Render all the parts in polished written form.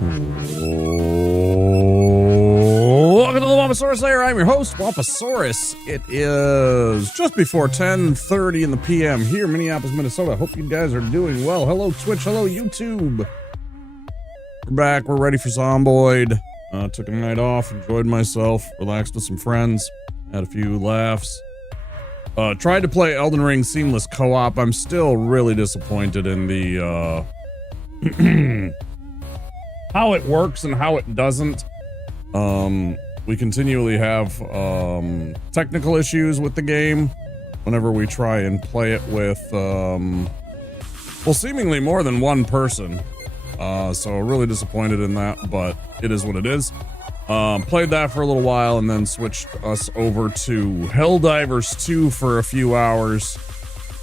Welcome to the Wamposaurus Lair. I'm your host, Wamposaurus. It is just before 10:30 in the PM here in Minneapolis, Minnesota. Hope you guys are doing well. Hello, Twitch. Hello, YouTube. We're back. We're ready for Zomboid. Took a night off, enjoyed myself, relaxed with some friends, had a few laughs. Tried to play Elden Ring Seamless Co-op. I'm still really disappointed in the, how it works and how it doesn't. We continually have technical issues with the game whenever we try and play it with well, seemingly more than one person. So really disappointed in that, but it is what it is. Played that for a little while and then switched us over to Helldivers 2 for a few hours.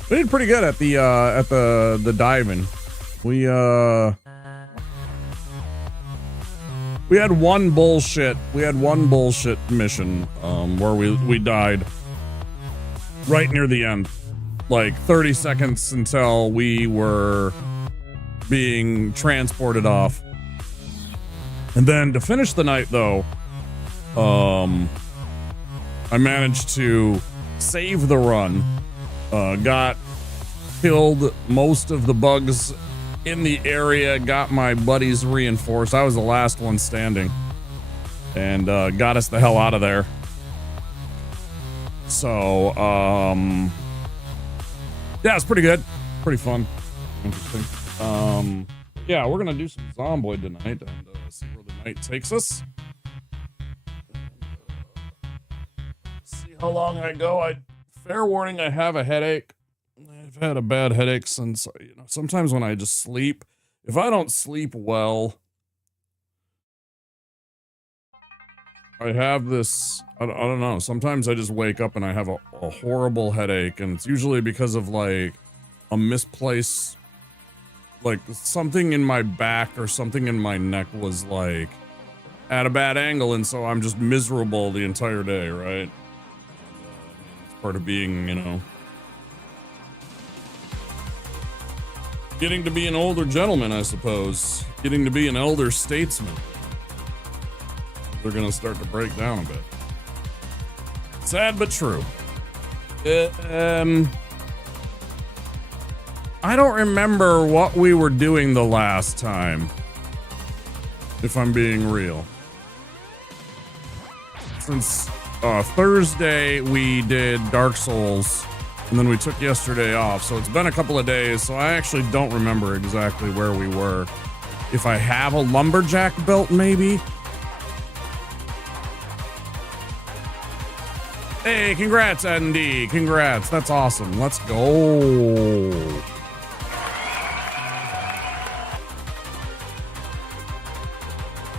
We did pretty good at the diving. We had one bullshit mission where we died right near the end, like 30 seconds until we were being transported off. And then to finish the night though, I managed to save the run, killed most of the bugs in the area, got my buddies reinforced. I was the last one standing and got us the hell out of there. So yeah, it's pretty good, pretty fun, interesting. Yeah, we're gonna do some Zomboid tonight and see where the night takes us. See how long I go. Fair warning, I have a headache. I've had a bad headache since, sometimes when I just sleep, if I don't sleep well, I have this, I don't know, sometimes I just wake up and I have a horrible headache, and it's usually because of like a misplaced, like something in my back or something in my neck was like at a bad angle, and so I'm just miserable the entire day, right? It's part of being, getting to be an older gentleman, I suppose. Getting to be an elder statesman. They're gonna start to break down a bit. Sad but true. I don't remember what we were doing the last time, if I'm being real. Since Thursday we did Dark Souls, and then we took yesterday off, so it's been a couple of days, so I actually don't remember exactly where we were. If I have a lumberjack belt, maybe? Hey, congrats, ND. Congrats. That's awesome. Let's go.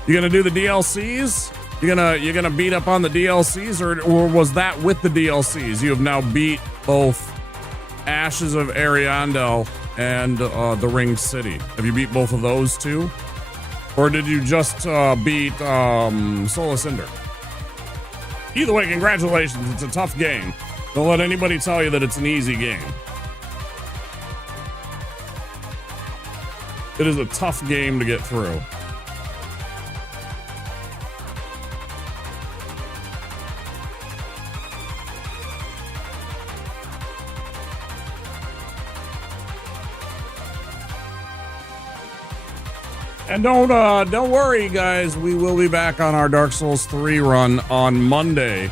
You gonna do the DLCs? You gonna beat up on the DLCs, or was that with the DLCs? You have now beat both Ashes of Ariandel and the Ringed City. Have you beat both of those too? Or did you just beat Soul Cinder? Either way, congratulations. It's a tough game. Don't let anybody tell you that it's an easy game. It is a tough game to get through. And don't worry, guys. We will be back on our Dark Souls 3 run on Monday,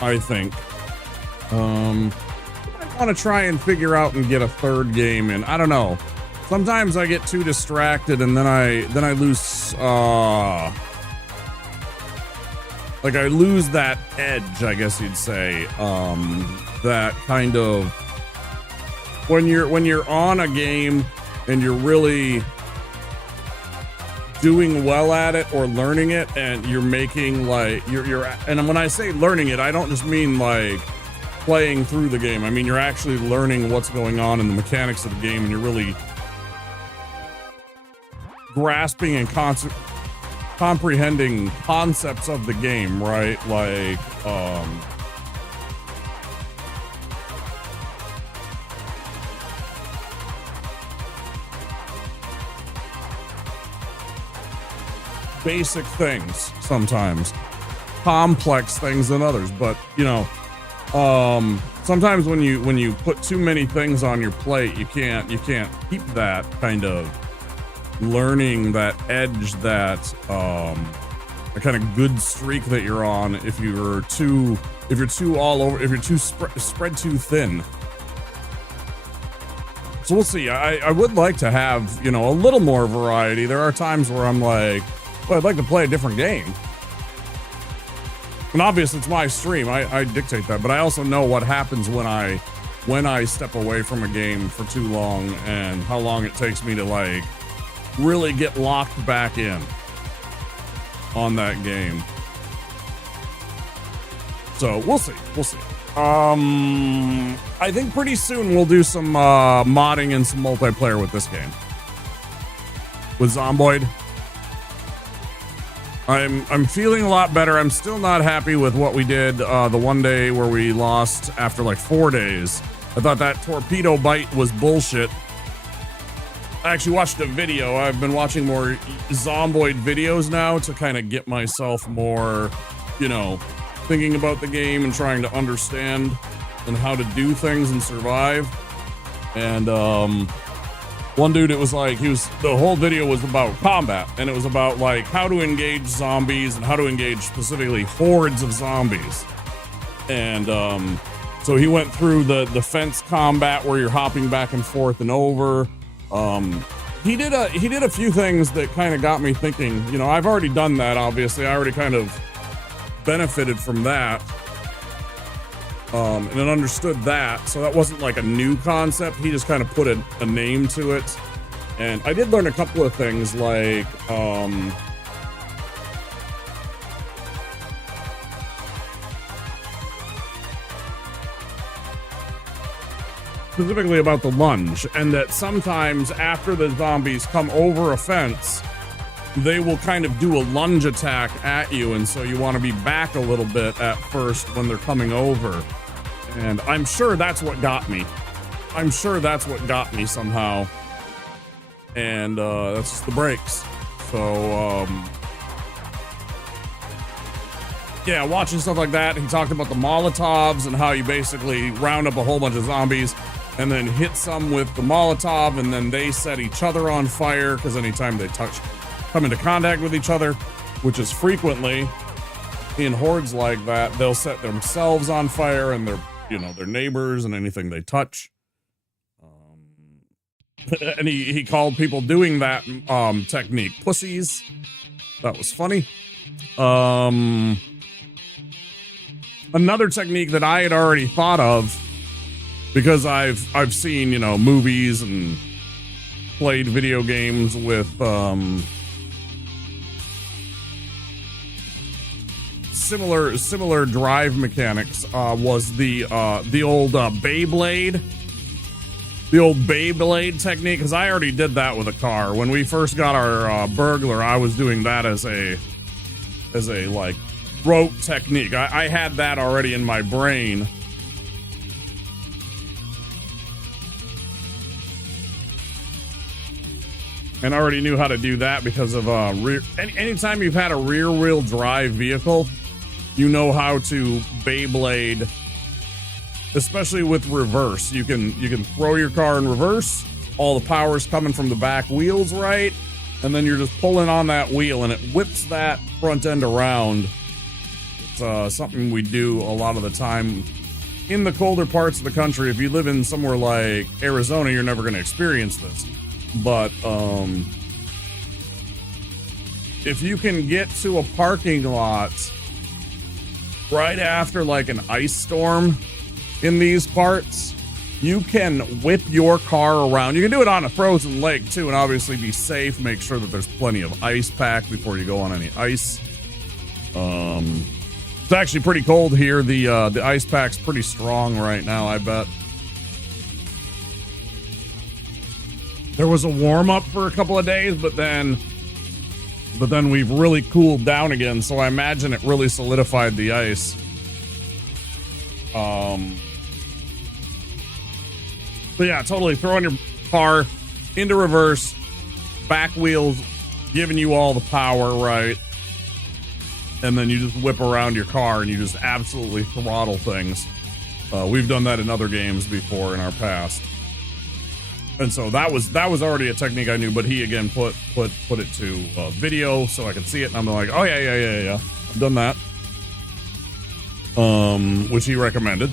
I think. I want to try and figure out and get a third game in. I don't know. Sometimes I get too distracted, and then I lose. Like I lose that edge, I guess you'd say. That kind of when you're on a game and you're really doing well at it or learning it, and you're making like you're and when I say learning it, I don't just mean like playing through the game. I mean you're actually learning what's going on in the mechanics of the game, and you're really grasping and comprehending concepts of the game, right? Like basic things sometimes, complex things than others. But you know, sometimes when you put too many things on your plate, you can't keep that kind of learning, that edge, that the kind of good streak that you're on. If you're too all over, if you're too spread too thin. So we'll see. I would like to have, you know, a little more variety. There are times where I'm like, well, I'd like to play a different game. And obviously it's my stream. I dictate that, but I also know what happens when I step away from a game for too long, and how long it takes me to like really get locked back in on that game. So we'll see. I think pretty soon we'll do some modding and some multiplayer with this game. With Zomboid. I'm feeling a lot better. I'm still not happy with what we did the one day where we lost after like 4 days. I thought that torpedo bite was bullshit. I actually watched a video. I've been watching more Zomboid videos now to kind of get myself more, you know, thinking about the game and trying to understand and how to do things and survive. And one dude, it was like the whole video was about combat, and it was about like how to engage zombies and how to engage specifically hordes of zombies. And so he went through the fence combat where you're hopping back and forth and over. He did a few things that kind of got me thinking. You know, I've already done that. Obviously, I already kind of benefited from that, and then understood that. So that wasn't like a new concept. He just kind of put a name to it. And I did learn a couple of things, like specifically about the lunge, and that sometimes after the zombies come over a fence, they will kind of do a lunge attack at you, and so you want to be back a little bit at first when they're coming over. And I'm sure that's what got me. Somehow. And that's just the breaks. So yeah, watching stuff like that. He talked about the Molotovs and how you basically round up a whole bunch of zombies and then hit some with the Molotov, and then they set each other on fire, because anytime they come into contact with each other, which is frequently in hordes like that, they'll set themselves on fire and their neighbors and anything they touch. And he called people doing that technique pussies. That was funny. Another technique that I had already thought of, because I've seen, you know, movies and played video games with similar drive mechanics, was the old Beyblade. The old Beyblade technique, because I already did that with a car. When we first got our burglar, I was doing that as a like rote technique. I had that already in my brain. And I already knew how to do that because of anytime you've had a rear wheel drive vehicle, you know how to Beyblade. Especially with reverse, you can throw your car in reverse. All the power's coming from the back wheels, right? And then you're just pulling on that wheel, and it whips that front end around. It's something we do a lot of the time in the colder parts of the country. If you live in somewhere like Arizona, you're never going to experience this. But if you can get to a parking lot right after like an ice storm in these parts, you can whip your car around. You can do it on a frozen lake too, and obviously be safe. Make sure that there's plenty of ice pack before you go on any ice. It's actually pretty cold here. The ice pack's pretty strong right now, I bet. There was a warm up for a couple of days, but then we've really cooled down again, so I imagine it really solidified the ice. But yeah, totally throwing your car into reverse, back wheels giving you all the power, right? And then you just whip around your car and you just absolutely throttle things. We've done that in other games before in our past. And so that was already a technique I knew, but he again put it to video so I could see it, and I'm like, oh yeah, I've done that. Which he recommended.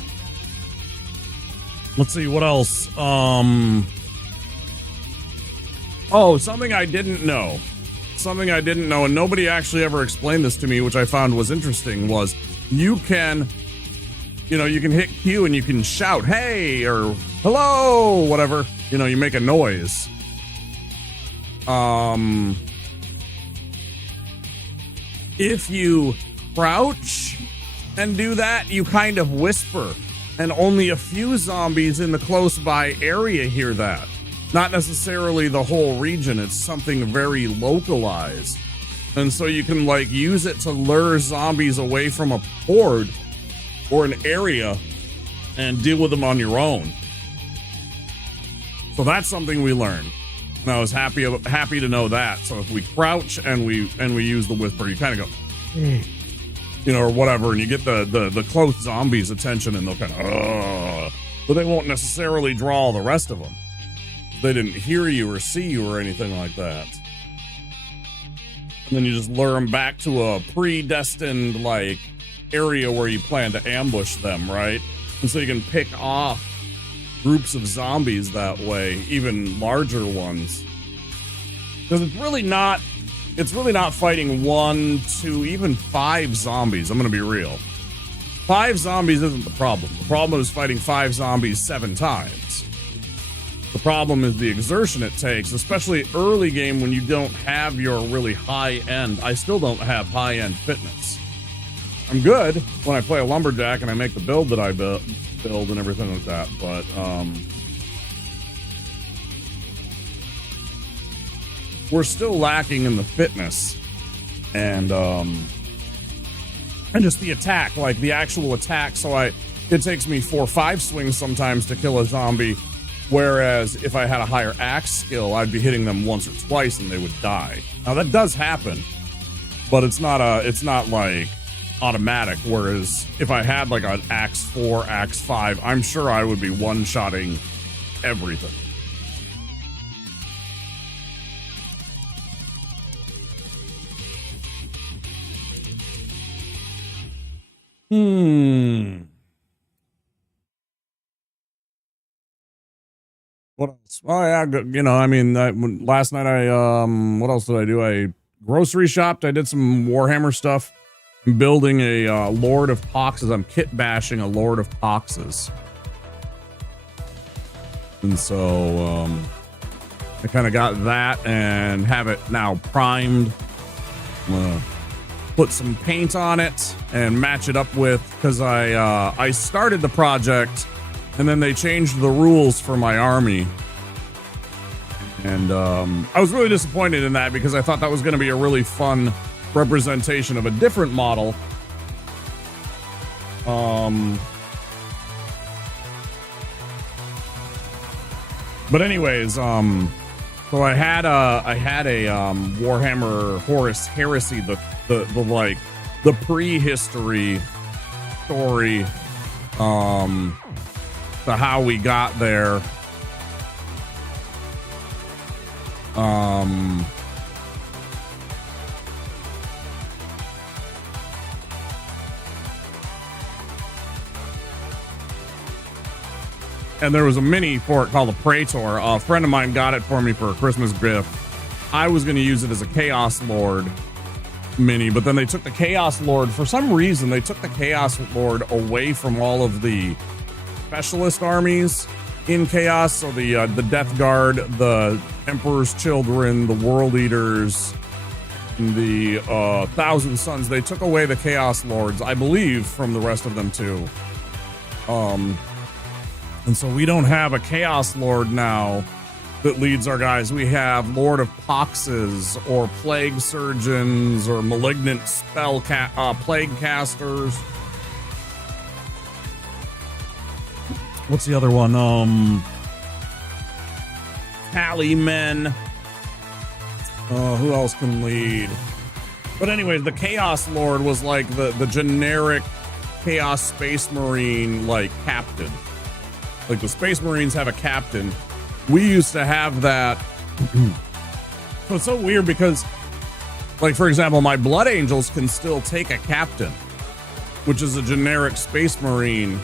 Let's see what else. Oh, something I didn't know, and nobody actually ever explained this to me, which I found was interesting. Was you can hit Q and you can shout, hey, or hello, whatever. You make a noise. If you crouch and do that, you kind of whisper, and only a few zombies in the close by area hear that. Not necessarily the whole region. It's something very localized. And so you can like use it to lure zombies away from a horde or an area and deal with them on your own. So that's something we learned, and I was happy to know that. So if we crouch and we use the whisper, you kind of go, or whatever, and you get the close zombies' attention, and they'll kind of, but they won't necessarily draw the rest of them. They didn't hear you or see you or anything like that. And then you just lure them back to a predestined like area where you plan to ambush them, right? And so you can pick off groups of zombies that way, even larger ones, because it's really not fighting 1, 2, even 5 zombies. I'm gonna be real. 5 zombies isn't the problem. The problem is fighting 5 zombies 7 times. The problem is the exertion it takes, especially early game when you don't have your really high end. I still don't have high end fitness. I'm good when I play a lumberjack and I make the build that I build and everything like that, but we're still lacking in the fitness and just the attack, like the actual attack. So it takes me 4 or 5 swings sometimes to kill a zombie, whereas if I had a higher axe skill, I'd be hitting them once or twice and they would die. Now that does happen, but it's not like automatic, whereas if I had like an axe 4, axe 5, I'm sure I would be one-shotting everything. What else? Oh yeah, I mean, last night what else did I do? I grocery shopped. I did some Warhammer stuff. I'm building a Lord of Poxes. I'm kit bashing a Lord of Poxes. And so I kind of got that and have it now primed. I'm gonna put some paint on it and match it up with, because I started the project and then they changed the rules for my army. And I was really disappointed in that, because I thought that was going to be a really fun representation of a different model. But anyways, so I had a Warhammer Horus Heresy, the prehistory story, to how we got there. And there was a mini for it called the Praetor. A friend of mine got it for me for a Christmas gift. I was going to use it as a Chaos Lord mini, but then they took the Chaos Lord, for some reason, they took the Chaos Lord away from all of the specialist armies in Chaos. So the Death Guard, the Emperor's Children, the World Eaters, the Thousand Sons, they took away the Chaos Lords, I believe, from the rest of them too. And so we don't have a Chaos Lord now that leads our guys. We have Lord of Poxes, or Plague Surgeons, or Malignant Plague Casters. What's the other one? Tally Men. Who else can lead? But anyways, the Chaos Lord was like the generic Chaos Space Marine, like, captain. Like, the Space Marines have a captain. We used to have that. So it's so weird because, like, for example, my Blood Angels can still take a captain, which is a generic Space Marine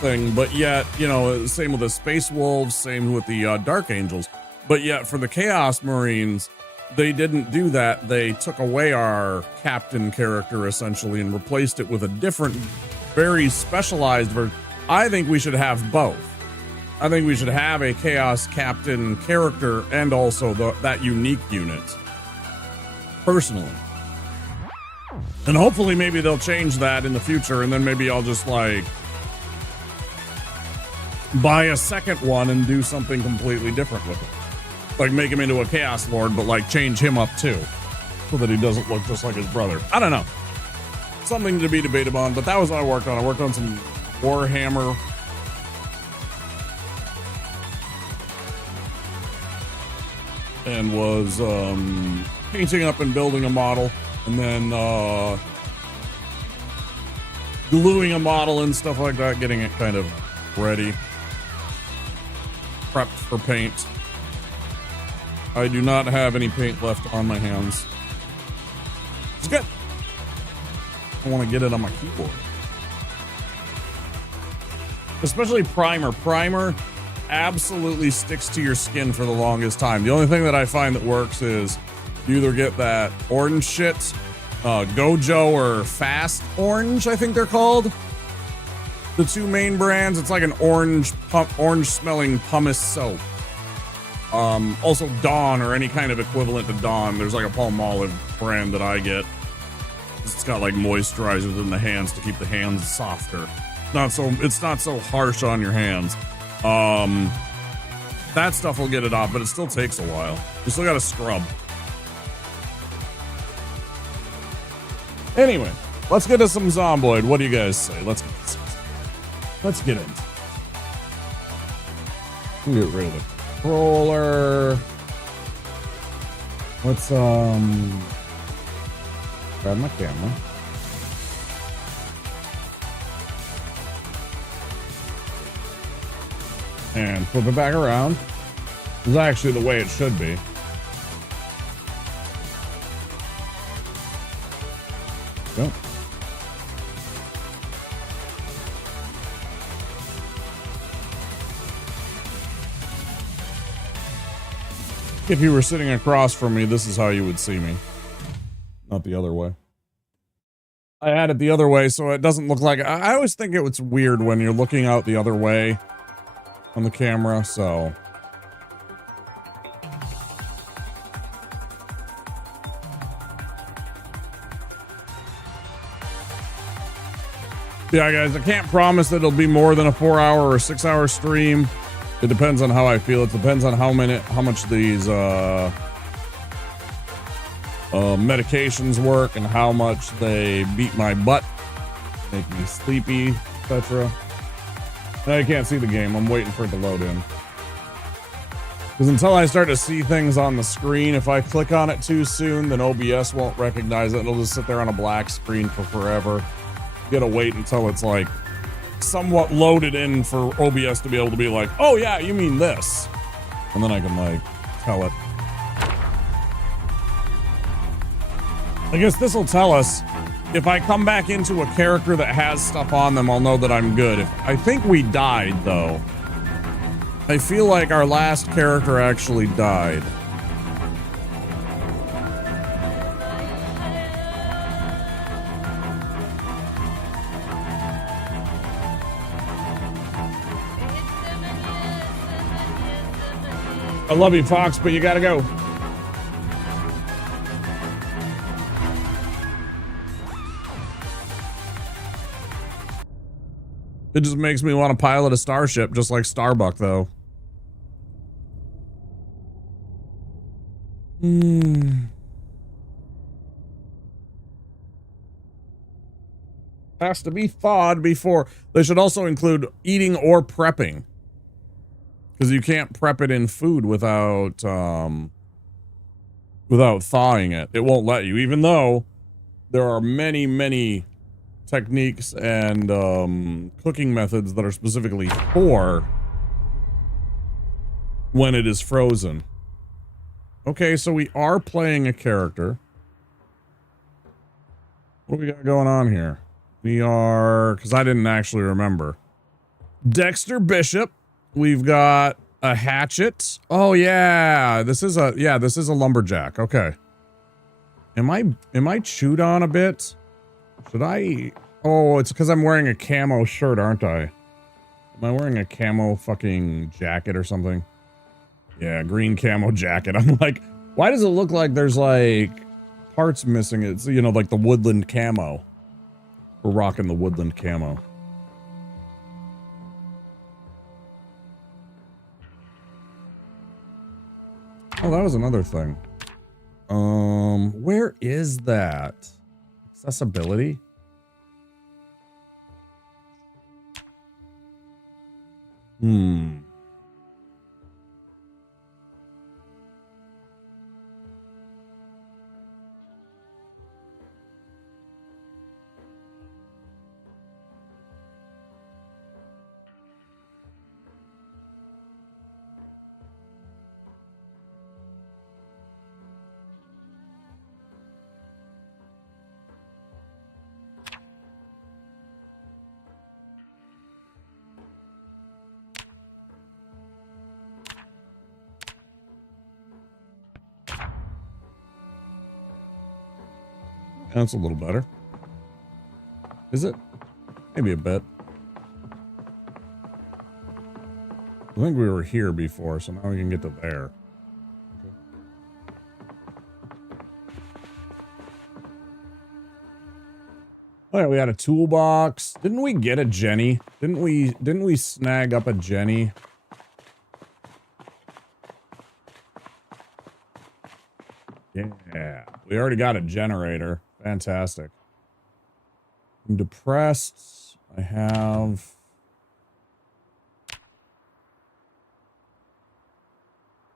thing, but yet, you know, same with the Space Wolves, same with the Dark Angels. But yet, for the Chaos Marines, they didn't do that. They took away our captain character, essentially, and replaced it with a different, very specialized version. I think we should have both. I think we should have a Chaos Captain character and also that unique unit. Personally. And hopefully maybe they'll change that in the future, and then maybe I'll just, like, buy a second one and do something completely different with it. Like, make him into a Chaos Lord, but, like, change him up too, so that he doesn't look just like his brother. I don't know. Something to be debated on, but that was what I worked on. I worked on some Warhammer. And was painting up and building a model, and then gluing a model and stuff like that, getting it kind of ready, prepped for paint. I do not have any paint left on my hands. It's good. I want to get it on my keyboard. Especially primer. Primer absolutely sticks to your skin for the longest time. The only thing that I find that works is you either get that orange shit, Gojo or Fast Orange, I think they're called. The two main brands. It's like an orange smelling pumice soap. Also Dawn, or any kind of equivalent to Dawn. There's like a Palmolive brand that I get. It's got like moisturizers in the hands to keep the hands softer. It's not so harsh on your hands. That stuff will get it off, but it still takes a while. You still gotta scrub. Anyway, let's get to some Zomboid. What do you guys say? Let's get in. Get rid of the controller. Let's grab my camera. And flip it back around. This is actually the way it should be. Go. If you were sitting across from me, this is how you would see me. Not the other way. I had it the other way so it doesn't look like... I always think it's weird when you're looking out the other way on the camera, so... Yeah, guys, I can't promise that it'll be more than a 4-hour or 6-hour stream. It depends on how I feel. It depends on how much these medications work and how much they beat my butt, make me sleepy, etc. I can't see the game. I'm waiting for it to load in. Because until I start to see things on the screen, if I click on it too soon, then OBS won't recognize it. It'll just sit there on a black screen for forever. You gotta wait until it's like somewhat loaded in for OBS to be able to be like, oh yeah, you mean this. And then I can like tell it. I guess this will tell us if I come back into a character that has stuff on them, I'll know that I'm good. I think we died, though. I feel like our last character actually died. I love you, Fox, but you gotta go. It just makes me want to pilot a starship, just like Starbuck, though. Has to be thawed before. They should also include eating or prepping. Because you can't prep it in food without without thawing it. It won't let you, even though there are many, many techniques and cooking methods that are specifically for when it is frozen. Okay, so we are playing a character. What do we got going on here? We are, because I didn't actually remember. Dexter Bishop. We've got a hatchet. Oh yeah, this is a lumberjack. Okay. Am I chewed on a bit? Should I? Oh, it's because I'm wearing a camo shirt, aren't I? Am I wearing a camo fucking jacket or something? Yeah, green camo jacket. I'm like, why does it look like there's like parts missing? It's, you know, like the woodland camo. We're rocking the woodland camo. Oh, that was another thing. Where is that? Accessibility? That's a little better. Is it? Maybe a bit. I think we were here before, so now we can get to there. Okay. Oh yeah, we had a toolbox. Didn't we get a Jenny? Didn't we snag up a Jenny? Yeah, we already got a generator. Fantastic. I'm depressed. I have...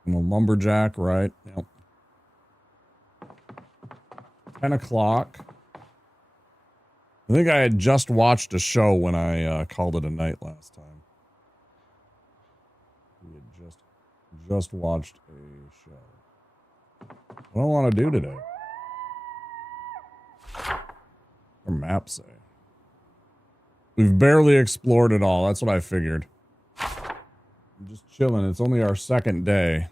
I'm a lumberjack, right? Yep. 10 o'clock. I think I had just watched a show when I called it a night last time. We had just watched a show. What do I want to do today? Or map say? We've barely explored it all. That's what I figured. I'm just chilling. It's only our second day.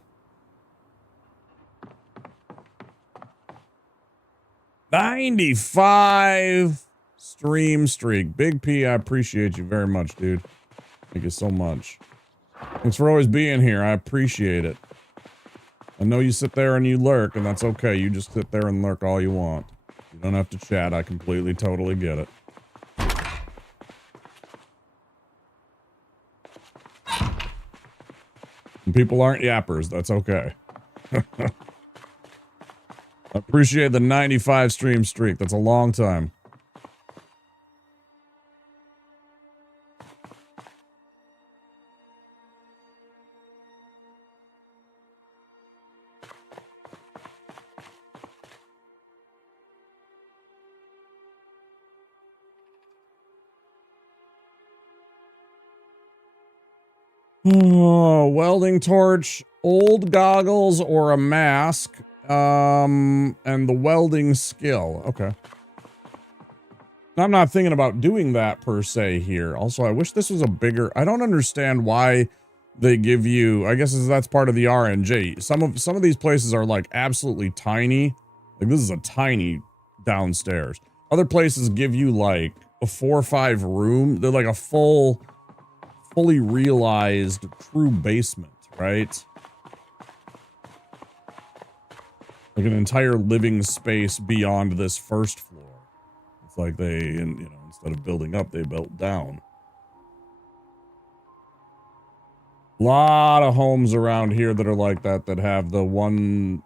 95 stream streak. Big P, I appreciate you very much, dude. Thank you so much. Thanks for always being here. I appreciate it. I know you sit there and you lurk, and that's okay. You just sit there and lurk all you want. You don't have to chat. I completely, totally get it. And people aren't yappers. That's okay. I appreciate the 95 stream streak. That's a long time. Oh, welding torch, old goggles, or a mask, and the welding skill. Okay. I'm not thinking about doing that per se here. Also, I wish this was a bigger... I don't understand why they give you... I guess that's part of the RNG. Some of these places are like absolutely tiny. Like this is a tiny downstairs. Other places give you like a 4 or 5 room. They're like a fully realized true basement, right? Like an entire living space beyond this first floor. It's like they, you know, instead of building up, they built down. A lot of homes around here that are like that, that have the one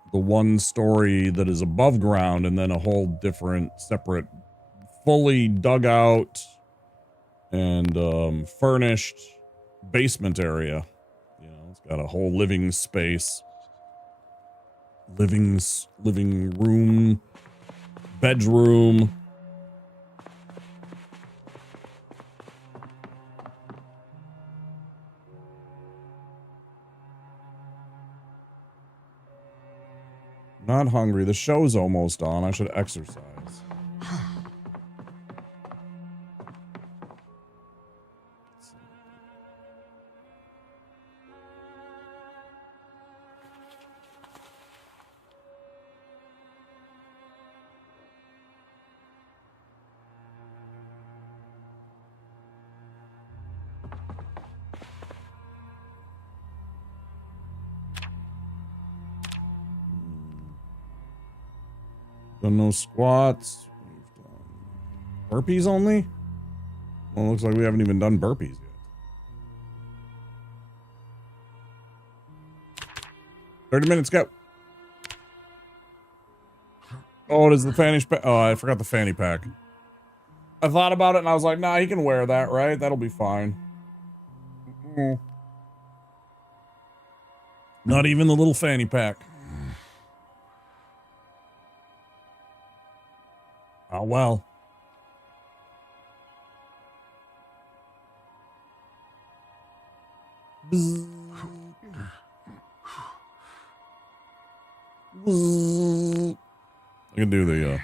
story that is above ground and then a whole different, separate, fully dug out and furnished basement area. You know, it's got a whole living space. living room, bedroom. Not hungry. The show's almost on. I should exercise. Done no squats. We've done burpees only? Well, it looks like we haven't even done burpees yet. 30 minutes, go. Oh, it is the fanny pack. Oh, I forgot the fanny pack. I thought about it and I was like, nah, he can wear that, right? That'll be fine. Not even the little fanny pack. Oh, well. I can do the,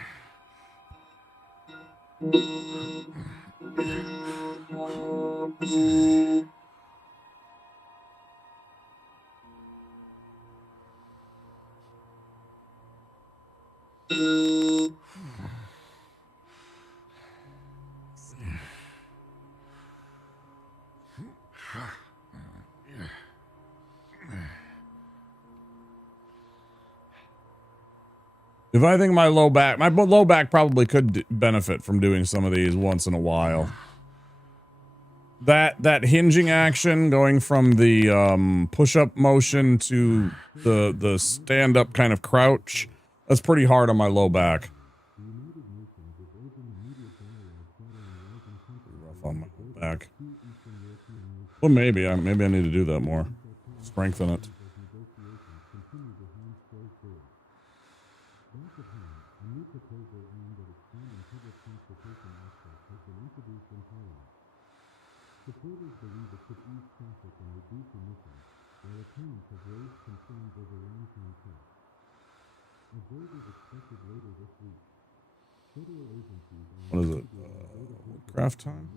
if I think my low back probably could benefit from doing some of these once in a while. That hinging action going from the push-up motion to the stand-up kind of crouch, that's pretty hard on my low back. Rough on my low back. Well, maybe I need to do that more. Strengthen it. What is it? Craft time?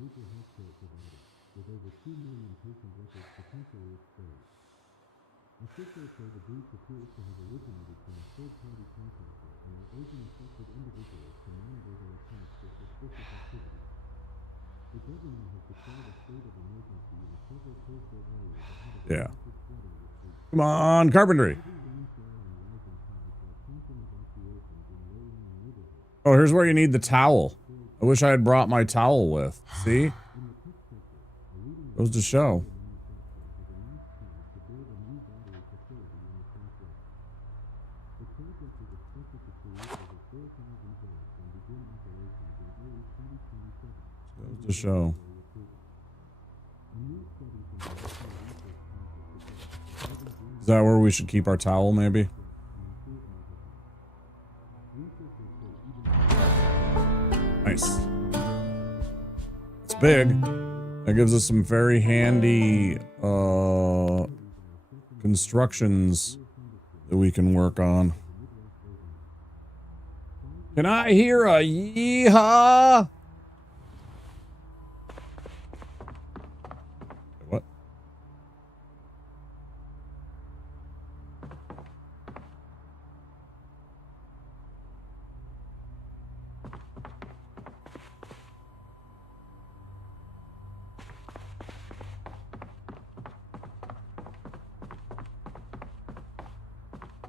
Yeah. Come on, carpentry. Oh, here's where you need the towel. I wish I had brought my towel with. See? Goes to show. Goes to show. Is that where we should keep our towel, maybe? Nice. It's big. That gives us some very handy constructions that we can work on. Can I hear a yeehaw? What?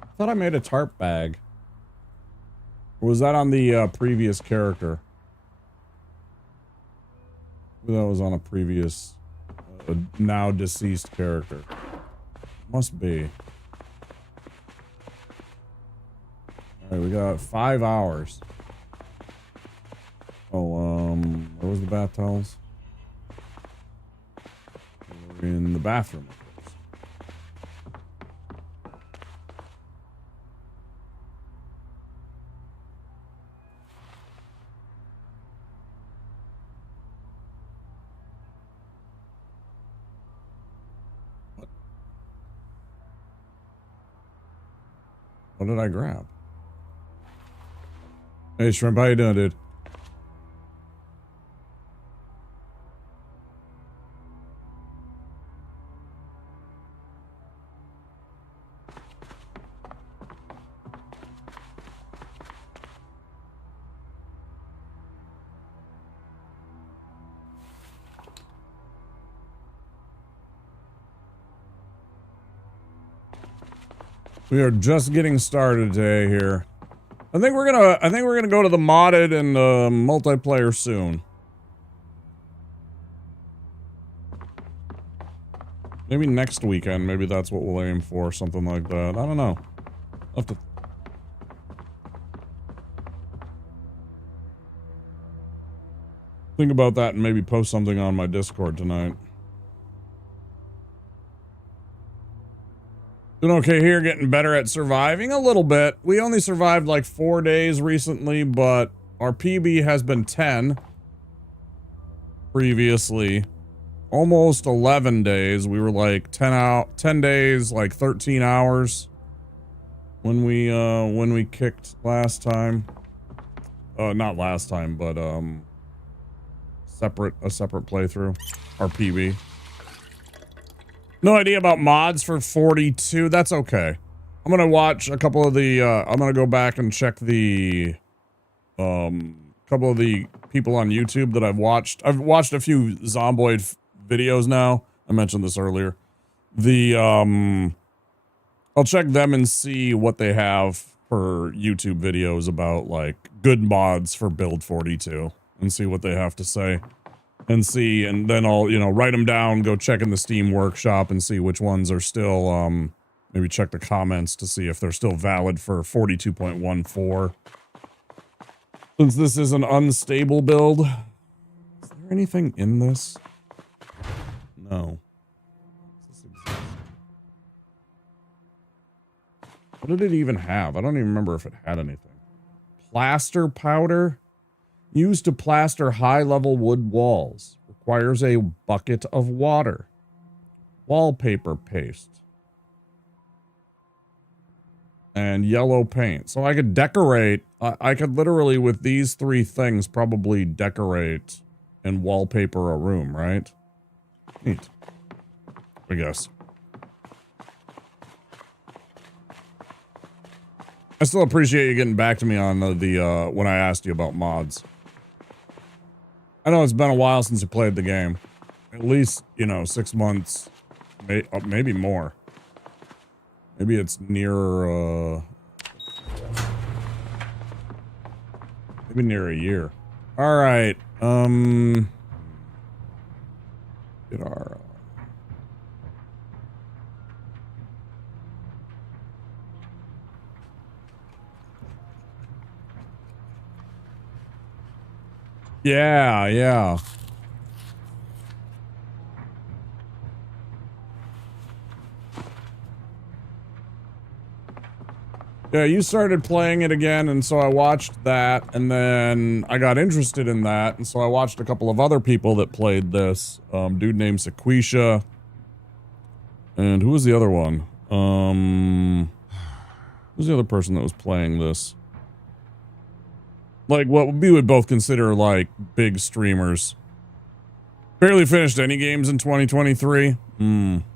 I thought I made a tarp bag. Or was that on the previous character? That was on a previous, now deceased character. Must be. Alright, we got 5 hours. Oh, where was the bath towels? We're in the bathroom, of course. What did I grab? Hey, Shrimp, how you doing, dude? We are just getting started today here. I think we're gonna go to the modded and multiplayer soon. Maybe next weekend, maybe that's what we'll aim for, something like that. I don't know. I'll have to think about that and maybe post something on my Discord tonight. Doing okay here, getting better at surviving a little bit. We only survived like 4 days recently, but our PB has been 10 previously. Almost 11 days. We were like 10 days, like 13 hours when we kicked last time. Not last time, but a separate playthrough. Our PB. No idea about mods for 42. That's okay. I'm gonna watch a couple of the, I'm gonna go back and check the, couple of the people on YouTube that I've watched. I've watched a few Zomboid videos now. I mentioned this earlier. I'll check them and see what they have for YouTube videos about, like, good mods for Build 42 and see what they have to say. And then I'll, you know, write them down, go check in the Steam workshop and see which ones are still, maybe check the comments to see if they're still valid for 42.14. Since this is an unstable build. Is there anything in this? No. What did it even have? I don't even remember if it had anything. Plaster powder? Used to plaster high-level wood walls. Requires a bucket of water. Wallpaper paste. And yellow paint. So I could decorate. I could literally, with these 3 things, probably decorate and wallpaper a room, right? Neat. I guess. I still appreciate you getting back to me on the when I asked you about mods. I know it's been a while since you played the game. At least, you know, 6 months. Maybe more. Maybe it's near, maybe near a year. Alright, get our... Yeah, yeah. Yeah, you started playing it again, and so I watched that, and then I got interested in that, and so I watched a couple of other people that played this. Dude named Sequisha. And who was the other one? Who's the other person that was playing this? Like, what we would both consider, like, big streamers. Barely finished any games in 2023. You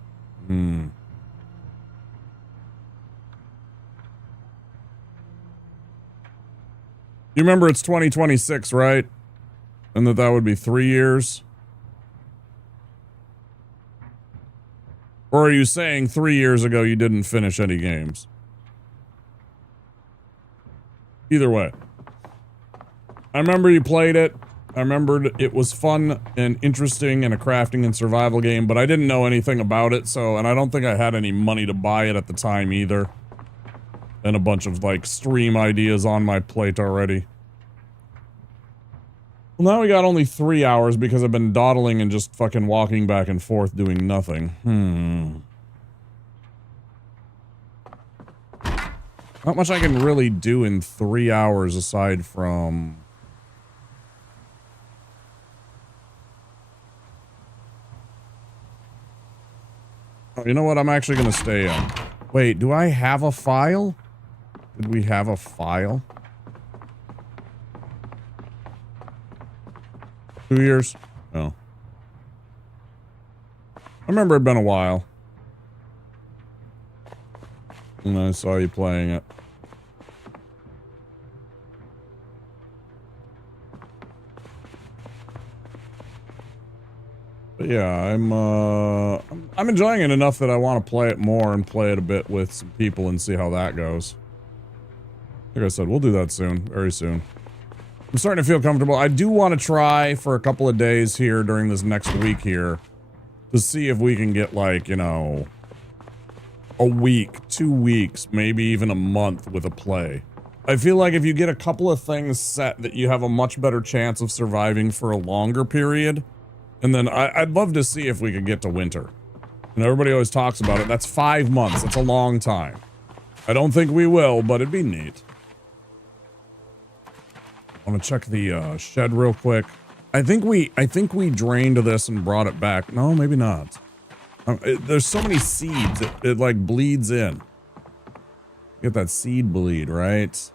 remember it's 2026, right? And that would be 3 years? Or are you saying 3 years ago you didn't finish any games? Either way. I remember you played it. I remembered it was fun and interesting and a crafting and survival game, but I didn't know anything about it, so, and I don't think I had any money to buy it at the time either. And a bunch of, like, stream ideas on my plate already. Well, now we got only 3 hours because I've been dawdling and just fucking walking back and forth doing nothing. Not much I can really do in 3 hours aside from... Oh, you know what? I'm actually gonna stay in. Wait, do I have a file? Did we have a file? 2 years? Oh. I remember it'd been a while. And I saw you playing it. But yeah, I'm enjoying it enough that I want to play it more and play it a bit with some people and see how that goes. Like I said, we'll do that soon, very soon. I'm starting to feel comfortable. I do want to try for a couple of days here during this next week here to see if we can get, like, you know, a week, 2 weeks, maybe even a month with a play. I feel like if you get a couple of things set that you have a much better chance of surviving for a longer period. And then I'd love to see if we could get to winter. And everybody always talks about it. That's 5 months. That's a long time. I don't think we will, but it'd be neat. I want to check the shed real quick. I think we drained this and brought it back. No, maybe not. There's so many seeds. It like bleeds in. Get that seed bleed, right?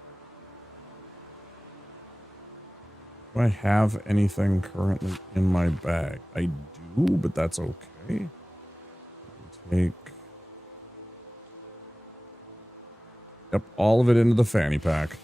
Do I have anything currently in my bag? I do, but that's okay. Take. Yep, all of it into the fanny pack.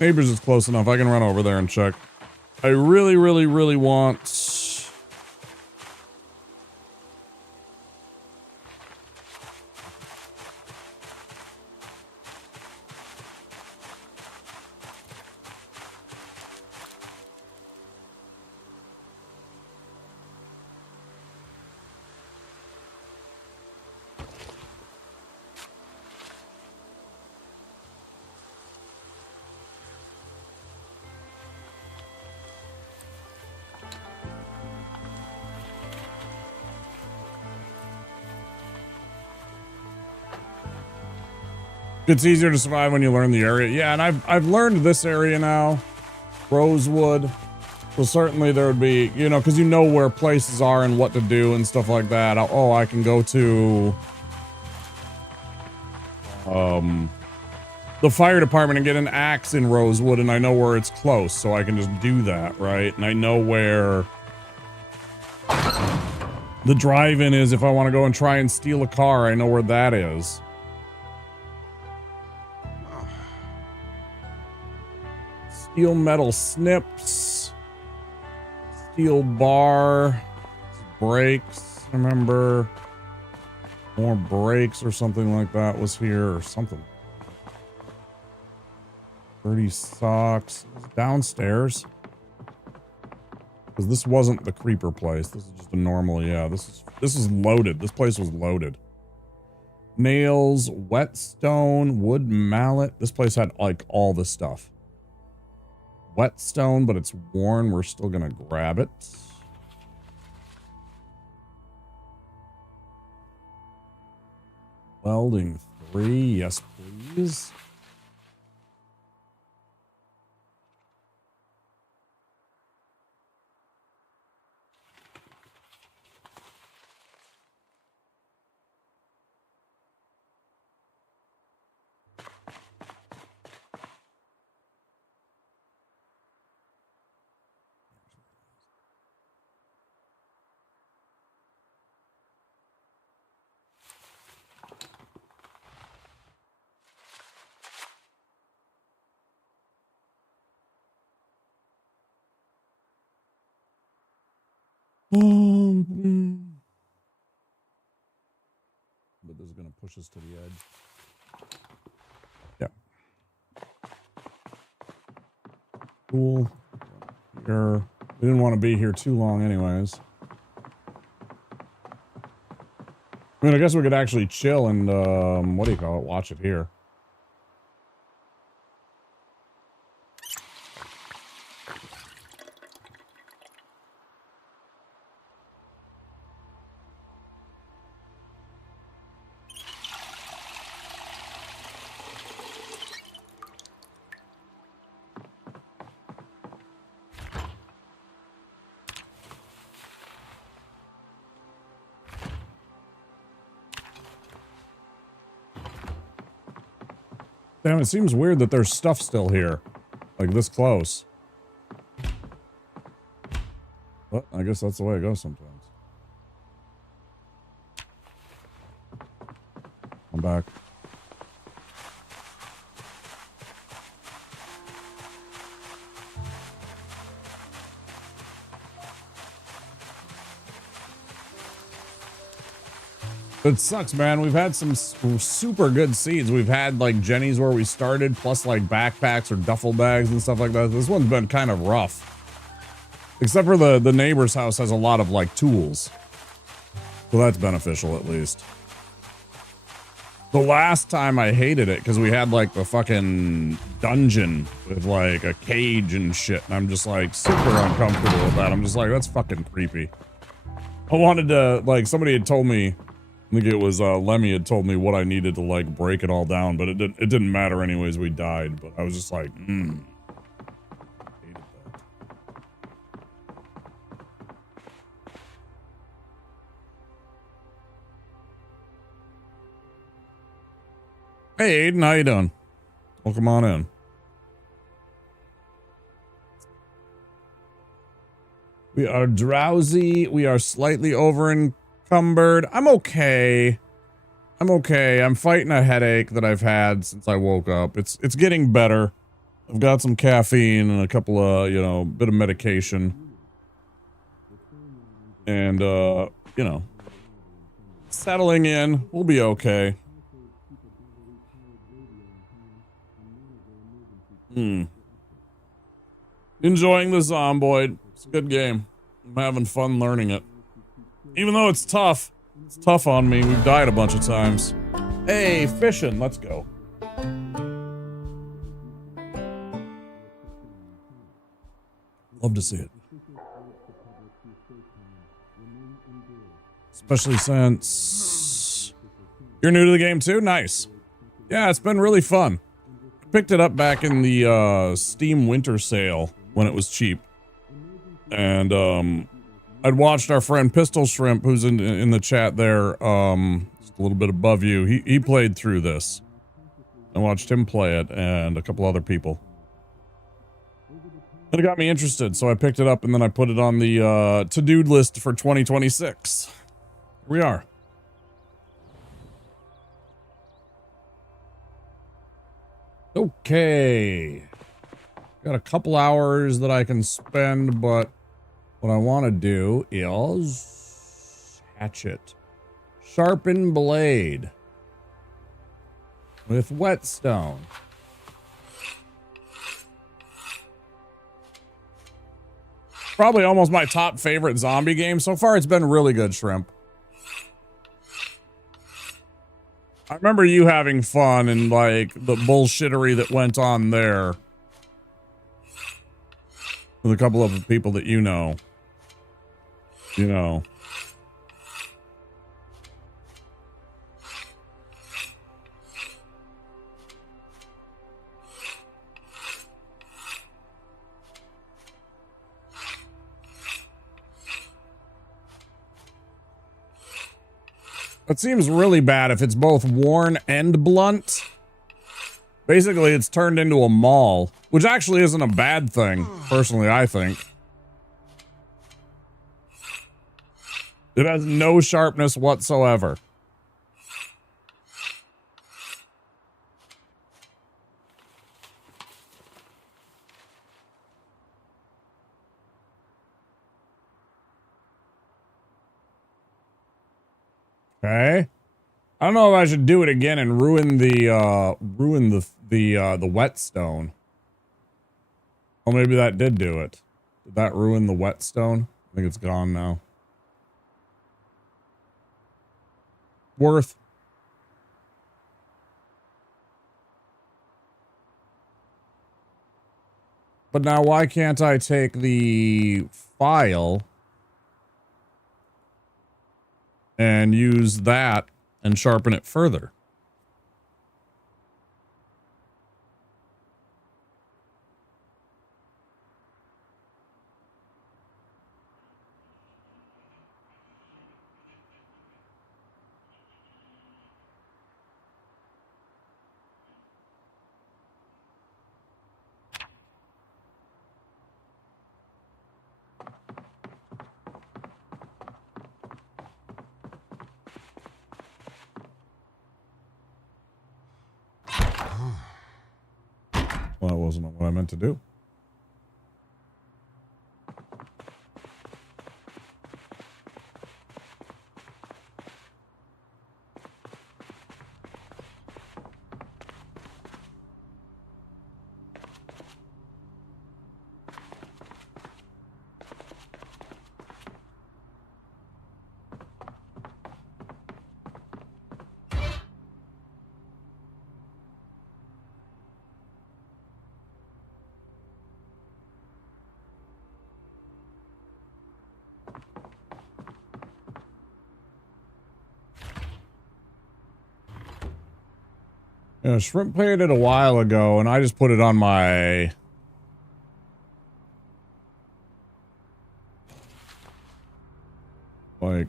Neighbors is close enough. I can run over there and check. I really, really, really want... It's easier to survive when you learn the area. Yeah, and I've learned this area now. Rosewood. So certainly there would be, you know, because you know where places are and what to do and stuff like that. Oh, I can go to the fire department and get an axe in Rosewood, and I know where it's close, so I can just do that, right? And I know where the drive-in is if I want to go and try and steal a car. I know where that is. Steel metal snips, steel bar, brakes. I remember more brakes or something like that was here or something. 30 socks downstairs. Because this wasn't the creeper place. This is just a normal, yeah, this is loaded. This place was loaded. Nails, whetstone, wood mallet. This place had like all the stuff. Whetstone, but it's worn. We're still gonna grab it. Welding 3, yes please. But this is going to push us to the edge. Yeah. Cool. Here. We didn't want to be here too long anyways. I mean, I guess we could actually chill and, what do you call it? Watch it here. Damn, it seems weird that there's stuff still here. Like this close. But I guess that's the way it goes sometimes. I'm back. It sucks, man. We've had some super good seeds. We've had like Jenny's where we started, plus like backpacks or duffel bags and stuff like that. This one's been kind of rough. Except for the neighbor's house has a lot of like tools. So that's beneficial at least. The last time I hated it because we had like the fucking dungeon with like a cage and shit. And I'm just like super uncomfortable with that. I'm just like, that's fucking creepy. I wanted to, like, somebody had told me, I think it was Lemmy had told me what I needed to like break it all down, but it didn't matter anyways. We died, but I was just like, hated that. Hey Aiden, how you doing? Welcome on in. We are drowsy. We are slightly over encumbered. I'm okay. I'm okay. I'm fighting a headache that I've had since I woke up. It's getting better. I've got some caffeine and a couple of, you know, bit of medication. And, you know, settling in. We'll be okay. Enjoying the Zomboid. It's a good game. I'm having fun learning it. Even though it's tough. It's tough on me. We've died a bunch of times. Hey, fishing. Let's go. Love to see it. Especially since you're new to the game too? Nice. Yeah, it's been really fun. Picked it up back in the Steam winter sale when it was cheap. And I'd watched our friend Pistol Shrimp, who's in the chat there, just a little bit above you. He played through this. I watched him play it and a couple other people. And it got me interested, so I picked it up and then I put it on the to-do list for 2026. Here we are. Okay. Got a couple hours that I can spend, but what I want to do is hatchet. Sharpen blade. With whetstone. Probably almost my top favorite zombie game. So far, it's been really good, Shrimp. I remember you having fun and, like, the bullshittery that went on there. With a couple of people that you know. You know. It seems really bad if it's both worn and blunt. Basically, it's turned into a maul, which actually isn't a bad thing, personally, I think. It has no sharpness whatsoever. Okay. I don't know if I should do it again and ruin the whetstone. Oh, maybe that did do it. Did that ruin the whetstone? I think it's gone now. Worth. But now why can't I take the file and use that and sharpen it further? wasn't what I meant to do. Yeah, Shrimp paid it a while ago, and I just put it on my... like,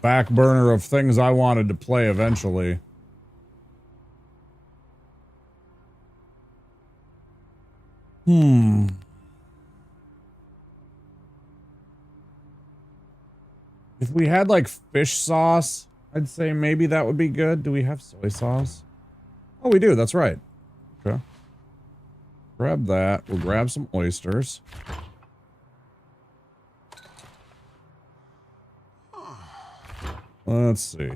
back burner of things I wanted to play eventually. If we had, like, fish sauce, I'd say maybe that would be good. Do we have soy sauce? Oh, we do. That's right. Okay. Grab that. We'll grab some oysters. Let's see.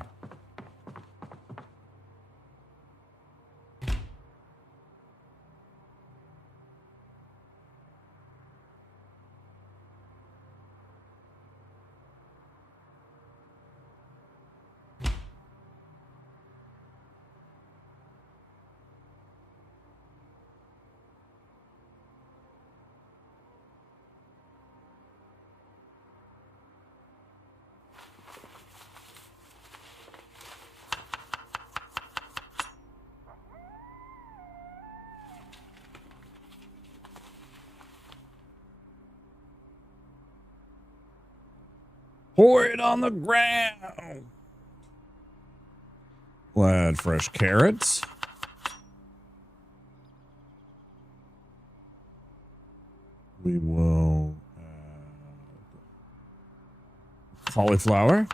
Pour it on the ground. We'll add fresh carrots. We will add cauliflower.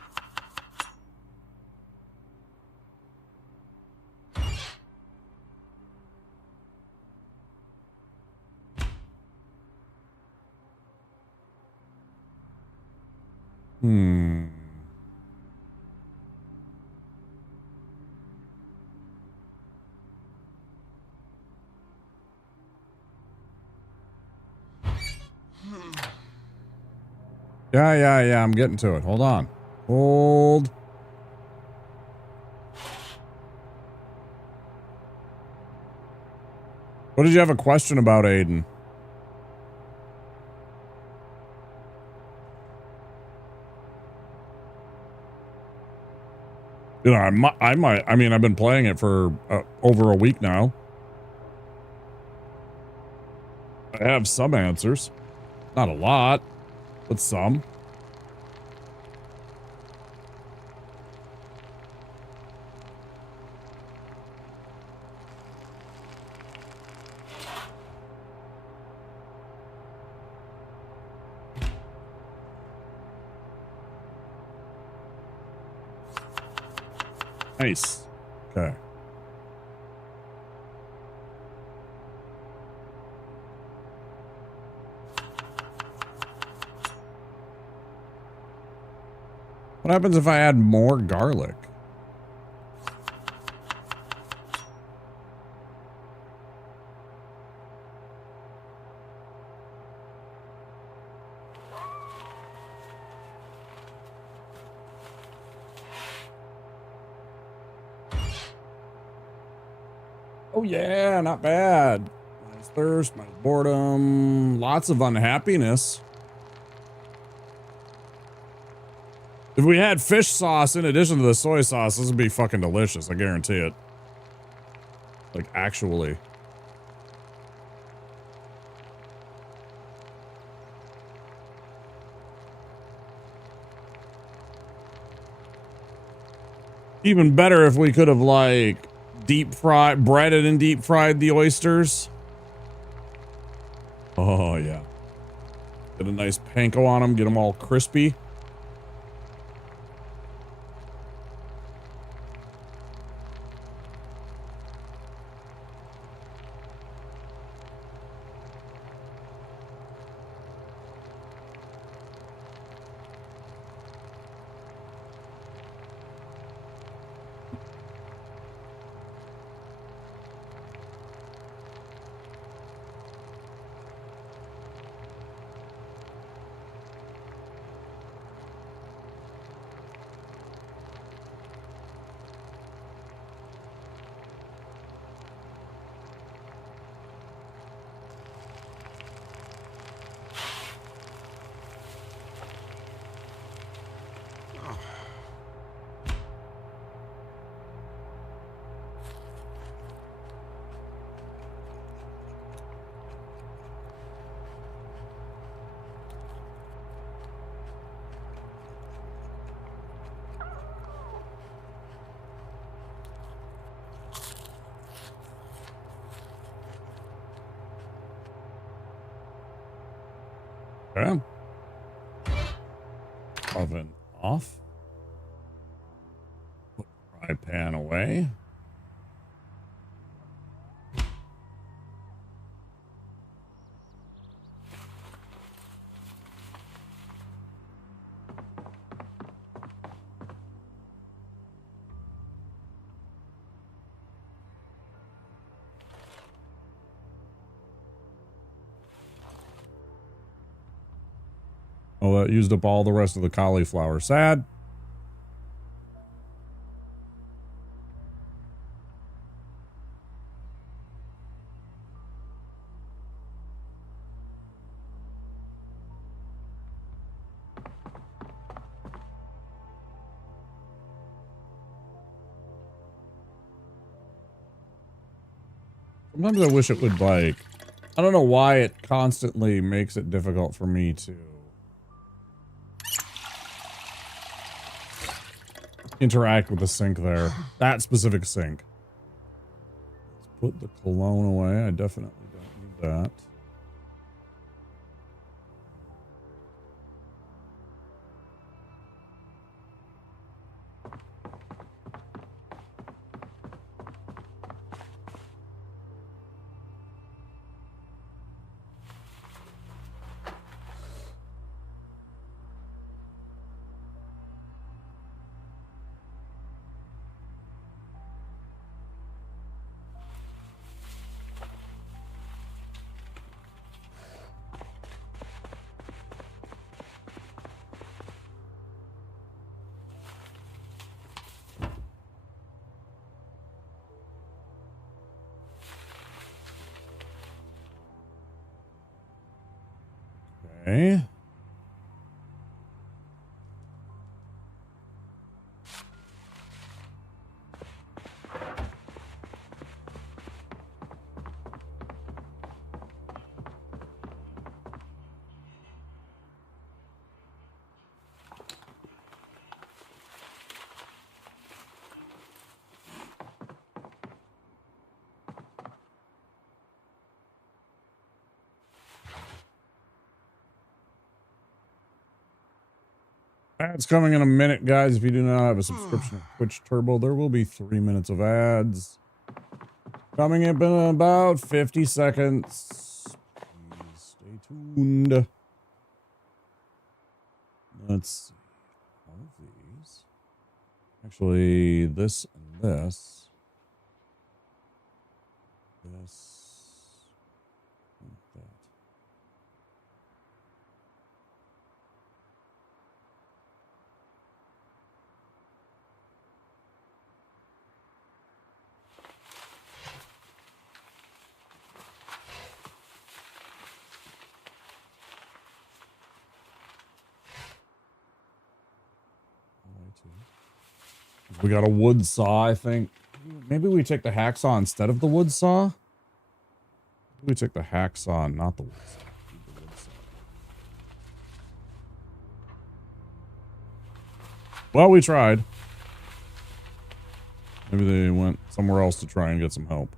Yeah, I'm getting to it. Hold on. Hold. What did you have a question about, Aiden? You know, I mean, I've been playing it for over a week now. I have some answers. Not a lot, but some. Nice. Okay. What happens if I add more garlic? Oh yeah, not bad. Minus thirst, minus boredom, lots of unhappiness. If we had fish sauce in addition to the soy sauce, this would be fucking delicious. I guarantee it. Like, actually. Even better if we could have, like, breaded and deep fried the oysters. Oh, yeah. Get a nice panko on them, get them all crispy. Okay. Oven off. Put fry pan away. Oh, that used up all the rest of the cauliflower. Sad. Sometimes I wish it would, like, I don't know why it constantly makes it difficult for me to interact with the sink there. That specific sink. Let's put the cologne away. I definitely don't need that. Okay. Ads coming in a minute, guys. If you do not have a subscription to Twitch Turbo, there will be 3 minutes of ads coming up in about 50 seconds. Please stay tuned. Let's see. All of these. Actually, this and this. This. And that. We got a wood saw, I think. Maybe we take the hacksaw instead of the wood saw? Maybe we take the hacksaw, not the wood saw. Keep the wood saw. Well, we tried. Maybe they went somewhere else to try and get some help.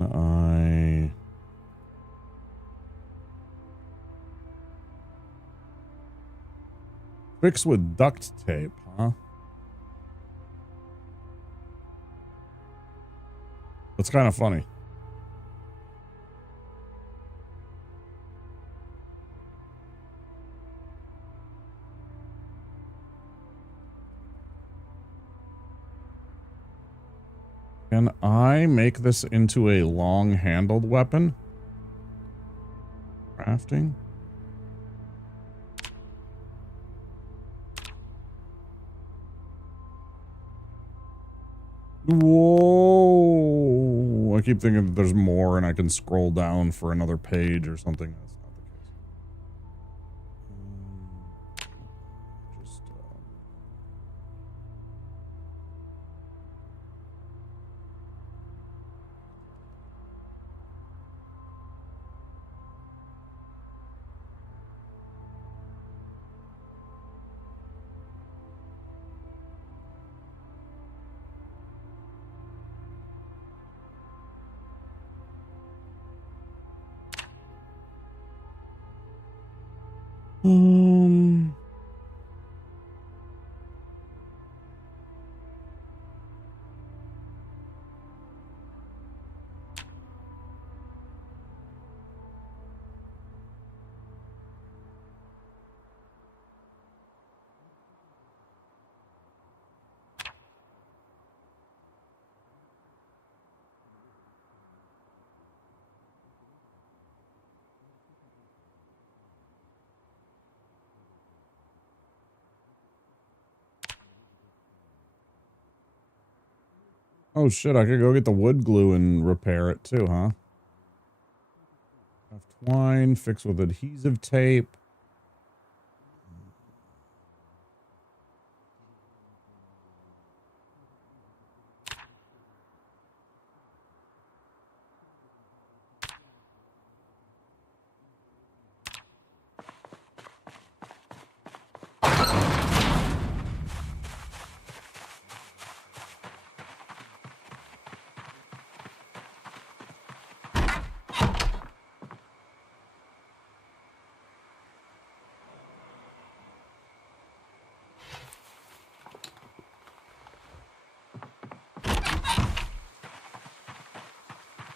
And fix with duct tape, huh? That's kind of funny. Can I make this into a long-handled weapon? Crafting? Whoa! I keep thinking that there's more and I can scroll down for another page or something. That's not the case. Just Um. Oh shit, I could go get the wood glue and repair it too, huh? Have twine, fix with adhesive tape.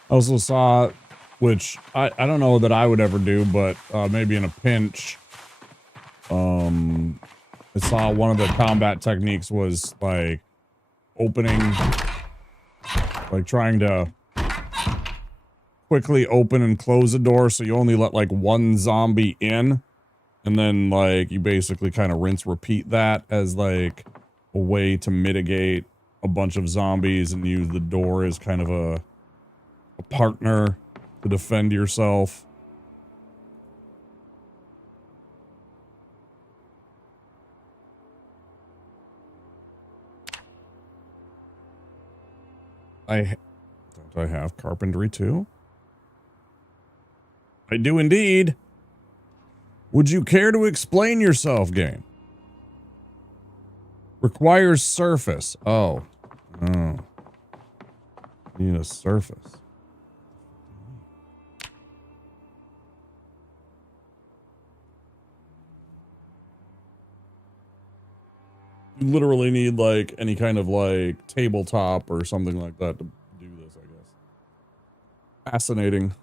I also saw, which I don't know that I would ever do, but maybe in a pinch, I saw one of the combat techniques was like opening, like trying to quickly open and close a door so you only let like one zombie in, and then like you basically kind of rinse repeat that as like a way to mitigate a bunch of zombies and use the door as kind of a partner to defend yourself. Don't I have carpentry too? I do indeed. Would you care to explain yourself, game? Requires surface. Oh. Oh. Need a surface. You literally need like any kind of like tabletop or something like that to do this, I guess. Fascinating.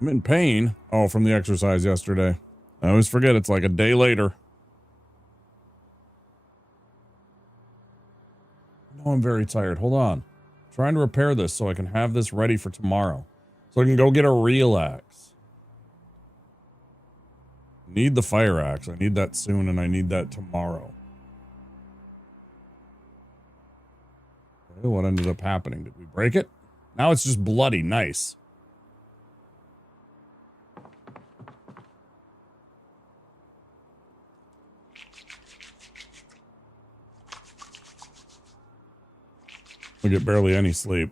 I'm in pain. Oh, from the exercise yesterday. I always forget it's like a day later. No, I'm very tired. Hold on. I'm trying to repair this so I can have this ready for tomorrow. So I can go get a real axe. Need the fire axe. I need that soon and I need that tomorrow. Okay, what ended up happening? Did we break it? Now it's just bloody. Nice. We get barely any sleep.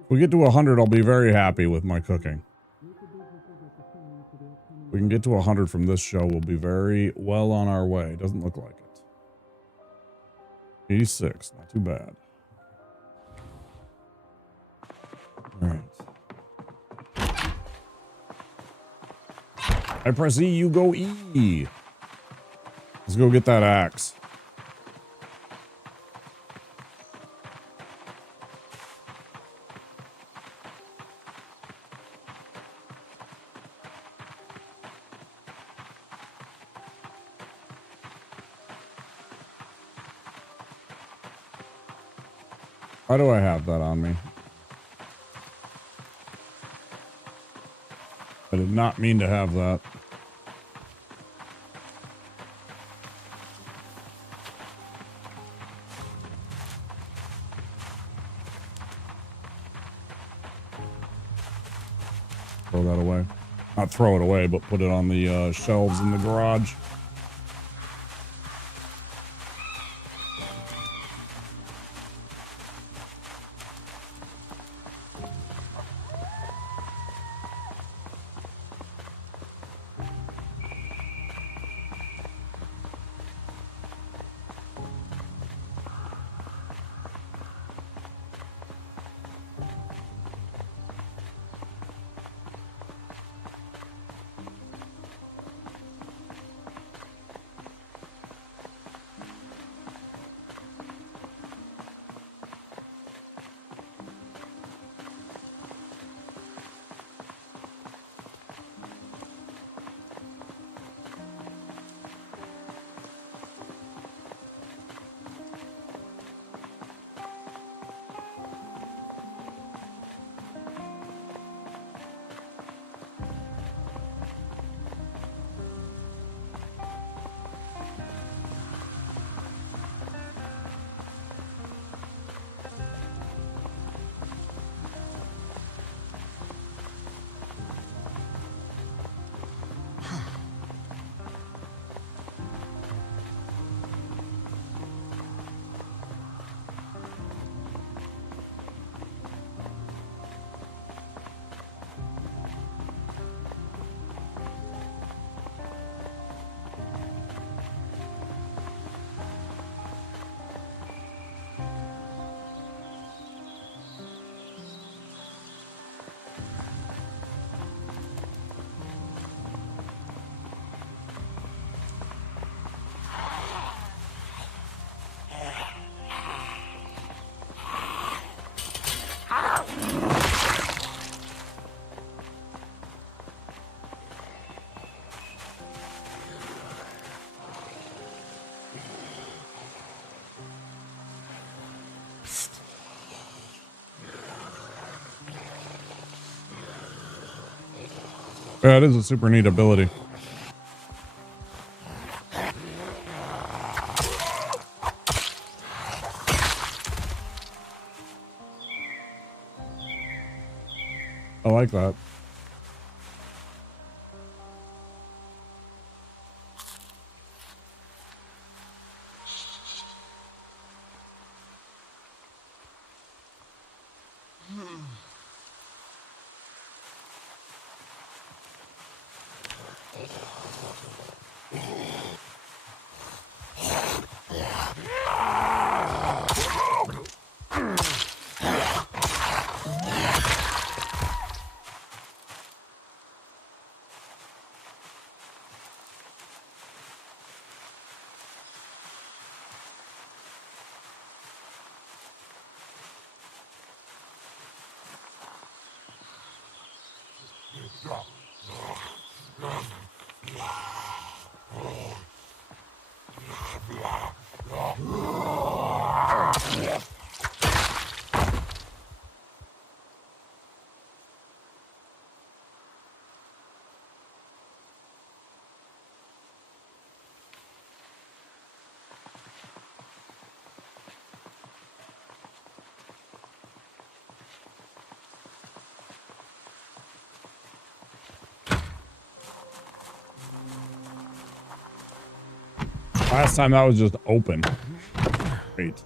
If we get to 100, I'll be very happy with my cooking. If we can get to 100 from this show, we'll be very well on our way. Doesn't look like it. 86, not too bad. All right. I press E, you go E. Let's go get that axe. Why do I have that on me? I did not mean to have that. Throw that away. Not throw it away, but put it on the shelves in the garage. Yeah, it is a super neat ability. I like that. Last time that was just open. Great.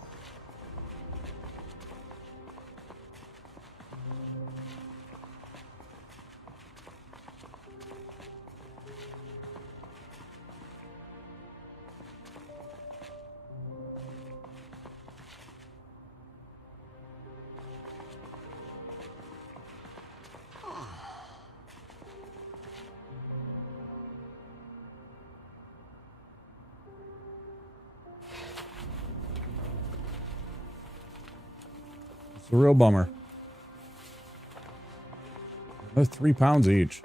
a real bummer. They're 3 pounds each.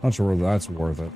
Not sure whether that's worth it.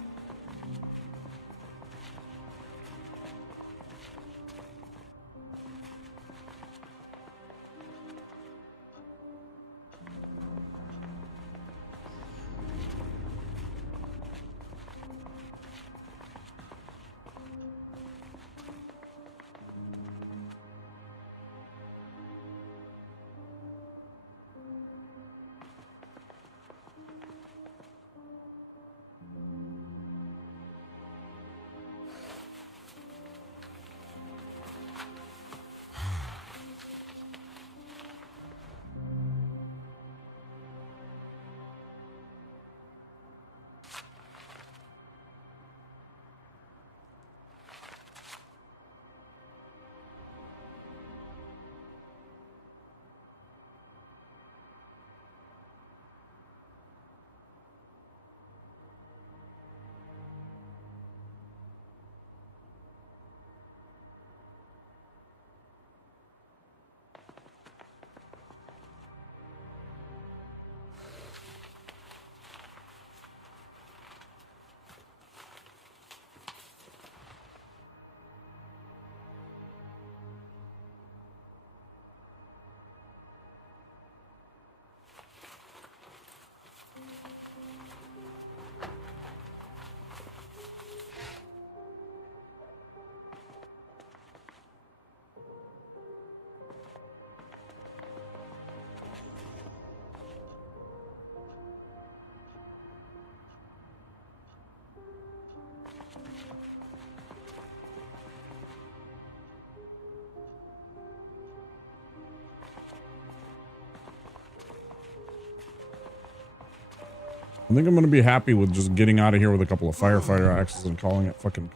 I think I'm going to be happy with just getting out of here with a couple of firefighter axes and calling it fucking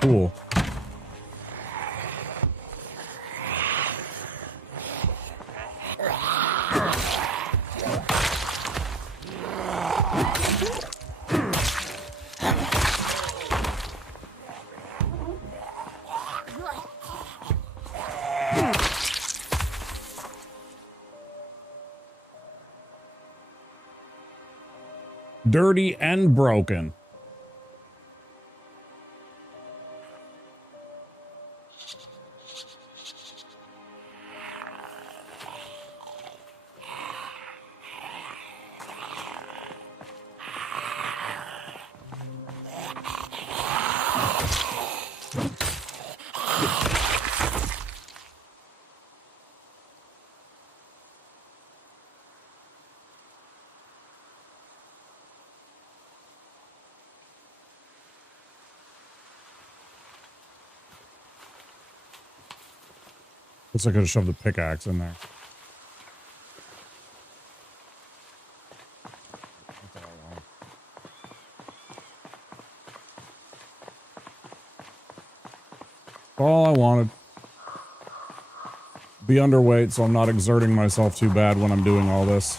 cool. Dirty and broken. Looks like I could have shoved the pickaxe in there. All I wanted. Be underweight so I'm not exerting myself too bad when I'm doing all this.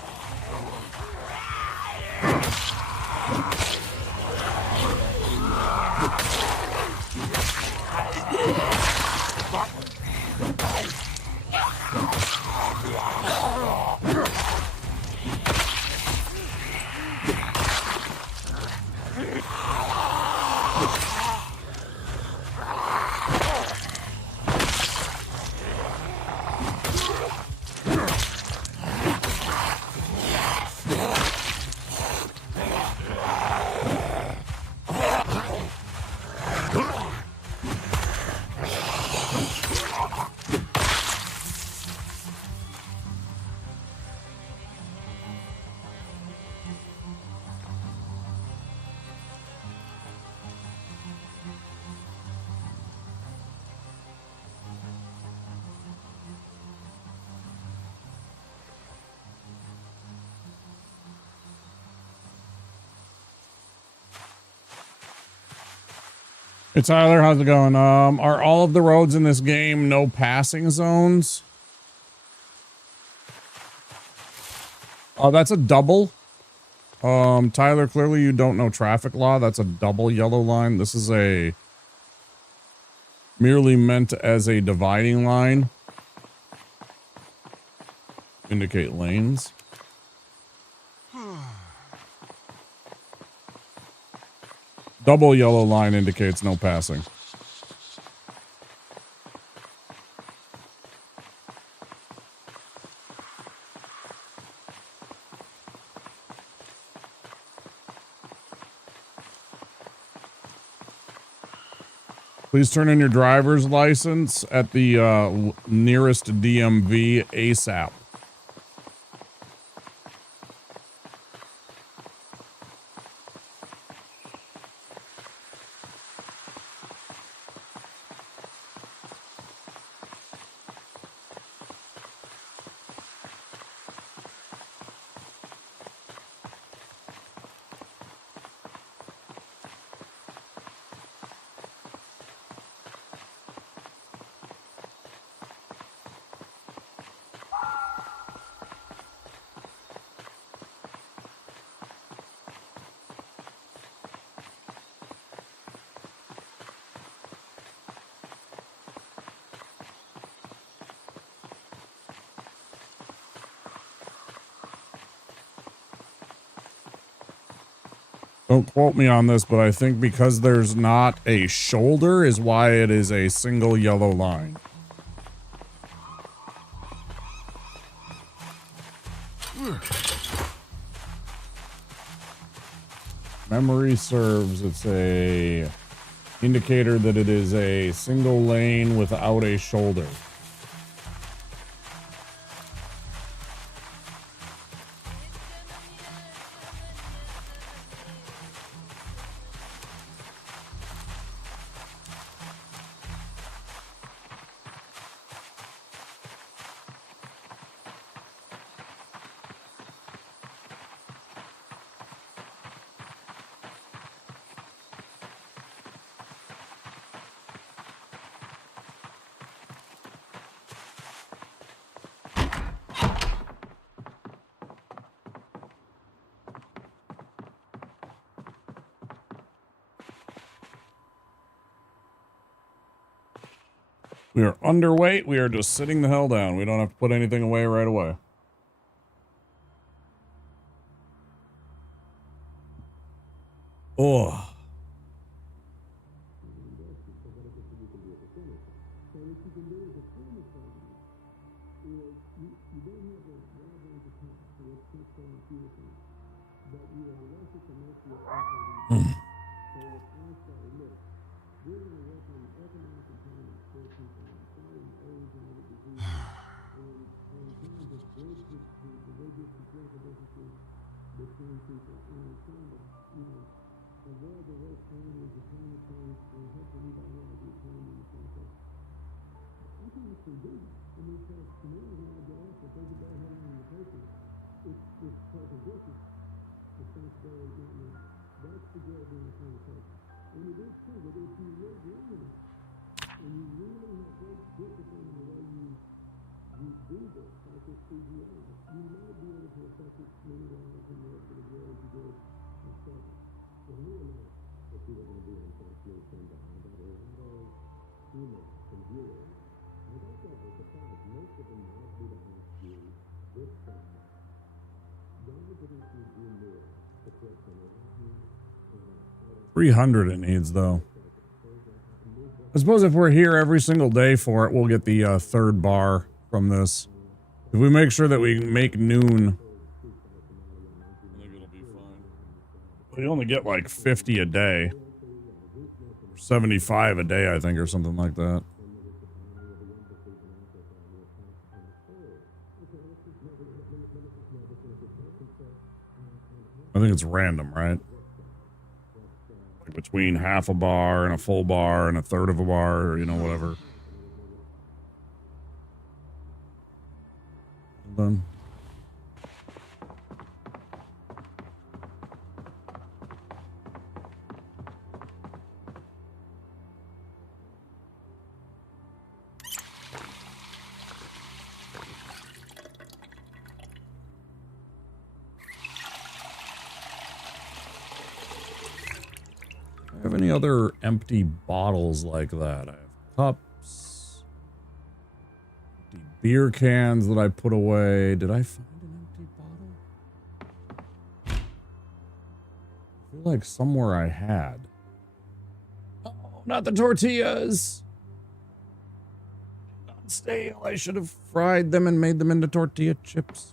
Hey Tyler, how's it going? Are all of the roads in this game no passing zones? Oh, that's a double. Tyler, clearly you don't know traffic law. That's a double yellow line. This is a merely meant as a dividing line. Indicate lanes. Double yellow line indicates no passing. Please turn in your driver's license at the nearest DMV ASAP. Don't quote me on this, but I think because there's not a shoulder is why it is a single yellow line. Memory serves, it's a indicator that it is a single lane without a shoulder. We are underweight. We are just sitting the hell down. We don't have to put anything away right away. Oh. $300 it needs, though. I suppose if we're here every single day for it, we'll get the third bar from this. If we make sure that we make noon, I think it'll be fine. We only get like 50 a day. 75 a day, I think, or something like that. I think it's random, right? Like between half a bar and a full bar and a third of a bar, or, you know, whatever. Done. any other empty bottles like that? I have cups, empty beer cans that I put away. Did I find an empty bottle? I feel like somewhere I had. Oh, not the tortillas. Not stale. I should have fried them and made them into tortilla chips.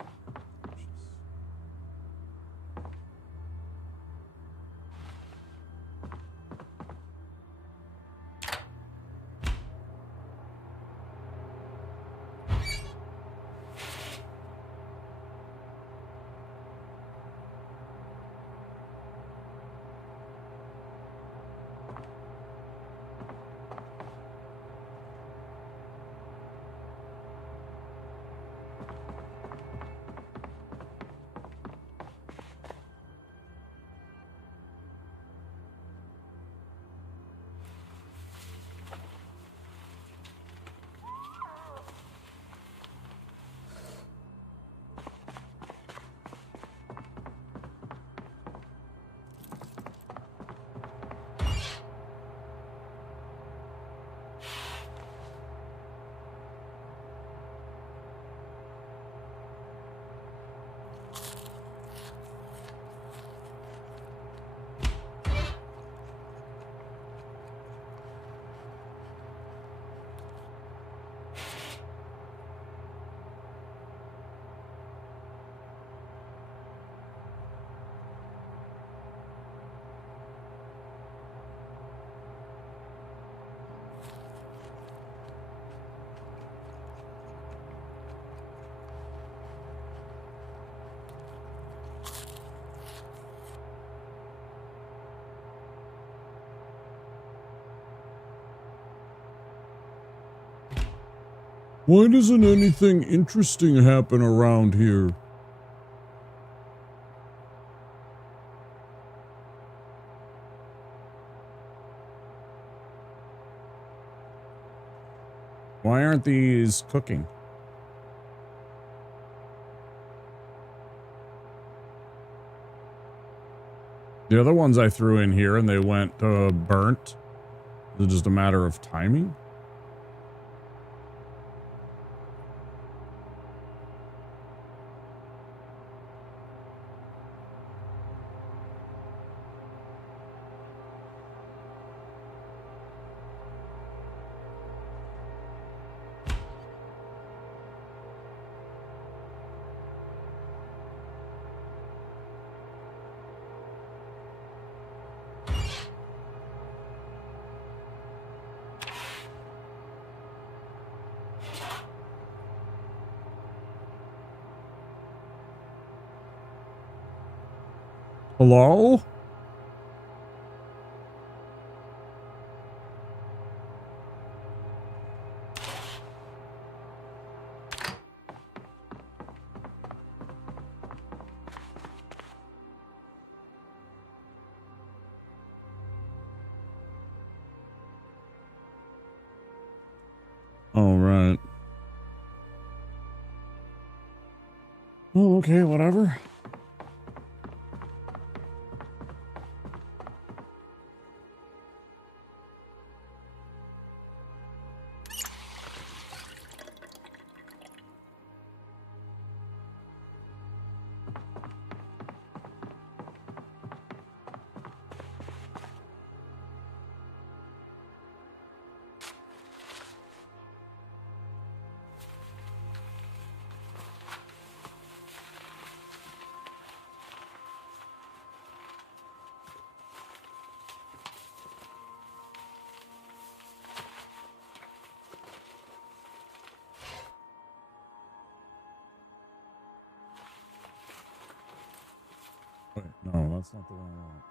Why doesn't anything interesting happen around here? Why aren't these cooking? The other ones I threw in here and they went burnt. Is it just a matter of timing? Hello? All right. Oh, okay, whatever. Wait, no, that's not the one I want.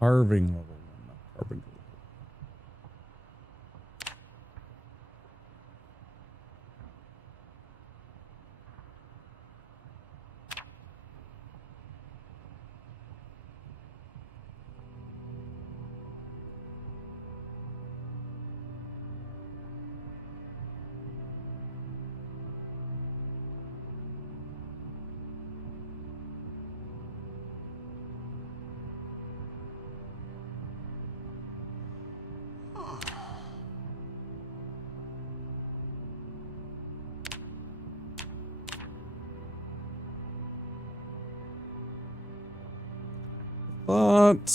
Carving level 1, not carpentry. But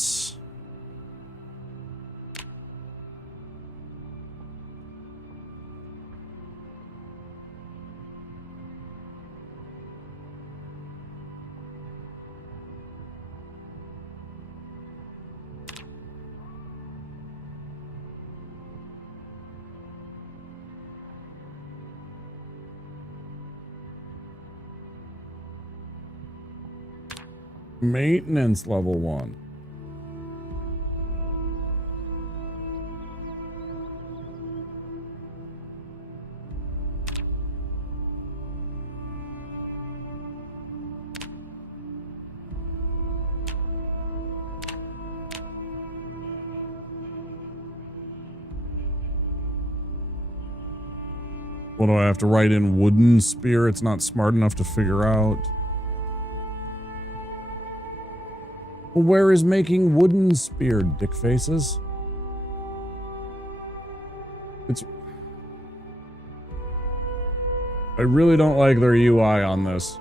maintenance level 1. What do I have to write in? Wooden spear? It's not smart enough to figure out. Well, where is making wooden spear, dick faces? It's... I really don't like their UI on this.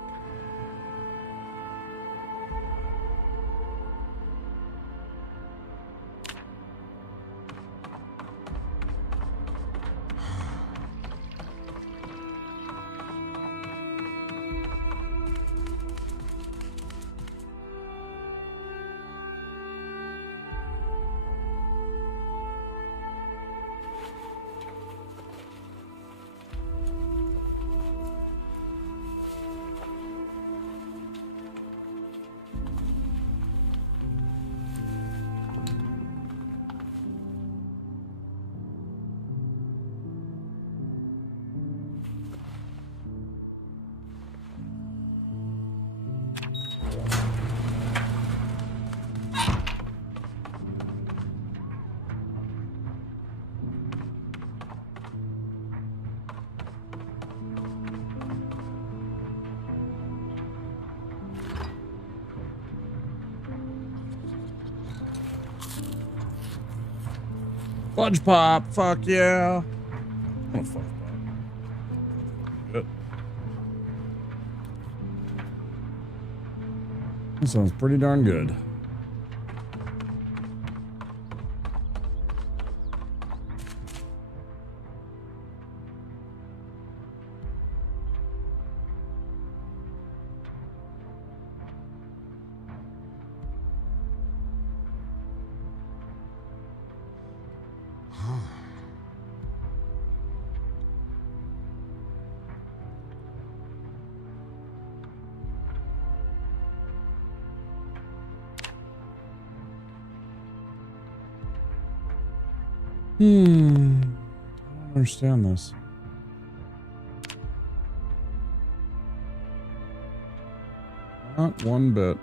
Fudge pop, fuck yeah. I want a fudge pop. Good. That sounds pretty darn good. I don't understand this. Not one bit.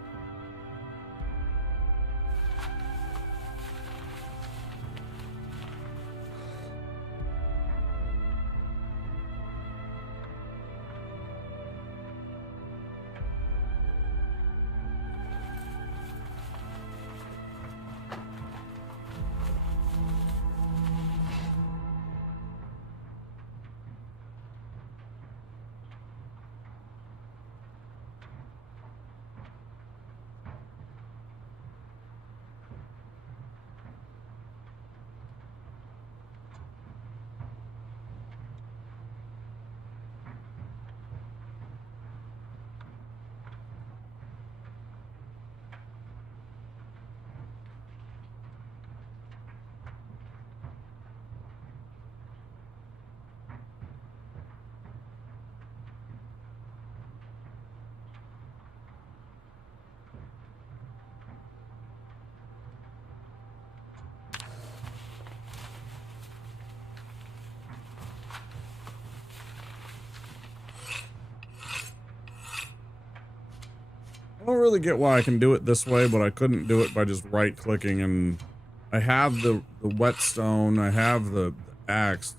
I don't really get why I can do it this way, but I couldn't do it by just right clicking. And I have the whetstone, I have the axe.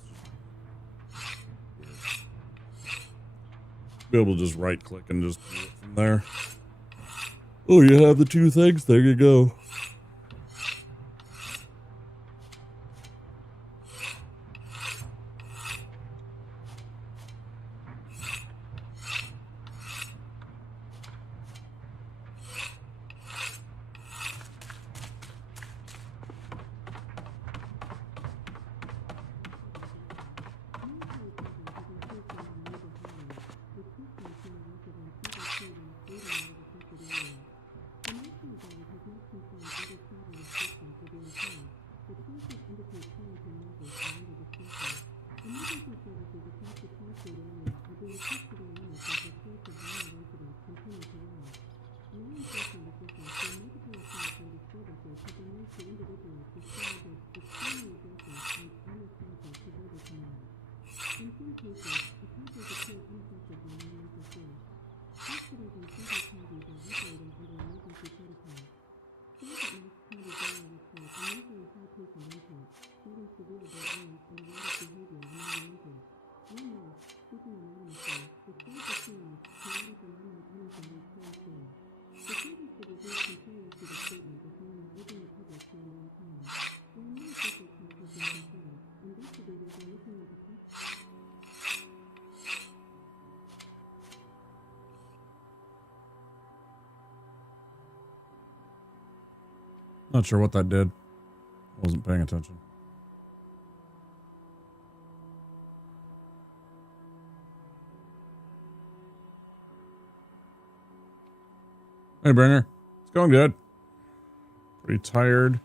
Be able to just right click and just do it from there. Oh, you have the two things? There you go. Not sure what that did. Wasn't paying attention. Hey, Bringer. It's going good. Pretty tired.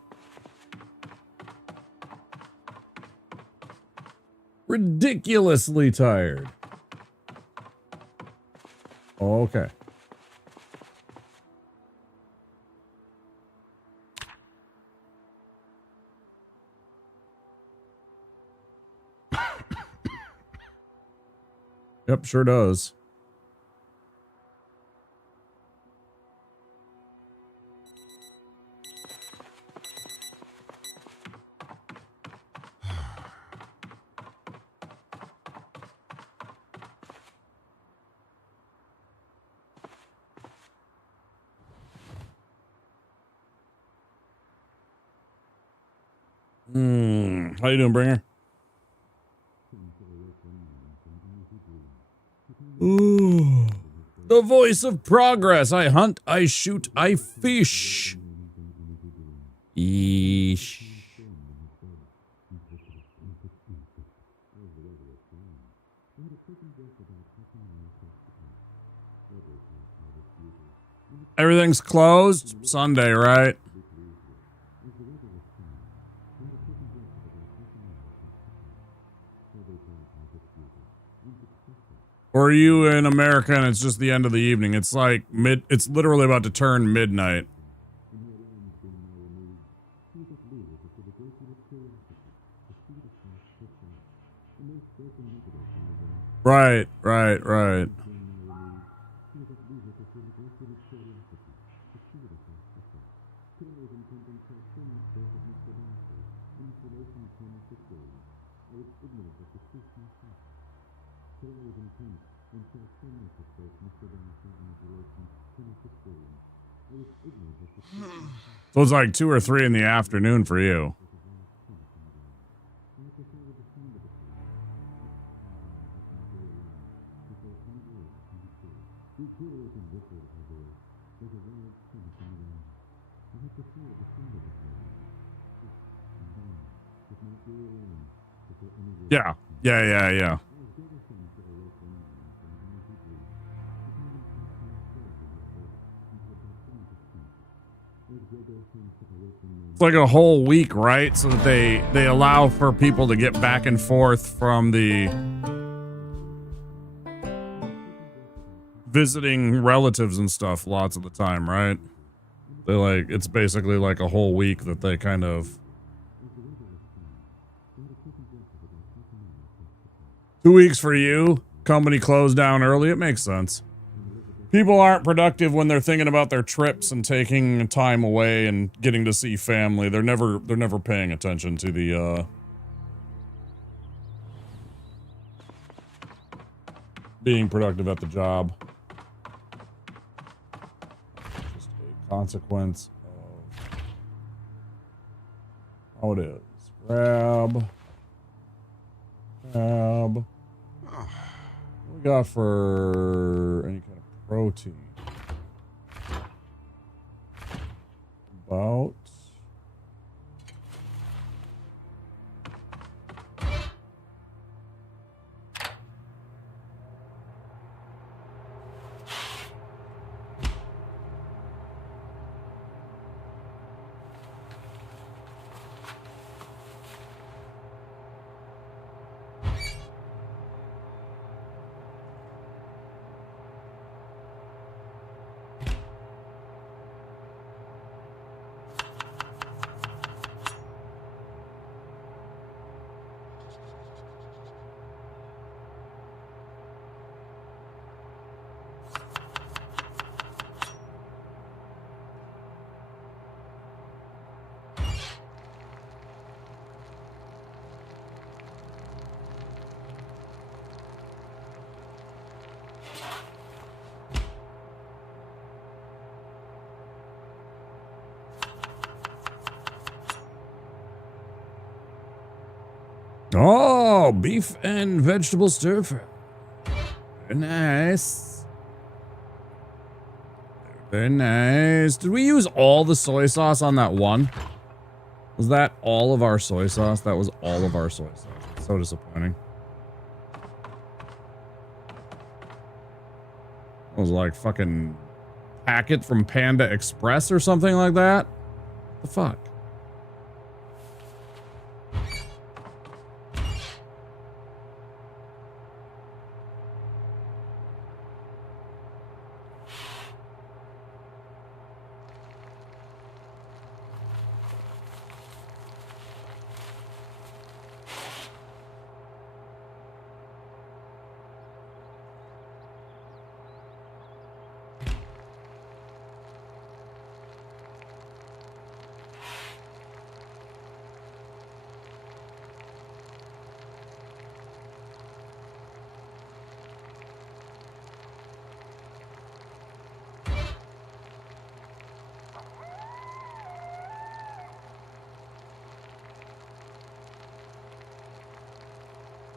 Ridiculously tired. Okay. Yep, sure does. How you doing, Bringer? Ooh. The voice of progress. I hunt, I shoot, I fish. Eesh. Everything's closed Sunday, right? Or are you in America and it's just the end of the evening? It's like it's literally about to turn midnight. Right. So it's like 2 or 3 in the afternoon for you. Yeah. It's like a whole week, right? So that they allow for people to get back and forth from the visiting relatives and stuff lots of the time, right? They like, it's basically like a whole week that they kind of 2 weeks for you. Company closed down early. It makes sense. People aren't productive when they're thinking about their trips and taking time away and getting to see family. They're never paying attention to the being productive at the job. Just a consequence of how it is. Grab. What we got for any kind of protein? About oh, beef and vegetable stir fry. Very nice. Very nice. Did we use all the soy sauce on that one? Was that all of our soy sauce? That was all of our soy sauce. It's so disappointing. It was like fucking packet from Panda Express or something like that. What the fuck?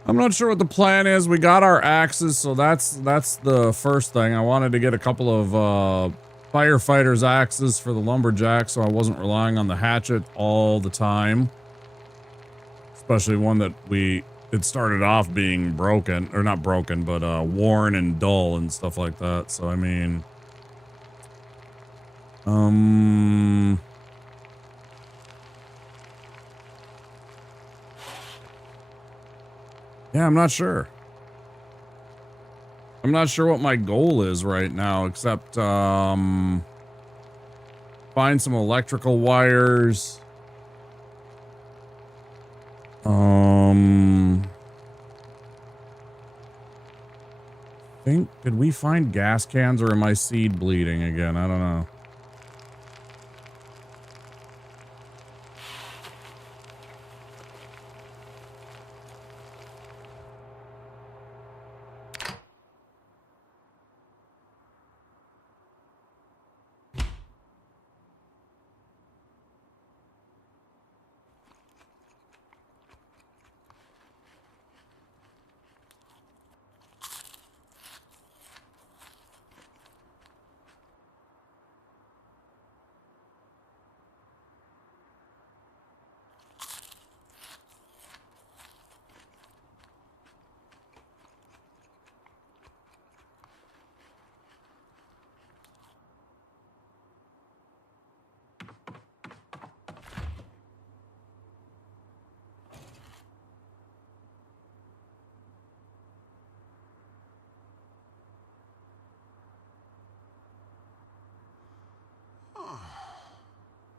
I'm not sure what the plan is. We got our axes, so that's the first thing. I wanted to get a couple of firefighters' axes for the lumberjack, so I wasn't relying on the hatchet all the time. Especially one that it started off being broken, or not broken, but worn and dull and stuff like that. So I mean, yeah, I'm not sure. I'm not sure what my goal is right now, except find some electrical wires. Did we find gas cans, or am I seed bleeding again? I don't know.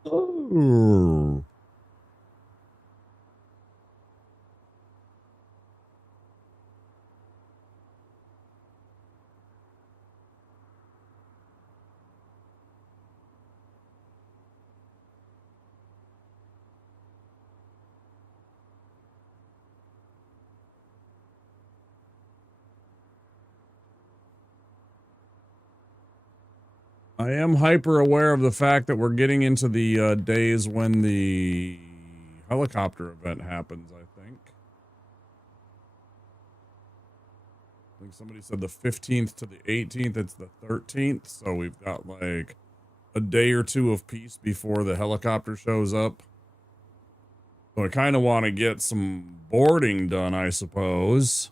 Oh. I am hyper aware of the fact that we're getting into the days when the helicopter event happens, I think. I think somebody said the 15th to the 18th. It's the 13th. So we've got like a day or two of peace before the helicopter shows up. So I kind of want to get some boarding done, I suppose.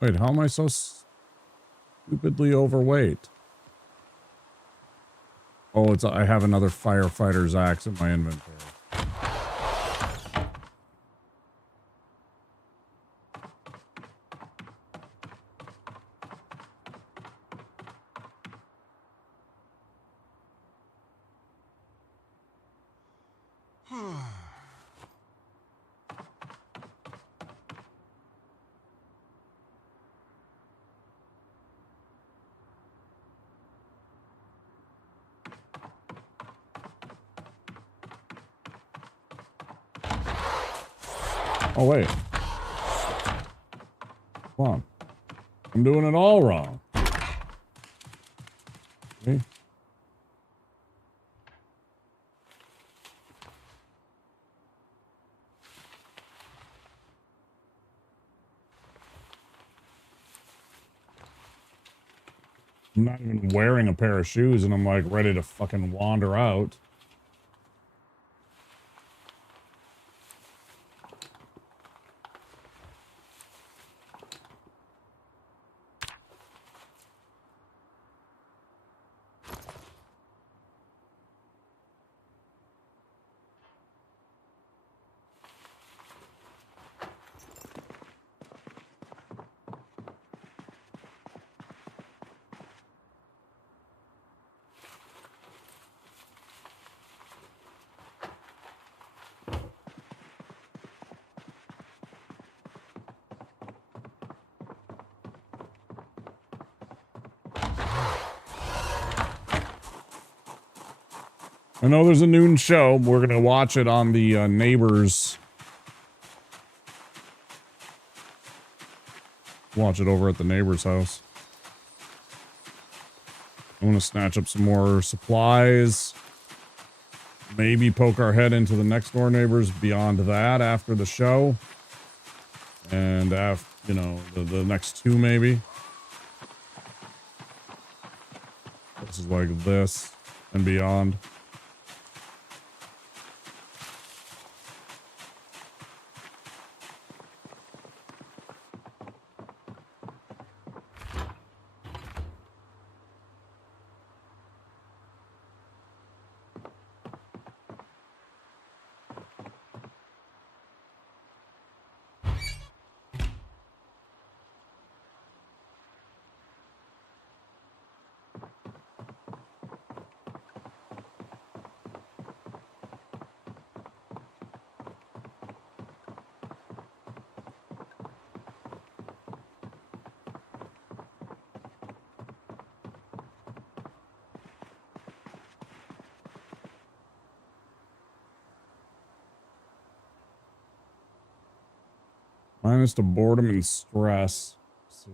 Wait, how am I so stupidly overweight? Oh, I have another firefighter's axe in my inventory. Oh, wait. Come on. I'm doing it all wrong. Okay. I'm not even wearing a pair of shoes and I'm like ready to fucking wander out. I know there's a noon show. We're going to watch it on the neighbors. Watch it over at the neighbor's house. I want to snatch up some more supplies. Maybe poke our head into the next door neighbors beyond that after the show. And after, you know, the next two maybe. This is like this and beyond. Minus the boredom and stress. So.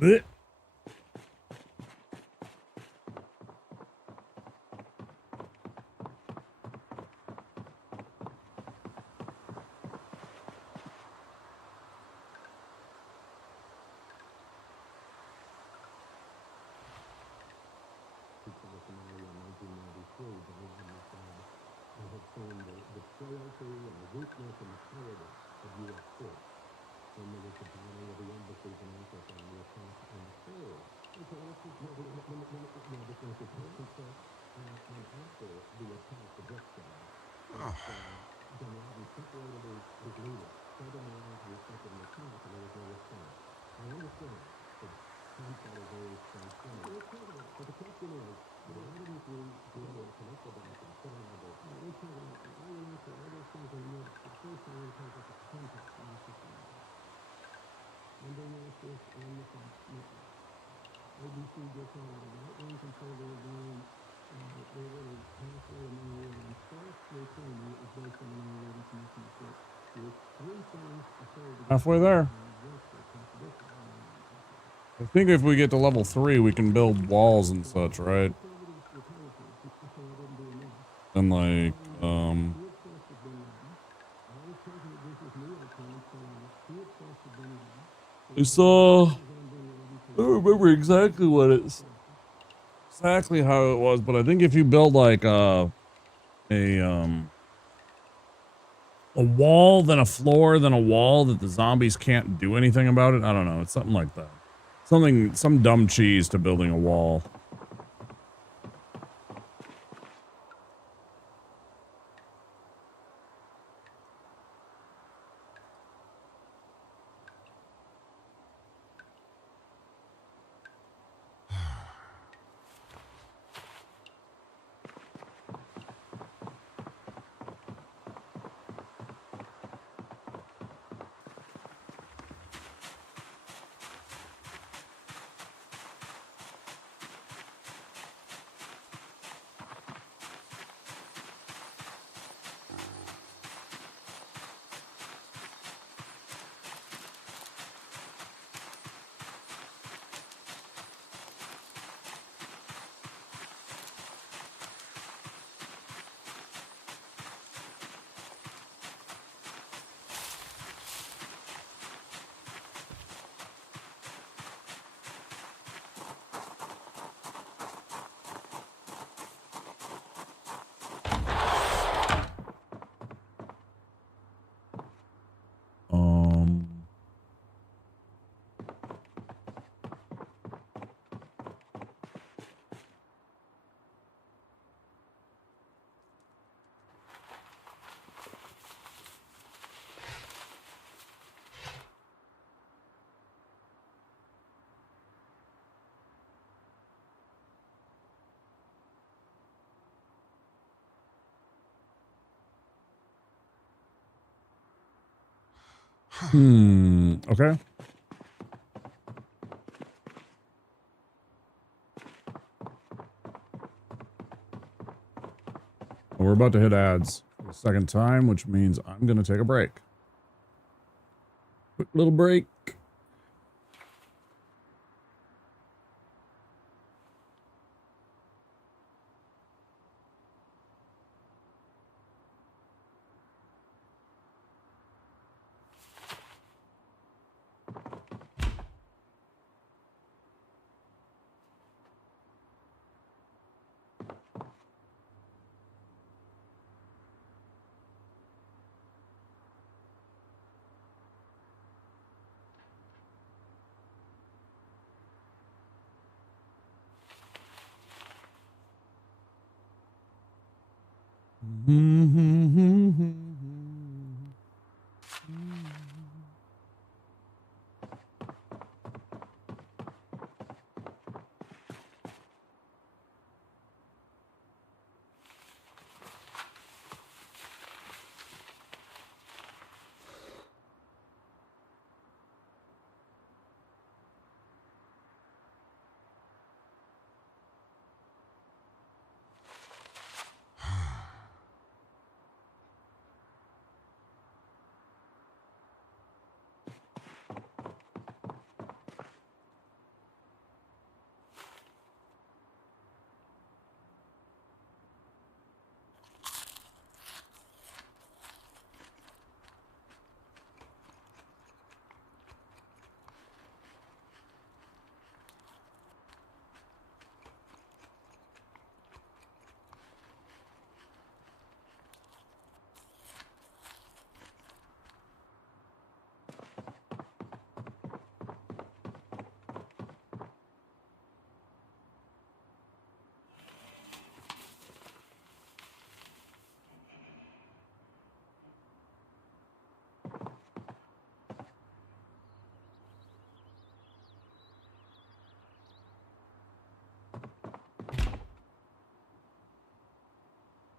Blech. Halfway there. I think if we get to level 3, we can build walls and such, right? And like, I saw, I don't remember exactly what it's, exactly how it was, but I think if you build like a wall, then a floor, then a wall that the zombies can't do anything about it. I don't know. It's something like that. Some dumb cheese to building a wall. Okay. We're about to hit ads for the second time, which means I'm going to take a break. Quick little break.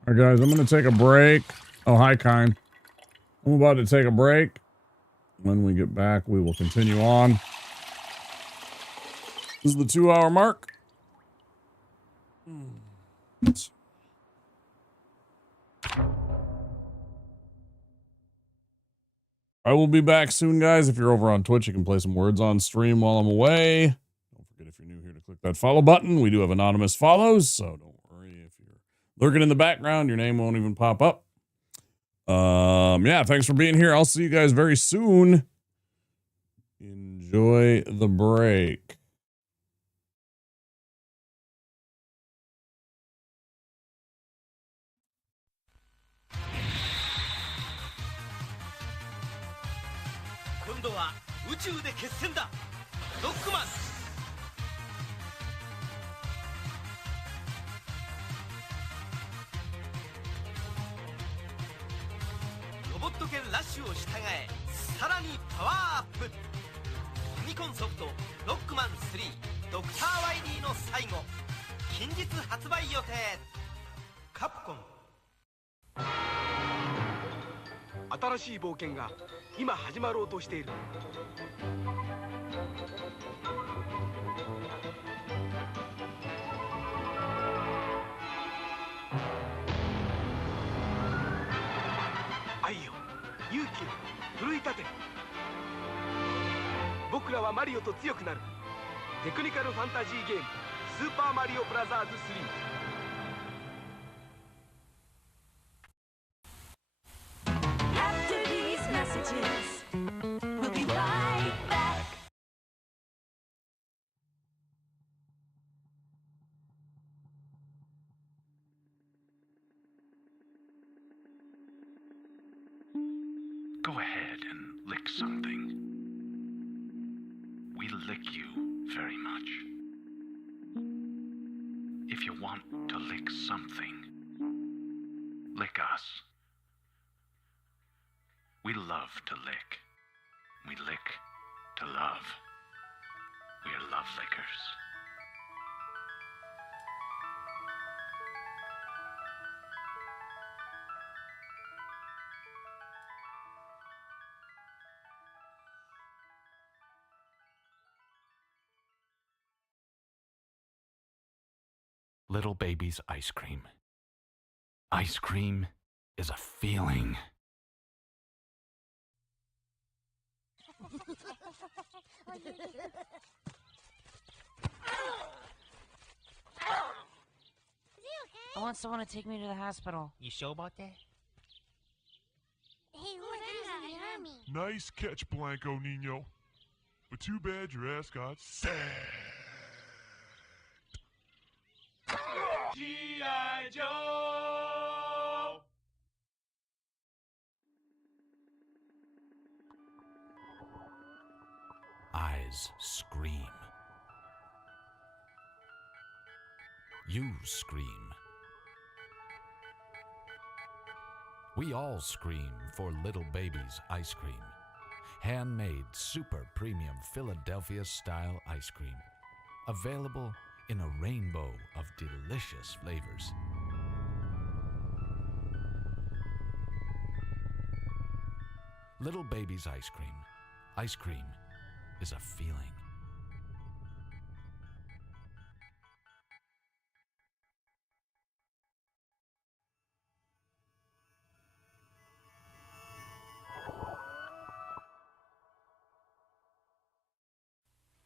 All right, guys, I'm going to take a break. Oh, hi, Kind. I'm about to take a break. When we get back, we will continue on. This is the 2-hour mark. I will be back soon, guys. If you're over on Twitch, you can play some words on stream while I'm away. Don't forget, if you're new here, to click that follow button. We do have anonymous follows, so don't worry if you're lurking in the background. Your name won't even pop up. Yeah, thanks for being here. I'll see you guys very soon. Enjoy the break. After these messages, we'll be right back. Go ahead and lick something. We lick you very much. If you want to lick something, lick us. We love to lick. We lick to love. We're love lickers. Little baby's ice cream. Ice cream is a feeling. I want someone to take me to the hospital. You sure about that? Hey, who's that? It hurt me. Nice catch, Blanco Nino. But too bad your ass got sacked. G.I. Joe! Eyes scream. You scream. We all scream for Little Baby's ice cream. Handmade super premium Philadelphia style ice cream. Available in a rainbow of delicious flavors. Little Baby's ice cream. Ice cream is a feeling.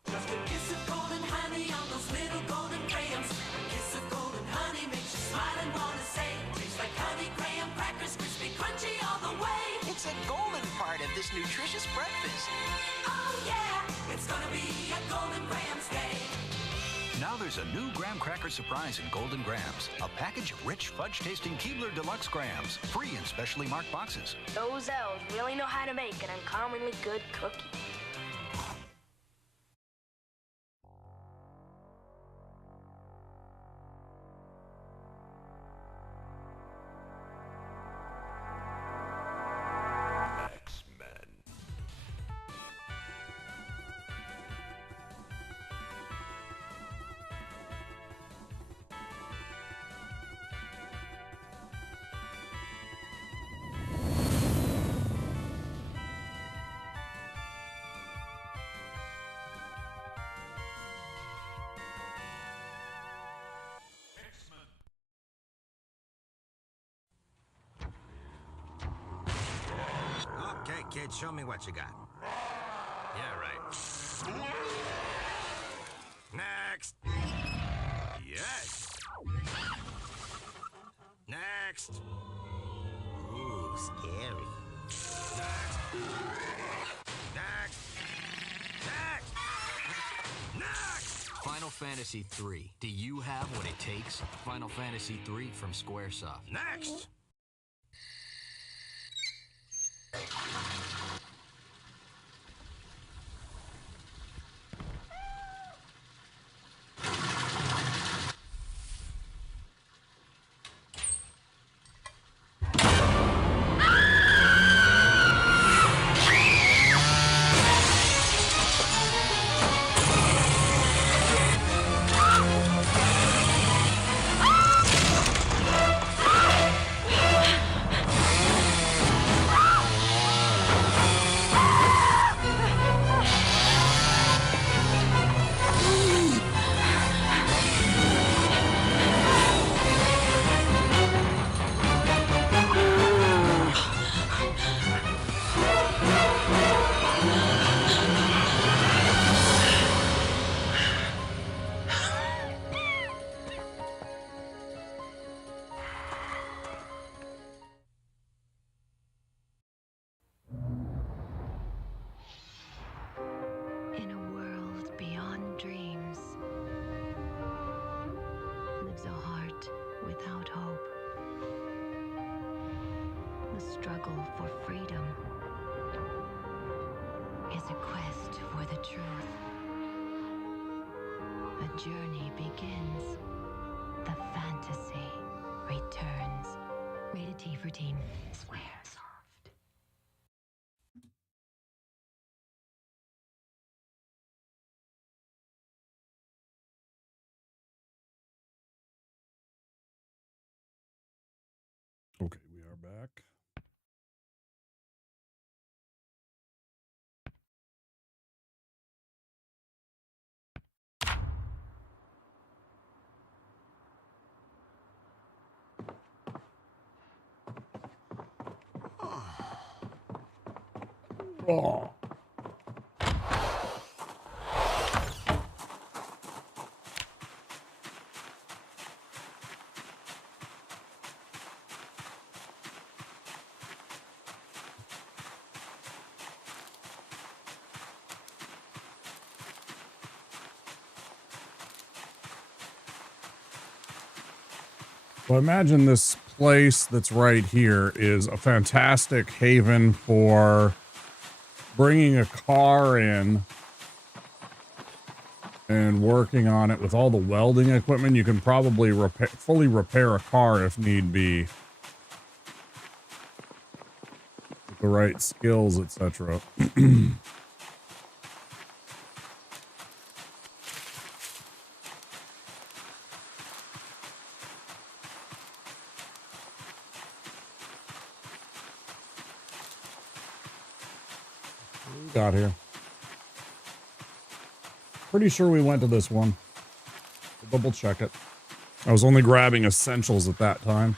Just a kiss of golden honey on those little golden grahams. A kiss of golden honey makes you smile and wanna say, tastes like honey graham crackers, crispy, crunchy all the way. It's a golden part of this nutritious breakfast. Oh yeah, it's gonna be a golden grahams day. Now there's a new graham cracker surprise in Golden Grams. A package of rich, fudge-tasting Keebler Deluxe Grahams. Free in specially marked boxes. Those elves really know how to make an uncommonly good cookie. Kid, show me what you got. Yeah, right. Next. Yes. Next. Ooh, scary. Next. Next. Next. Next. Final Fantasy III. Do you have what it takes? Final Fantasy III from Squaresoft. Next. In a world beyond dreams lives a heart without hope. The struggle for freedom is a quest for the truth. A journey begins. The fantasy returns. Rated T for Teen. Squaresoft. Okay, we are back. Oh. So imagine this place that's right here is a fantastic haven for bringing a car in and working on it with all the welding equipment. You can probably fully repair a car if need be, with the right skills, etc. Got here. Pretty sure we went to this one. We'll double check it. I was only grabbing essentials at that time.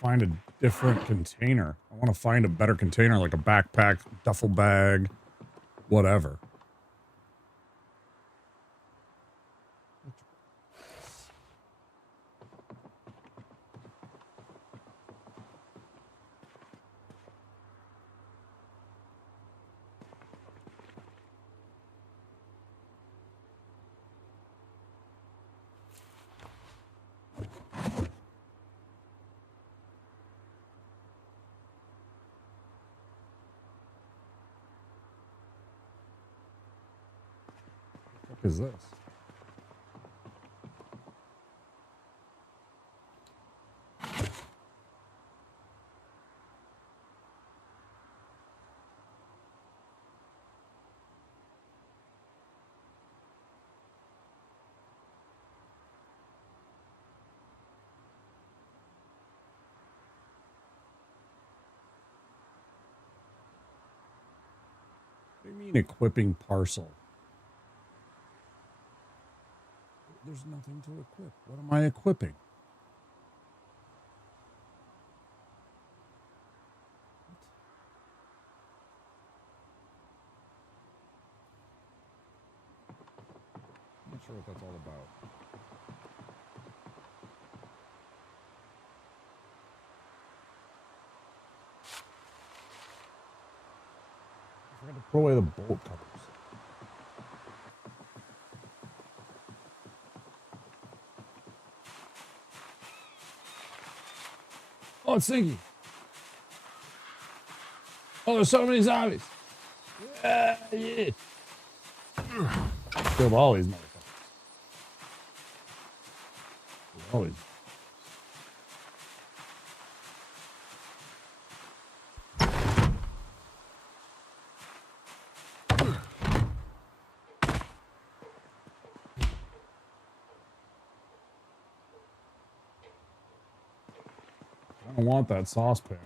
Find a different container. I want to find a better container, like a backpack, duffel bag, whatever. What is this? What do you mean equipping parcel? There's nothing to equip. What am I equipping? I'm not sure what that's all about. I forgot to put away the bolt covers. Oh, it's sinking. Oh, there's so many zombies. Yeah. Killed all these motherfuckers. Always. I don't want that saucepan.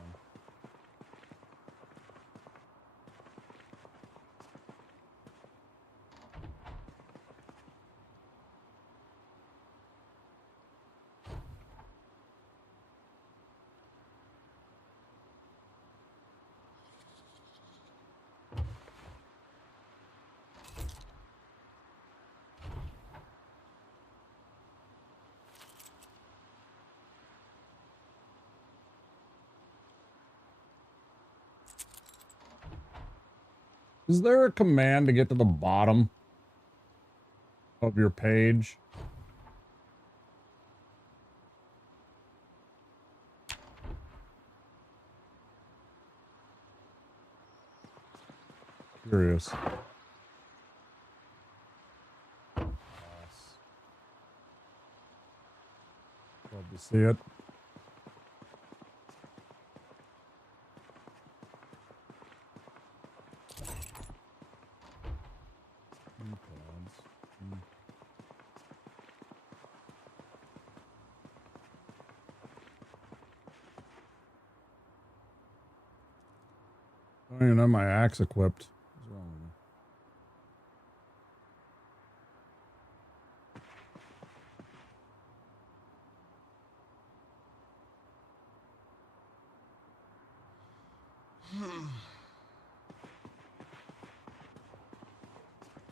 Is there a command to get to the bottom of your page? Curious. Love to see it. I don't even have my axe equipped. What's wrong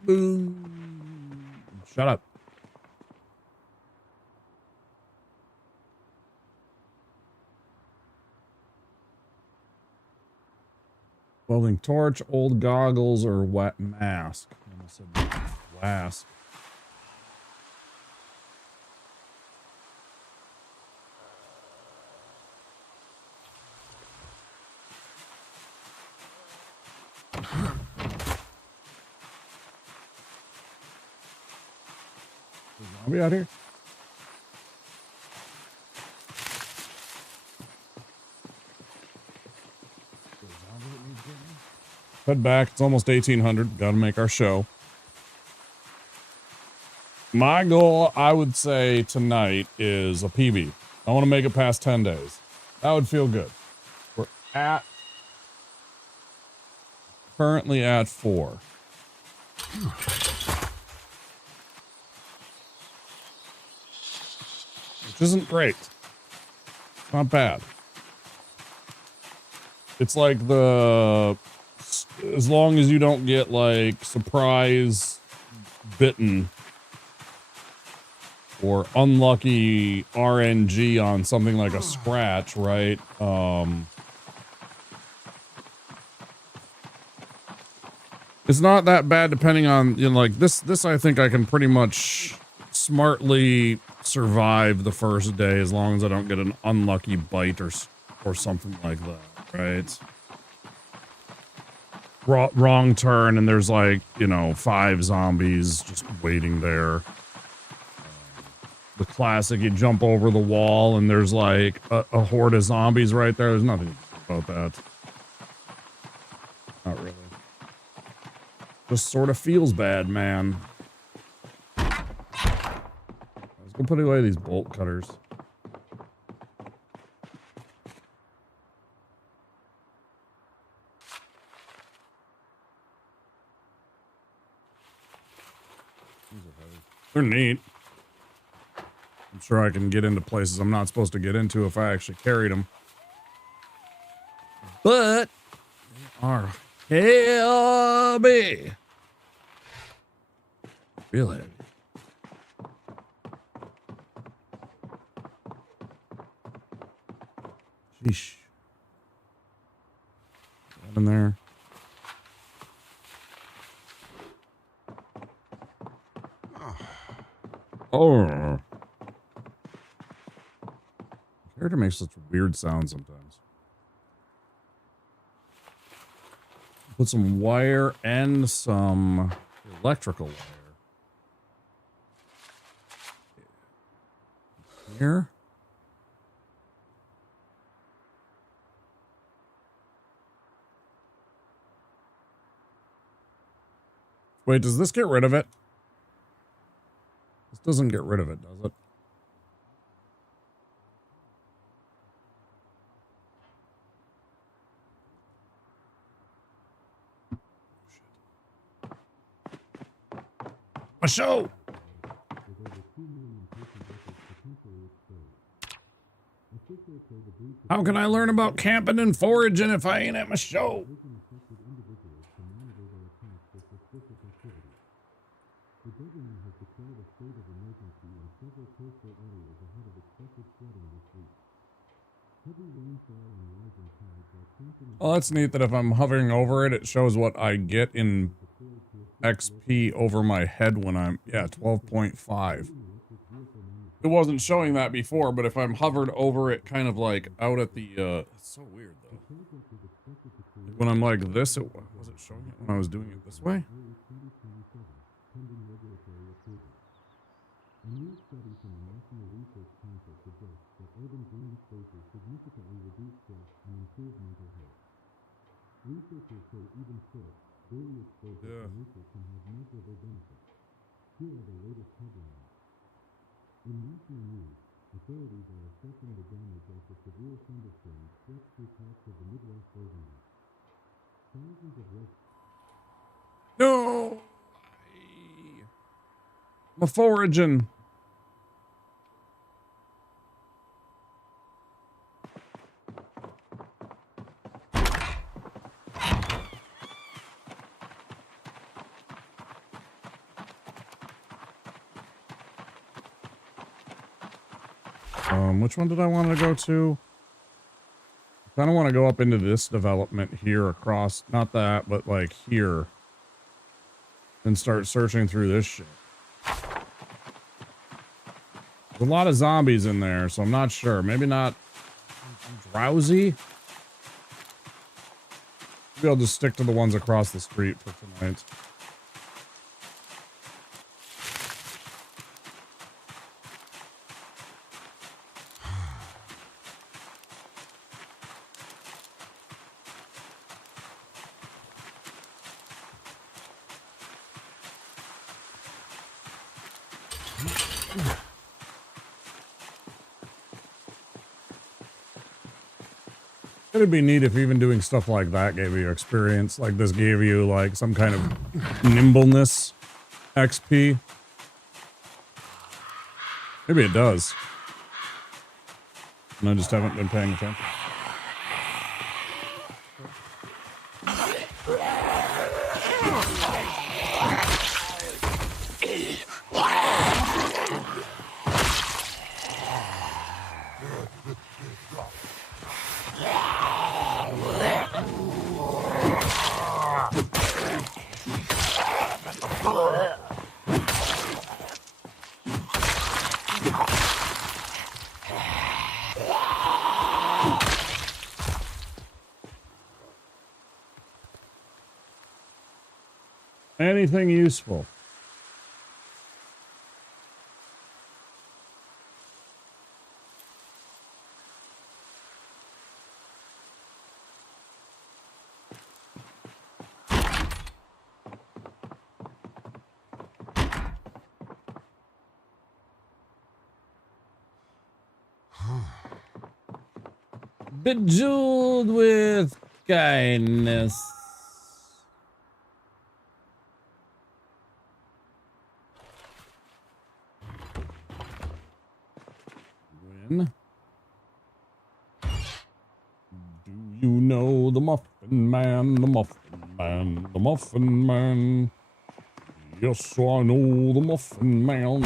with me? Boom. Shut up. Welding torch, old goggles, or wet mask. I almost said wask. Zombie out here? Head back. It's almost 1800. Got to make our show. My goal, I would say tonight, is a PB. I want to make it past 10 days. That would feel good. We're currently at 4. Which isn't great. It's not bad. It's like as long as you don't get like surprise bitten or unlucky RNG on something like a scratch, right? It's not that bad depending on, you know, like this I think I can pretty much smartly survive the first day as long as I don't get an unlucky bite or something like that, right? Wrong turn and there's like, you know, 5 zombies just waiting there. The classic, you jump over the wall and there's like a horde of zombies right there. There's nothing about that. Not really. Just sort of feels bad, man. Let's go put away these bolt cutters. They're neat. I'm sure I can get into places I'm not supposed to get into if I actually carried them. But they are heavy. Real heavy. Sheesh. That in there. Oh. The character makes such weird sounds sometimes. Put some wire and some electrical wire. Here. Wait, does this get rid of it? This doesn't get rid of it, does it? A show! How can I learn about camping and foraging if I ain't at my show? Oh, that's neat that if I'm hovering over it, it shows what I get in XP over my head when I'm, yeah, 12.5. It wasn't showing that before, but if I'm hovered over it kind of like out at the, it's so weird though. Like when I'm like this, it wasn't showing it when I was doing it this way. Yeah. No! I'm foraging. Which one did I want to go to? I kind of want to go up into this development here across, not that, but like here. And start searching through this shit. There's a lot of zombies in there, so I'm not sure. Maybe not. I'm drowsy. Maybe I'll just stick to the ones across the street for tonight. It'd be neat if even doing stuff like that gave you experience, like this gave you like some kind of nimbleness XP. Maybe it does. And I just haven't been paying attention. Anything useful? Bejeweled with kindness. muffin. Do you know the Muffin Man, the Muffin Man, the Muffin Man? Yes, I know the Muffin Man.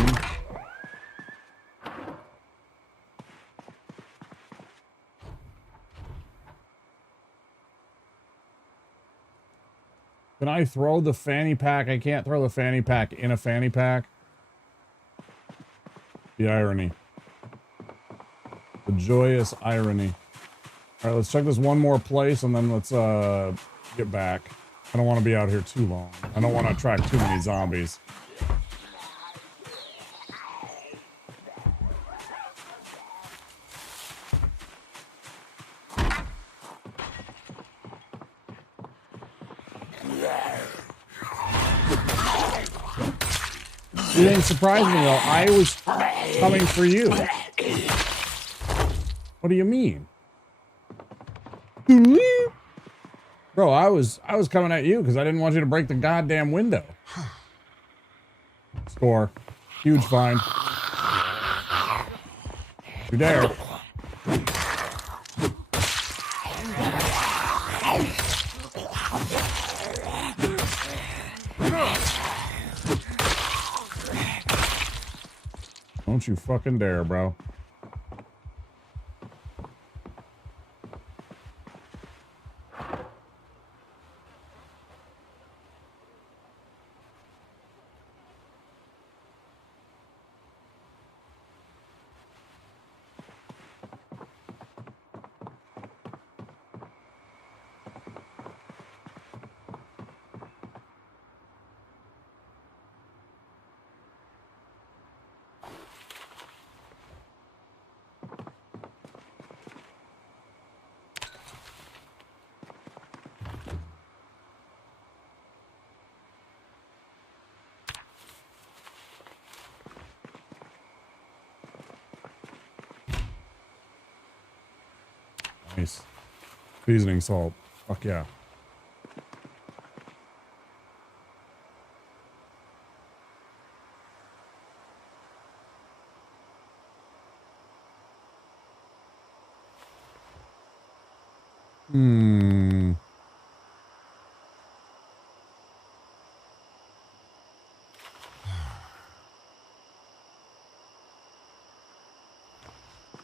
Can I throw the fanny pack? I can't throw the fanny pack in a fanny pack. The irony. The joyous irony. All right, let's check this one more place and then let's get back. I don't want to be out here too long. I don't want to attract too many zombies. You didn't surprise me though. I was coming for you. What do you mean? Bro, I was coming at you because I didn't want you to break the goddamn window. Score. Huge find. You dare. Don't you fucking dare, bro. Nice. Seasoning salt. Fuck yeah.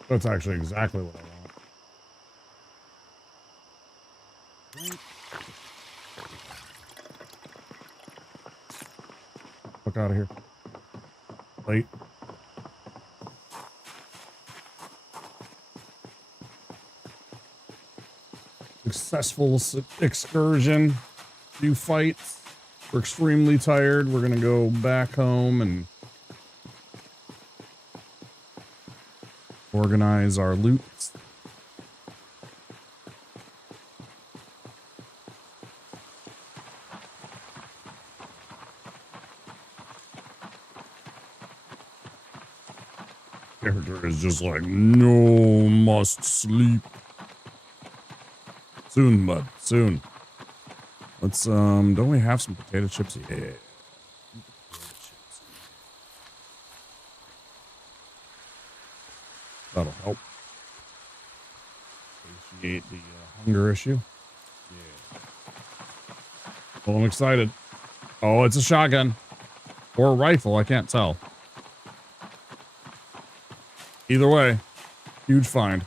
That's actually exactly what I want. Fuck out of here. Late. Successful excursion. Few fights. We're extremely tired. We're gonna go back home and organize our loot. Character is just like, no, must sleep. Soon, bud, soon. Let's, don't we have some potato chips? Yeah. That'll help. Satiate the hunger issue. Yeah. Well, I'm excited. Oh, it's a shotgun. Or a rifle, I can't tell. Either way, huge find.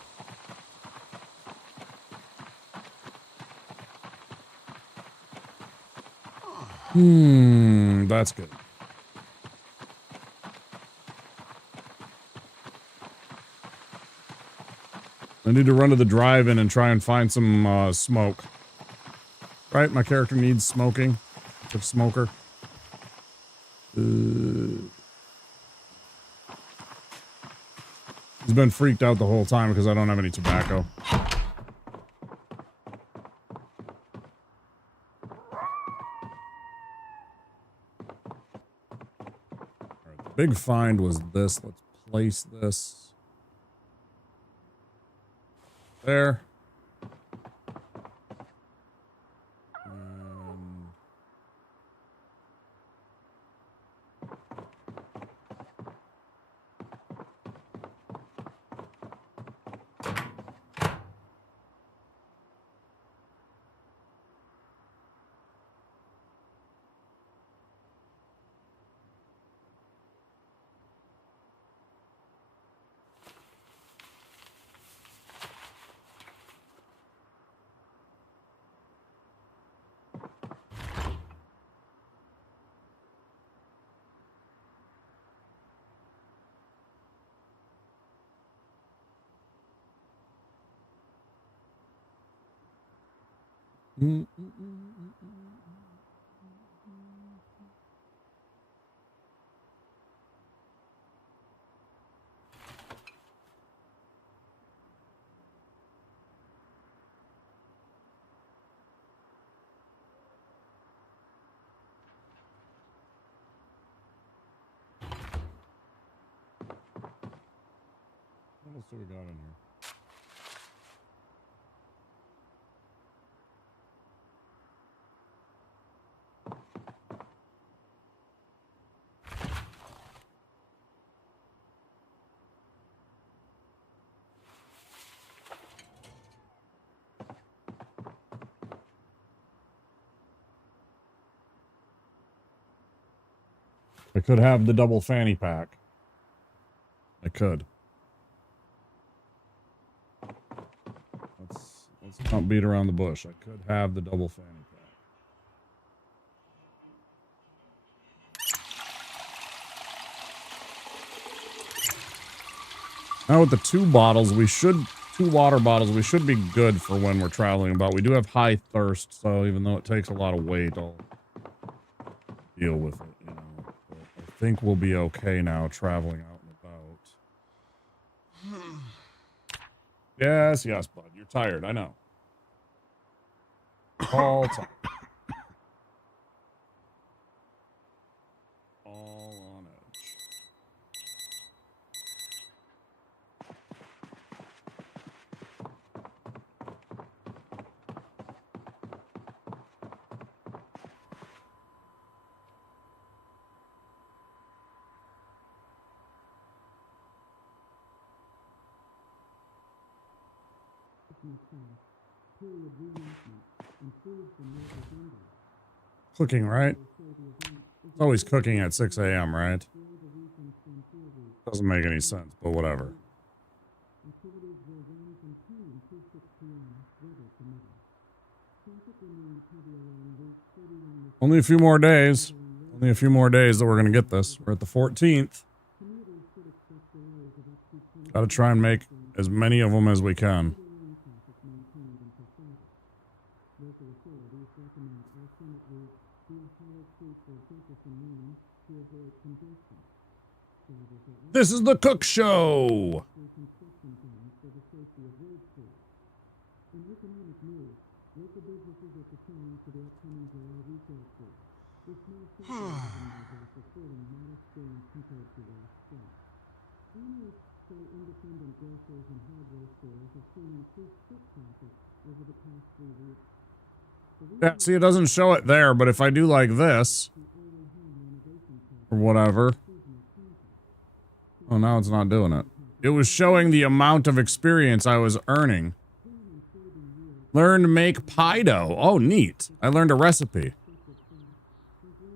That's good. I need to run to the drive-in and try and find some smoke. Right, my character needs smoking. It's a smoker. He's been freaked out the whole time because I don't have any tobacco. Alright, the big find was this. Let's place this there. What else do we got in here? I could have the double fanny pack. I could. Let's not beat around the bush. I could have the double fanny pack. Now with the two water bottles, we should be good for when we're traveling about. We do have high thirst, so even though it takes a lot of weight, I'll deal with it, you know. But I think we'll be okay now traveling out and about. Yes, bud. You're tired, I know. All tired. All on edge. Cooking, right? It's always cooking at 6 a.m., right? Doesn't make any sense, but whatever. Only a few more days. Only a few more days that we're going to get this. We're at the 14th. Got to try and make as many of them as we can. This is the Cook Show. Yeah, see, it doesn't show it there, but if I do like this, or whatever. Oh, now it's not doing it. It was showing the amount of experience I was earning. Learn to make pie dough. Oh, neat. I learned a recipe.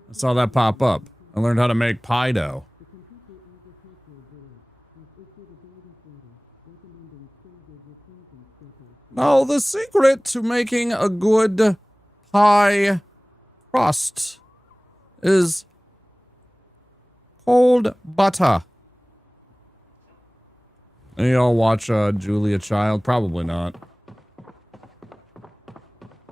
I saw that pop up. I learned how to make pie dough. Now, the secret to making a good pie crust is cold butter. Any y'all watch Julia Child? Probably not.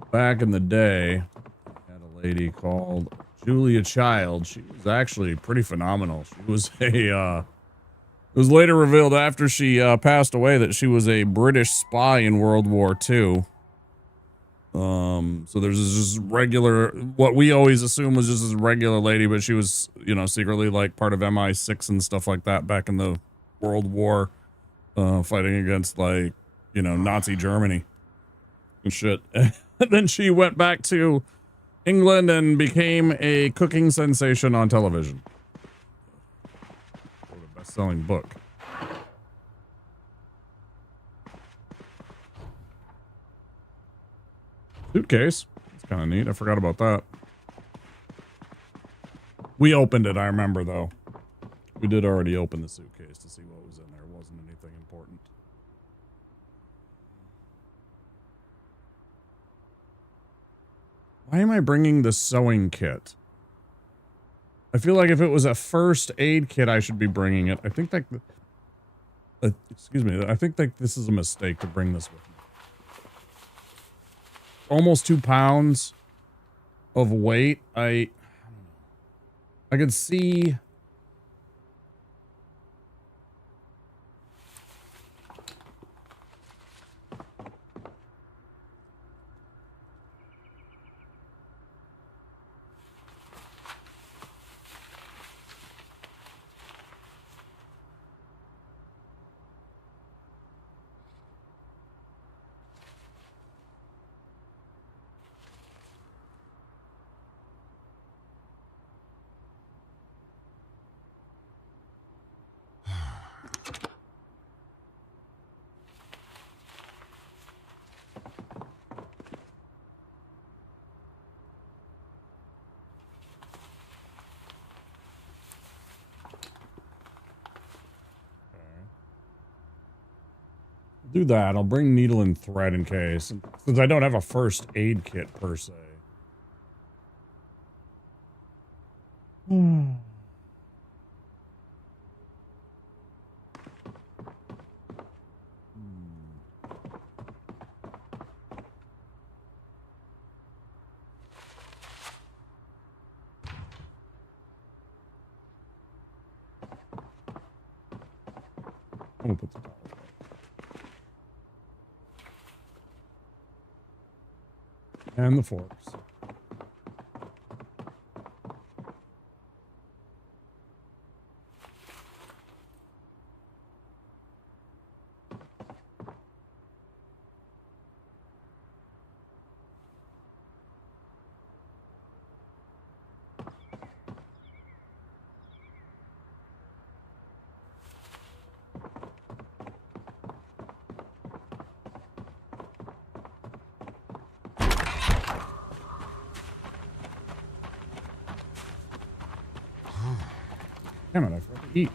Back in the day, I had a lady called Julia Child. She was actually pretty phenomenal. She was a, it was later revealed after she passed away that she was a British spy in World War II. So there's this just regular, what we always assume was just this regular lady, but she was, you know, secretly like part of MI6 and stuff like that back in the World War, fighting against like, you know, Nazi Germany and shit. And then she went back to England and became a cooking sensation on television. Wrote a best-selling book. Suitcase. That's kind of neat. I forgot about that. We opened it, I remember, though. We did already open the suitcase to see what was in there. It wasn't anything important. Why am I bringing the sewing kit? I feel like if it was a first aid kit, I should be bringing it. I think that... excuse me. I think that this is a mistake to bring this with me. almost 2 pounds of weight. I could see. Do that. I'll bring needle and thread in case, since I don't have a first aid kit per se. I'm gonna put the towel away. And the forks. Damn it, I forgot to eat.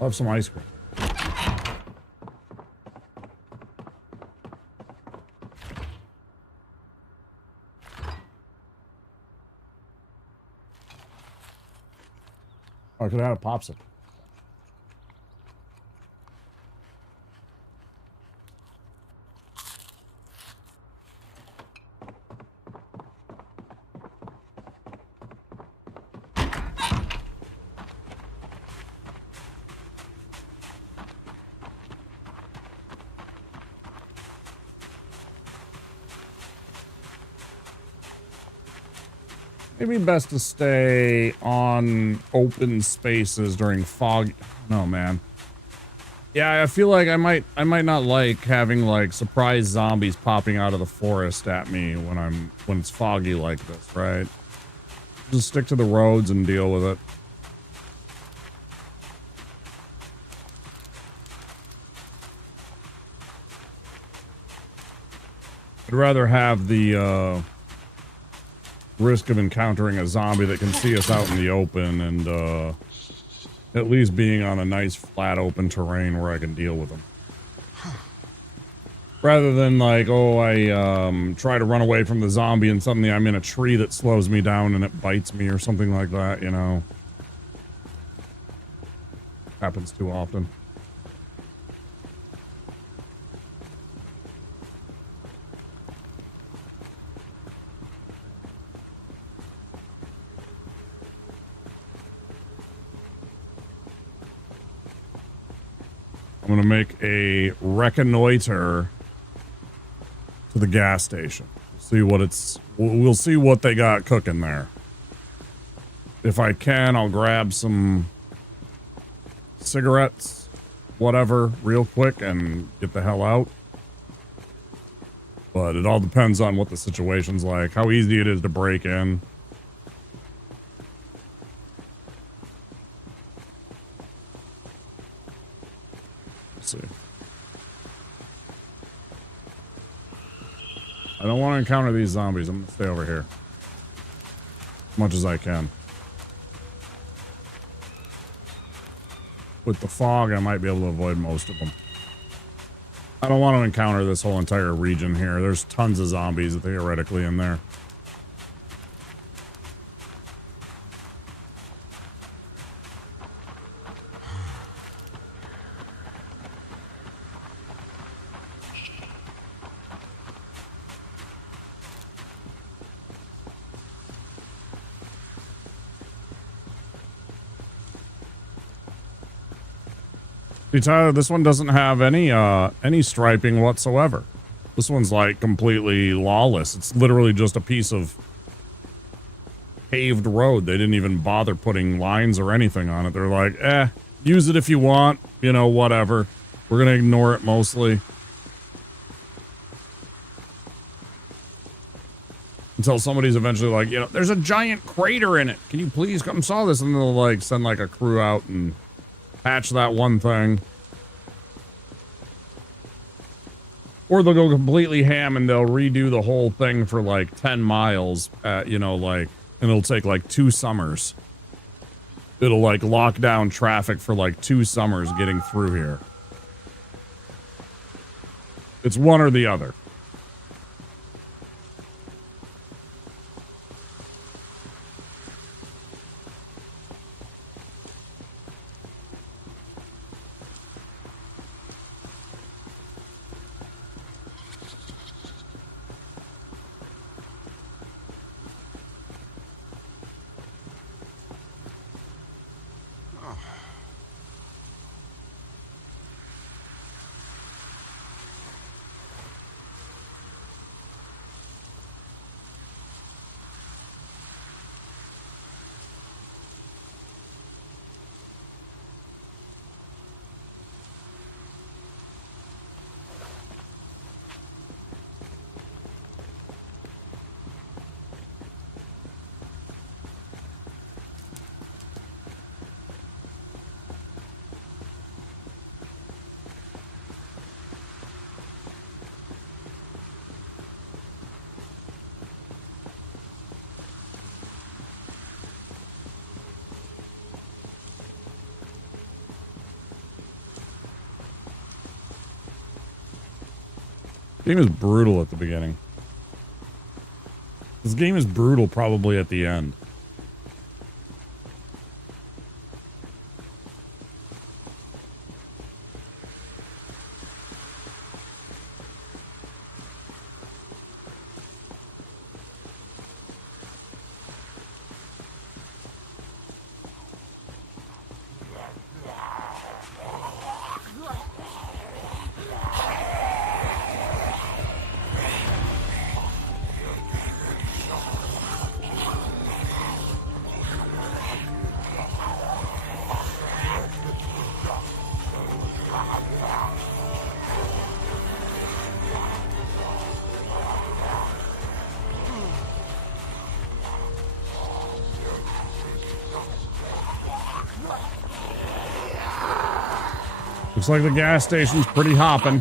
I'll have some ice cream. Oh, I could have had a popsicle. Maybe best to stay on open spaces during fog. No, man. Yeah, I feel like I might not like having like surprise zombies popping out of the forest at me when it's foggy like this, right? Just stick to the roads and deal with it. I'd rather have the risk of encountering a zombie that can see us out in the open and at least being on a nice flat open terrain where I can deal with them. Rather than like, oh, I try to run away from the zombie and suddenly I'm in a tree that slows me down and it bites me or something like that, you know. Happens too often. I'm gonna make a reconnoiter to the gas station. See what we'll see what they got cooking there. If I can, I'll grab some cigarettes, whatever, real quick and get the hell out. But it all depends on what the situation's like, how easy it is to break in. See. I don't want to encounter these zombies. I'm gonna stay over here as much as I can. With the fog, I might be able to avoid most of them. I don't want to encounter this whole entire region here. There's tons of zombies theoretically in there. See, Tyler, this one doesn't have any striping whatsoever. This one's like completely lawless. It's literally just a piece of paved road. They didn't even bother putting lines or anything on it. They're like, use it if you want, you know, whatever. We're gonna ignore it mostly. Until somebody's eventually like, you know, there's a giant crater in it. Can you please come saw this? And they'll like send like a crew out and patch that one thing. Or they'll go completely ham and they'll redo the whole thing for like 10 miles, you know, like, and it'll take like 2 summers. It'll like lock down traffic for like 2 summers getting through here. It's one or the other. Game is brutal at the beginning. This game is brutal probably at the end. Looks like the gas station's pretty hopping.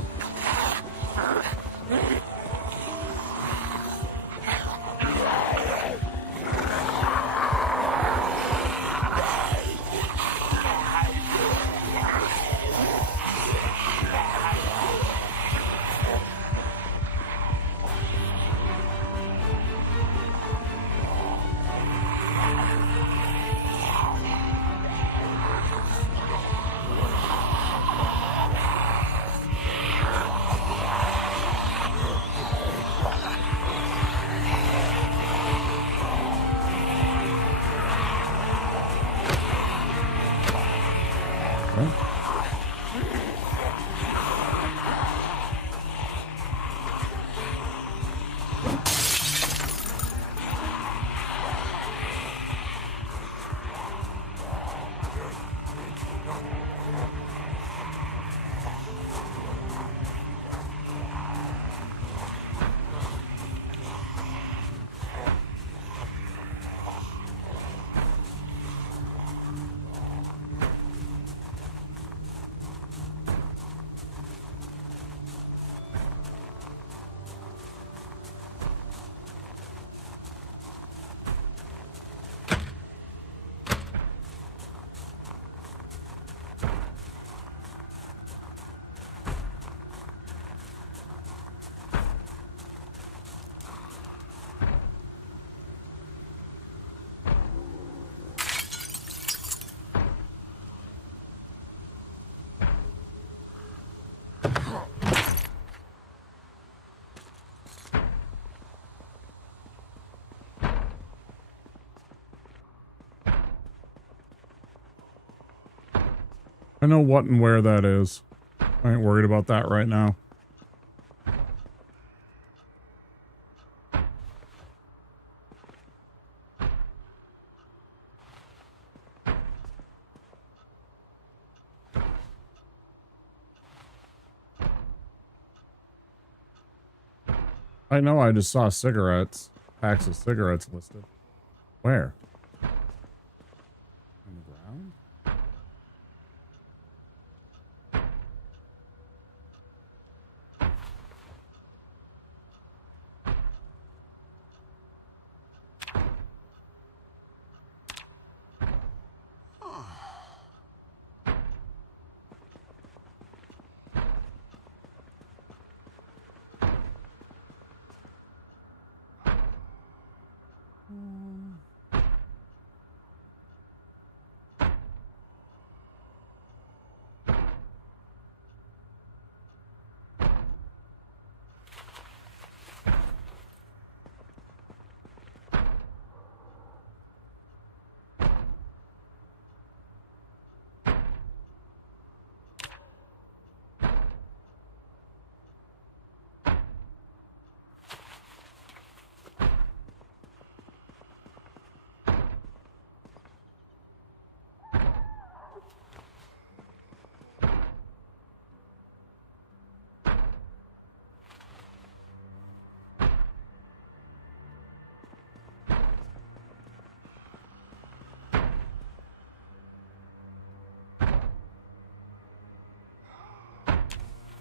I know what and where that is. I ain't worried about that right now. I know I just saw cigarettes. Packs of cigarettes listed. Where? On the ground?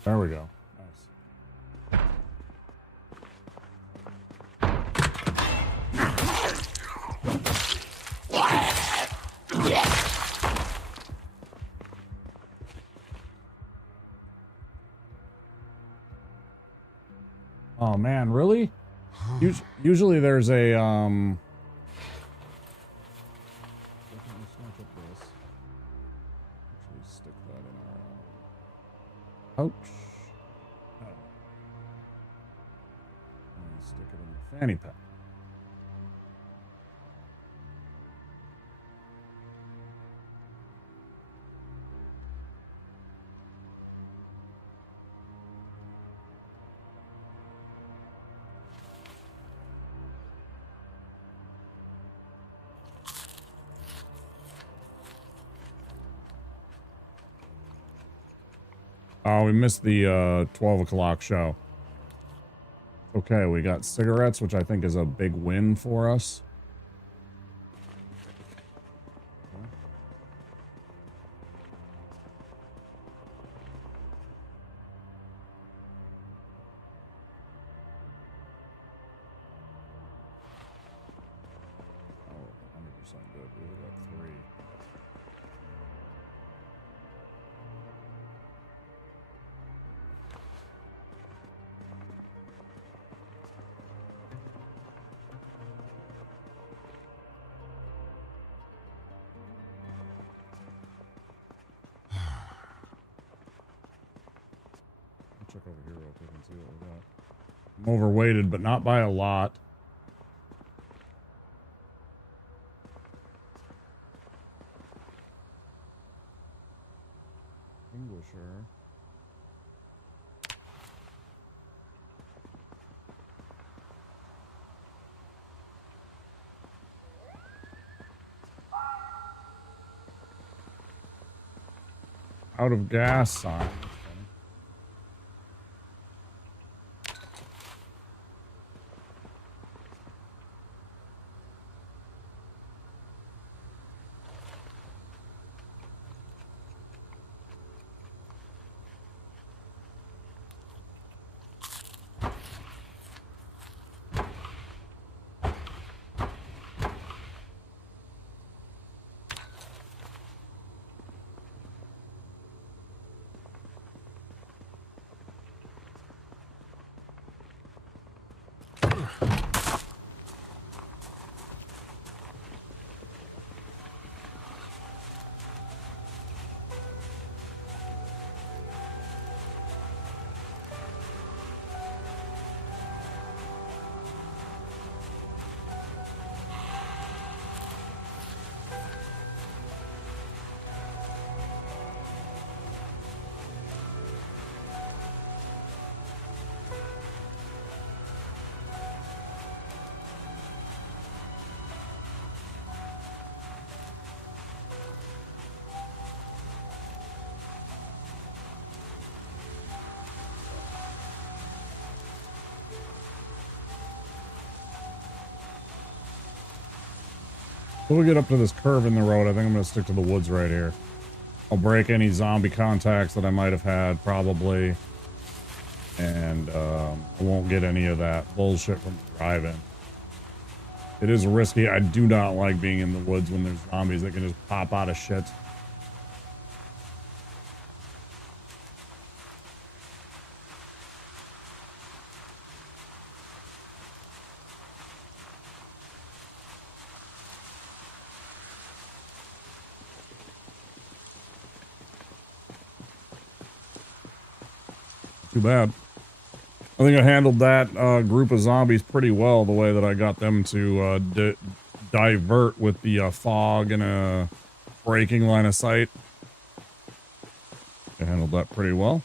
There we go. Nice. Oh man, really? Usually there's a definitely snatch up this. Actually stick that in our ouch. Oh. And stick it in the fanny pack. Oh, we missed the 12 o'clock show. Okay, we got cigarettes, which I think is a big win for us. Oh, 100% good. We got 3. Check over here real quick and see what we got. I'm overweighted, but not by a lot. Englisher. Out of gas sign. Till we get up to this curve in the road, I think I'm going to stick to the woods right here. I'll break any zombie contacts that I might have had, probably. And I won't get any of that bullshit from driving. It is risky. I do not like being in the woods when there's zombies that can just pop out of shit. Too bad. I think I handled that group of zombies pretty well, the way that I got them to divert with the fog and a breaking line of sight. I handled that pretty well.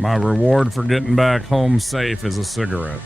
My reward for getting back home safe is a cigarette.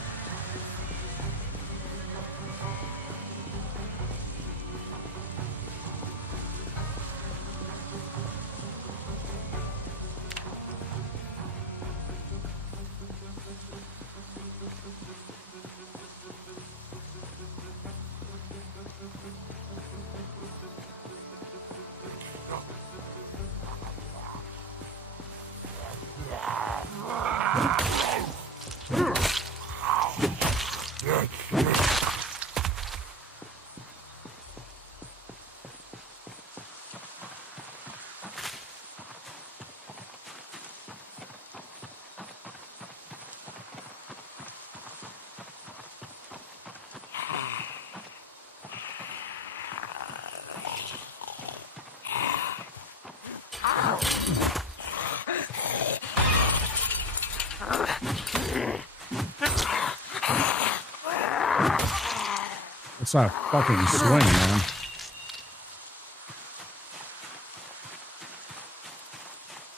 What's that fucking swing, man?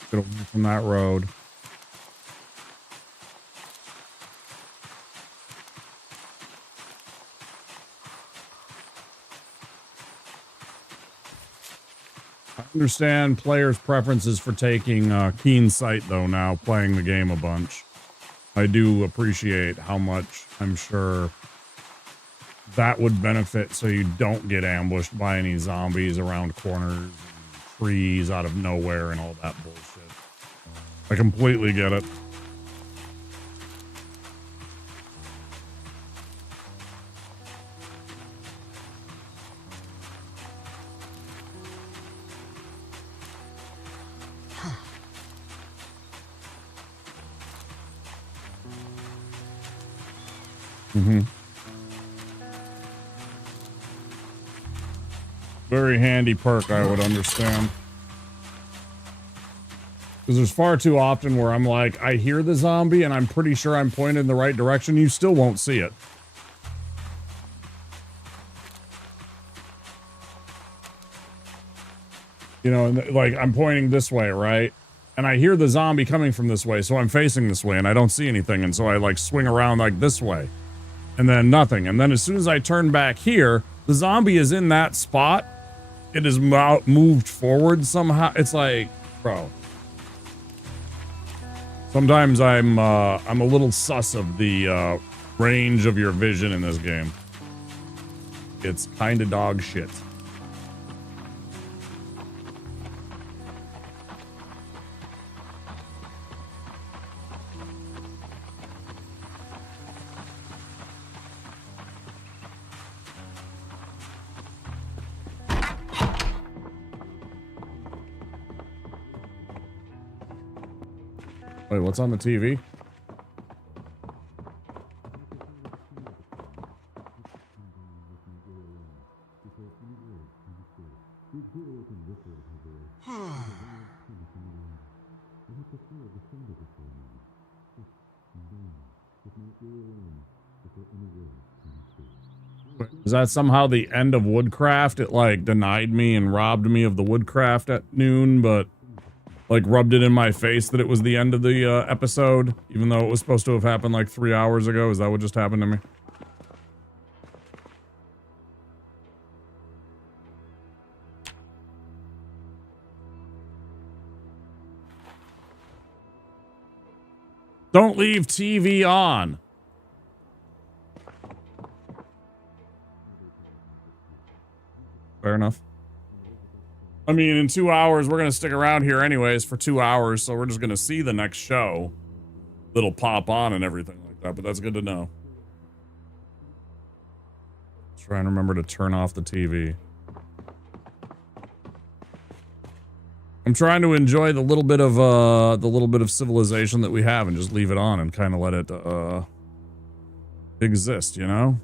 Get away from that road. I understand players' preferences for taking keen sight, though, now playing the game a bunch. I do appreciate how much I'm sure that would benefit so you don't get ambushed by any zombies around corners and trees out of nowhere and all that bullshit. I completely get it. Mm-hmm. Very handy perk, I would understand. Because there's far too often where I'm like, I hear the zombie and I'm pretty sure I'm pointed in the right direction. You still won't see it. You know, like I'm pointing this way, right? And I hear the zombie coming from this way, so I'm facing this way and I don't see anything. And so I like swing around like this way and then nothing. And then as soon as I turn back here, the zombie is in that spot. It is moved forward somehow. It's like, bro. Sometimes I'm a little sus of the range of your vision in this game. It's kind of dog shit. Wait, what's on the TV? Is that somehow the end of Woodcraft? It like denied me and robbed me of the Woodcraft at noon, but like rubbed it in my face that it was the end of the episode, even though it was supposed to have happened like 3 hours ago. Is that what just happened to me? Don't leave TV on. Fair enough. I mean, in 2 hours, we're going to stick around here anyways for 2 hours, so we're just going to see the next show that'll pop on and everything like that, but that's good to know. Try and remember to turn off the TV. I'm trying to enjoy the little bit of civilization that we have and just leave it on and kind of let it exist, you know?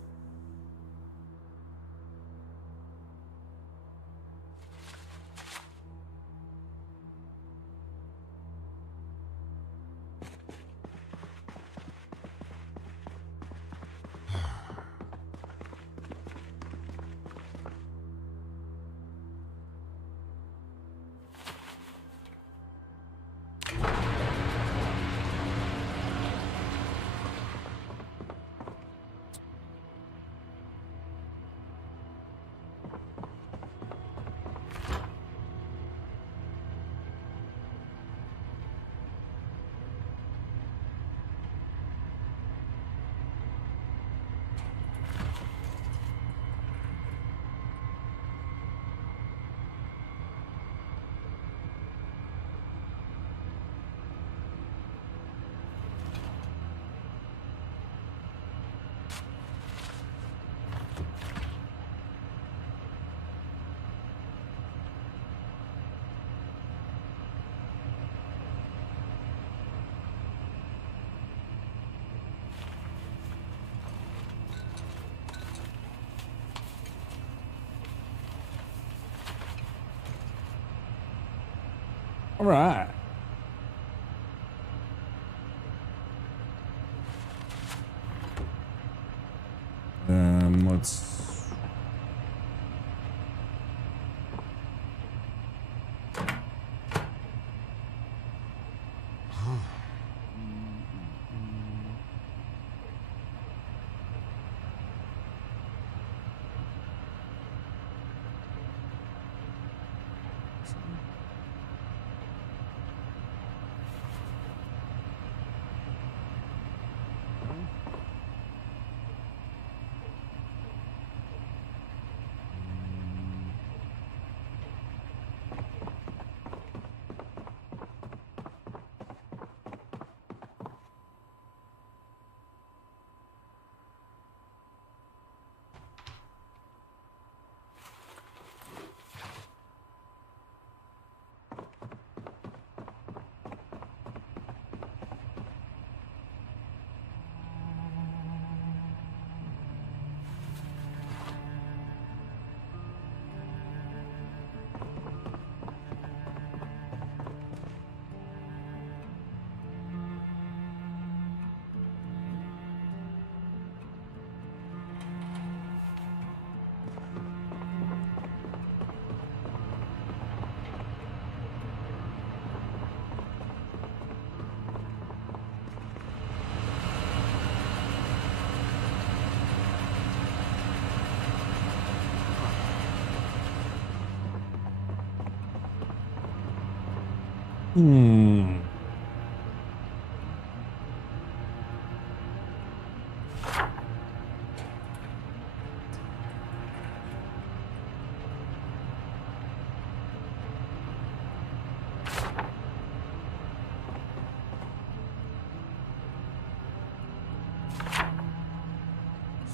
All right. And let's...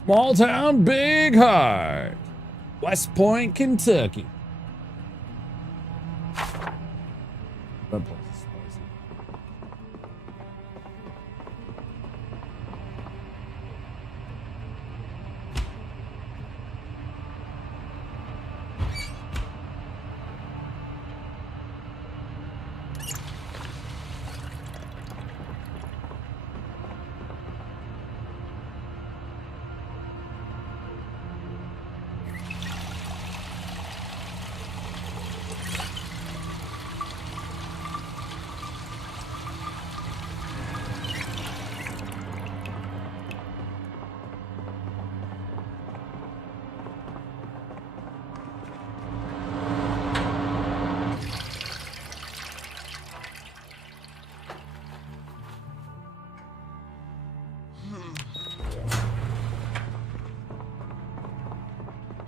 Small town, big heart. West Point, Kentucky. That place is spicy.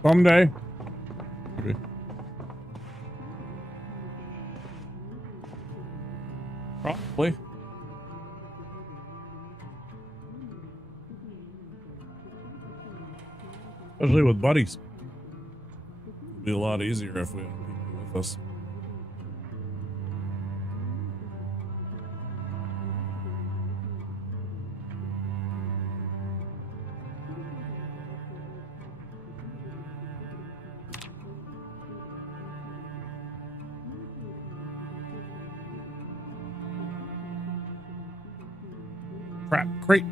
Someday. Maybe. Probably. Especially with buddies. It'd be a lot easier if we had people with us. Crap, crate.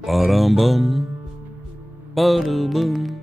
Ba-dum bum. Ba-dum bum.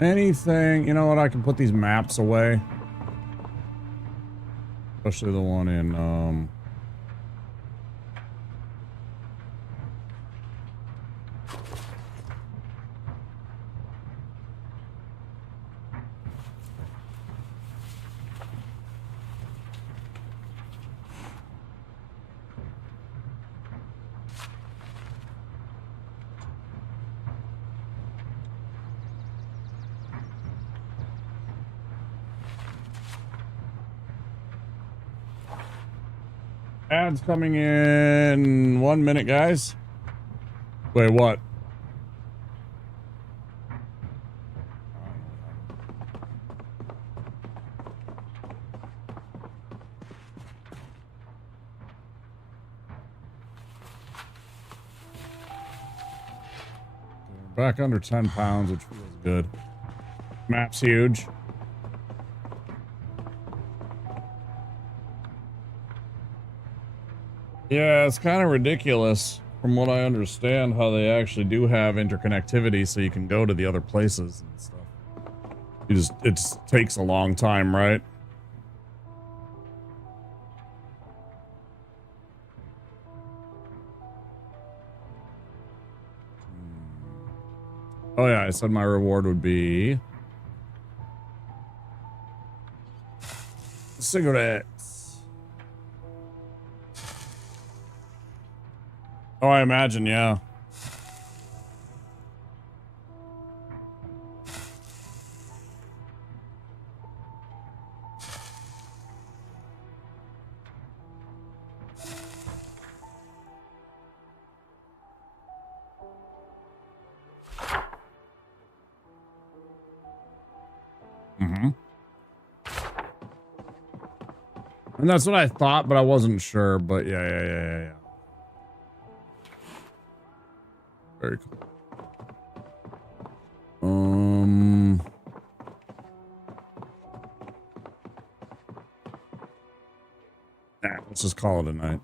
Anything, you know what? I can put these maps away. Especially the one in, ads coming in 1 minute, guys. Wait, what? Back under 10 pounds, which feels good. Map's huge. Yeah, it's kind of ridiculous from what I understand how they actually do have interconnectivity so you can go to the other places and stuff. It just takes a long time, right? Oh yeah, I said my reward would be cigarettes. Oh, I imagine, yeah. Mm-hmm. And that's what I thought, but I wasn't sure. But yeah. Very cool. Let's just call it a night.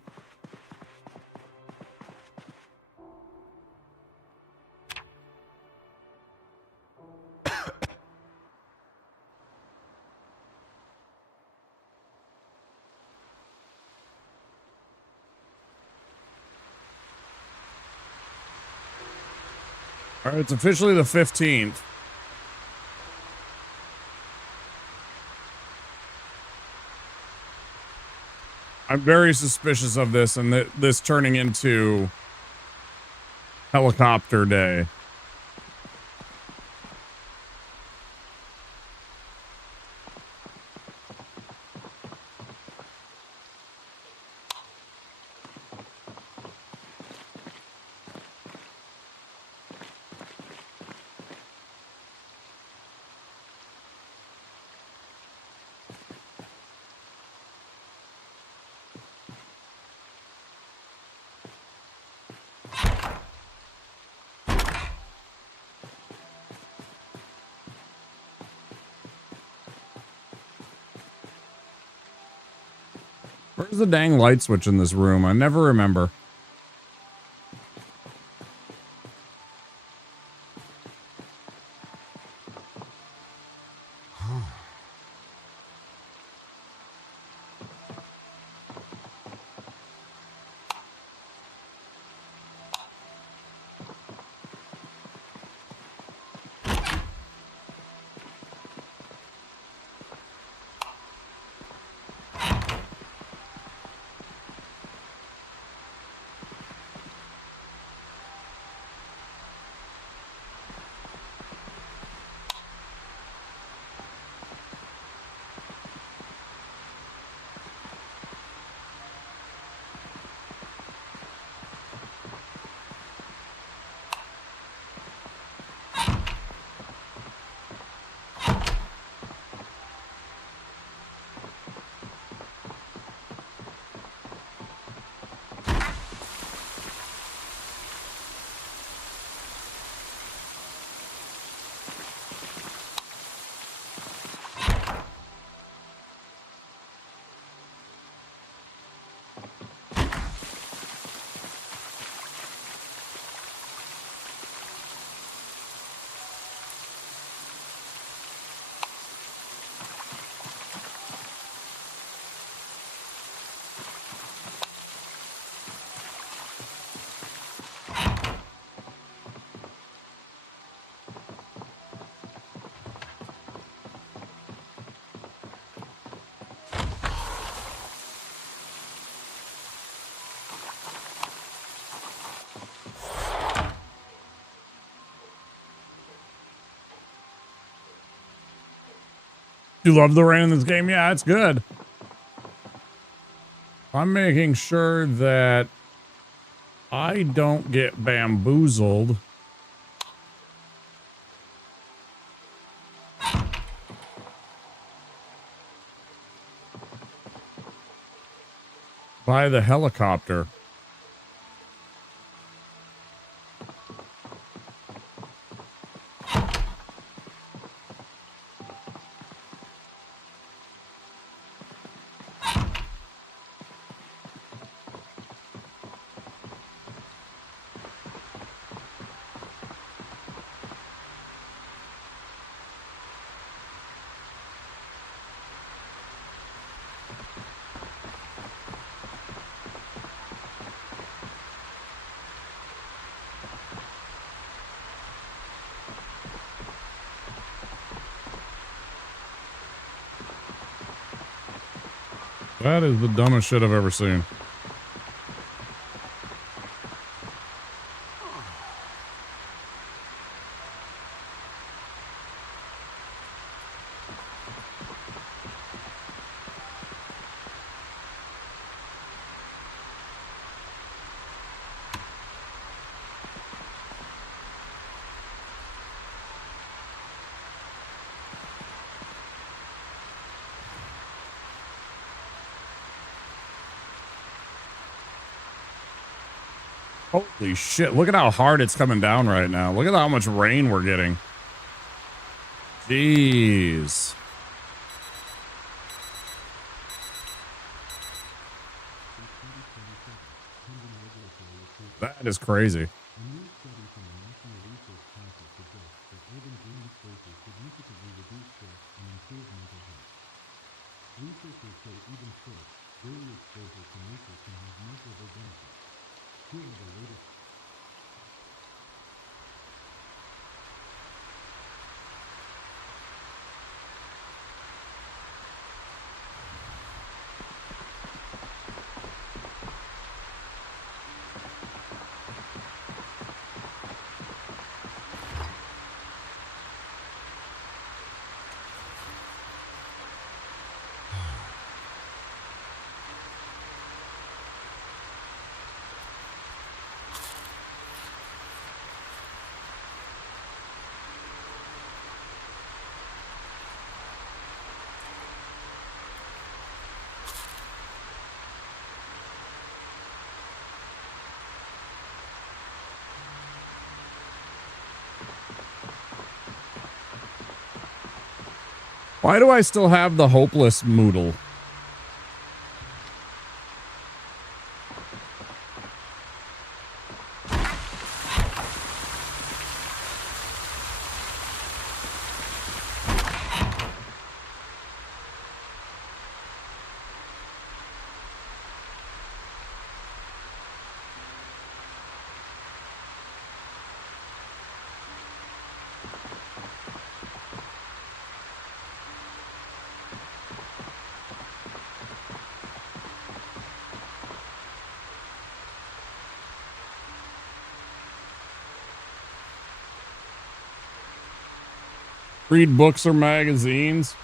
All right, it's officially the 15th. I'm very suspicious of this and this turning into helicopter day. Where's the dang light switch in this room? I never remember. You love the rain in this game? Yeah, it's good. I'm making sure that I don't get bamboozled. By the helicopter. That is the dumbest shit I've ever seen. Holy shit, look at how hard it's coming down right now. Look at how much rain we're getting. Jeez. That is crazy. Why do I still have the hopeless moodle? Read books or magazines.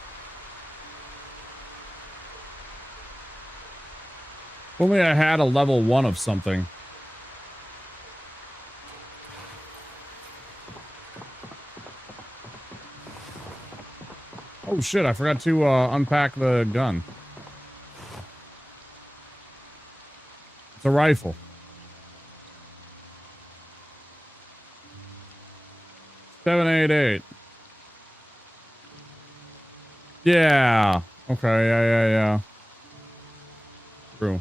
If only I had a level 1 of something. Oh shit, I forgot to unpack the gun. It's a rifle. .788. Yeah. Okay, yeah. True.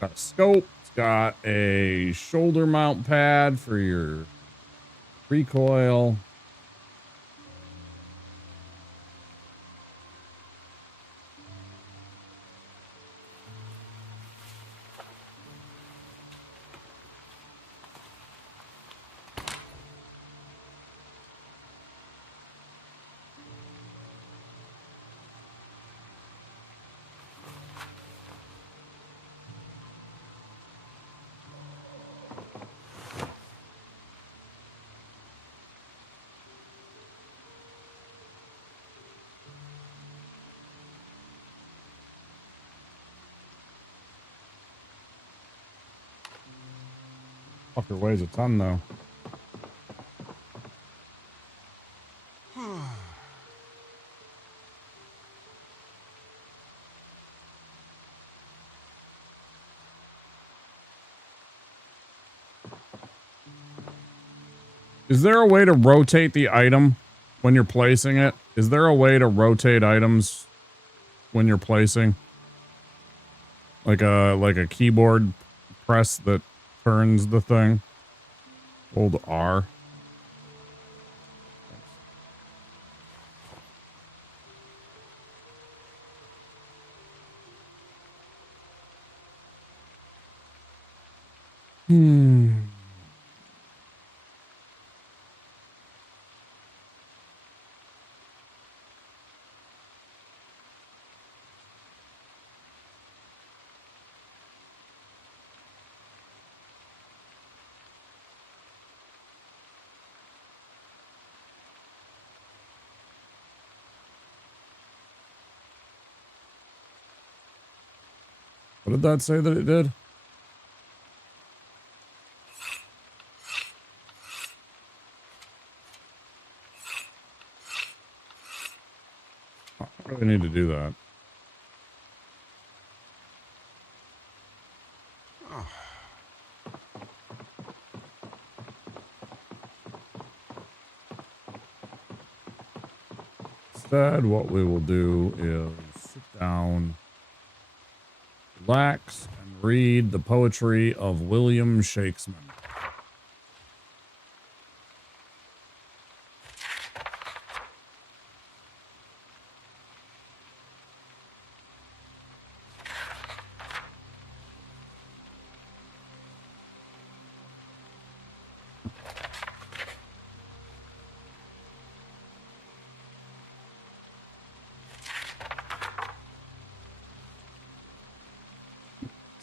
Got a scope. It's got a shoulder mount pad for your recoil. Fucker weighs a ton though. Is there a way to rotate the item when you're placing it? Is there a way to rotate items when you're placing? Like a keyboard press that turns the thing? Hold R. What did that say that it did? I really need to do that. Instead, what we will do is sit down, relax, and read the poetry of William Shakespeare.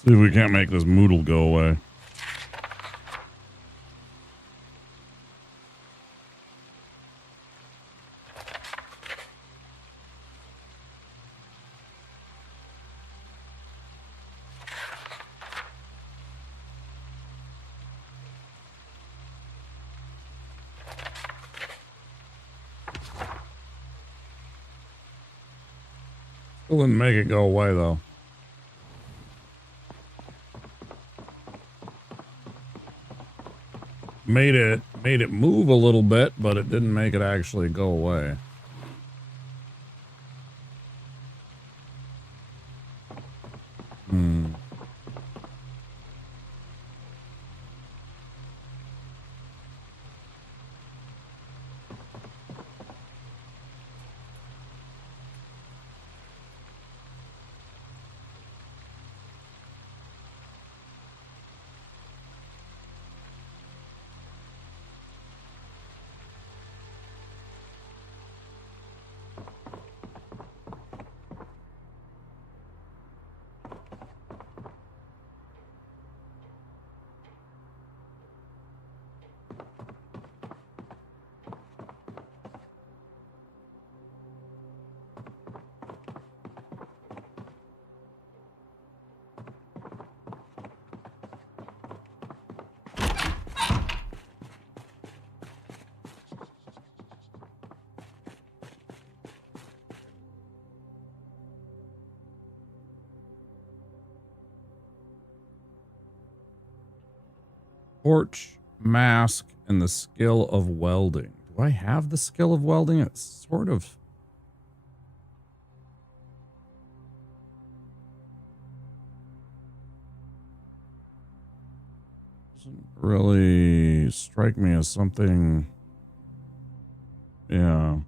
See if we can't make this Moodle go away. Still didn't make it go away though. Made it move a little bit, but it didn't make it actually go away. torch, mask, and the skill of welding. Do I have the skill of welding? It's sort of... doesn't really strike me as something... Yeah.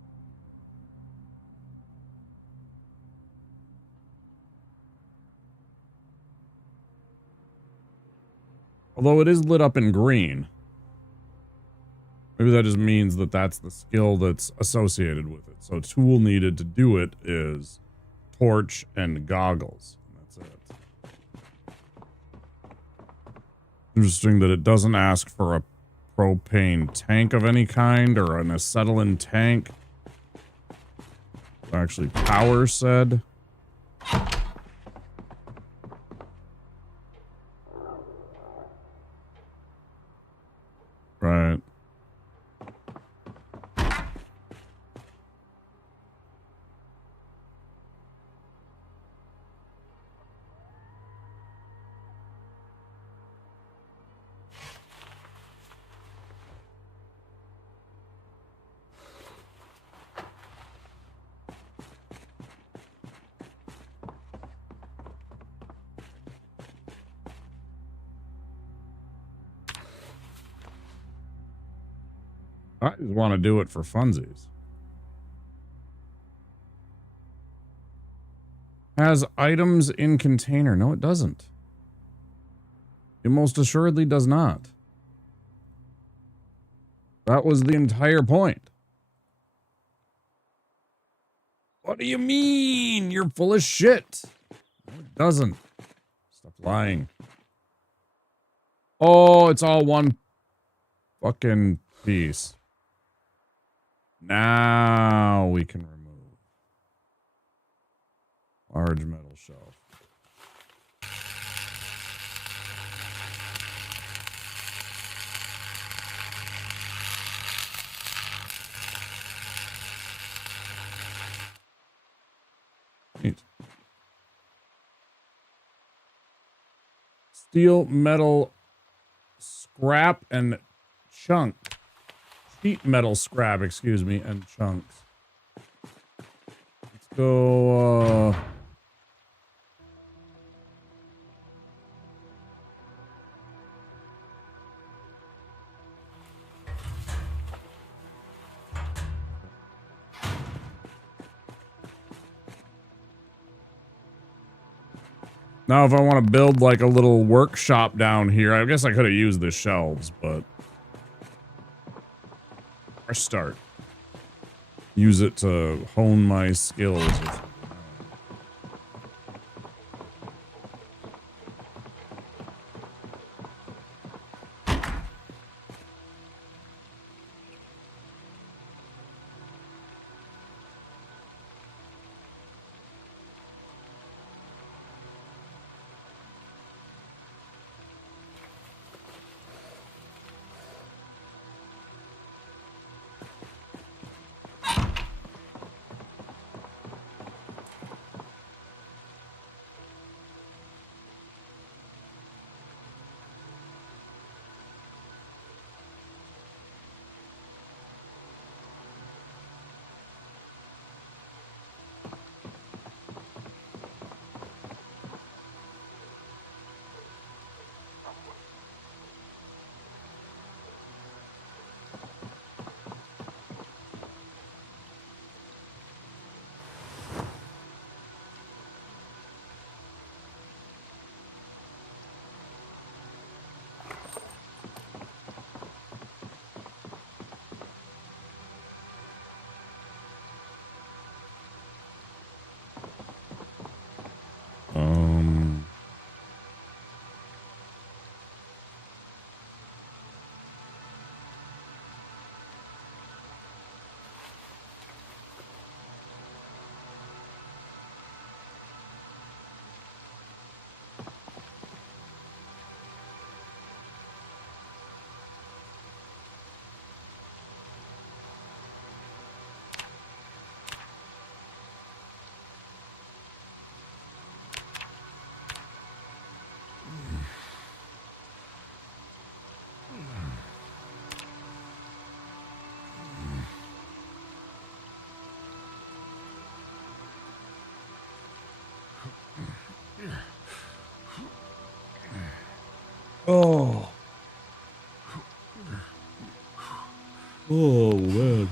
Although it is lit up in green. Maybe that just means that that's the skill that's associated with it. So tool needed to do it is torch and goggles. That's it. Interesting that it doesn't ask for a propane tank of any kind or an acetylene tank. Actually, power said. Right. I just want to do it for funsies. Has items in container. No, it doesn't. It most assuredly does not. That was the entire point. What do you mean? You're full of shit. No, it doesn't. Stop lying. Oh, it's all one fucking piece. Now we can remove. Large metal shelf. Neat. Steel, metal, scrap, and chunk. Sheet metal scrap, excuse me, and chunks. Let's go, Now, if I want to build like a little workshop down here, I guess I could have used the shelves, but fresh start. Use it to hone my skills. Oh. Oh, man.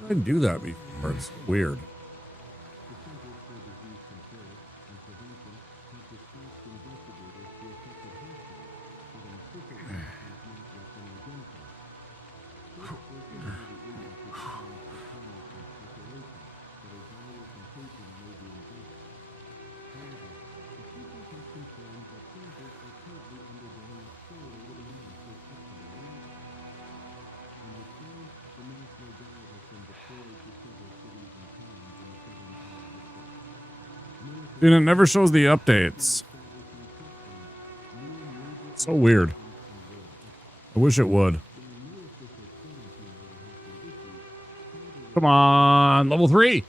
I didn't do that before. It's weird. And it never shows the updates. So weird. I wish it would. Come on, level 3.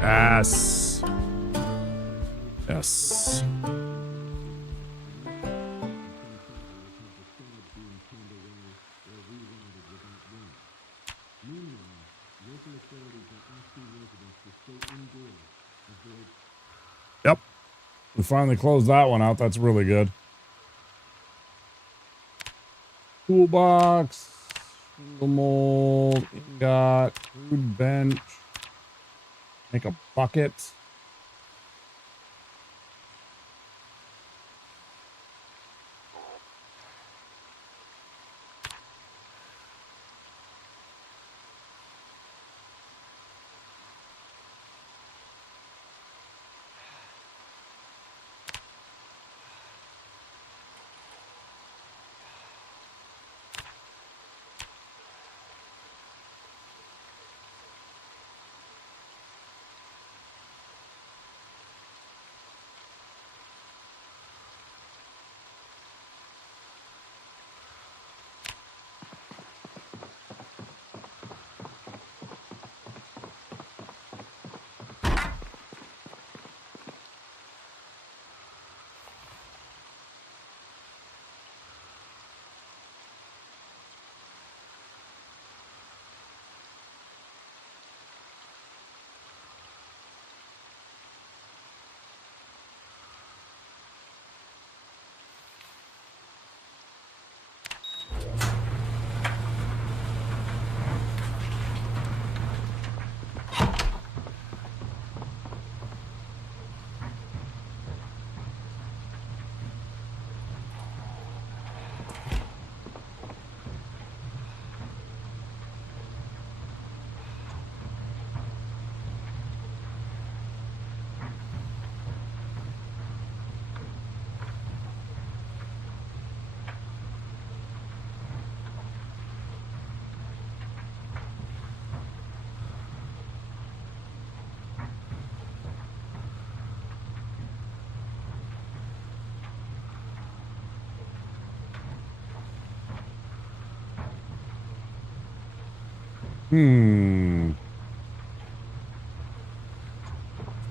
Yes. Yes. Yep. We finally closed that one out. That's really good. Toolbox. Single mold. Ingot. Food bench. Make a bucket.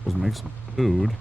Let's make some food.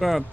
Bad.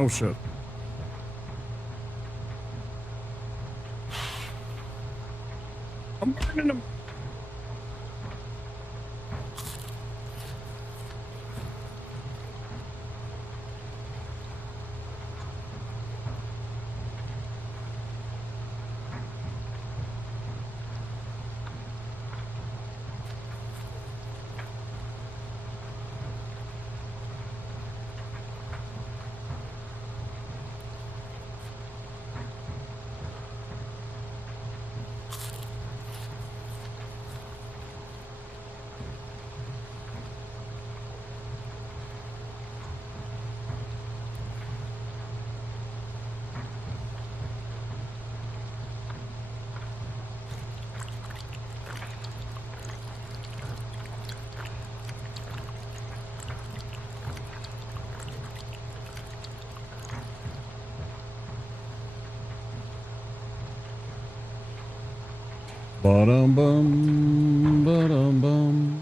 Oh shit. I'm burning them. Ba-dum bum, ba-dum bum.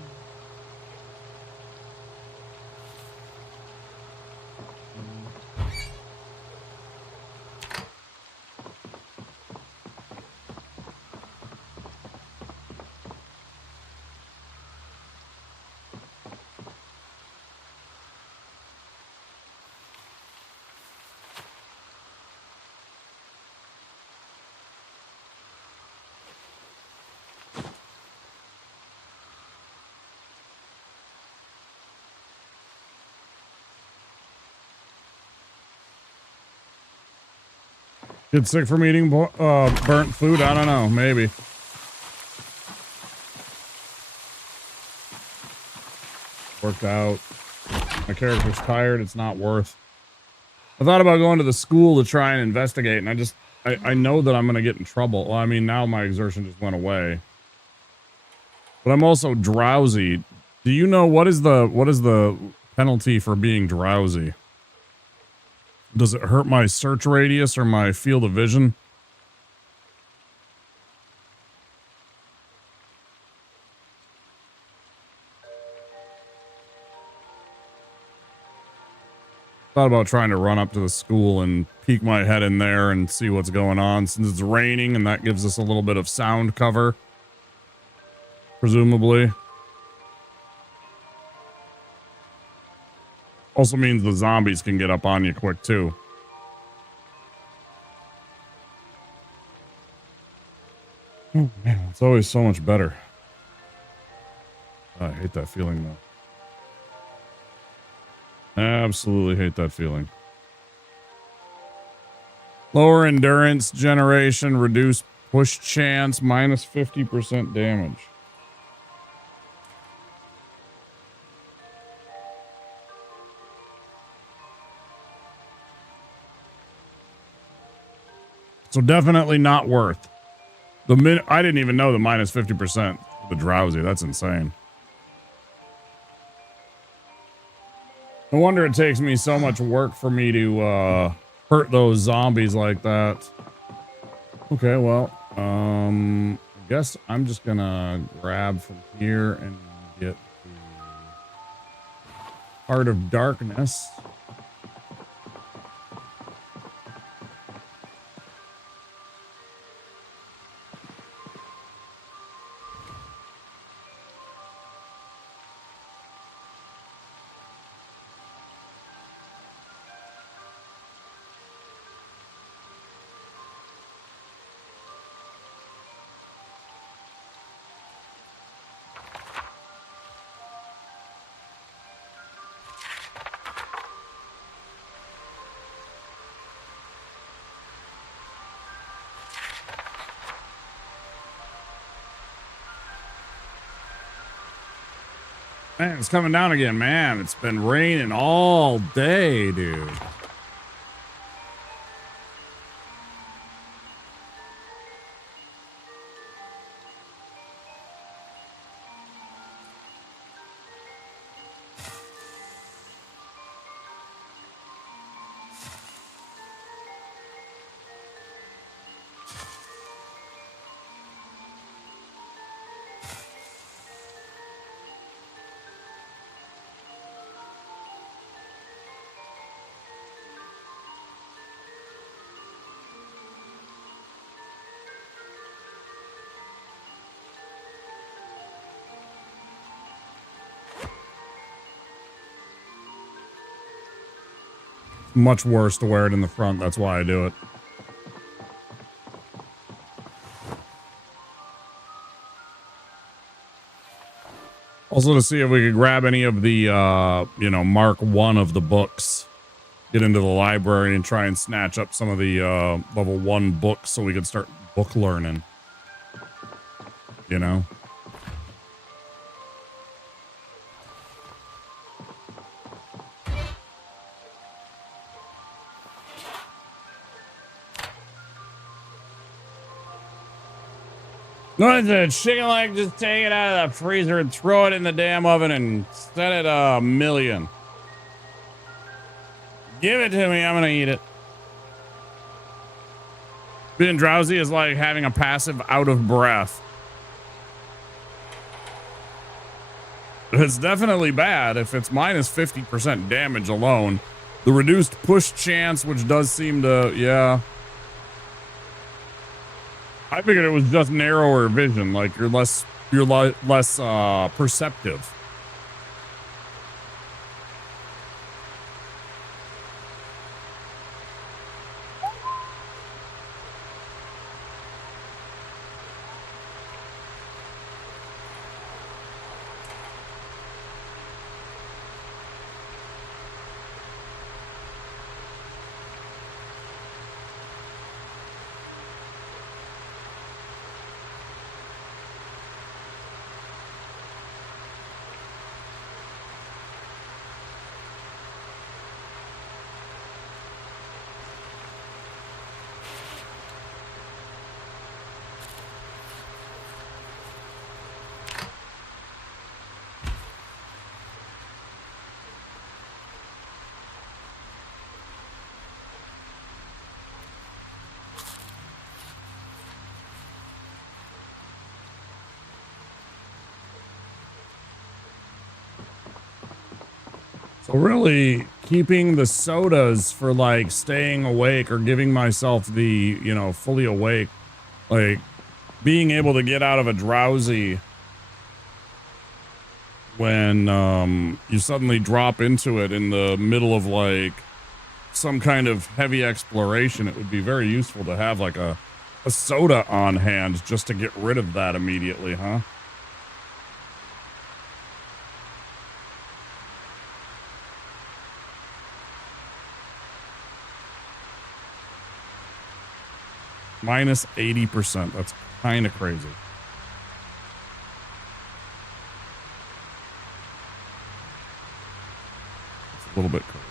Get sick from eating burnt food? I don't know. Maybe. Worked out. My character's tired. It's not worth. I thought about going to the school to try and investigate, and I know that I'm going to get in trouble. Well, I mean, now my exertion just went away. But I'm also drowsy. Do you know what is the penalty for being drowsy? Does it hurt my search radius or my field of vision? Thought about trying to run up to the school and peek my head in there and see what's going on, since it's raining and that gives us a little bit of sound cover. Presumably. Also means the zombies can get up on you quick too. Oh man, it's always so much better. I hate that feeling though. Absolutely hate that feeling. Lower endurance generation, reduce push chance, minus 50% damage. So definitely not worth. I didn't even know the minus 50%. The drowsy, that's insane. No wonder it takes me so much work for me to hurt those zombies like that. Okay, well, I guess I'm just gonna grab from here and get the Heart of Darkness. Man, it's coming down again, man. It's been raining all day, dude. much worse to wear it in the front. That's why I do it. Also to see if we could grab any of the, you know, Mark 1 of the books. Get into the library and try and snatch up some of the level 1 books so we could start book learning. You know? No, it's a chicken leg. Just take it out of the freezer and throw it in the damn oven and set it a million. Give it to me. I'm going to eat it. Being drowsy is like having a passive out of breath. It's definitely bad if it's minus 50% damage alone. The reduced push chance, which does seem to, yeah. I figured it was just narrower vision, like you're less perceptive. So really keeping the sodas for like staying awake or giving myself the, you know, fully awake, like being able to get out of a drowsy when you suddenly drop into it in the middle of like some kind of heavy exploration. It would be very useful to have like a soda on hand just to get rid of that immediately, huh? Minus 80%. That's kind of crazy. It's a little bit crazy.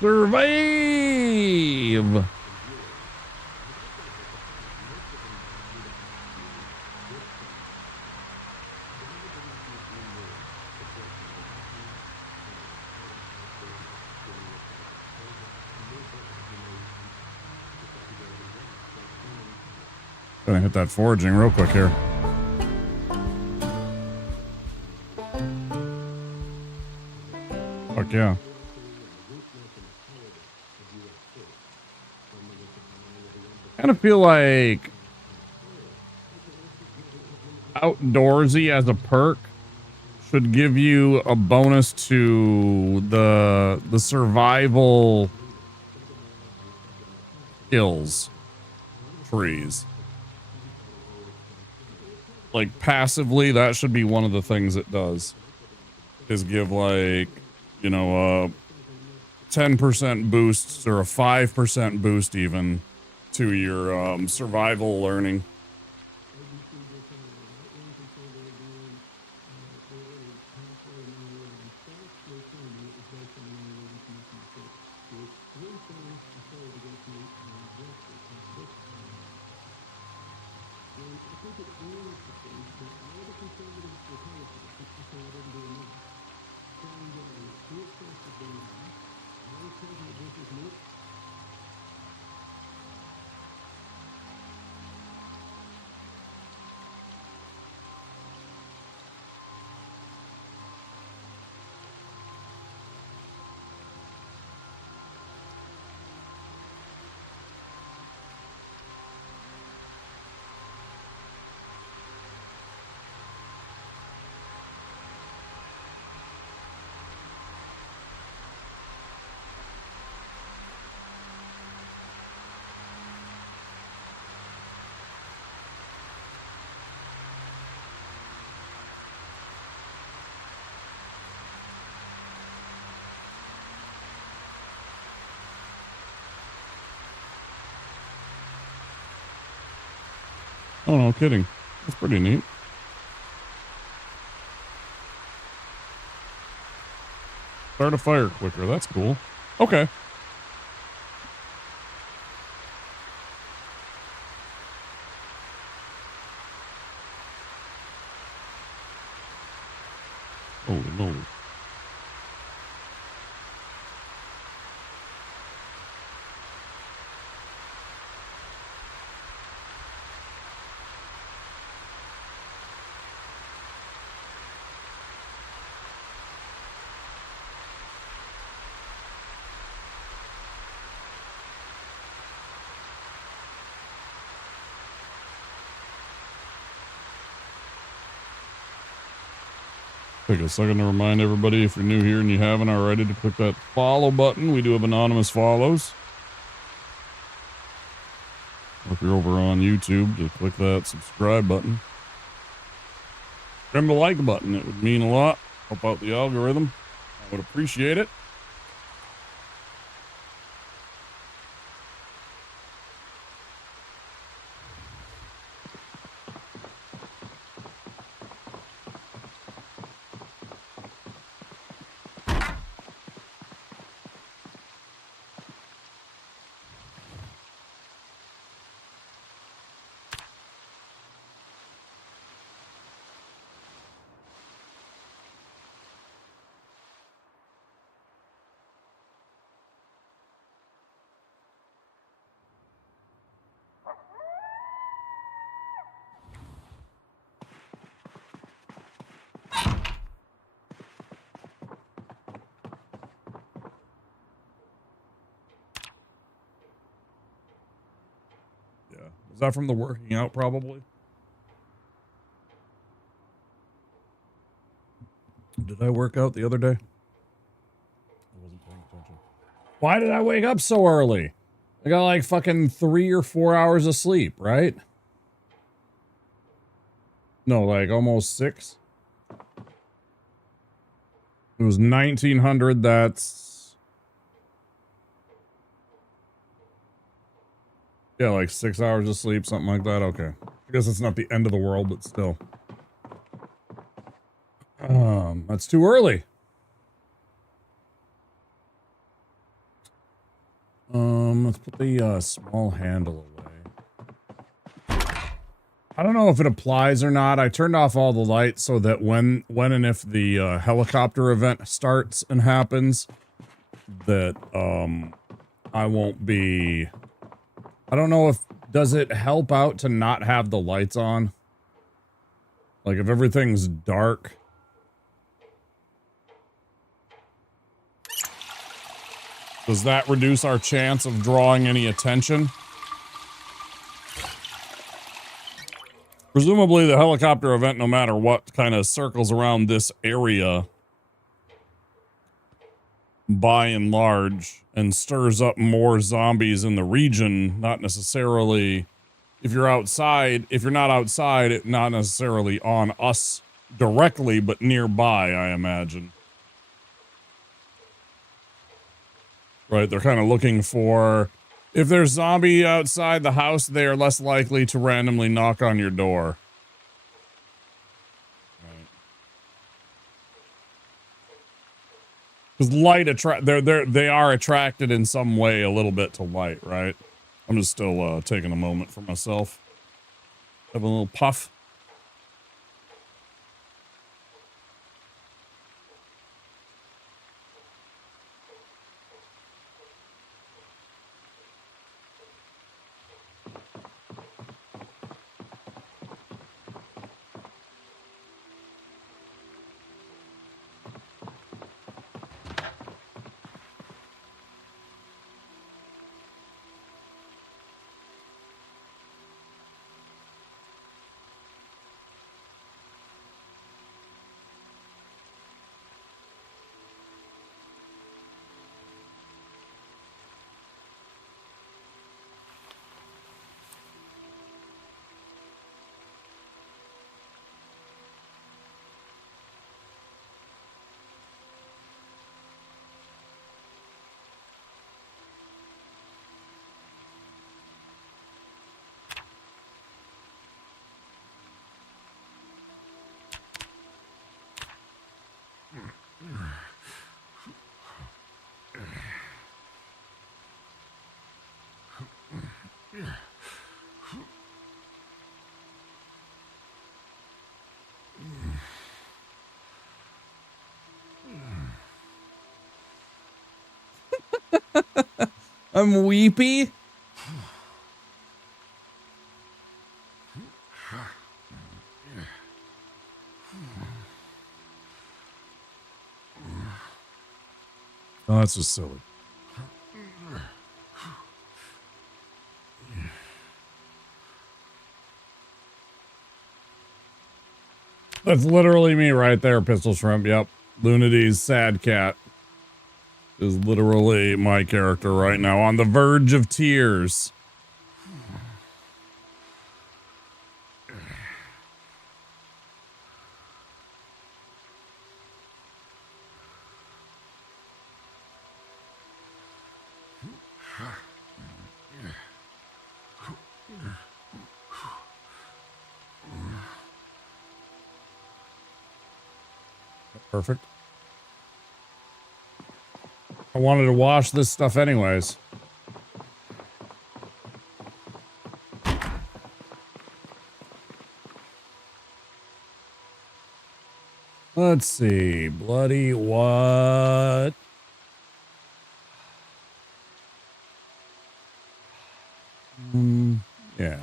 Survive! Gonna hit that foraging real quick here. Fuck yeah. Kind of feel like outdoorsy as a perk should give you a bonus to the survival skills trees. Like passively, that should be one of the things it does, is give like, you know, a 10% boost or a 5% boost even to your survival learning. Oh, no kidding. That's pretty neat. Start a fire quicker. That's cool. Okay. Holy moly. Take a second to remind everybody, if you're new here and you haven't already, to click that follow button. We do have anonymous follows. Or if you're over on YouTube, to click that subscribe button. And the like button. It would mean a lot. Help out the algorithm. I would appreciate it. Is that from the working out, probably? Did I work out the other day? I wasn't paying attention. Why did I wake up so early? I got like fucking 3 or 4 hours of sleep, right? No, like almost 6. It was 1900. That's... yeah, like 6 hours of sleep, something like that. Okay. I guess it's not the end of the world, but still. That's too early. Let's put the small handle away. I don't know if it applies or not. I turned off all the lights so that when and if the helicopter event starts and happens, that I won't be... I don't know if... does it help out to not have the lights on? Like if everything's dark... does that reduce our chance of drawing any attention? Presumably the helicopter event, no matter what, kind of circles around this area by and large and stirs up more zombies in the region. Not necessarily, if you're outside, if you're not outside, not necessarily on us directly, but nearby, I imagine. Right, they're kind of looking for... if there's zombie outside the house, they are less likely to randomly knock on your door. Right. Because light they are attracted in some way a little bit to light, right? I'm just still taking a moment for myself. Have a little puff. I'm weepy. Oh, that's just silly. That's literally me right there, Pistol Shrimp. Yep. Lunity's sad cat is literally my character right now, on the verge of tears. Perfect. I wanted to wash this stuff anyways. Let's see. Bloody what? Yeah.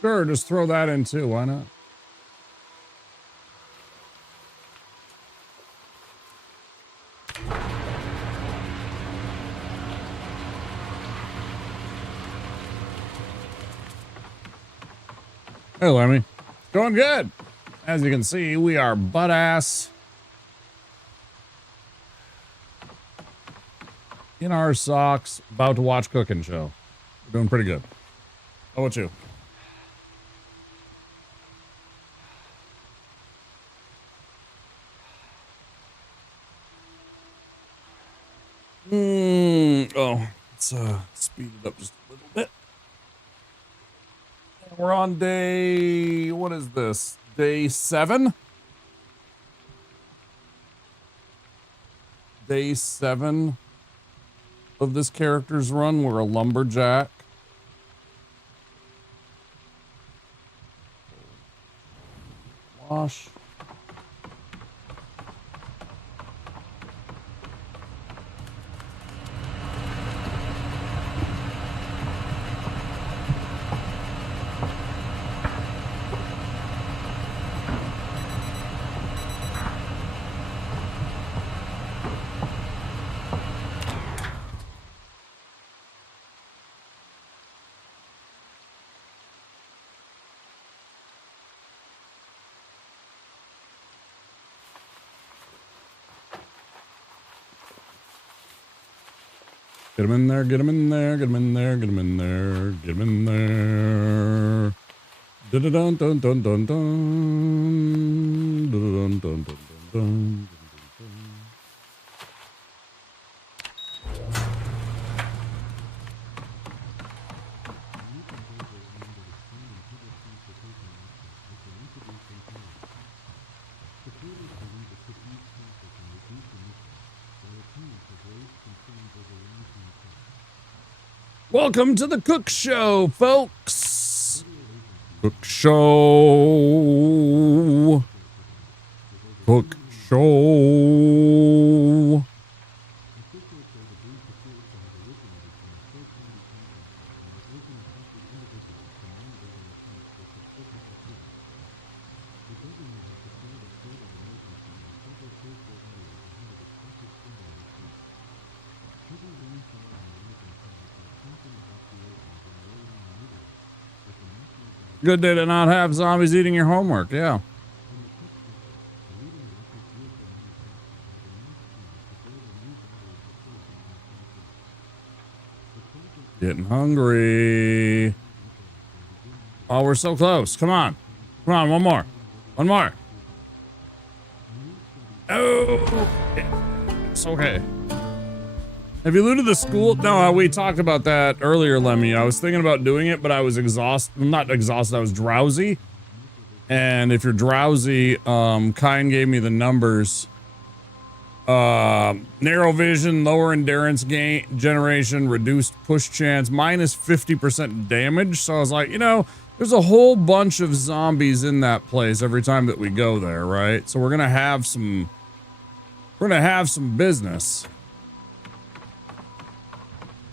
Sure, just throw that in too. Why not? Hey, Lemmy. It's going good. As you can see, we are butt ass in our socks, about to watch cooking show. We're doing pretty good. How about you? Oh, let's speed it up just a little bit. We're on day, what is this? Day 7? Day 7 of this character's run. We're a lumberjack. Wash. Get him in there, get him in there, get him in there, get him in there, get him in there. Dun dun dun dun dun dun dun dun dun dun. Welcome to the Cook Show, folks. Cook Show. Cook Show. Good day to not have zombies eating your homework, yeah. Getting hungry. Oh, we're so close. Come on. Come on, one more. One more. Oh, it's okay. Have you looted the school? No, we talked about that earlier, Lemmy. I was thinking about doing it, but I was exhausted. Not exhausted, I was drowsy. And if you're drowsy, Kine gave me the numbers. Narrow vision, lower endurance gain generation, reduced push chance, minus 50% damage. So I was like, you know, there's a whole bunch of zombies in that place every time that we go there, right? So we're gonna have some business.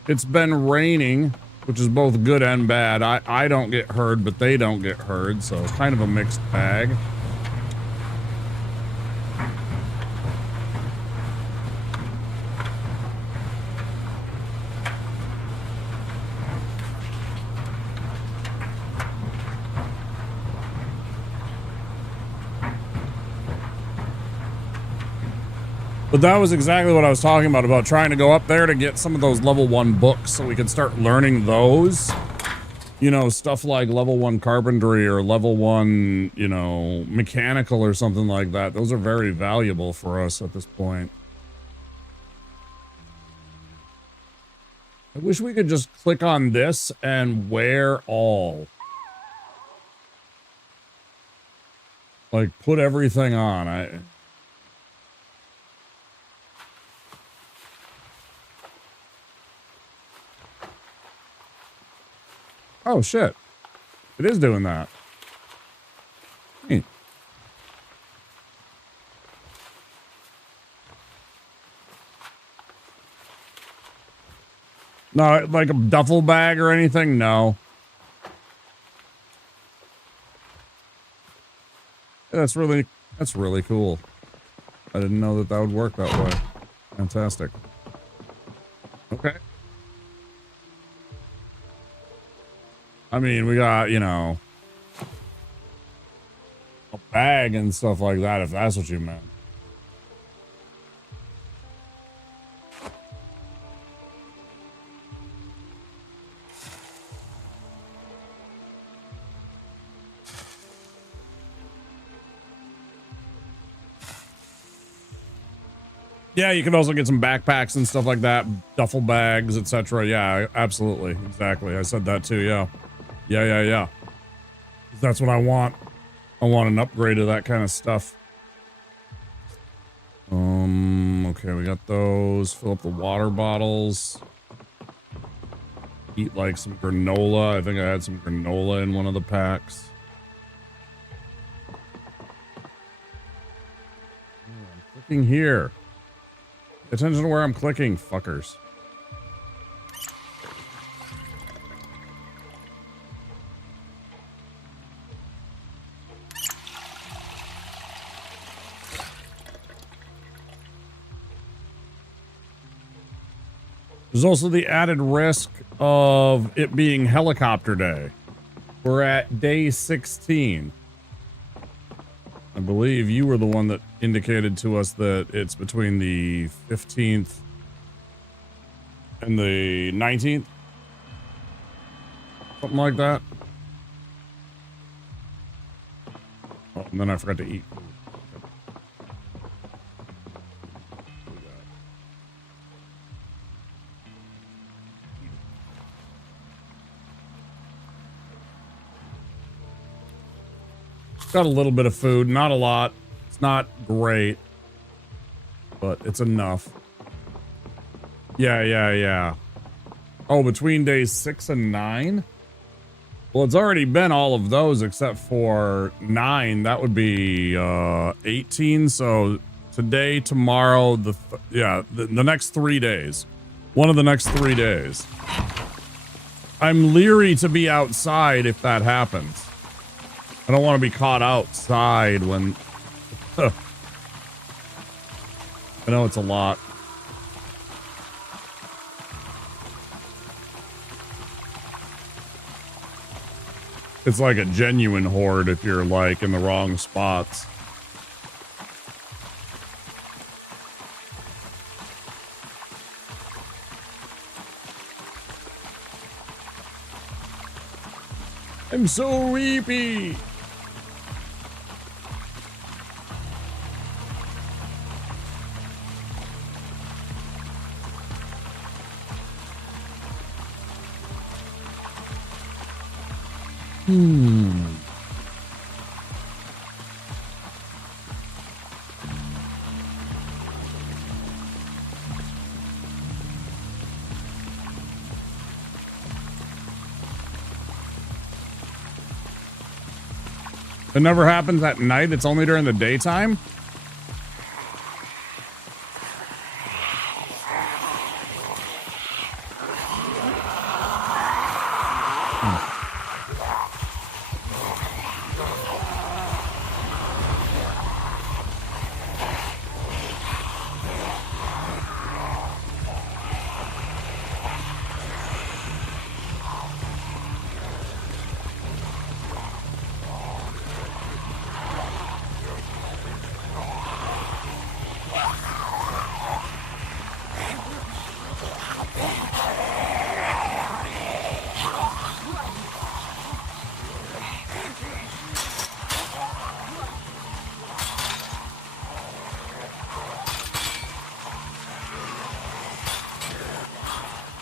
It's been raining, which is both good and bad. I don't get hurt, but they don't get hurt, so it's kind of a mixed bag. But that was exactly what I was talking about trying to go up there to get some of those level 1 books so we can start learning those. You know, stuff like level 1 carpentry or level 1, you know, mechanical or something like that. Those are very valuable for us at this point. I wish we could just click on this and wear all. Like, put everything on. Oh, shit. It is doing that. Neat. No, like a duffel bag or anything? No. That's really cool. I didn't know that would work that way. Fantastic. Okay. I mean, we got, you know, a bag and stuff like that, if that's what you meant. Yeah, you can also get some backpacks and stuff like that, duffel bags, etc. Yeah, absolutely. Exactly. I said that too, yeah. Yeah. That's what I want. I want an upgrade of that kind of stuff. Okay, we got those. Fill up the water bottles. Eat like some granola. I think I had some granola in one of the packs. I'm clicking here. Pay attention to where I'm clicking, fuckers. There's also the added risk of it being helicopter day. We're at day 16. I believe you were the one that indicated to us that it's between the 15th and the 19th. Something like that. Oh, and then I forgot to eat food. Got a little bit of food, not a lot. It's not great, but it's enough. Yeah. Oh, between days 6 and 9? Well, it's already been all of those except for 9. That would be 18. So today, tomorrow, the next 3 days. One of the next 3 days. I'm leery to be outside if that happens. I don't want to be caught outside when... I know it's a lot. It's like a genuine horde if you're like in the wrong spots. I'm so weepy. It never happens at night. It's only during the daytime.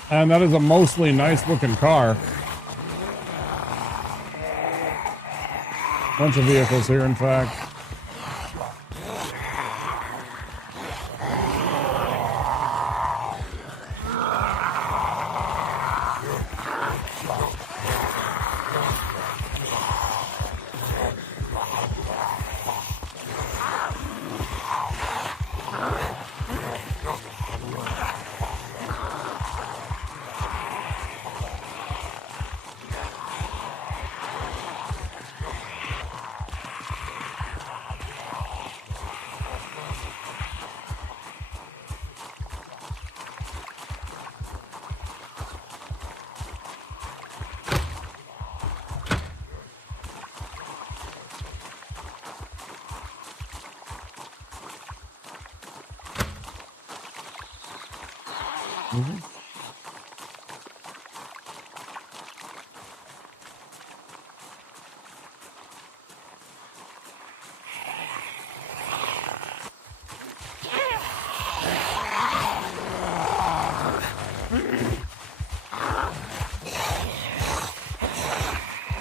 And that is a mostly nice looking car. Bunch of vehicles here, in fact.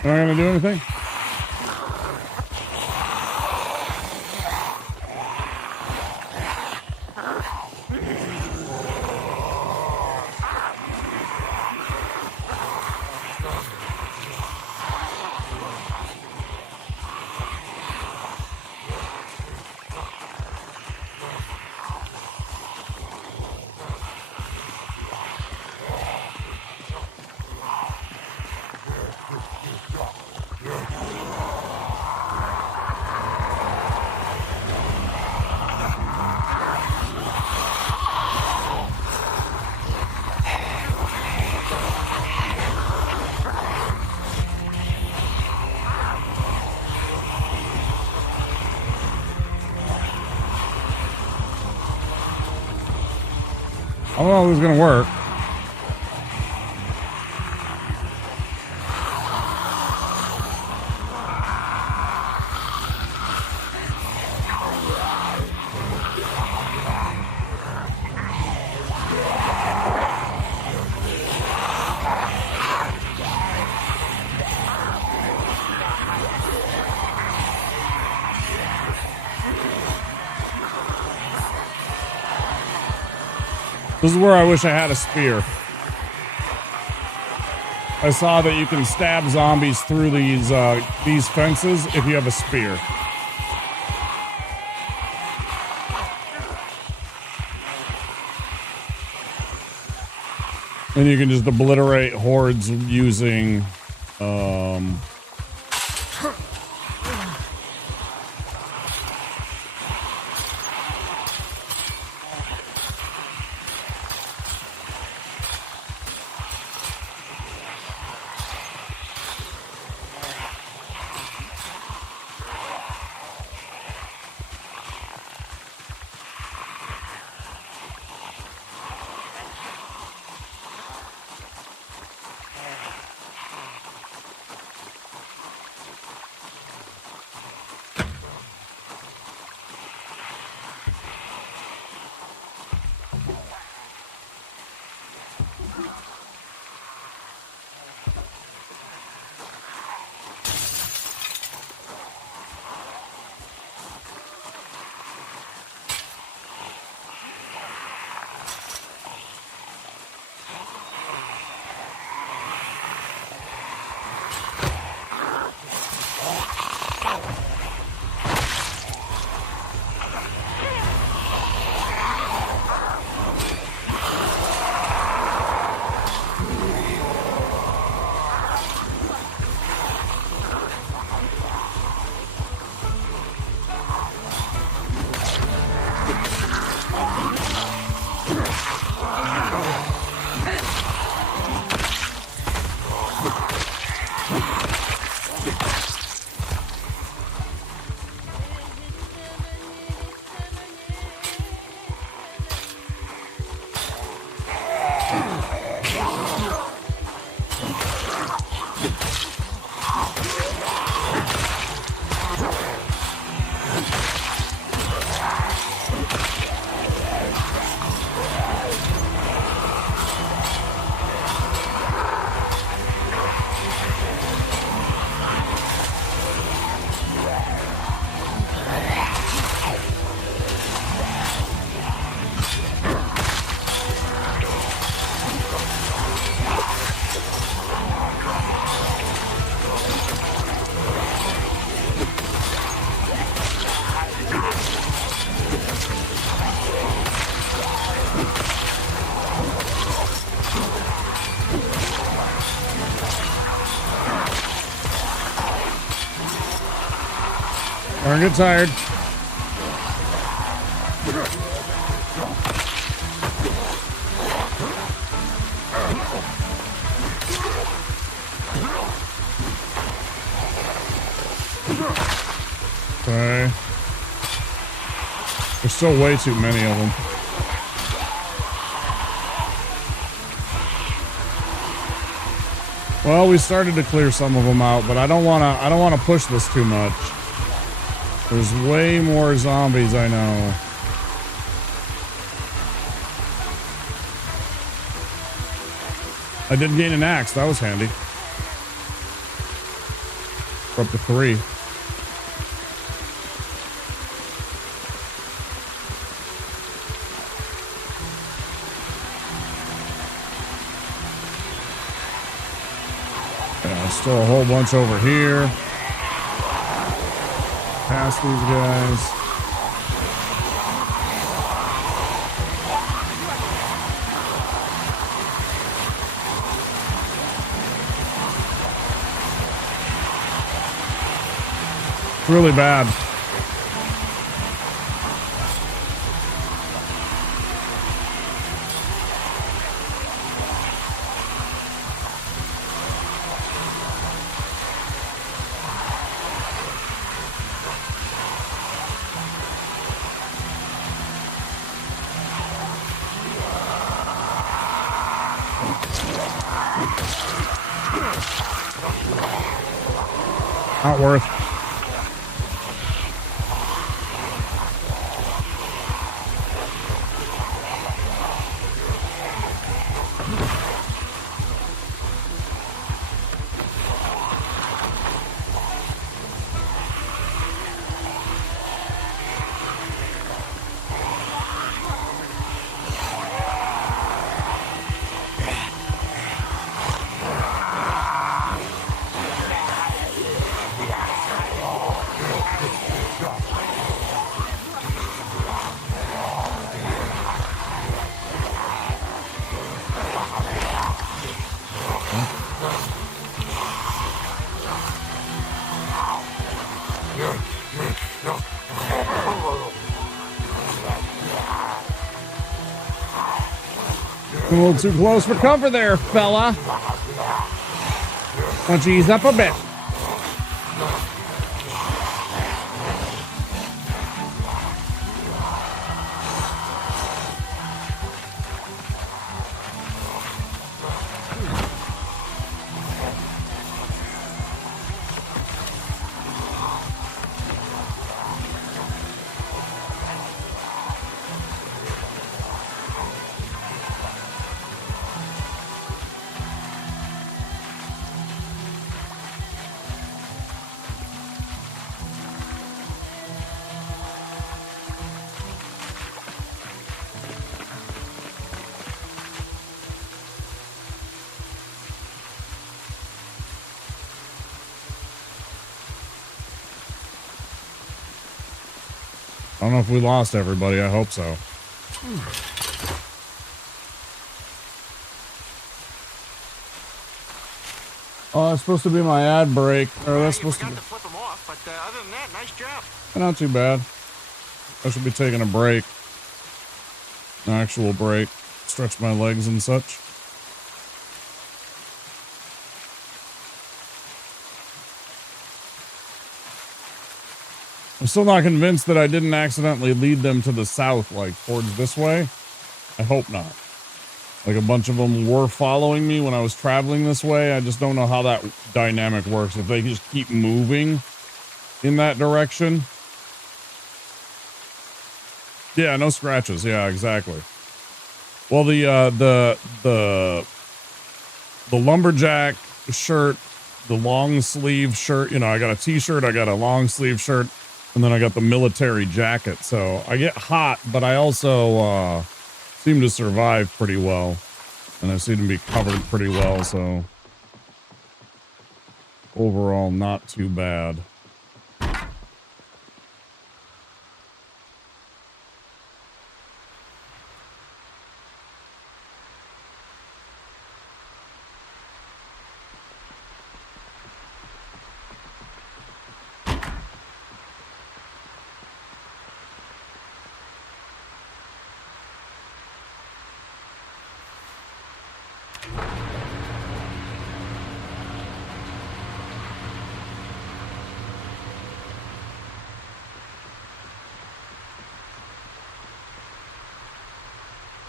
Am I gonna do anything? I don't know if it's gonna work. This is where I wish I had a spear. I saw that you can stab zombies through these fences if you have a spear. And you can just obliterate hordes using Don't get tired. Okay. There's still way too many of them. Well, we started to clear some of them out, but I don't wanna push this too much. There's way more zombies, I know. I did gain an axe, that was handy. We're up to 3. Yeah, still a whole bunch over here. Past these guys. It's really bad. Not worth. A little too close for comfort there, fella. Why don't you ease up a bit? I don't know if we lost everybody. I hope so. Oh, that's supposed to be my ad break. Or that's supposed to be. Flip them off, but other than that, nice job. Not too bad. I should be taking a break. An actual break. Stretch my legs and such. I'm still not convinced that I didn't accidentally lead them to the south, like towards this way. I hope not. Like a bunch of them were following me when I was traveling this way. I just don't know how that dynamic works. If they just keep moving in that direction. Yeah, no scratches. Yeah, exactly. Well, the lumberjack shirt, the long sleeve shirt, you know, I got a t-shirt, I got a long sleeve shirt. And then I got the military jacket, so I get hot, but I also seem to survive pretty well. And I seem to be covered pretty well, so overall not too bad.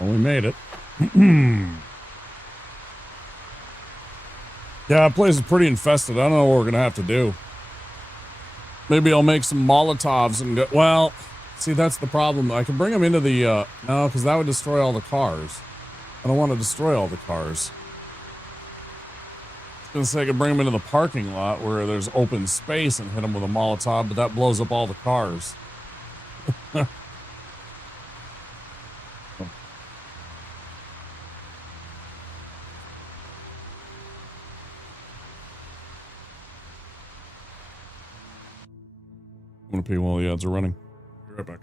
Well, we made it. Yeah, that place is pretty infested. I don't know what we're gonna have to do. Maybe I'll make some Molotovs and go. Well, see, that's the problem. I can bring them into the no, because that would destroy all the cars. I don't want to destroy all the cars. I was gonna say I could bring them into the parking lot where there's open space and hit them with a Molotov, but that blows up all the cars. I'm gonna pee while the ads are running. Be right back.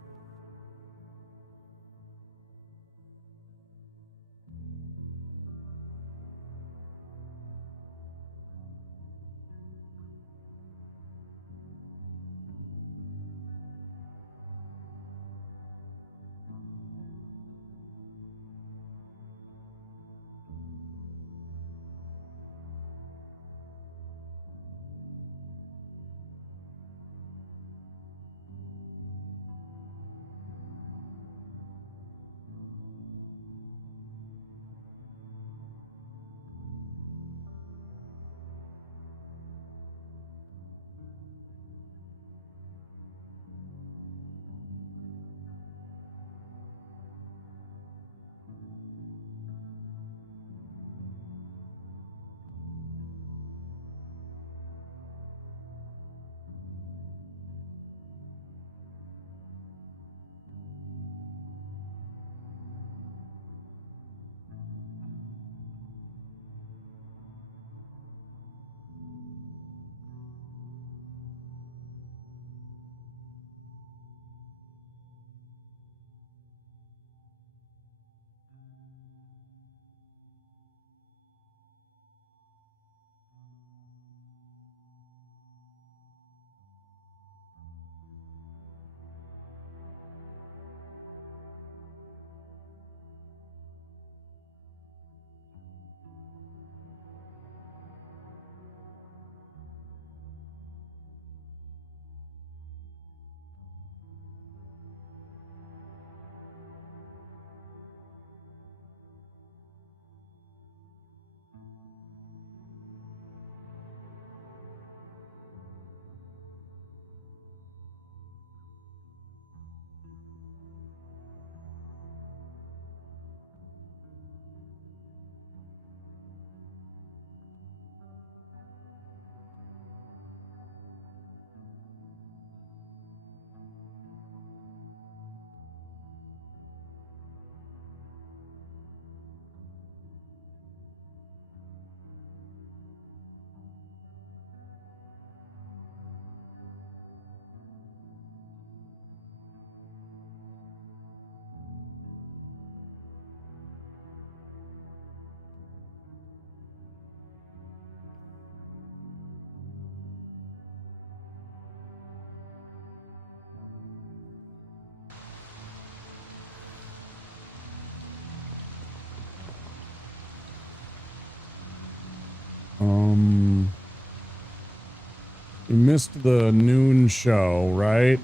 We missed the noon show, right?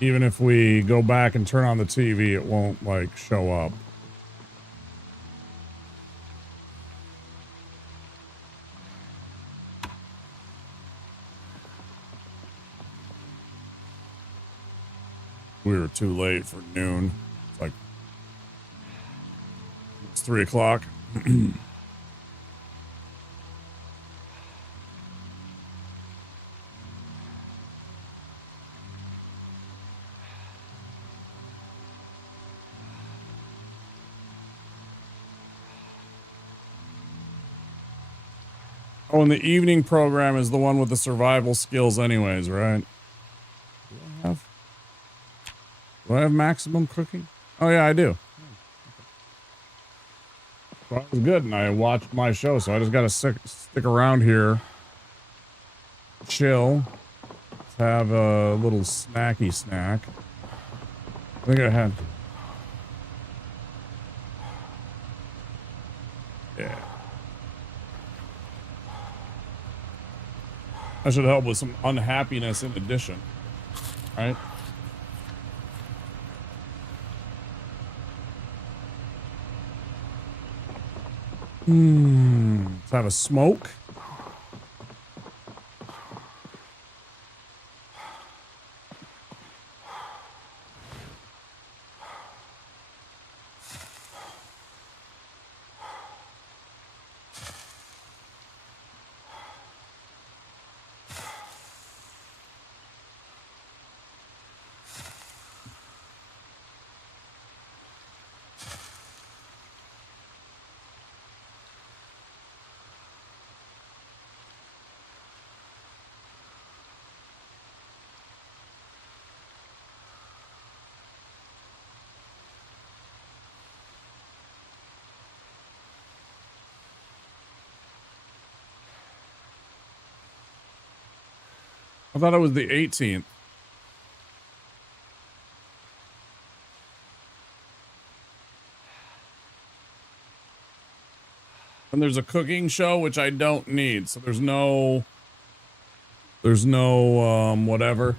Even if we go back and turn on the TV, it won't, like, show up. We were too late for noon. It's like, it's 3 o'clock. Oh, and the evening program is the one with the survival skills anyways, right? Do I have maximum cooking? Oh, yeah, I do. Well, that was good, and I watched my show, so I just got to stick around here. Chill. Let's have a little snacky snack. I think I had... Yeah. That should help with some unhappiness in addition, right? Let's have a smoke. I thought it was the 18th. And there's a cooking show, which I don't need. So there's no whatever.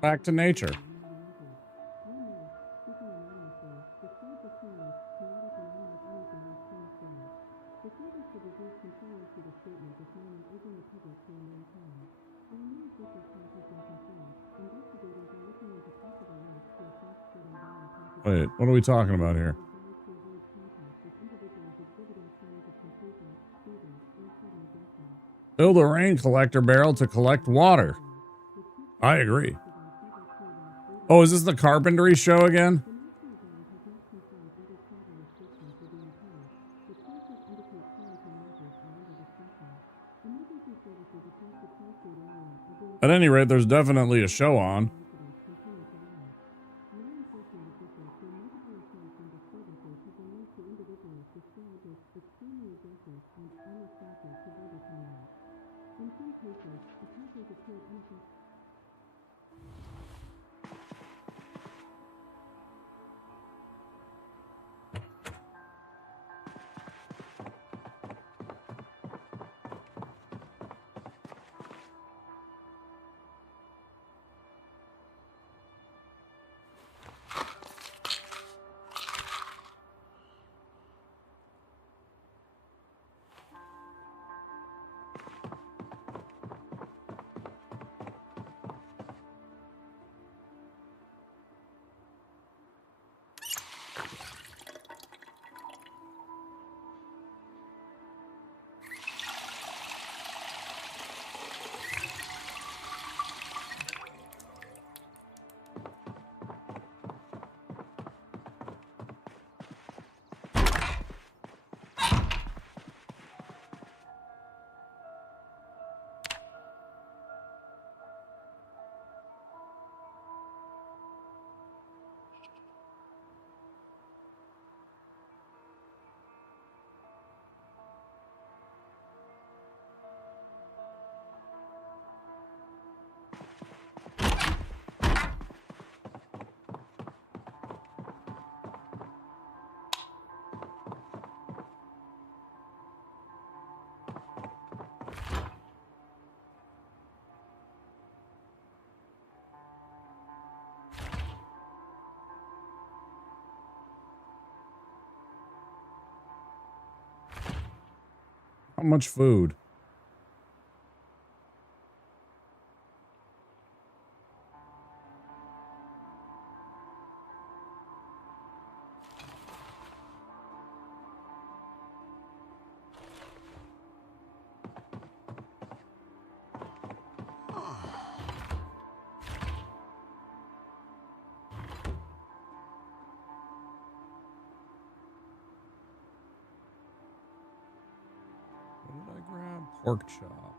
Back to nature. Wait, what are we talking about here? Build a rain collector barrel to collect water. I agree. Oh, is this the carpentry show again? At any rate, there's definitely a show on. How much food? What did I grab? Pork chop.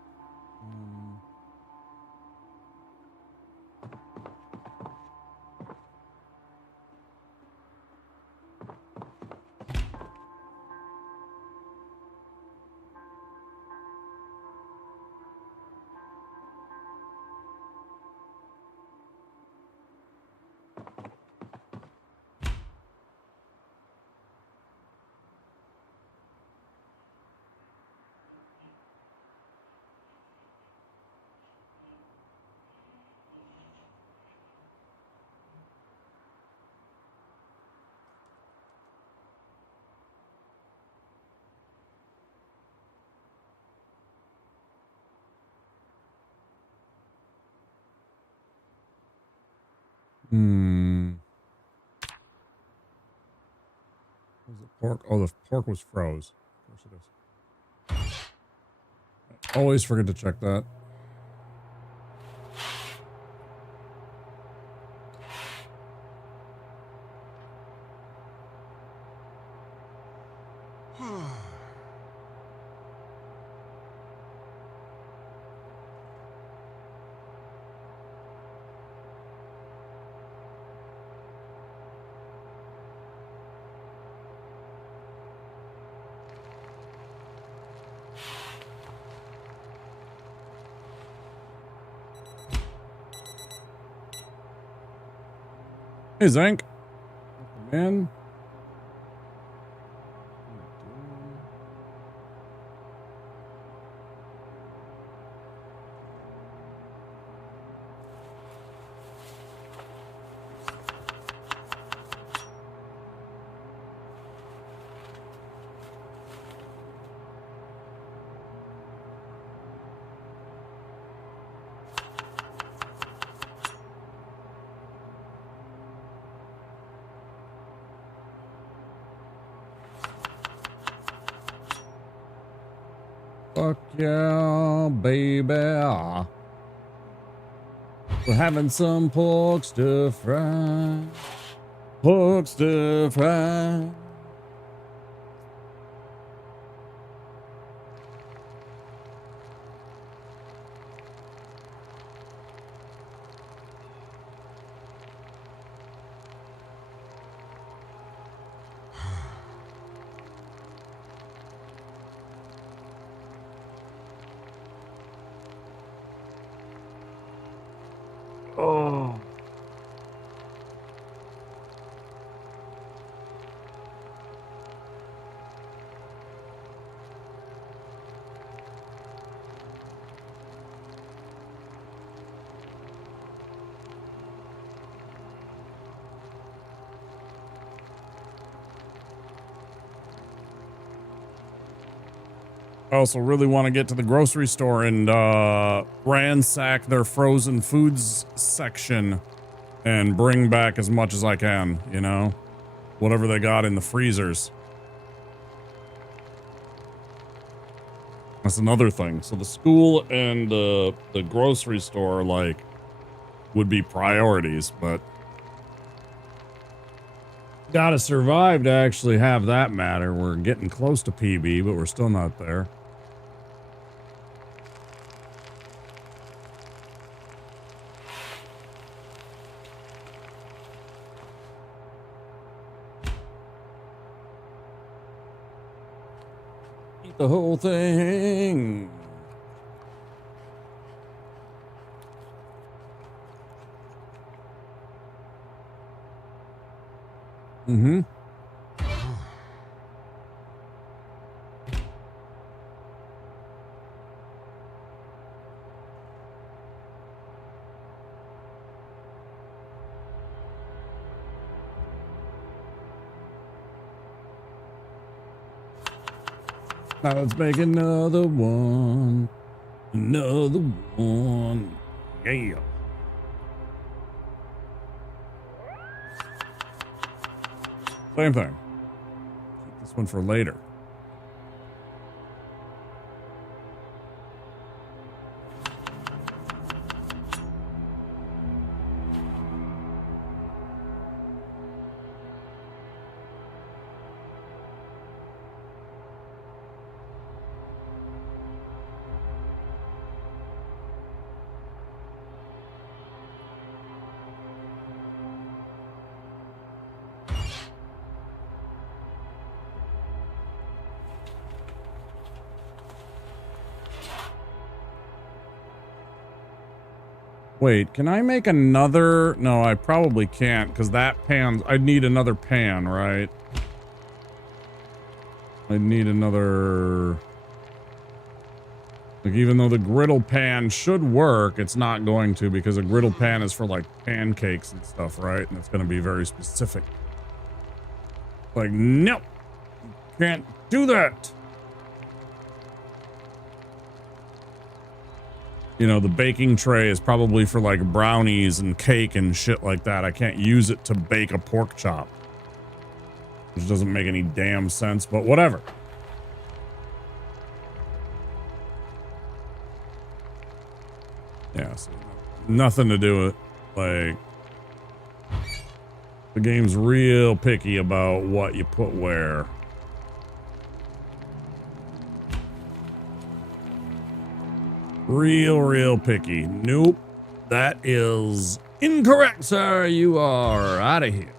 Hmm. Was it pork? Oh, the pork was froze. Of course it is. Always forget to check that. Hey, Zank. Man. Fuck yeah, baby. We're having some pork stir fry. Pork stir fry. Oh. I also really want to get to the grocery store and ransack their frozen foods section and bring back as much as I can, you know? Whatever they got in the freezers. That's another thing. So the school and the grocery store, like, would be priorities, but gotta survive to actually have that matter. We're getting close to PB, but we're still not there. Eat the whole thing. Mm-hmm. Now let's make another one. Another one. Yeah. Same thing. Keep this one for later. Wait, can I make another? No, I probably can't because that pan, I'd need another pan, right? I'd need another, like, even though the griddle pan should work, it's not going to because a griddle pan is for like pancakes and stuff, right? And it's going to be very specific. Like, nope, can't do that. You know, the baking tray is probably for like brownies and cake and shit like that. I can't use it to bake a pork chop. Which doesn't make any damn sense, but whatever. Yeah, so nothing to do with, like, the game's real picky about what you put where. Real picky. Nope. That is incorrect, sir. You are out of here.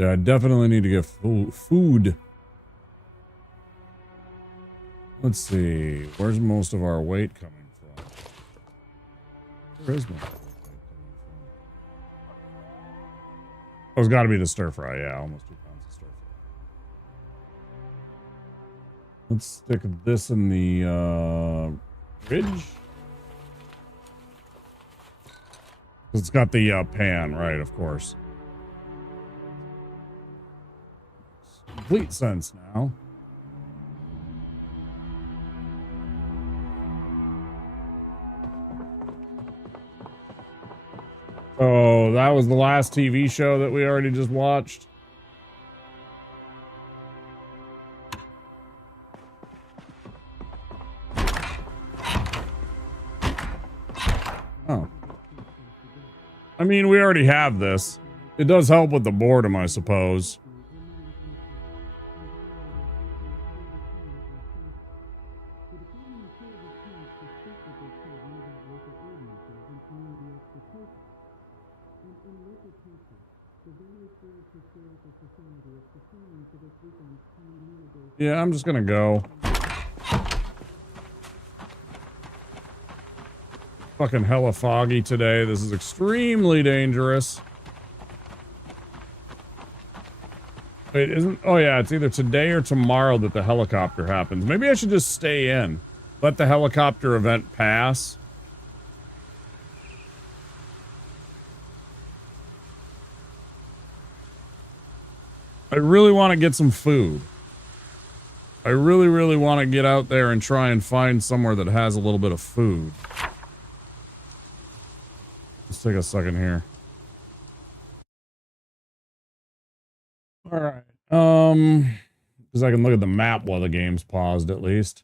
Yeah, I definitely need to get food. Let's see. Where's most of our weight coming from? Where is most of our weight coming from? Oh, it's got to be the stir fry. Yeah, almost 2 pounds of stir fry. Let's stick this in the fridge. It's got the pan, right? Of course. Complete sense now. Oh, that was the last TV show that we already just watched. Oh. I mean, we already have this. It does help with the boredom, I suppose. Yeah, I'm just gonna go. Fucking hella foggy today. This is extremely dangerous. Wait, isn't... Oh yeah, it's either today or tomorrow that the helicopter happens. Maybe I should just stay in. Let the helicopter event pass. I really want to get some food. I really want to get out there and try and find somewhere that has a little bit of food. Let's take a second here. All right. Because I can look at the map while the game's paused at least.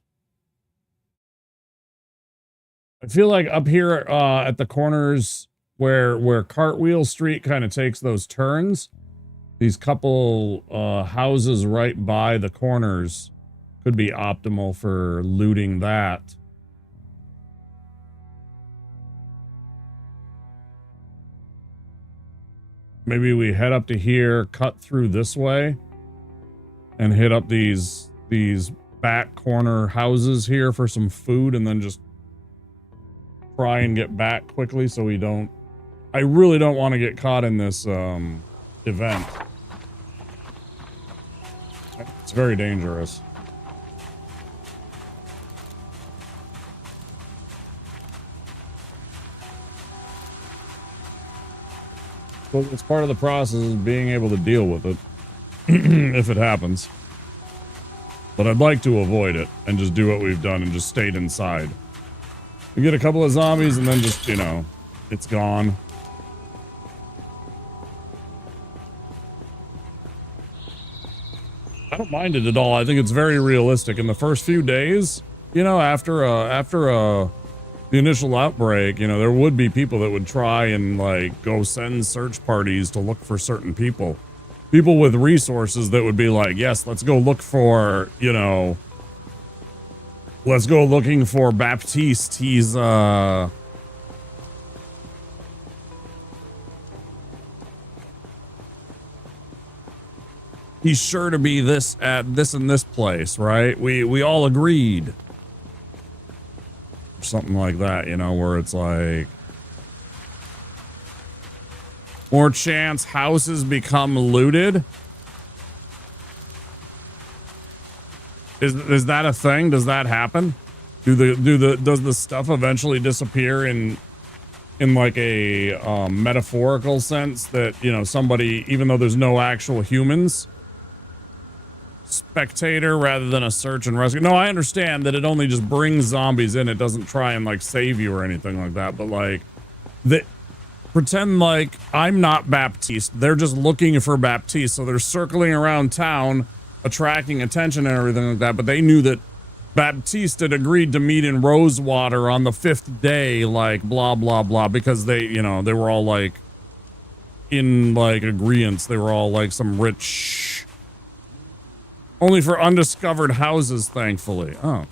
I feel like up here at the corners where Cartwheel Street kind of takes those turns, these couple houses right by the corners could be optimal for looting that. Maybe we head up to here, cut through this way, and hit up these back corner houses here for some food, and then just try and get back quickly so we don't... I really don't want to get caught in this event. It's very dangerous. Well, it's part of the process of being able to deal with it if it happens. But I'd like to avoid it and just do what we've done and just stayed inside. We get a couple of zombies and then just, you know, it's gone. I don't mind it at all. I think it's very realistic. In the first few days, you know, after the initial outbreak, you know, there would be people that would try and like go send search parties to look for certain people. People with resources that would be like, yes, let's go look for, you know, let's go looking for Baptiste. He's he's sure to be this at this and this place, right? We all agreed. Something like that, you know, where it's like more chance houses become looted. Is that a thing? Does that happen? Does the stuff eventually disappear in like a metaphorical sense that, you know, somebody, even though there's no actual humans, spectator rather than a search and rescue? No, I understand that it only just brings zombies in. It doesn't try and like save you or anything like that. But like, pretend like I'm not Baptiste. They're just looking for Baptiste, so they're circling around town, attracting attention and everything like that. But they knew that Baptiste had agreed to meet in Rosewater on the 5th day, like blah blah blah, because they, you know, they were all like in like agreeance. They were all like some rich, only for undiscovered houses, thankfully. Oh.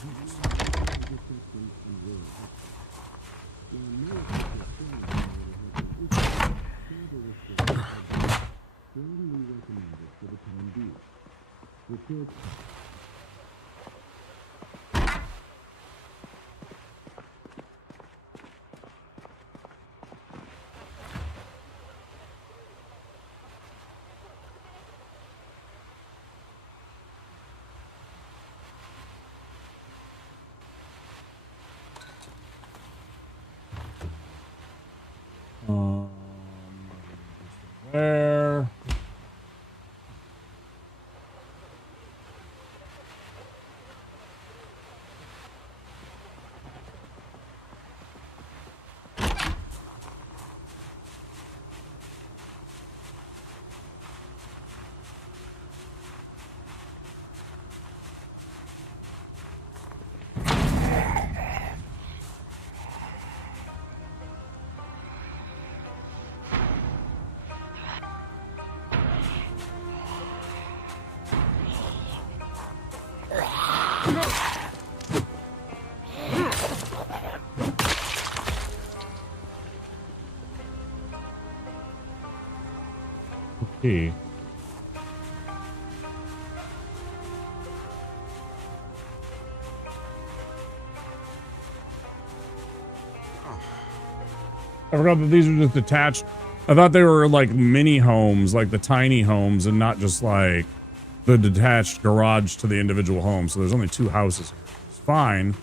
There. Okay. I forgot that these are just detached. I thought they were like mini homes, like the tiny homes, and not just like the detached garage to the individual home. So there's only 2 houses here. It's fine.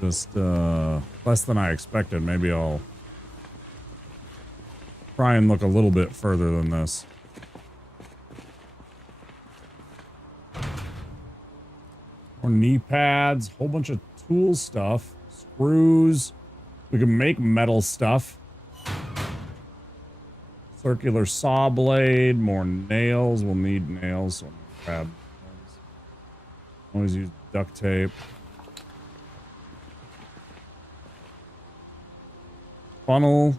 Just less than I expected. Maybe I'll try and look a little bit further than this. More knee pads, whole bunch of tool stuff, screws. We can make metal stuff. Circular saw blade, more nails. We'll need nails, so I'm gonna grab those. Always use duct tape. Funnel.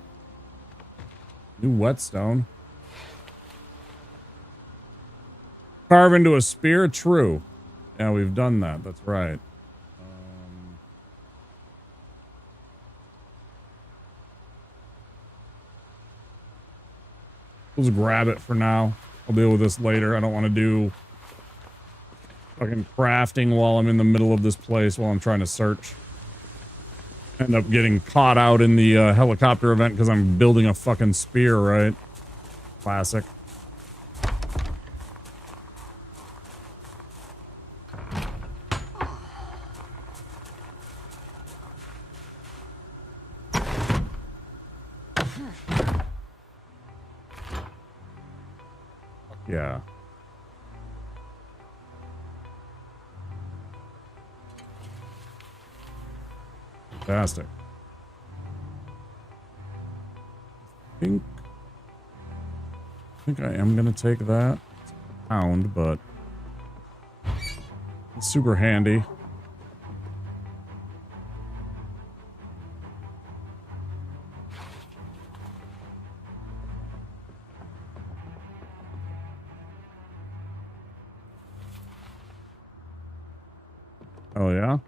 New whetstone. Carve into a spear? True. Yeah, we've done that. That's right. We'll just grab it for now. I'll deal with this later. I don't want to do fucking crafting while I'm in the middle of this place while I'm trying to search. End up getting caught out in the helicopter event because I'm building a fucking spear, right? Classic. Yeah. Fantastic. I think I am gonna take that. It's a pound, but it's super handy. Oh yeah?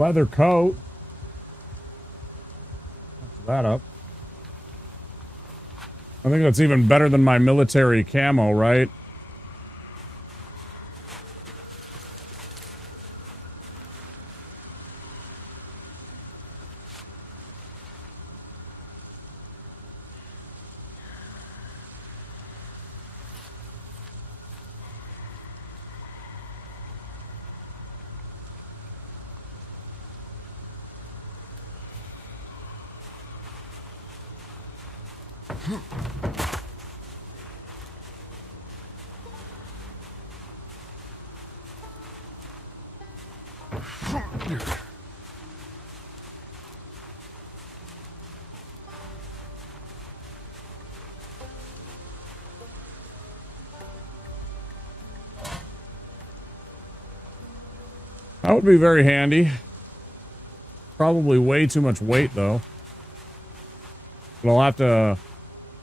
Leather coat. Match that up. I think that's even better than my military camo, right? That would be very handy. Probably way too much weight, though. But I'll have to...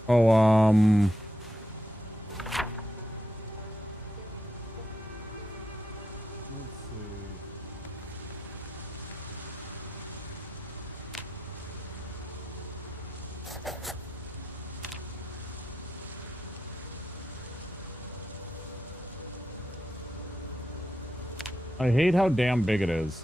Oh, let's see. I hate how damn big it is.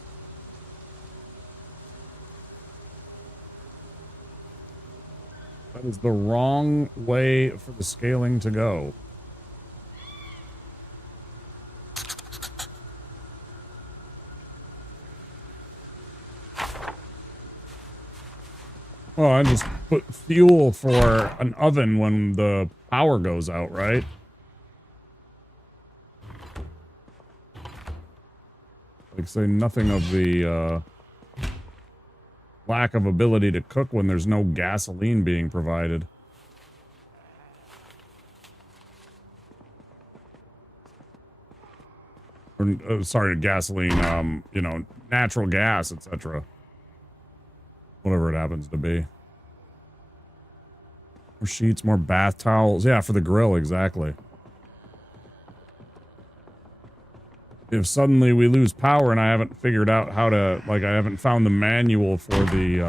That is the wrong way for the scaling to go. Well, I just put fuel for an oven when the power goes out, right? Like, say nothing of the lack of ability to cook when there's no gasoline being provided. Or, sorry, gasoline, you know, natural gas, etc. Whatever it happens to be. More sheets, more bath towels. Yeah, for the grill, exactly. If suddenly we lose power and I haven't figured out how to, like, I haven't found the manual for the,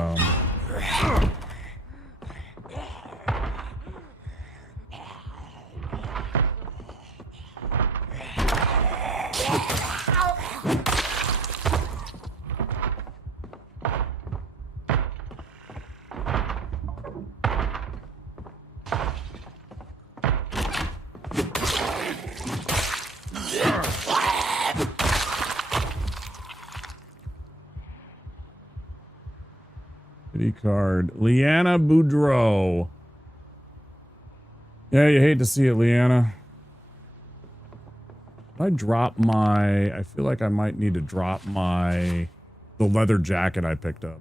card. Leanna Boudreau. Yeah, you hate to see it, Leanna. I drop my... I feel like I might need to drop my... the leather jacket I picked up.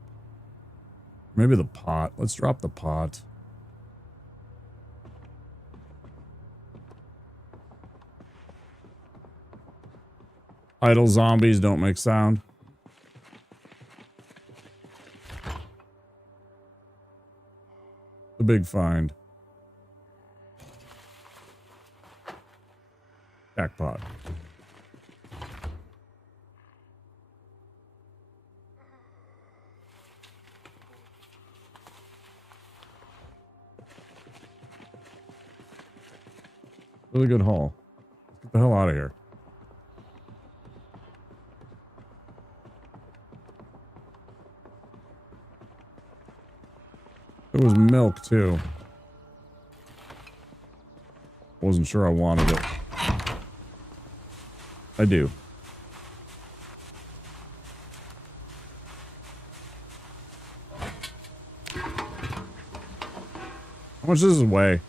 Maybe the pot. Let's drop the pot. Idle zombies don't make sound. The big find. Jackpot. Really good haul. Let's get the hell out of here. It was milk, too. Wasn't sure I wanted it. I do. How much does this weigh?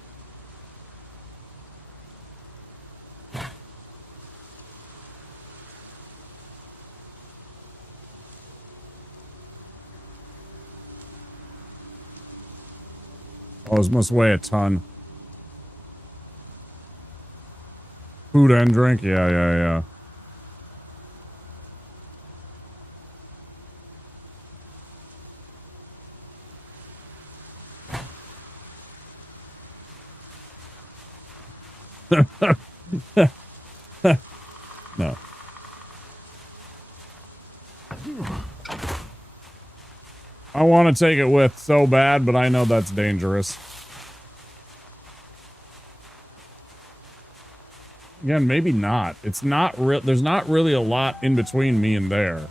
Oh, this must weigh a ton. Food and drink? Yeah. No. I want to take it with so bad, but I know that's dangerous. Again, maybe not. It's not real. There's not really a lot in between me and there.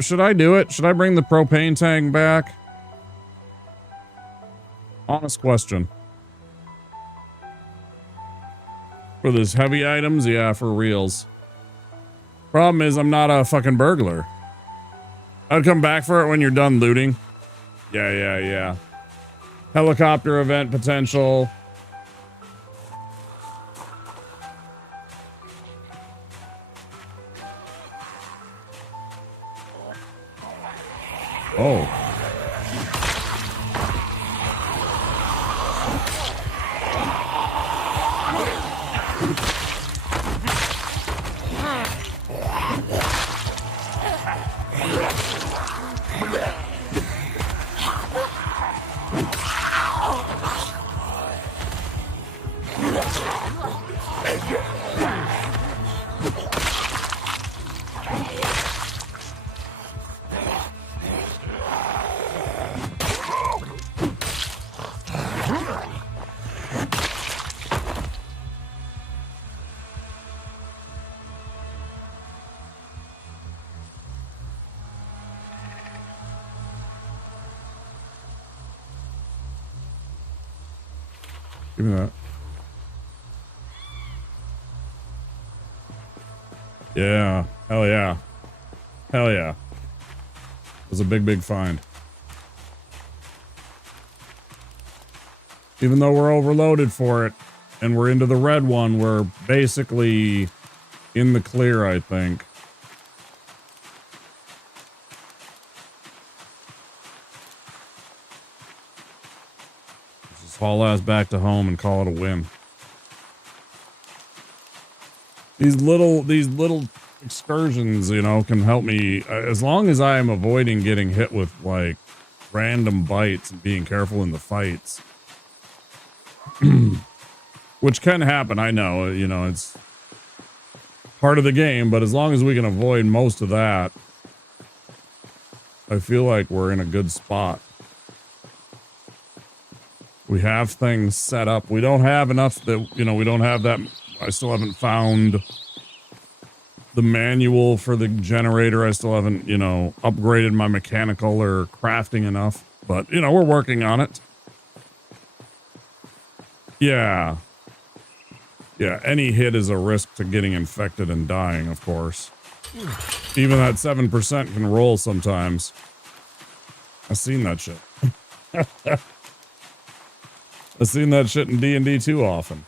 Should I do it? Should I bring the propane tank back? Honest question. For those heavy items, yeah, for reals. Problem is, I'm not a fucking burglar. I'd come back for it when you're done looting. Yeah. Helicopter event potential. Oh. Give me that. Yeah. Hell yeah. Hell yeah. It was a big find. Even though we're overloaded for it and we're into the red one, we're basically in the clear, I think. Just haul ass back to home and call it a win. These little excursions, you know, can help me as long as I am avoiding getting hit with like random bites and being careful in the fights. Which can happen, I know, you know, it's part of the game, but as long as we can avoid most of that, I feel like we're in a good spot. We have things set up. We don't have enough that, you know, we don't have that. I still haven't found the manual for the generator. I still haven't, you know, upgraded my mechanical or crafting enough, but, you know, we're working on it. Yeah. Yeah, any hit is a risk to getting infected and dying, of course. Even that 7% can roll sometimes. I've seen that shit. I've seen that shit in D&D too often.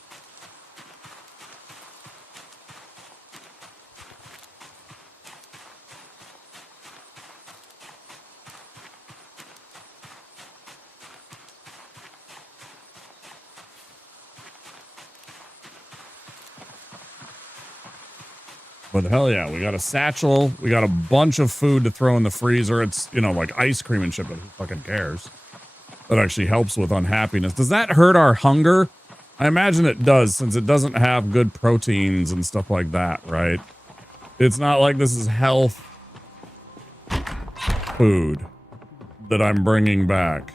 But hell yeah, we got a satchel. We got a bunch of food to throw in the freezer. It's, you know, like ice cream and shit, but who fucking cares? That actually helps with unhappiness. Does that hurt our hunger? I imagine it does, since it doesn't have good proteins and stuff like that, right? It's not like this is health food that I'm bringing back.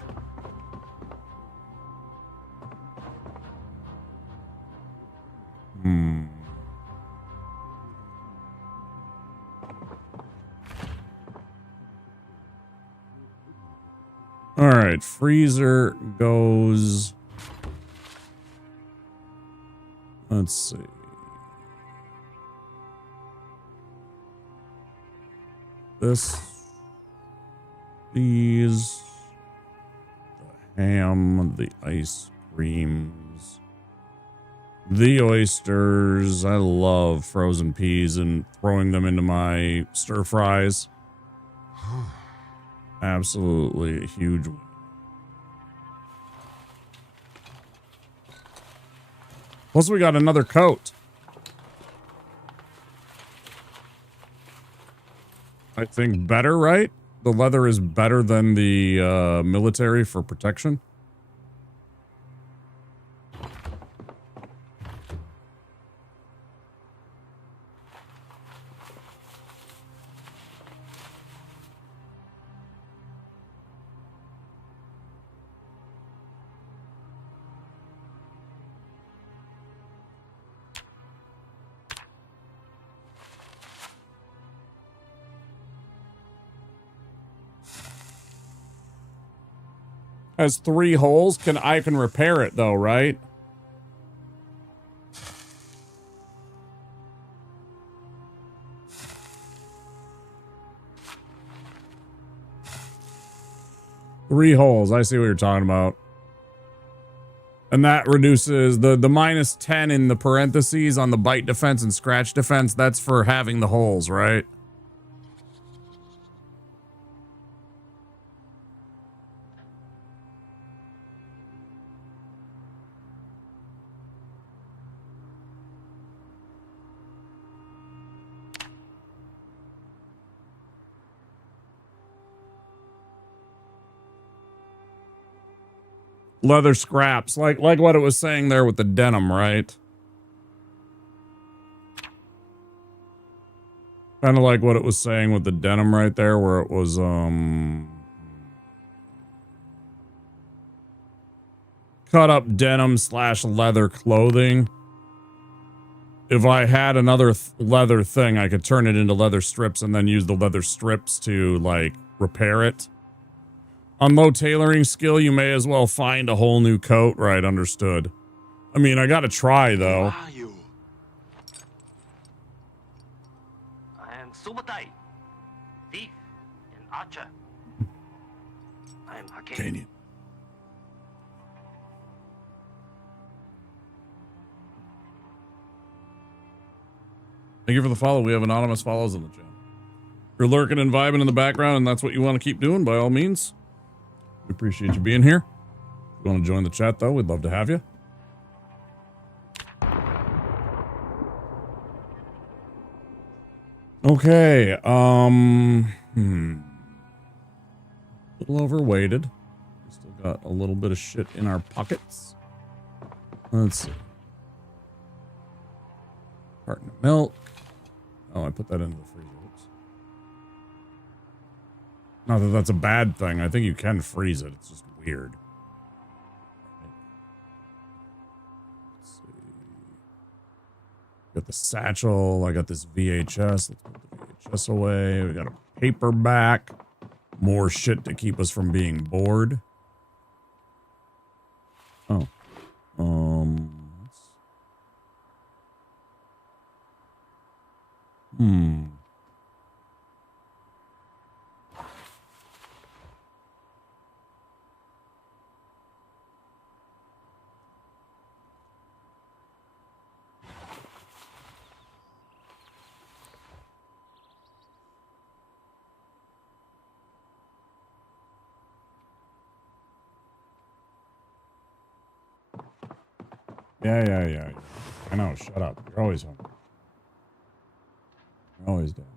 All right, freezer goes. Let's see. These, the ham, the ice creams, the oysters. I love frozen peas and throwing them into my stir fries. Absolutely a huge one. Plus, we got another coat. I think better, right? The leather is better than the military for protection. has 3 holes. I can repair it though, right? Three holes. I see what you're talking about. And that reduces the minus 10 in the parentheses on the bite defense and scratch defense. That's for having the holes, right? Leather scraps, like what it was saying there with the denim, right? Kind of like what it was saying with the denim right there, where it was cut up denim / leather clothing. If I had another leather thing, I could turn it into leather strips and then use the leather strips to like repair it. On low tailoring skill, you may as well find a whole new coat. Right, understood. I mean, I gotta try, though. Who are you? I am Subutai, thief and archer. I am Hakim. Thank you for the follow. We have anonymous follows in the chat. If you're lurking and vibing in the background and that's what you want to keep doing, by all means. We appreciate you being here. If you want to join the chat, though, we'd love to have you. Okay, a little overweighted. We still got a little bit of shit in our pockets. Let's see. Carton of milk. Oh, I put that into the freezer. Oops. Not that that's a bad thing. I think you can freeze it. It's just weird. Let's see. Got the satchel. I got this VHS. Let's put the VHS away. We got a paperback. More shit to keep us from being bored. Oh. Yeah. I know, shut up. You're always hungry. You're always doing.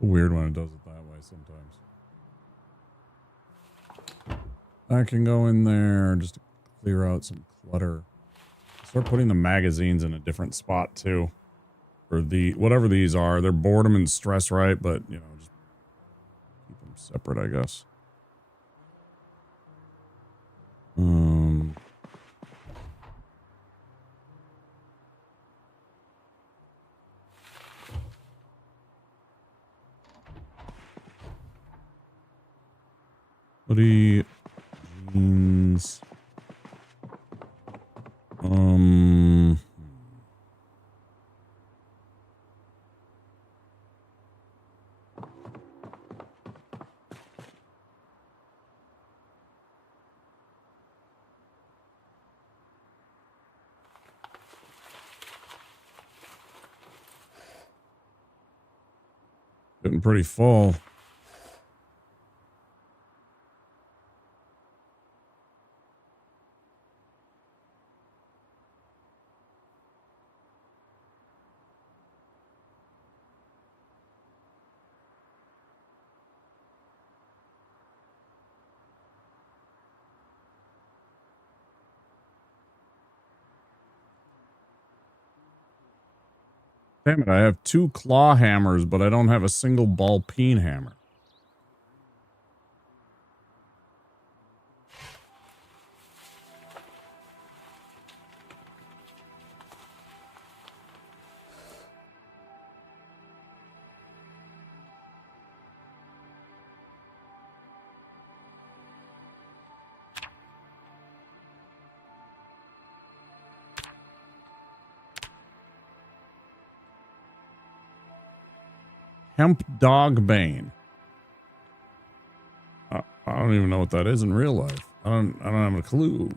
Weird when it does it that way sometimes. I can go in there just to clear out some clutter. Start putting the magazines in a different spot too. Or whatever these are. They're boredom and stress, right? But, you know, just keep them separate, I guess. Hoodie, jeans. Getting pretty full. Damn it, I have 2 claw hammers, but I don't have a single ball peen hammer. Hemp dog bane. I don't even know what that is in real life. I don't have a clue.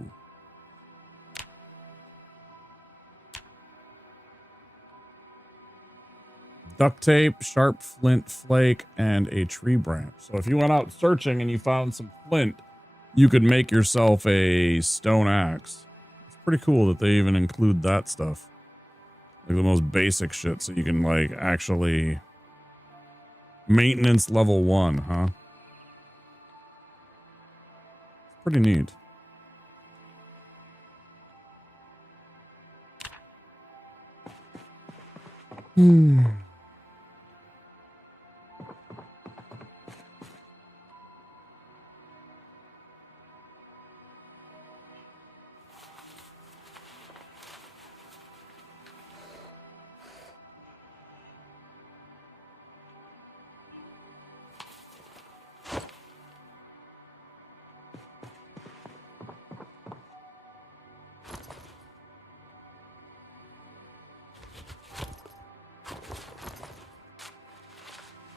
Duct tape, sharp flint flake, and a tree branch. So if you went out searching and you found some flint, you could make yourself a stone axe. It's pretty cool that they even include that stuff. Like the most basic shit, so you can like actually maintenance level 1, huh? Pretty neat.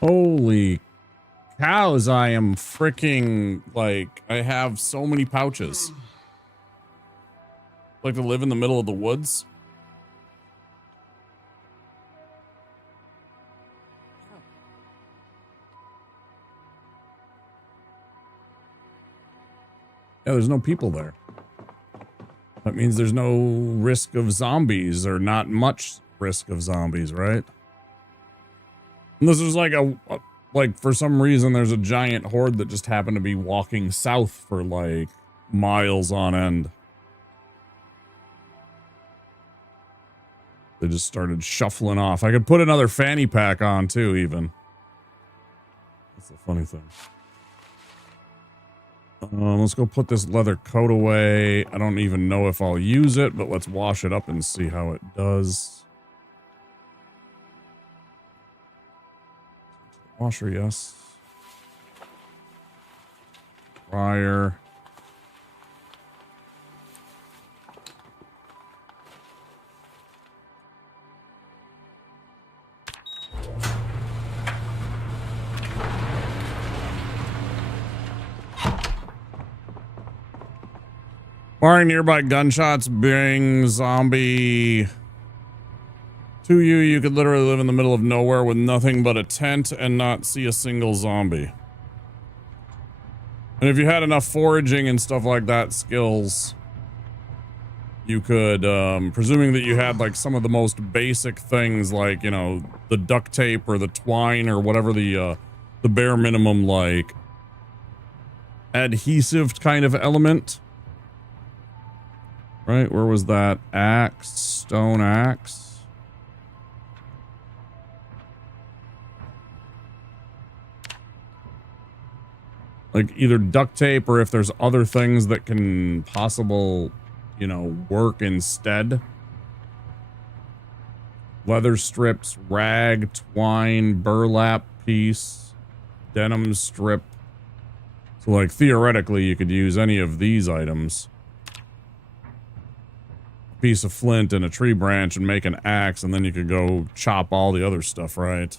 Holy cows, I am freaking, like, I have so many pouches. Like to live in the middle of the woods. Yeah, there's no people there. That means there's no risk of zombies, or not much risk of zombies, right? And this is like like for some reason there's a giant horde that just happened to be walking south for like miles on end. They just started shuffling off. I could put another fanny pack on too, even. That's the funny thing. Let's go put this leather coat away. I don't even know if I'll use it, but let's wash it up and see how it does. Washer, yes. Dryer. Barring nearby gunshots bring zombie to you. You could literally live in the middle of nowhere with nothing but a tent and not see a single zombie. And if you had enough foraging and stuff like that skills, you could, presuming that you had like some of the most basic things like, you know, the duct tape or the twine or whatever the bare minimum like adhesive kind of element. Right, where was that? Axe, stone axe. Like either duct tape or if there's other things that can you know, work instead. Leather strips, rag, twine, burlap piece, denim strip. So like theoretically you could use any of these items. Piece of flint and a tree branch and make an axe, and then you could go chop all the other stuff, right?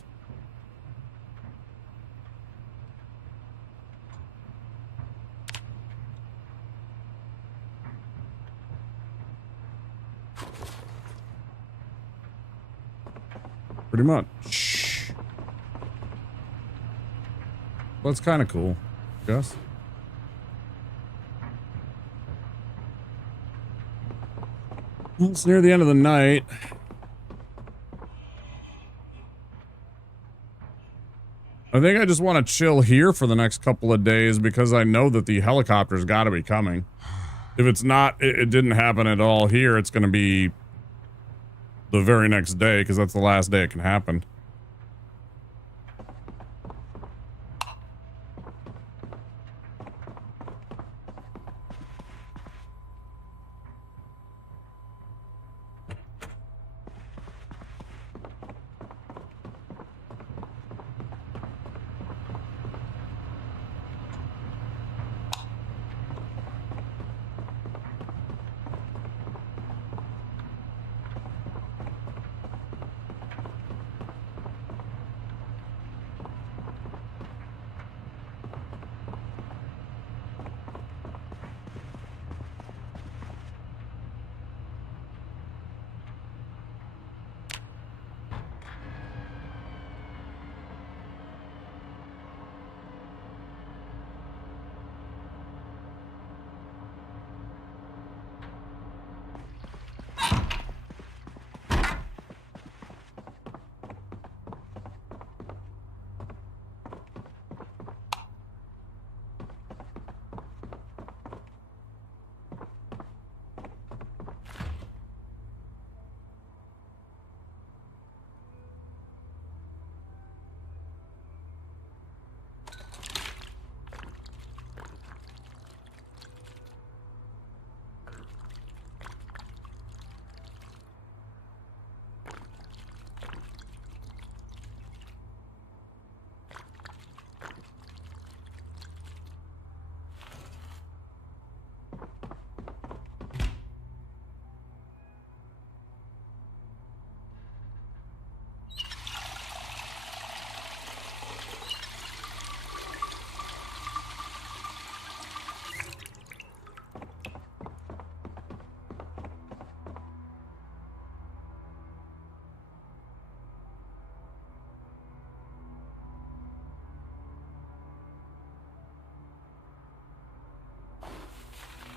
Pretty much. That's kind of cool, I guess. Well, it's near the end of the night. I think I just want to chill here for the next couple of days because I know that the helicopter's got to be coming. If it's not, it didn't happen at all here, it's going to be the very next day because that's the last day it can happen.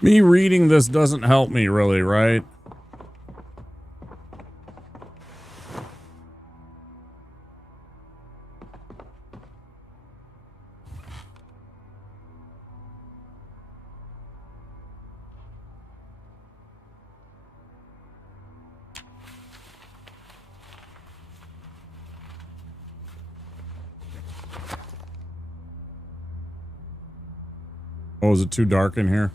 Me reading this doesn't help me really, right? Oh, is it too dark in here?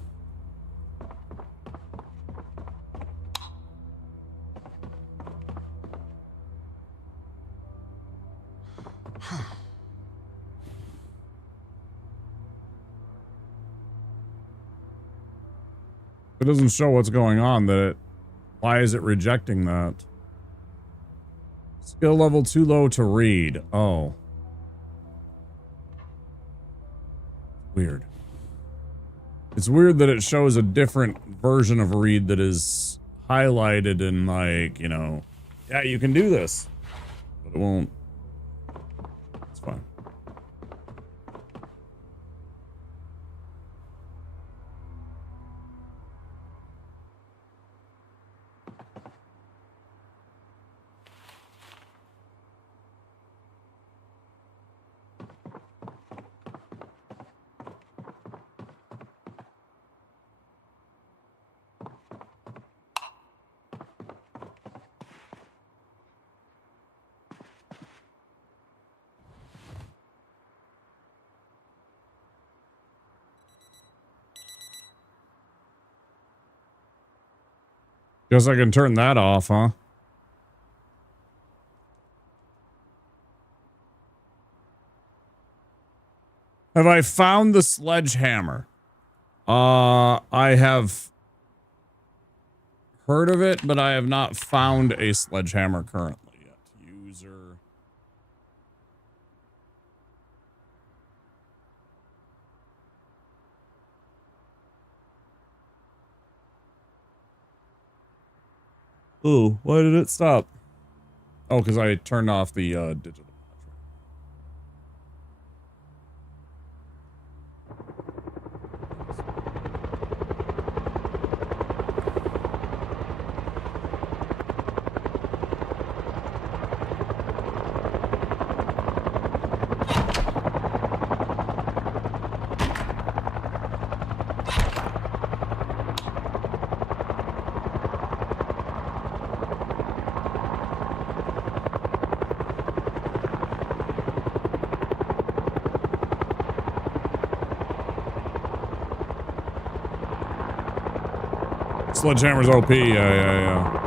It doesn't show what's going on. Why is it rejecting that? Skill level too low to read. Oh. Weird. It's weird that it shows a different version of read that is highlighted and like, you know, yeah, you can do this, but it won't. It's fine. Guess I can turn that off, huh? Have I found the sledgehammer? I have heard of it, but I have not found a sledgehammer currently yet. User. Oh, why did it stop? Oh, because I turned off the digital. Sledgehammer's OP. Yeah.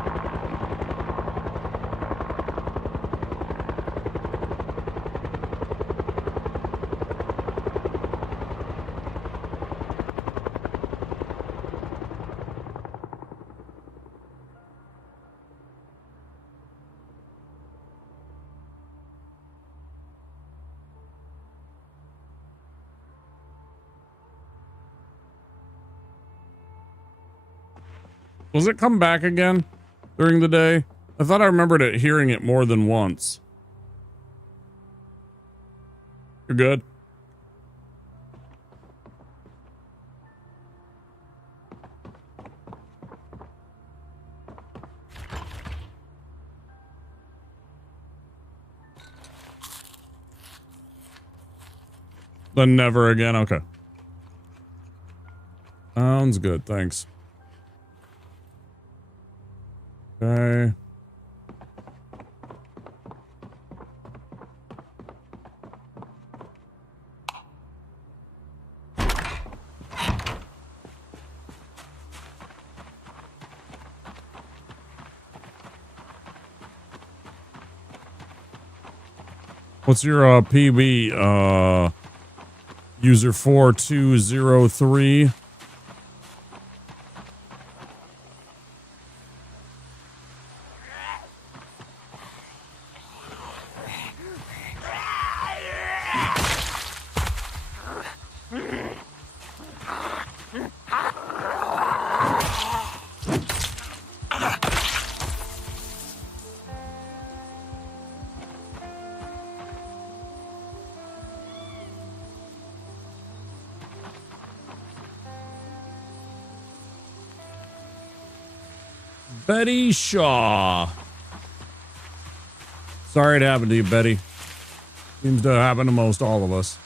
Does it come back again during the day? I thought I remembered it hearing it more than once. You're good. Then never again. Okay. Sounds good. Thanks. Okay. What's your PB? User 4203. Betty Shaw. Sorry it happened to you, Betty. Seems to happen to most all of us.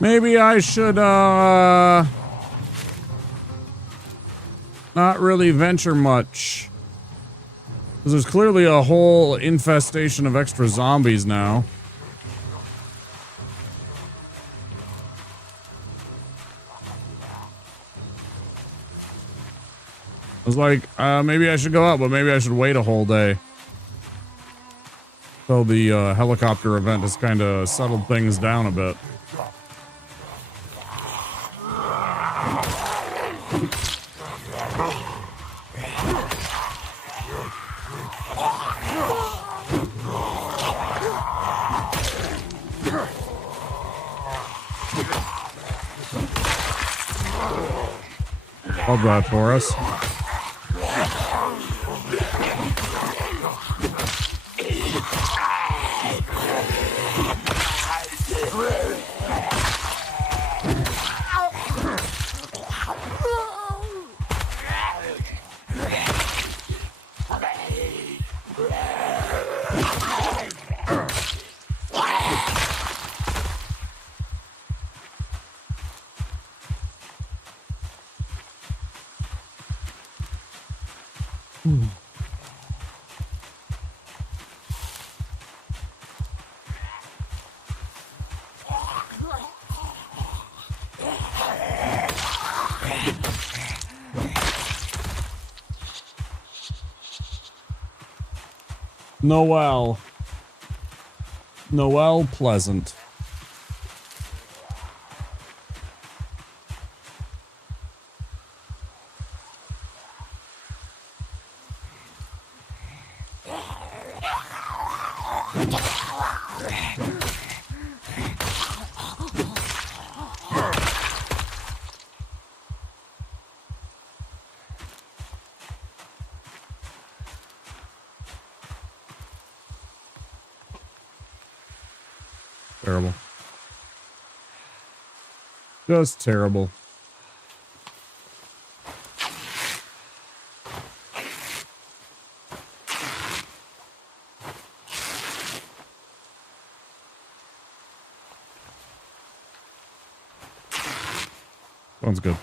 Maybe I should, not really venture much. Because there's clearly a whole infestation of extra zombies now. I was like, maybe I should go out, but maybe I should wait a whole day. So the, helicopter event has kind of settled things down a bit. Love that for us. Noel Pleasant. Terrible. Just terrible. Sounds good.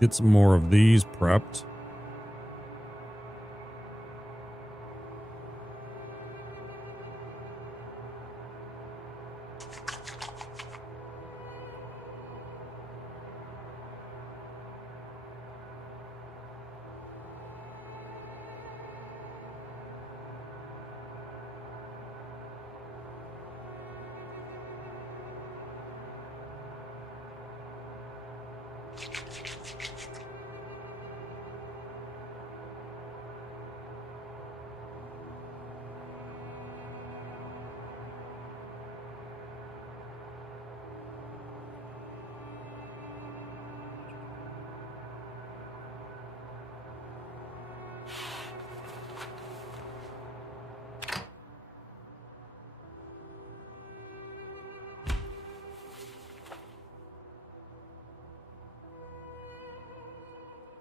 Get some more of these prepped.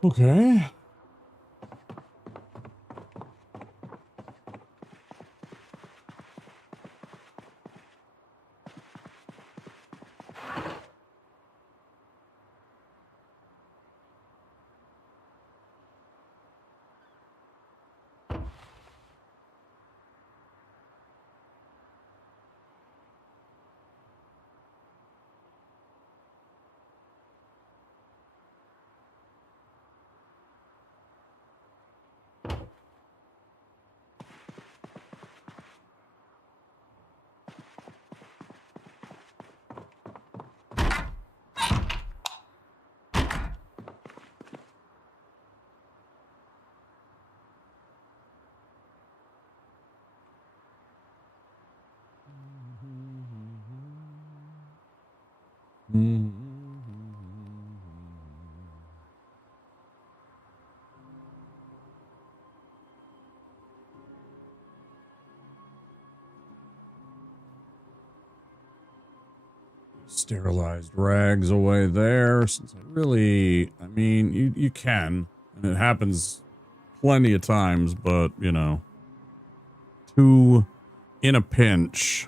Okay. Sterilized rags away there, since I mean, you can, and it happens plenty of times, but, you know, two in a pinch.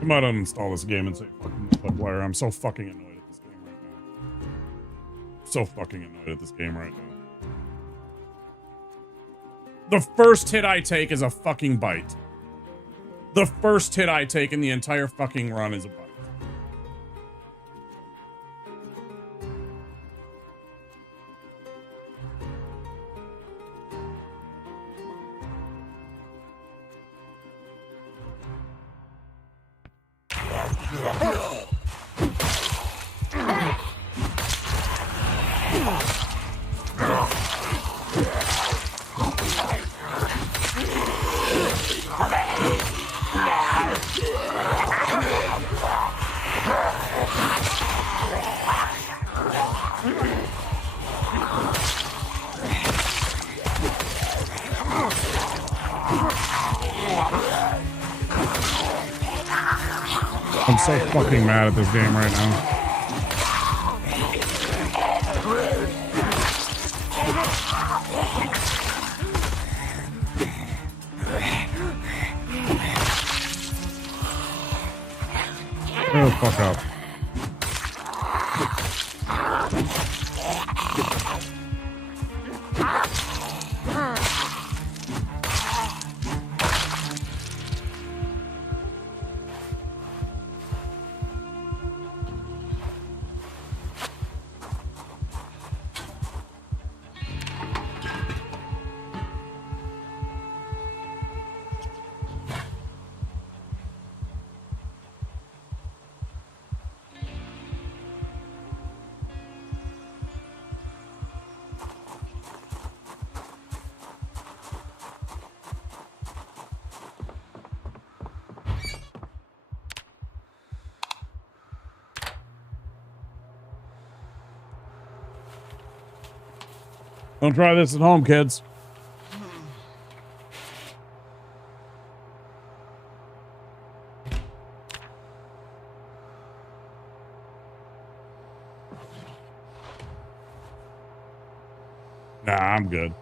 I might uninstall this game and say fucking multiplayer. I'm so fucking annoyed at this game right now. So fucking annoyed at this game right now. The first hit I take is a fucking bite. The first hit I take in the entire fucking run is a bite. I'm so fucking mad at this game right now. Oh, fuck up. Don't try this at home, kids. Nah, I'm good.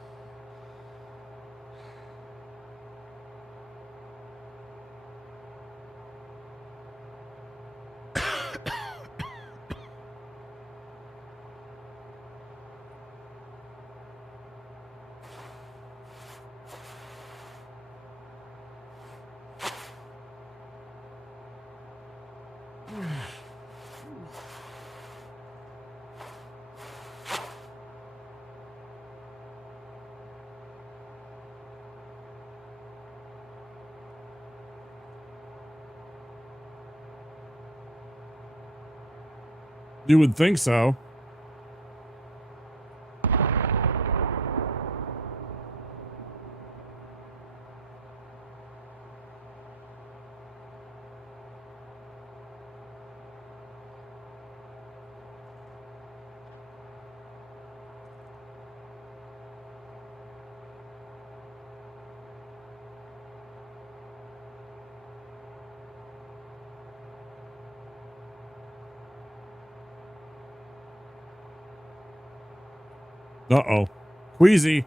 You would think so. Uh-oh. Queasy.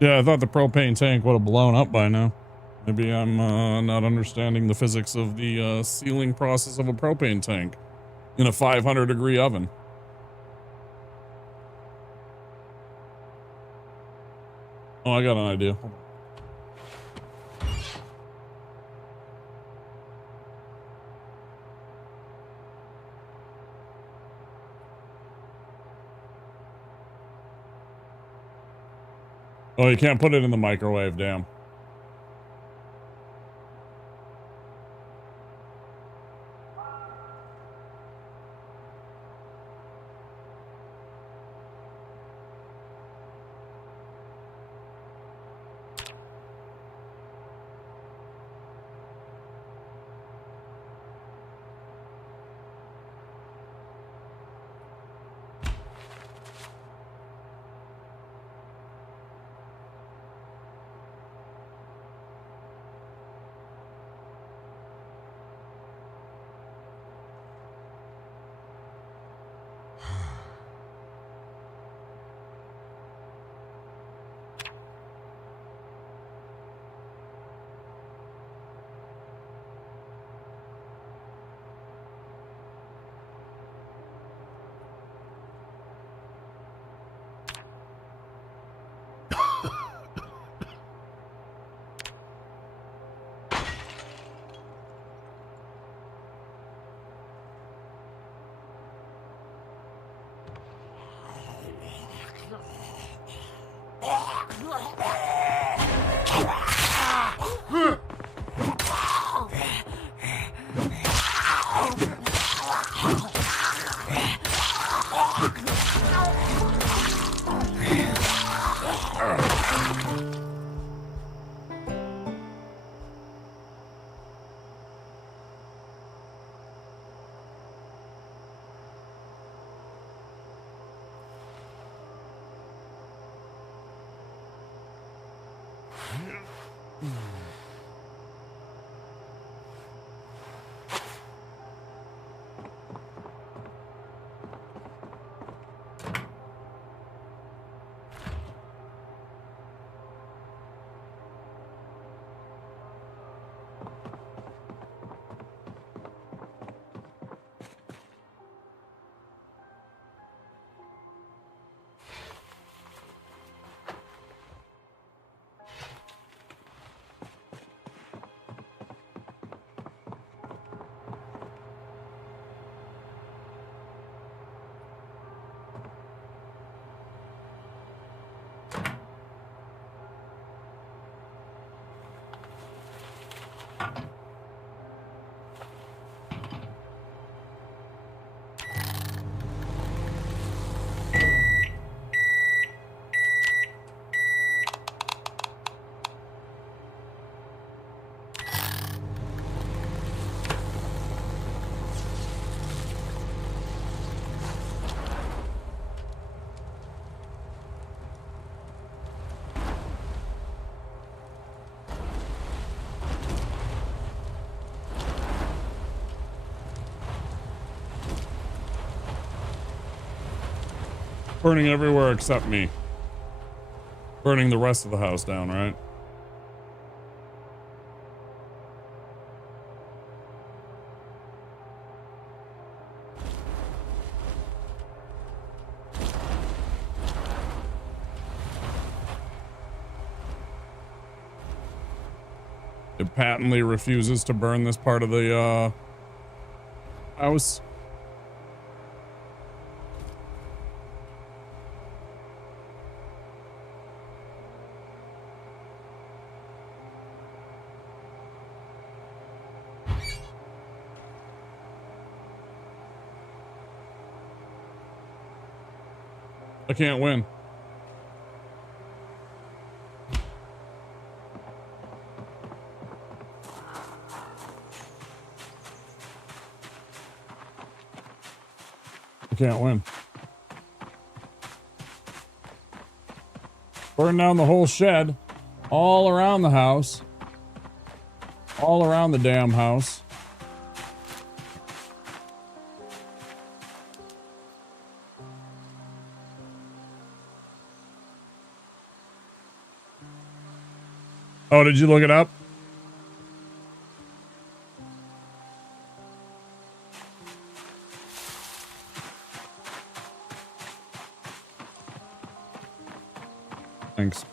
Yeah, I thought the propane tank would have blown up by now. Maybe I'm not understanding the physics of the sealing process of a propane tank in a 500-degree oven. Oh, I got an idea. Hold on. Oh, you can't put it in the microwave, damn. Burning everywhere except me. Burning the rest of the house down, right? It patently refuses to burn this part of the house. I can't win. I can't win. Burn down the whole shed. All around the house. All around the damn house. Oh, did you look it up? Thanks.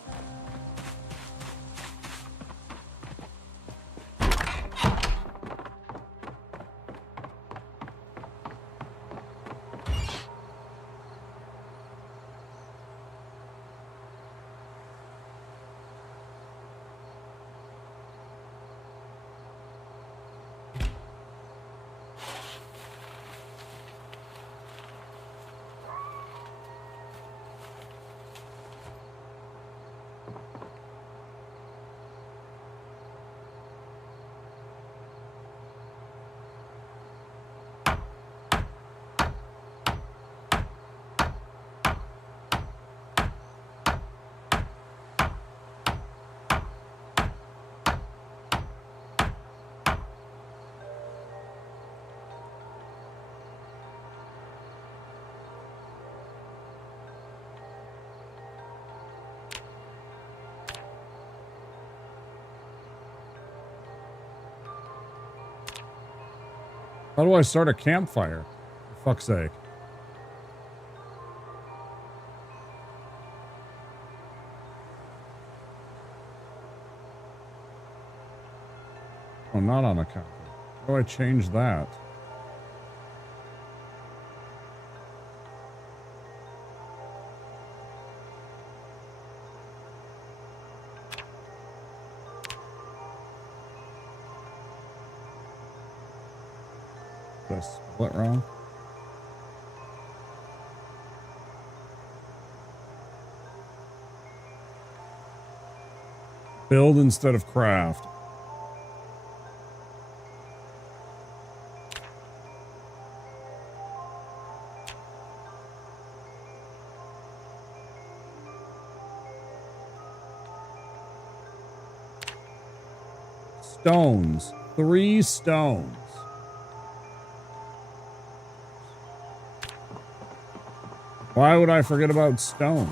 How do I start a campfire? For fuck's sake. Oh, not on a campfire. How do I change that? Did I spell it wrong? Build instead of craft. Stones. 3 stones. Why would I forget about stones?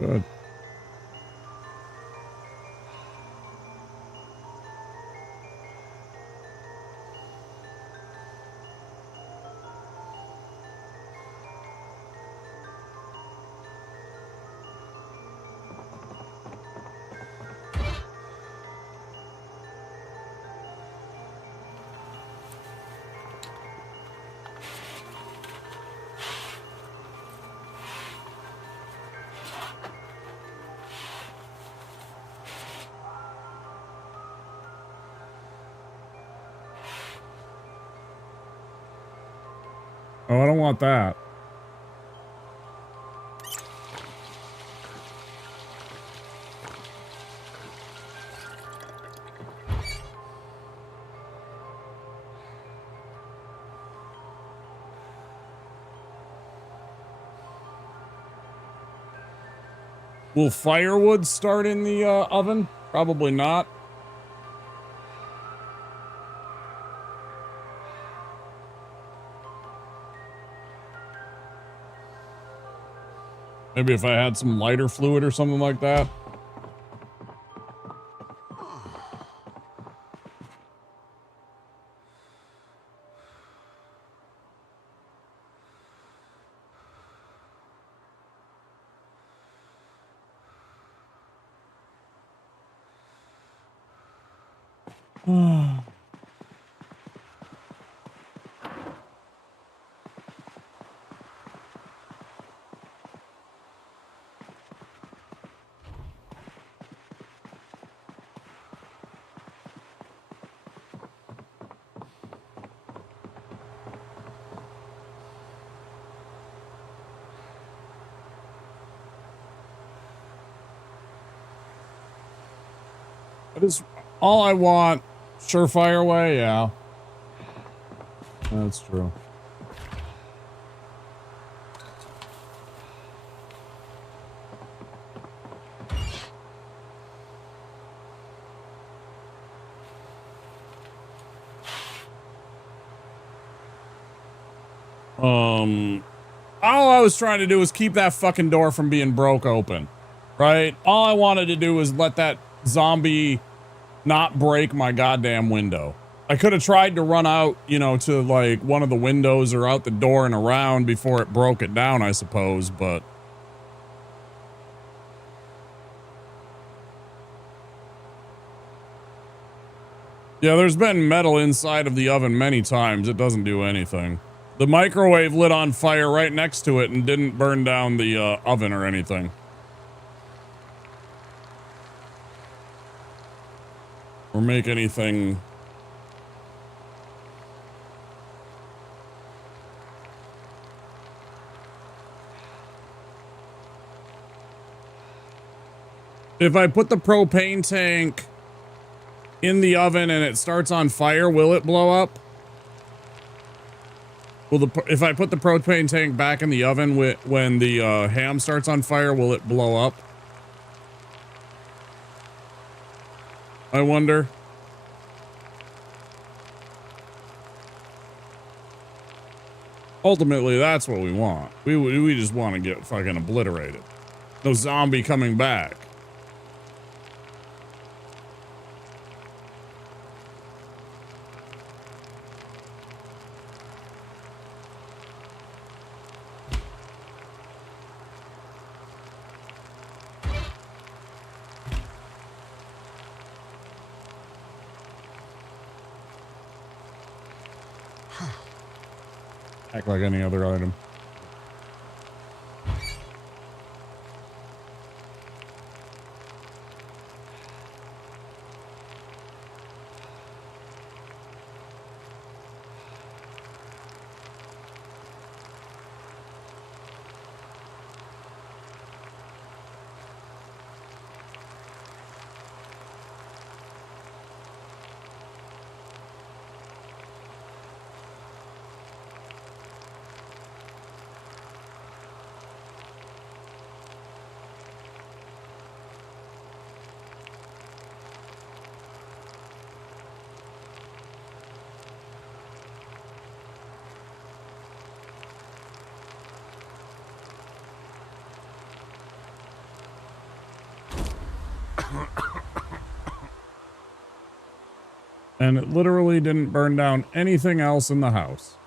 Good. Oh, I don't want that. Will firewood start in the oven? Probably not. Maybe if I had some lighter fluid or something like that. That is all I want. Surefire way, yeah. That's true. All I was trying to do was keep that fucking door from being broke open, right? All I wanted to do was let that zombie not break my goddamn window. I could have tried to run out, you know, to like one of the windows or out the door and around before it broke it down, I suppose, but yeah, there's been metal inside of the oven many times. It doesn't do anything. The microwave lit on fire right next to it and didn't burn down the oven or anything. Or make anything. If I put the propane tank in the oven and it starts on fire, will it blow up? If I put the propane tank back in the oven when the ham starts on fire, will it blow up? I wonder. Ultimately, that's what we want. We just want to get fucking obliterated. No zombie coming back. Act like any other item. And it literally didn't burn down anything else in the house.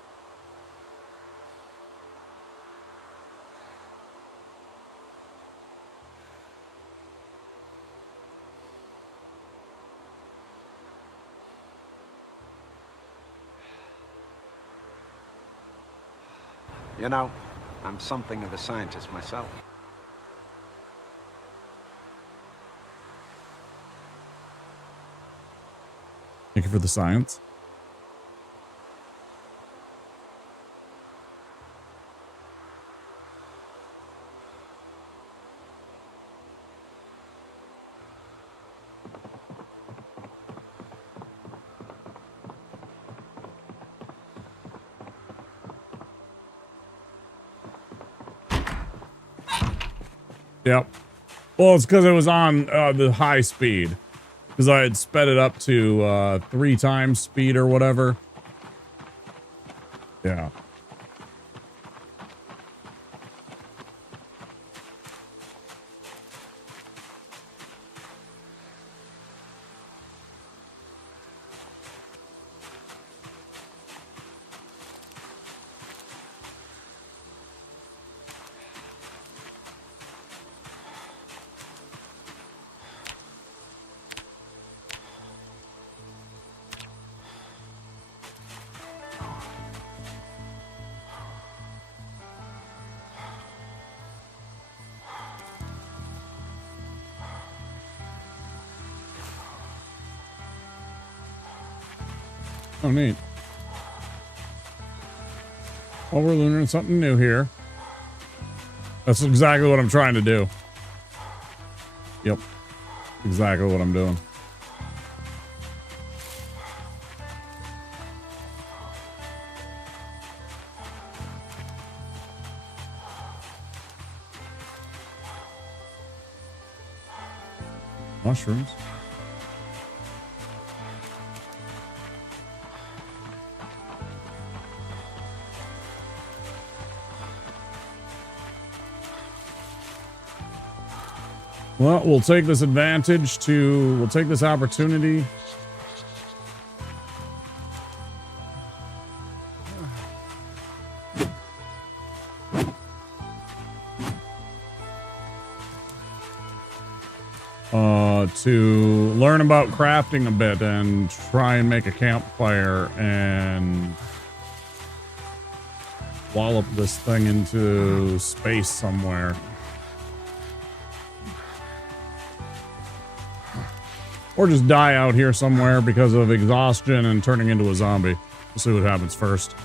You know, I'm something of a scientist myself. Thank you for the science. Yep. Well, it's because it was on the high speed. Because I had sped it up to 3 times speed or whatever. Yeah. Oh, neat. Well, we're learning something new here. That's exactly what I'm trying to do. Yep. Exactly what I'm doing. Mushrooms. Well, we'll take this we'll take this opportunity. To learn about crafting a bit and try and make a campfire and wallop this thing into space somewhere. Or just die out here somewhere because of exhaustion and turning into a zombie. We'll see what happens first.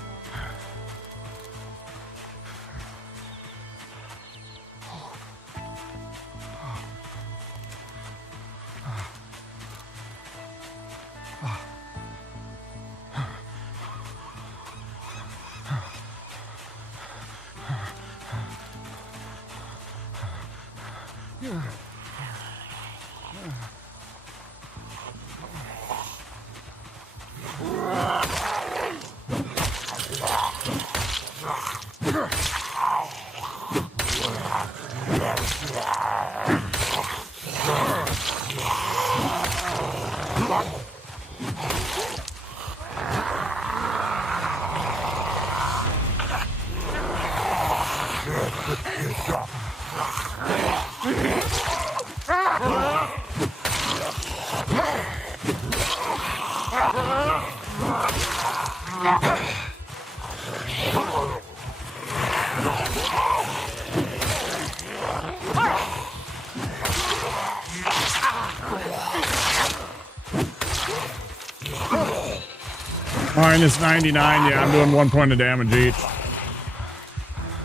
Minus 99, yeah, I'm doing 1 point of damage each.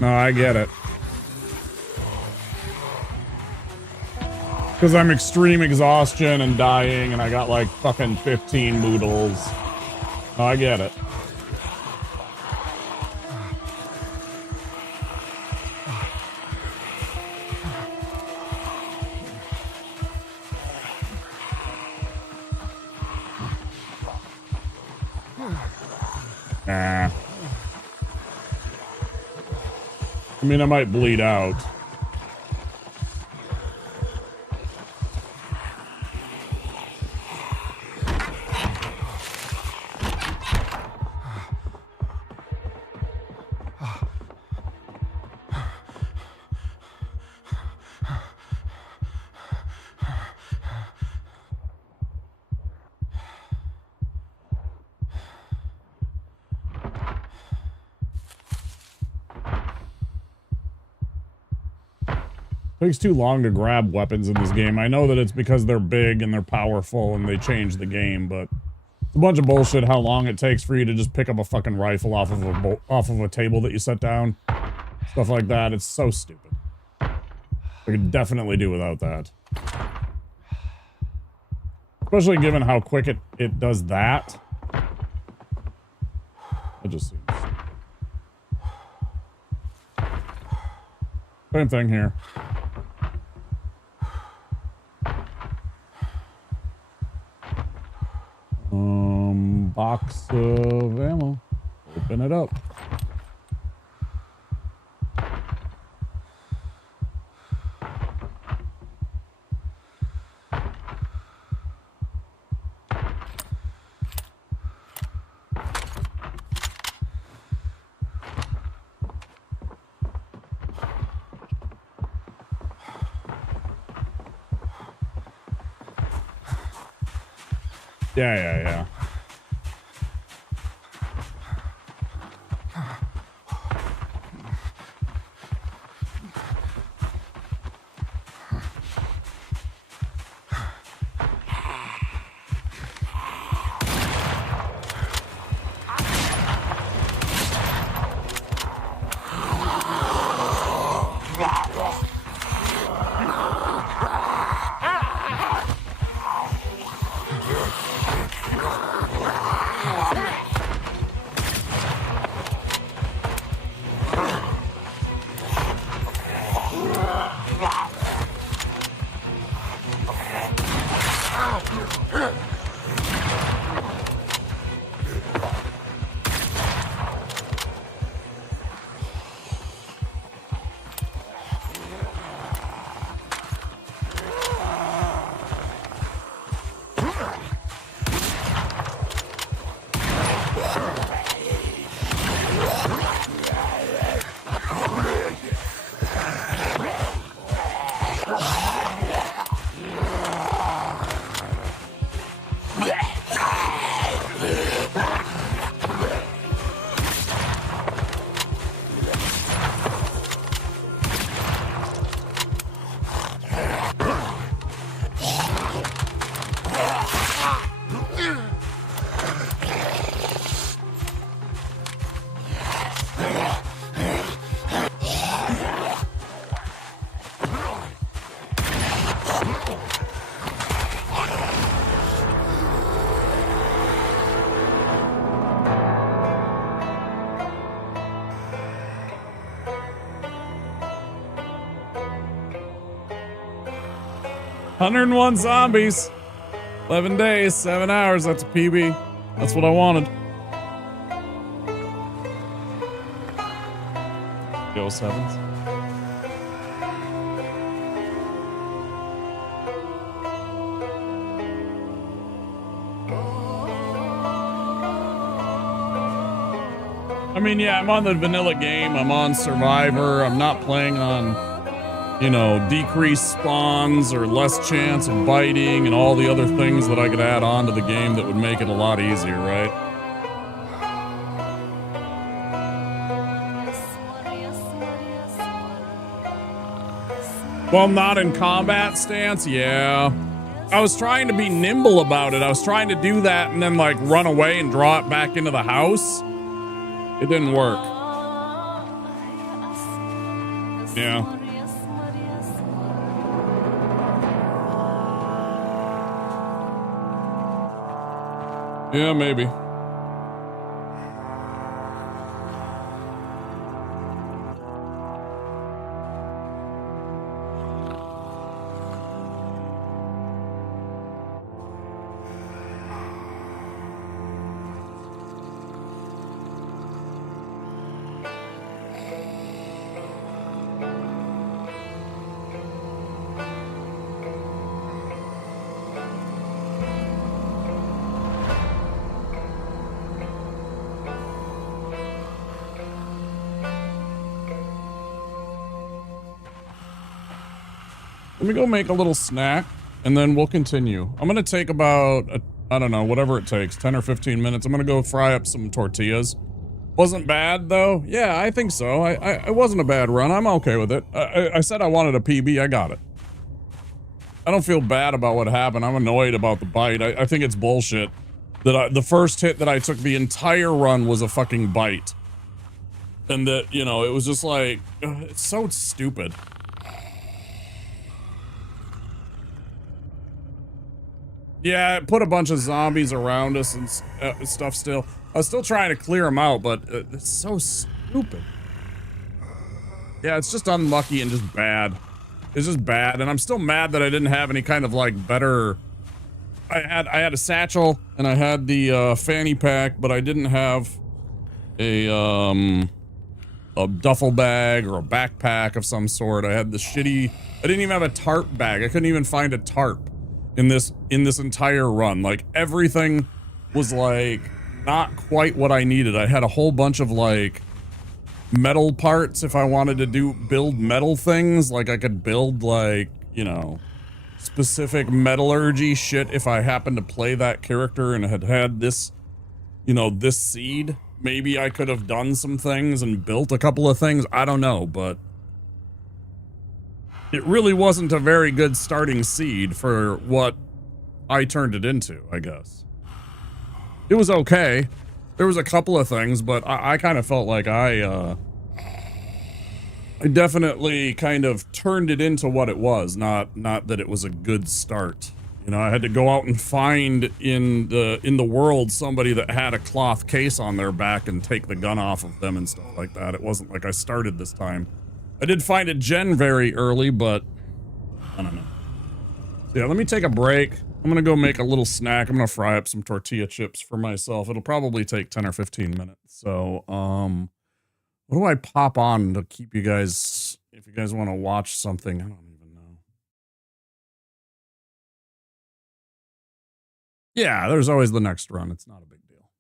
No, I get it. Because I'm extreme exhaustion and dying, and I got like fucking 15 moodles. No, I get it. Nah. I mean, I might bleed out. Takes too long to grab weapons in this game. I know that it's because they're big and they're powerful and they change the game, but it's a bunch of bullshit how long it takes for you to just pick up a fucking rifle off of a table that you set down. Stuff like that. It's so stupid. I could definitely do without that. Especially given how quick it does that. It just seems... Same thing here. box of ammo. Open it up. Yeah. "101 zombies, 11 days, 7 hours. That's a PB. That's what I wanted." Yo, sevens. I mean, yeah, I'm on the vanilla game. I'm on Survivor. I'm not playing on, you know, decreased spawns or less chance of biting and all the other things that I could add on to the game that would make it a lot easier, right? Well, not in combat stance, yeah. I was trying to be nimble about it. I was trying to do that and then like run away and draw it back into the house. It didn't work. Yeah. Yeah, maybe. Let me go make a little snack and then we'll continue. I'm going to take about, I don't know, whatever it takes, 10 or 15 minutes. I'm going to go fry up some tortillas. Wasn't bad though. Yeah, I think so. It wasn't a bad run. I'm okay with it. I said I wanted a PB. I got it. I don't feel bad about what happened. I'm annoyed about the bite. I think it's bullshit that the first hit that I took the entire run was a fucking bite. And that, you know, it was just like, it's so stupid. Yeah, it put a bunch of zombies around us and stuff still. I was still trying to clear them out, but it's so stupid. Yeah, it's just unlucky and just bad. It's just bad, and I'm still mad that I didn't have any kind of, like, better I had a satchel and I had the fanny pack, but I didn't have a duffel bag or a backpack of some sort. I had the shitty. I didn't even have a tarp bag. I couldn't even find a tarp in this entire run. Like everything was like not quite what I needed. I had a whole bunch of like metal parts if I wanted to build metal things. Like I could build like, you know, specific metallurgy shit if I happened to play that character and had this, you know, this seed. Maybe I could have done some things and built a couple of things. I don't know, but it really wasn't a very good starting seed for what I turned it into, I guess. It was okay. There was a couple of things, but I kind of felt like I definitely kind of turned it into what it was, not that it was a good start. You know, I had to go out and find in the world somebody that had a cloth case on their back and take the gun off of them and stuff like that. It wasn't like I started this time. I did find a gen very early, but I don't know. So yeah, let me take a break. I'm gonna go make a little snack. I'm gonna fry up some tortilla chips for myself. It'll probably take 10 or 15 minutes. So, what do I pop on to keep you guys, if you guys want to watch something? I don't even know. Yeah, there's always the next run. It's not a big deal.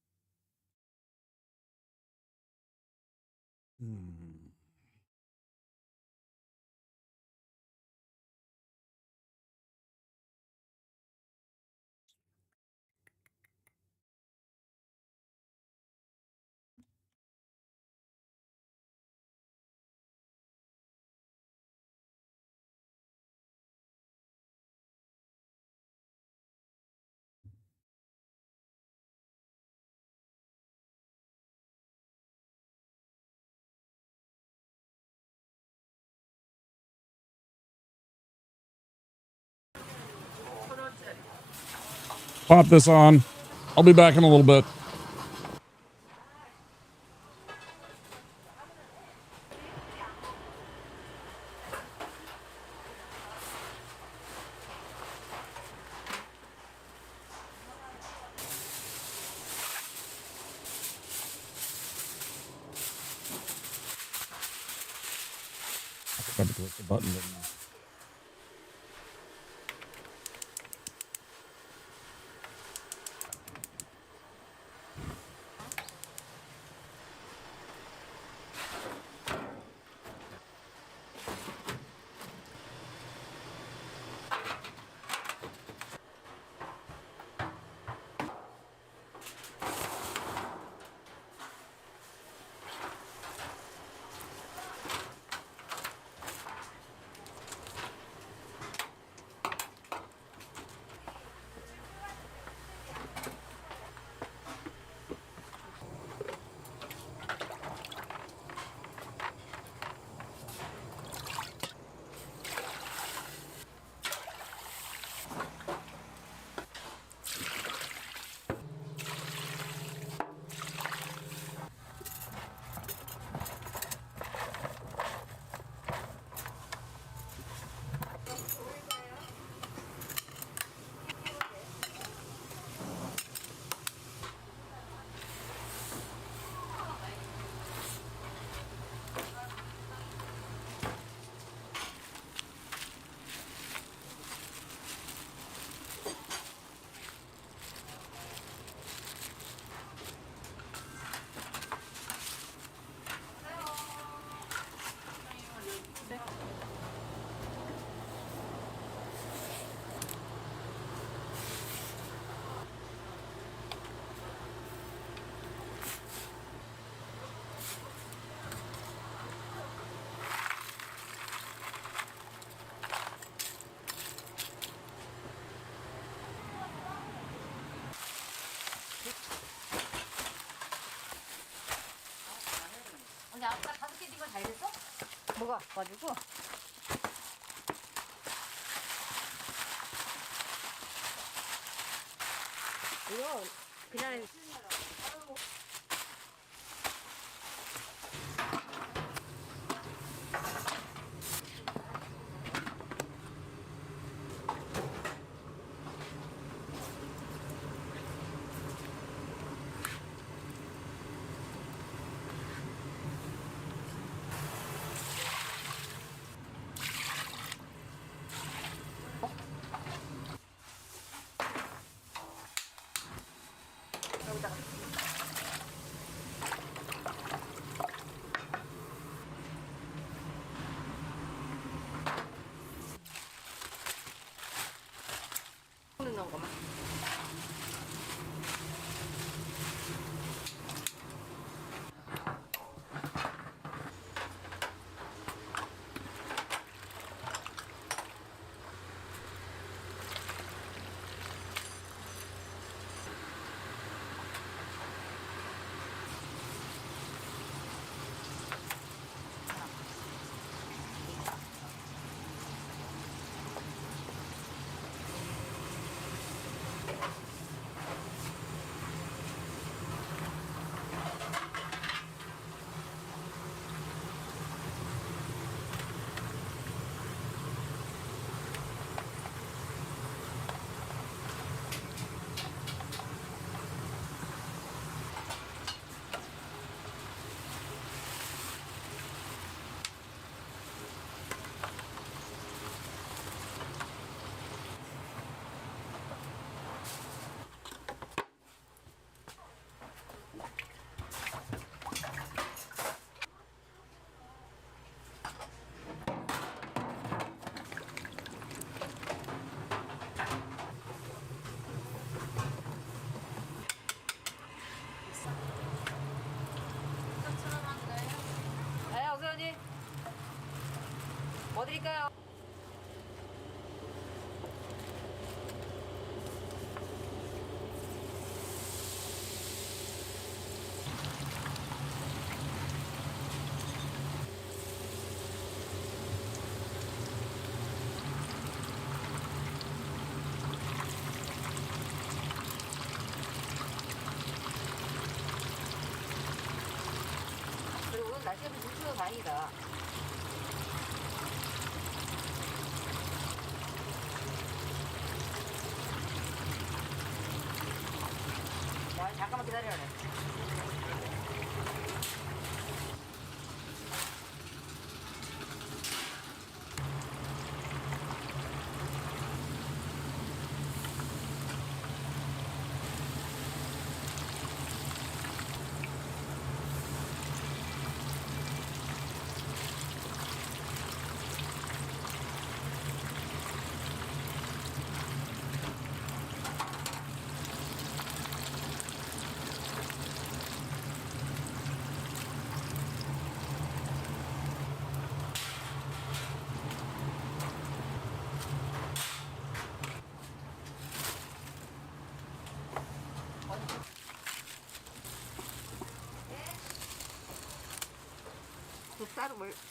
Pop this on. I'll be back in a little bit. I forgot to click the button, didn't I? 근데 아까 5개 뛴 거 잘 됐어? 뭐가 가지고? 이거 그냥 여기다가. 넣은 거만. 네, 어서 오지. 뭐 드릴까요? 그리고 오늘 날씨가 좀 좋아서 다행이다. 야, 잠깐만 기다려라.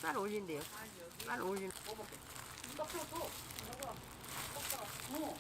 쌀 올린대요. 쌀 올린. 먹어볼게. 누가 풀어줘. 먹어라. 먹어라. 어.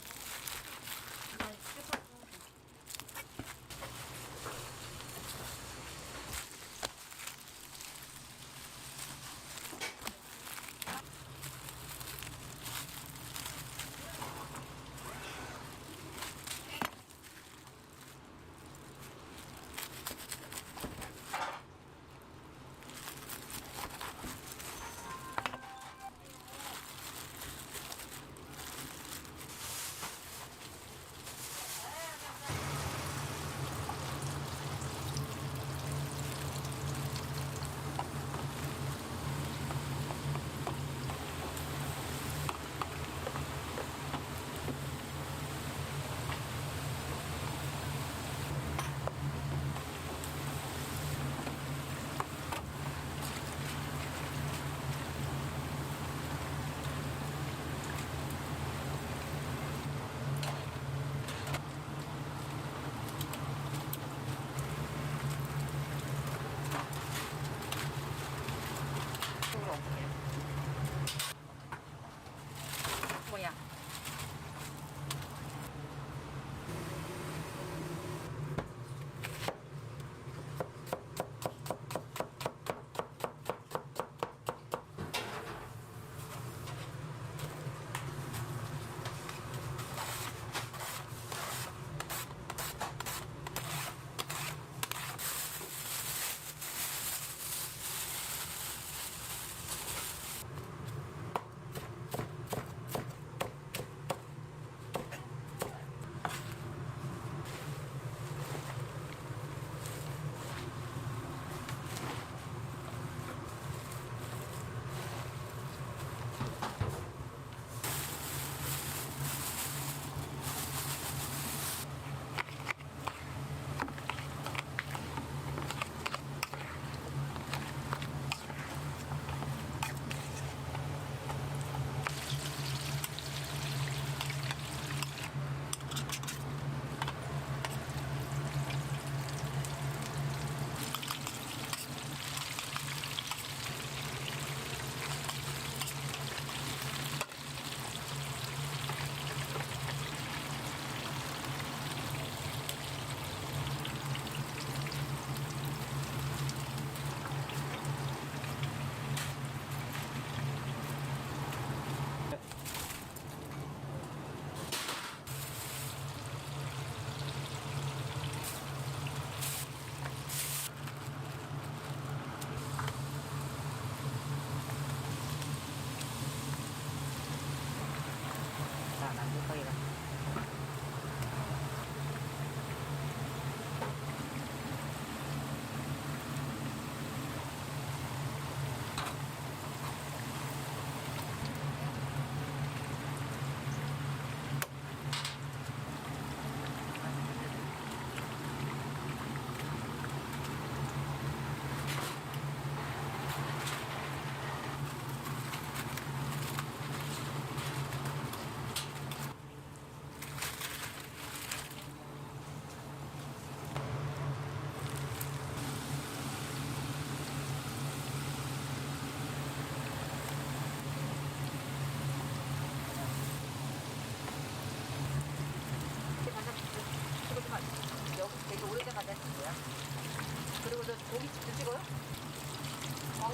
그리고 저 고깃집도 찍어요?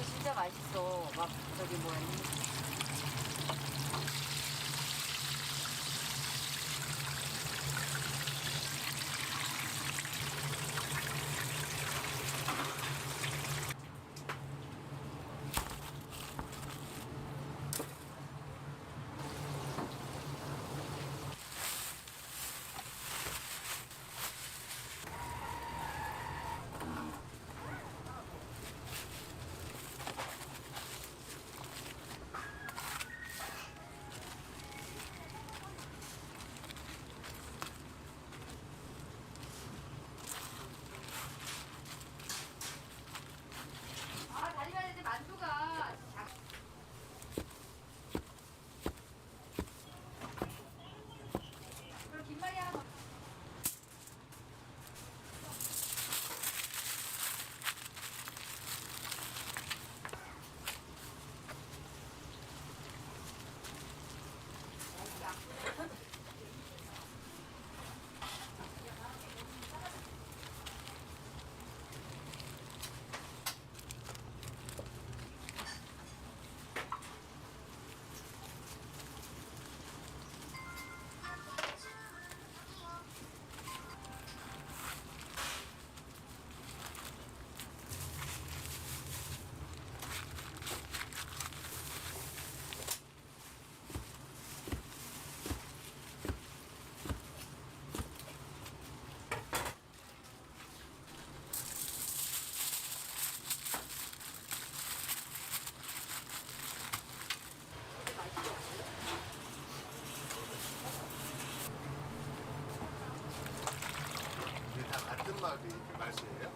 진짜 맛있어. 막 저기 뭐야. 다리가 이제 만두가 그럼 김말이 하나 더. 이게 다 같은 마을이 그 맛이에요?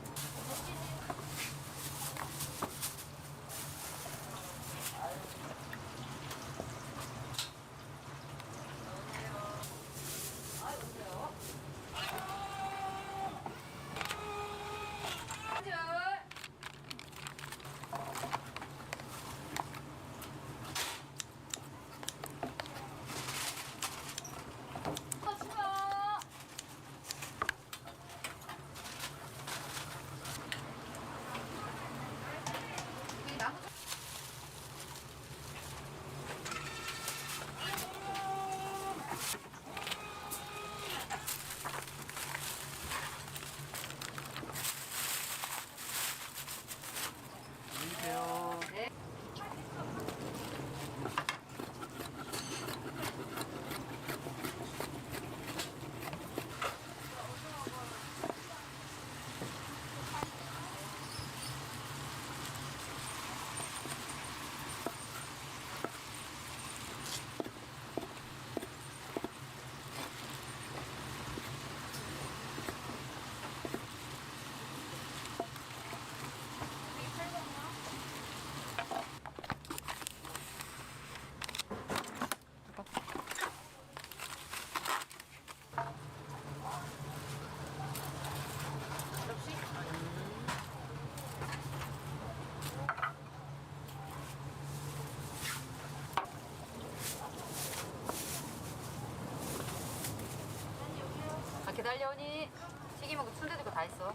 기다려오니 튀김하고 순대도 있고 다 있어.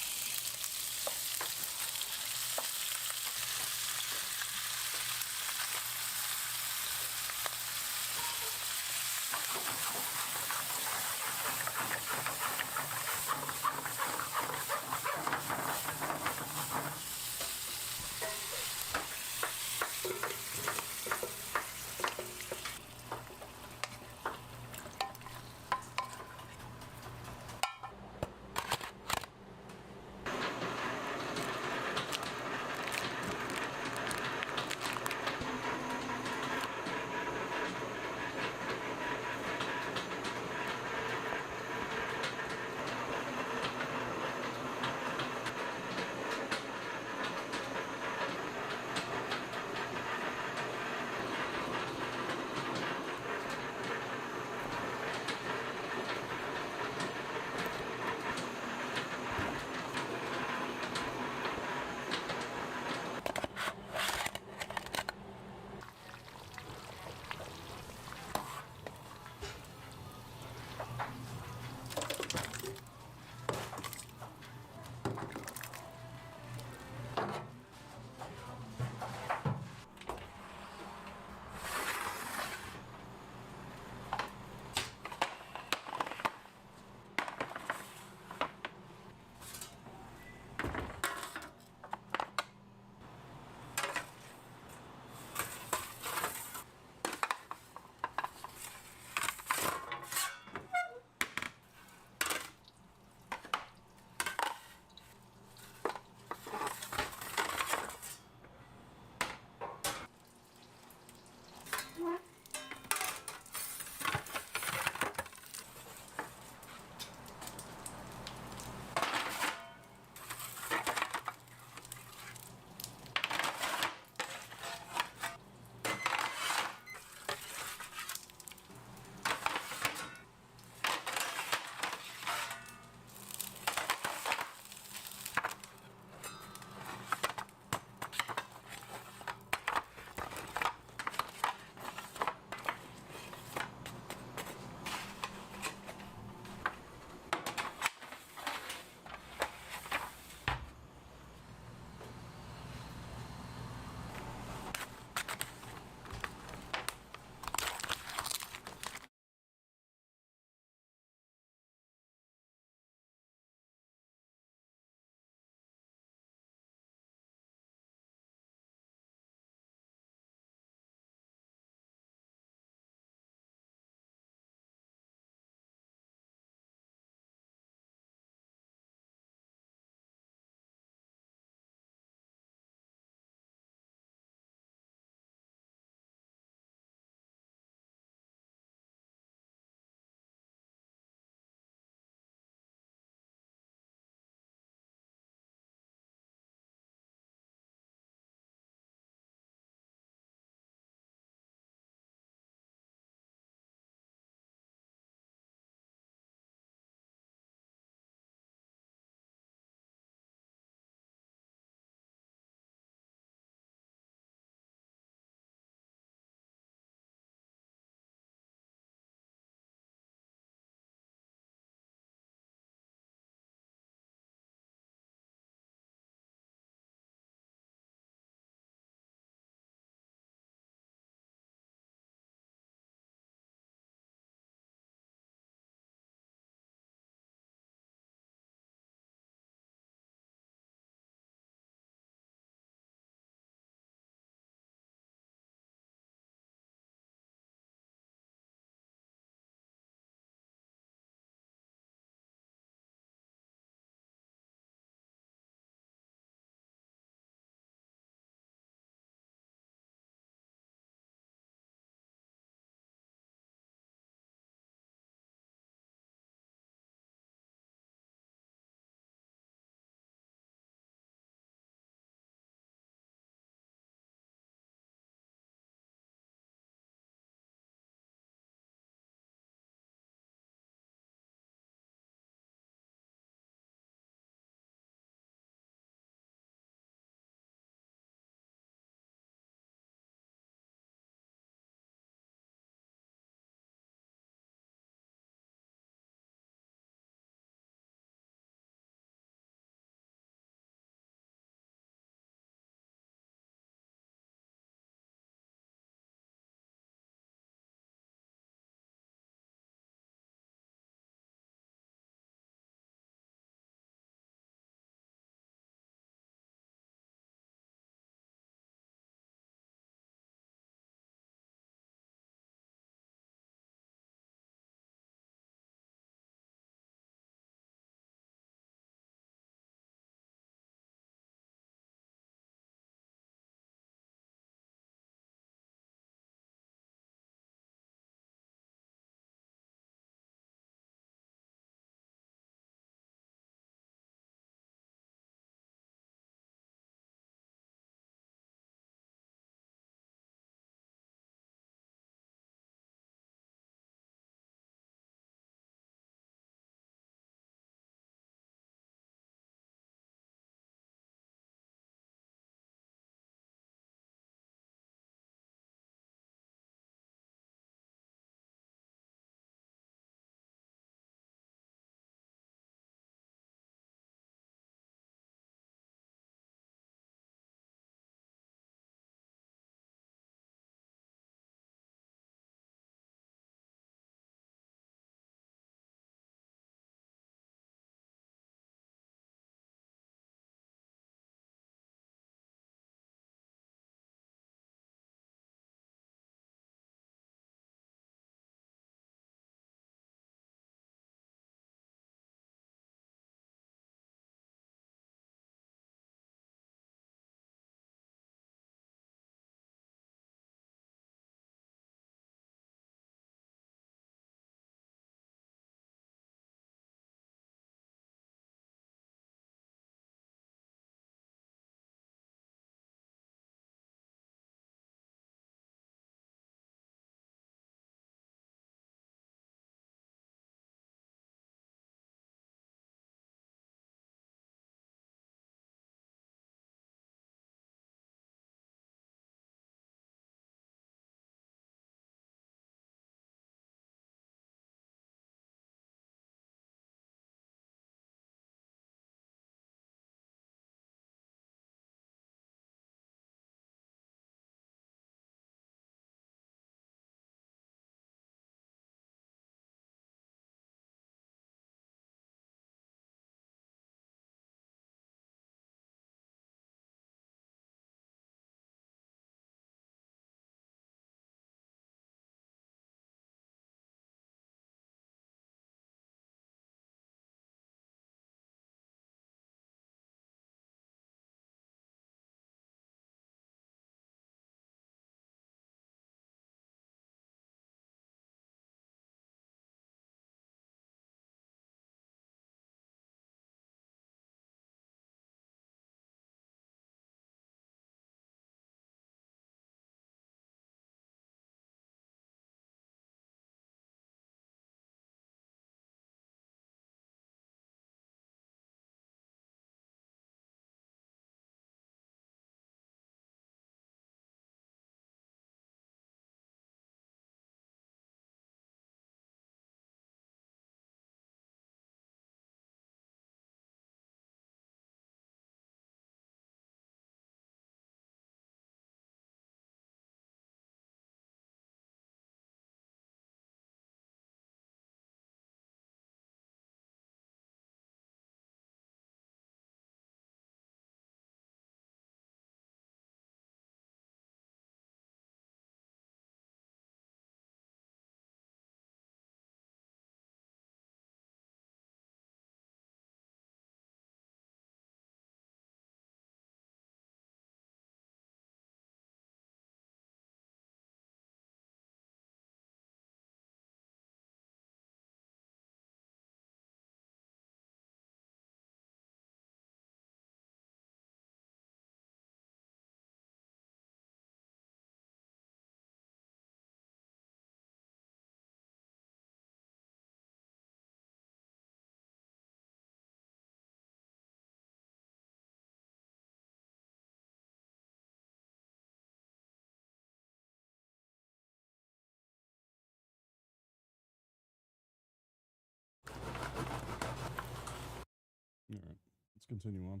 continue on.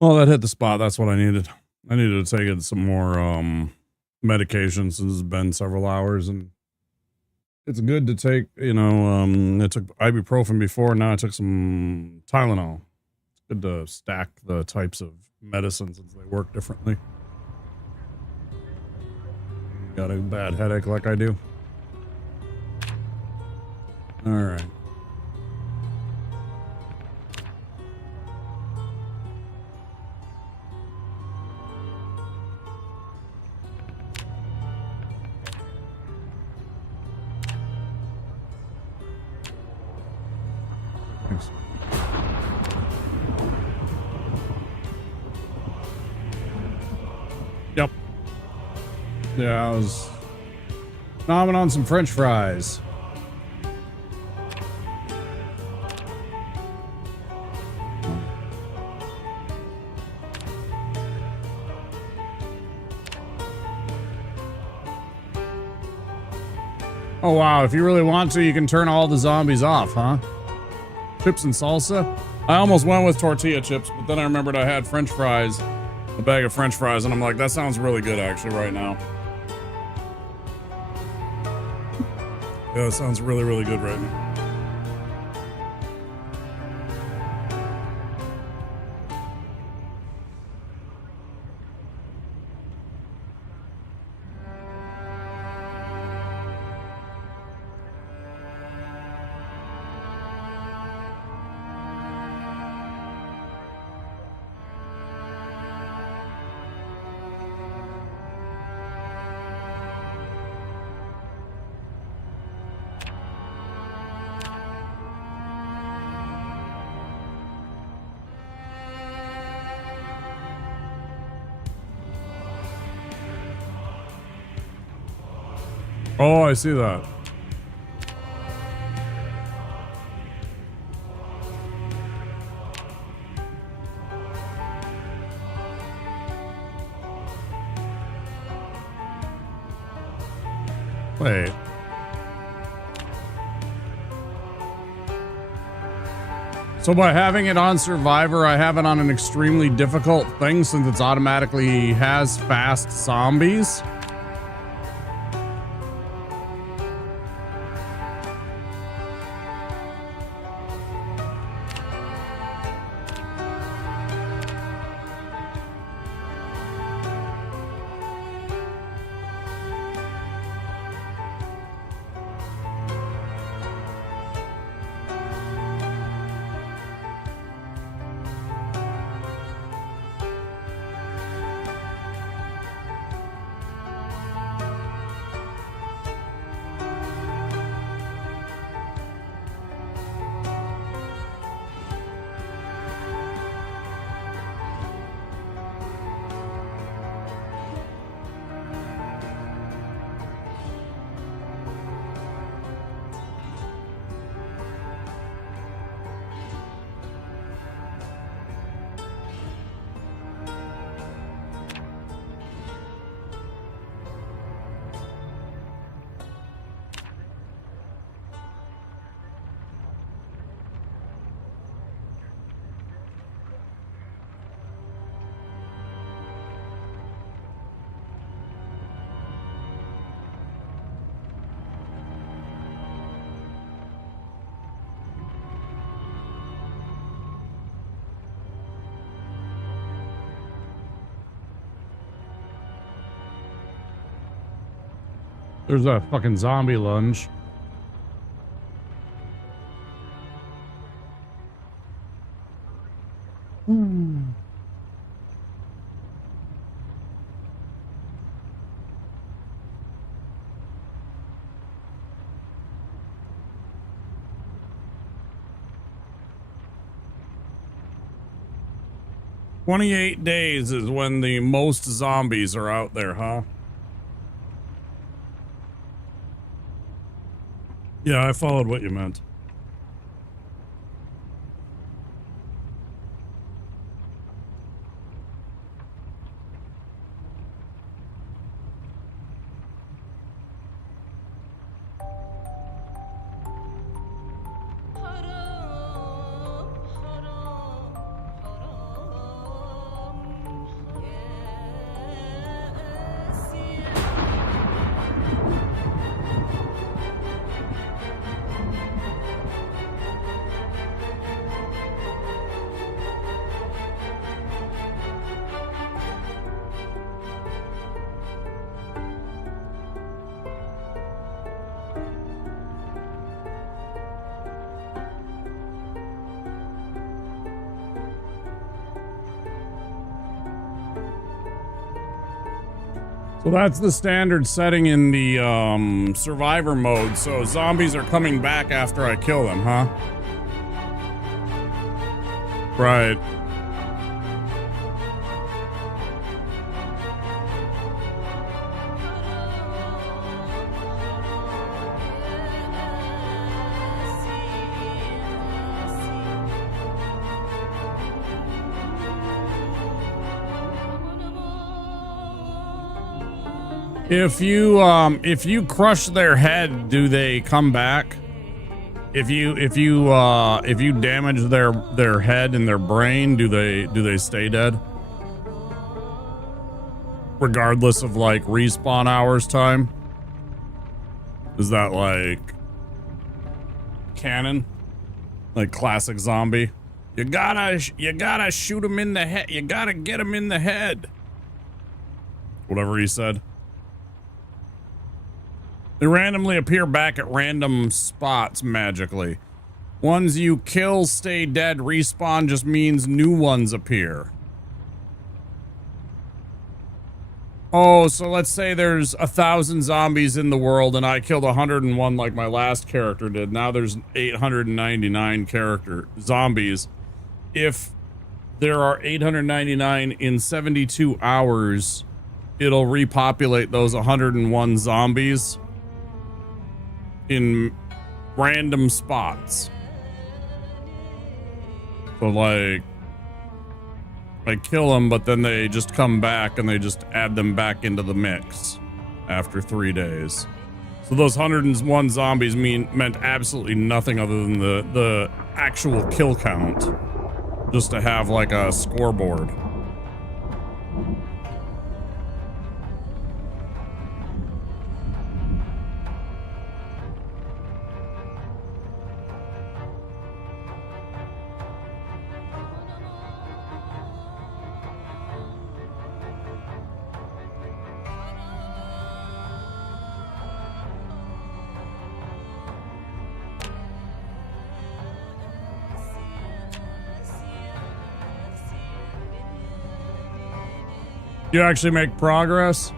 Well, that hit the spot. That's what I needed. I needed to take some more medication since it's been several hours, and it's good to take, you know, I took ibuprofen before, now I took some Tylenol. It's good to stack the types of medicines since they work differently. Got a bad headache like I do. All right. Thanks. Yep. Yeah, I was nomming on some French fries. Oh wow, if you really want to, you can turn all the zombies off, huh? Chips and salsa? I almost went with tortilla chips, but then I remembered I had French fries, a bag of French fries, and I'm like, that sounds really good actually right now. Yeah, it sounds really, really good right now. Oh, I see that. Wait. So by having it on Survivor, I have it on an extremely difficult thing since it's automatically has fast zombies. There's a fucking zombie lunge. Hmm. "28 days is when the most zombies are out there, huh?" Yeah, I followed what you meant. So that's the standard setting in the survivor mode. So zombies are coming back after I kill them, huh? Right. If you crush their head, do they come back? If you damage their head and their brain, do they stay dead? Regardless of like respawn hours time? Is that like canon? Like classic zombie? You gotta shoot him in the head. You gotta get him in the head. Whatever he said. They randomly appear back at random spots magically. Ones you kill stay dead. Respawn just means new ones appear. Oh, so let's say there's 1,000 zombies in the world and I killed 101 like my last character did. Now there's 899 zombies. If there are 899 in 72 hours, it'll repopulate those 101 zombies in random spots. So like I kill them, but then they just come back and they just add them back into the mix after 3 days. So those 101 zombies meant absolutely nothing other than the actual kill count, just to have like a scoreboard. You actually make progress?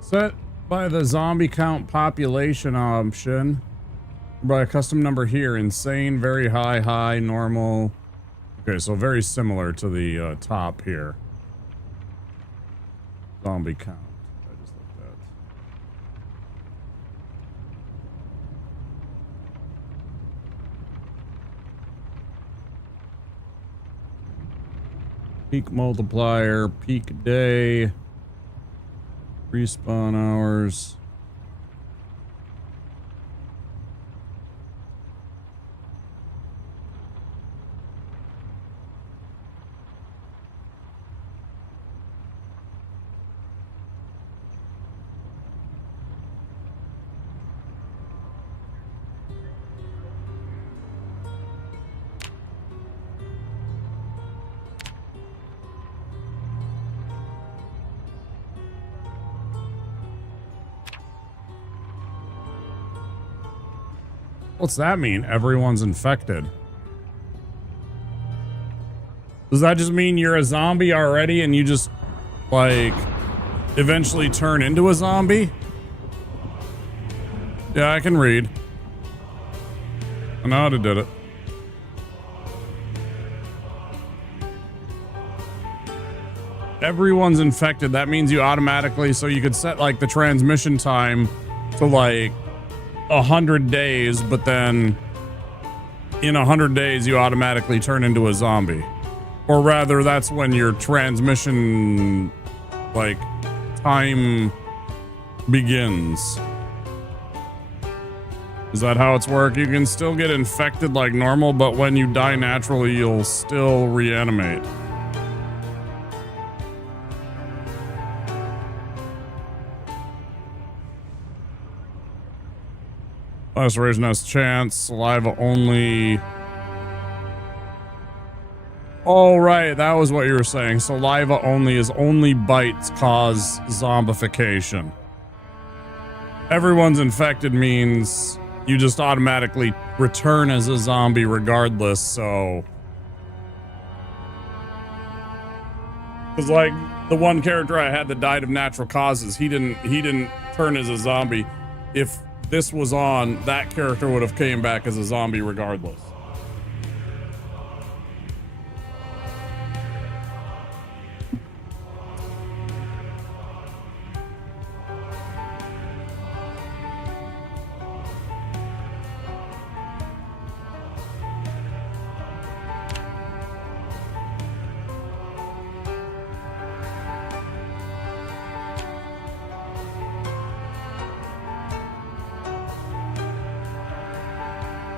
Set by the zombie count population option. By a custom number here. Insane, very high, high, normal. Okay, so very similar to the top here. Zombie count. I just looked at. Peak multiplier, peak day, respawn hours. What's that mean? Everyone's infected. Does that just mean you're a zombie already and you just, like, eventually turn into a zombie? Yeah, I can read. I know how to do it. Everyone's infected. That means you automatically, so you could set, like, the transmission time to, like, 100 days, but then in 100 days you automatically turn into a zombie. Or rather, that's when your transmission, like, time begins. Is that how it's work? You can still get infected like normal, but when you die naturally, you'll still reanimate. Laceration has chance, saliva only, Oh, right. That was what you were saying. Saliva only is only bites cause zombification. Everyone's infected means you just automatically return as a zombie regardless, so. Because like the one character I had that died of natural causes, he didn't turn as a zombie. If this was on, that character would have came back as a zombie regardless.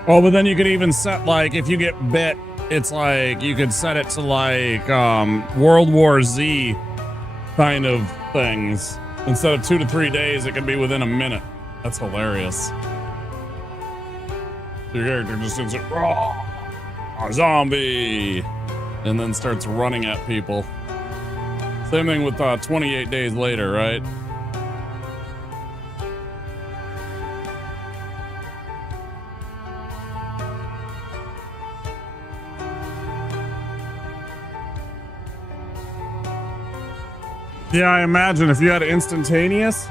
Oh, but then you could even set, like, if you get bit, it's like, you could set it to, like, World War Z kind of things. Instead of 2 to 3 days, it can be within a minute. That's hilarious. Your character just sits there, "Raw, zombie," and then starts running at people. Same thing with 28 days later, right? Yeah, I imagine if you had instantaneous,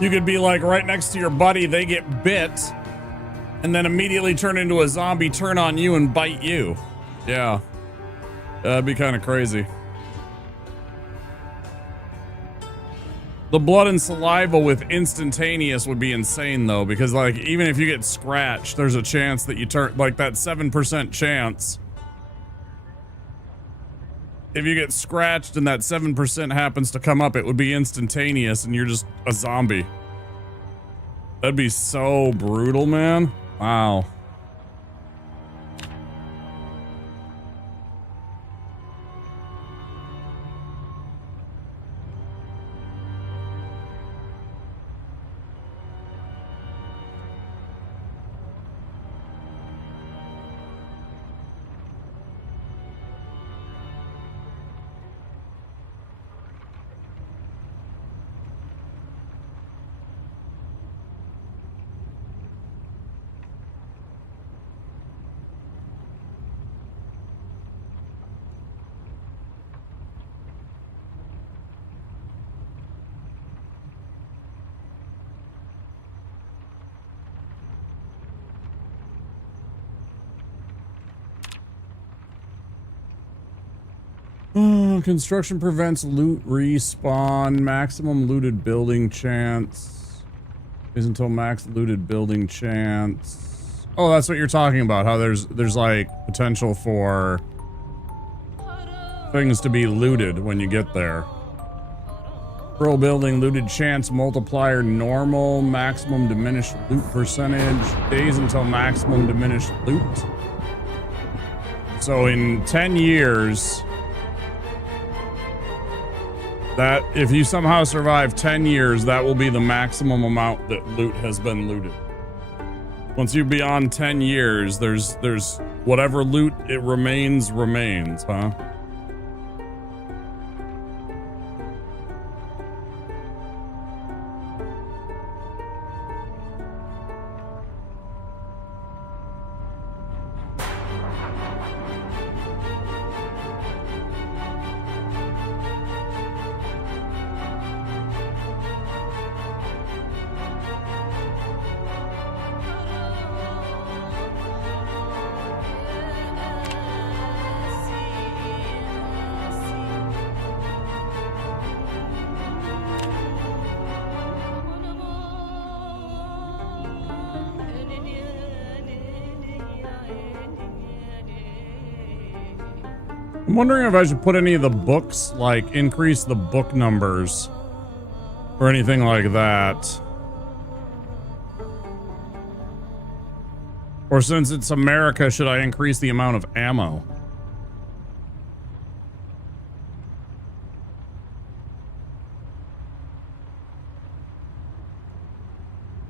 you could be like right next to your buddy, they get bit, and then immediately turn into a zombie, turn on you, and bite you. Yeah. That'd be kind of crazy. The blood and saliva with instantaneous would be insane, though, because, like, even if you get scratched, there's a chance that you turn, like, that 7% chance. If you get scratched and that 7% happens to come up, it would be instantaneous and you're just a zombie. That'd be so brutal, man. Wow. Construction prevents loot respawn. Maximum looted building chance is until max looted building chance. Oh, that's what you're talking about. How there's like potential for things to be looted when you get there. Pro building looted chance multiplier normal. Maximum diminished loot percentage. Days until maximum diminished loot. So in 10 years... that if you somehow survive 10 years, that will be the maximum amount that loot has been looted. Once you're beyond 10 years, there's whatever loot it remains, huh? I'm wondering if I should put any of the books, like increase the book numbers or anything like that. Or since it's America, should I increase the amount of ammo?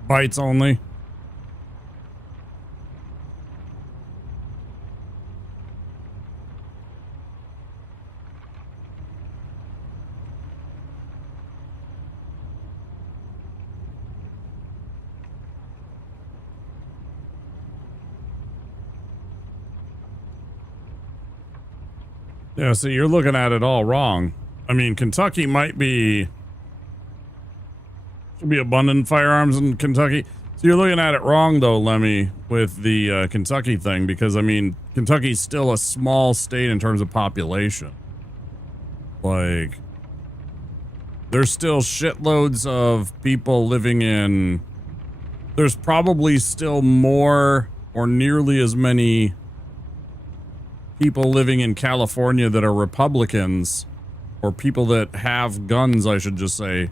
Bites only. Yeah, so you're looking at it all wrong. I mean, Kentucky might be... Should be abundant firearms in Kentucky. So you're looking at it wrong, though, Lemmy, with the Kentucky thing, because, I mean, Kentucky's still a small state in terms of population. Like, there's still shitloads of people living in... There's probably still more or nearly as many people living in California that are Republicans, or people that have guns, I should just say.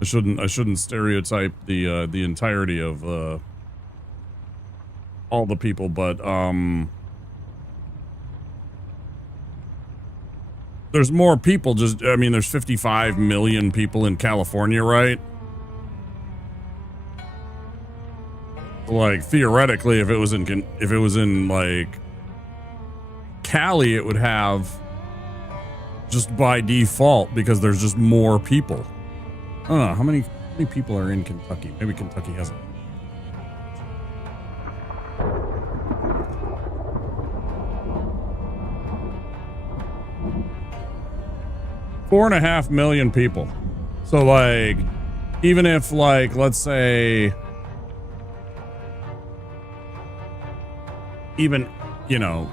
I shouldn't stereotype the entirety of all the people, but there's more people. I mean, there's 55 million people in California, right? Like, theoretically, if it was in like Cali, it would have just by default, because there's just more people. I don't know how many people are in Kentucky. Maybe Kentucky hasn't. $4.5 million people. So, like, even if, like, let's say, even, you know,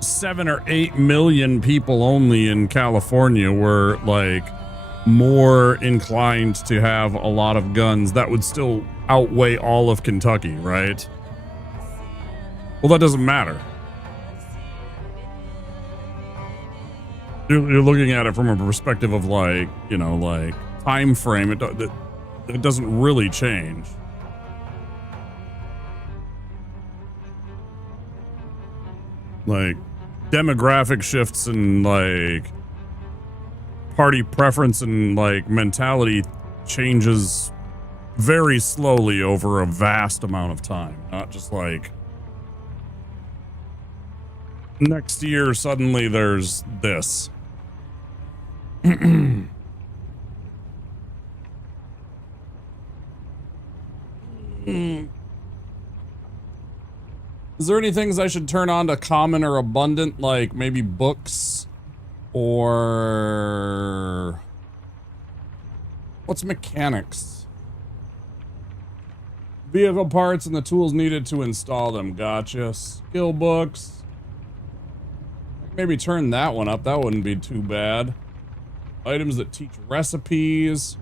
7 or 8 million people only in California were, like, more inclined to have a lot of guns, that would still outweigh all of Kentucky, right? Well, that doesn't matter. You're looking at it from a perspective of, like, you know, like time frame. It doesn't really change. Like, demographic shifts and, like, party preference and, like, mentality changes very slowly over a vast amount of time. Not just like next year suddenly there's this. Is there any things I should turn on to common or abundant, like maybe books? Or what's mechanics? Vehicle parts and the tools needed to install them. Gotcha. Skill books. Maybe turn that one up. That wouldn't be too bad. Items that teach recipes.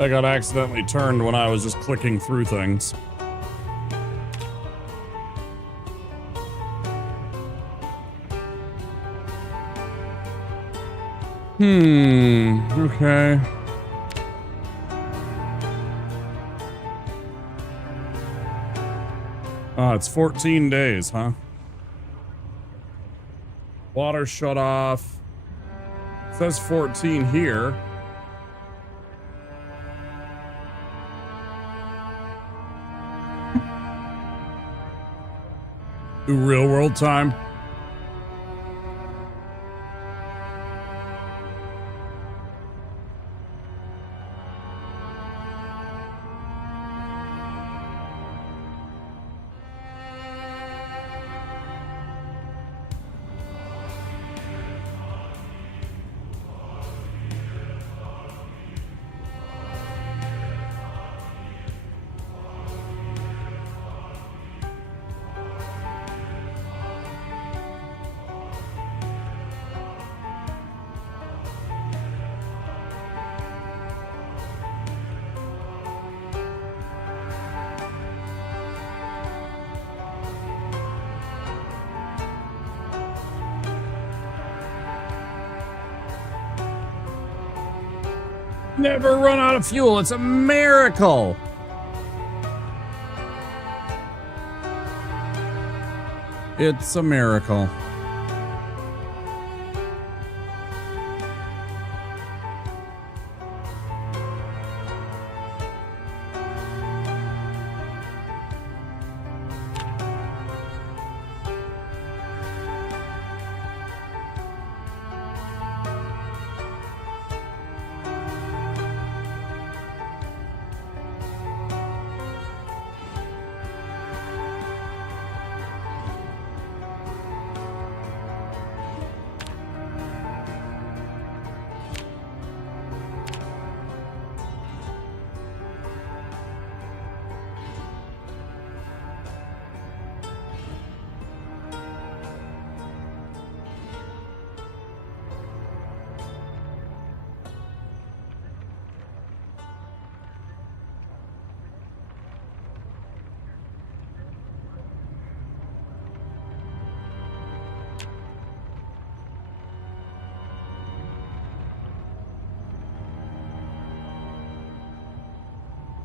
I got accidentally turned when I was just clicking through things. Okay. It's 14 days, huh? Water shut off. It says 14 here. Do real world time. Never run out of fuel. It's a miracle. It's a miracle.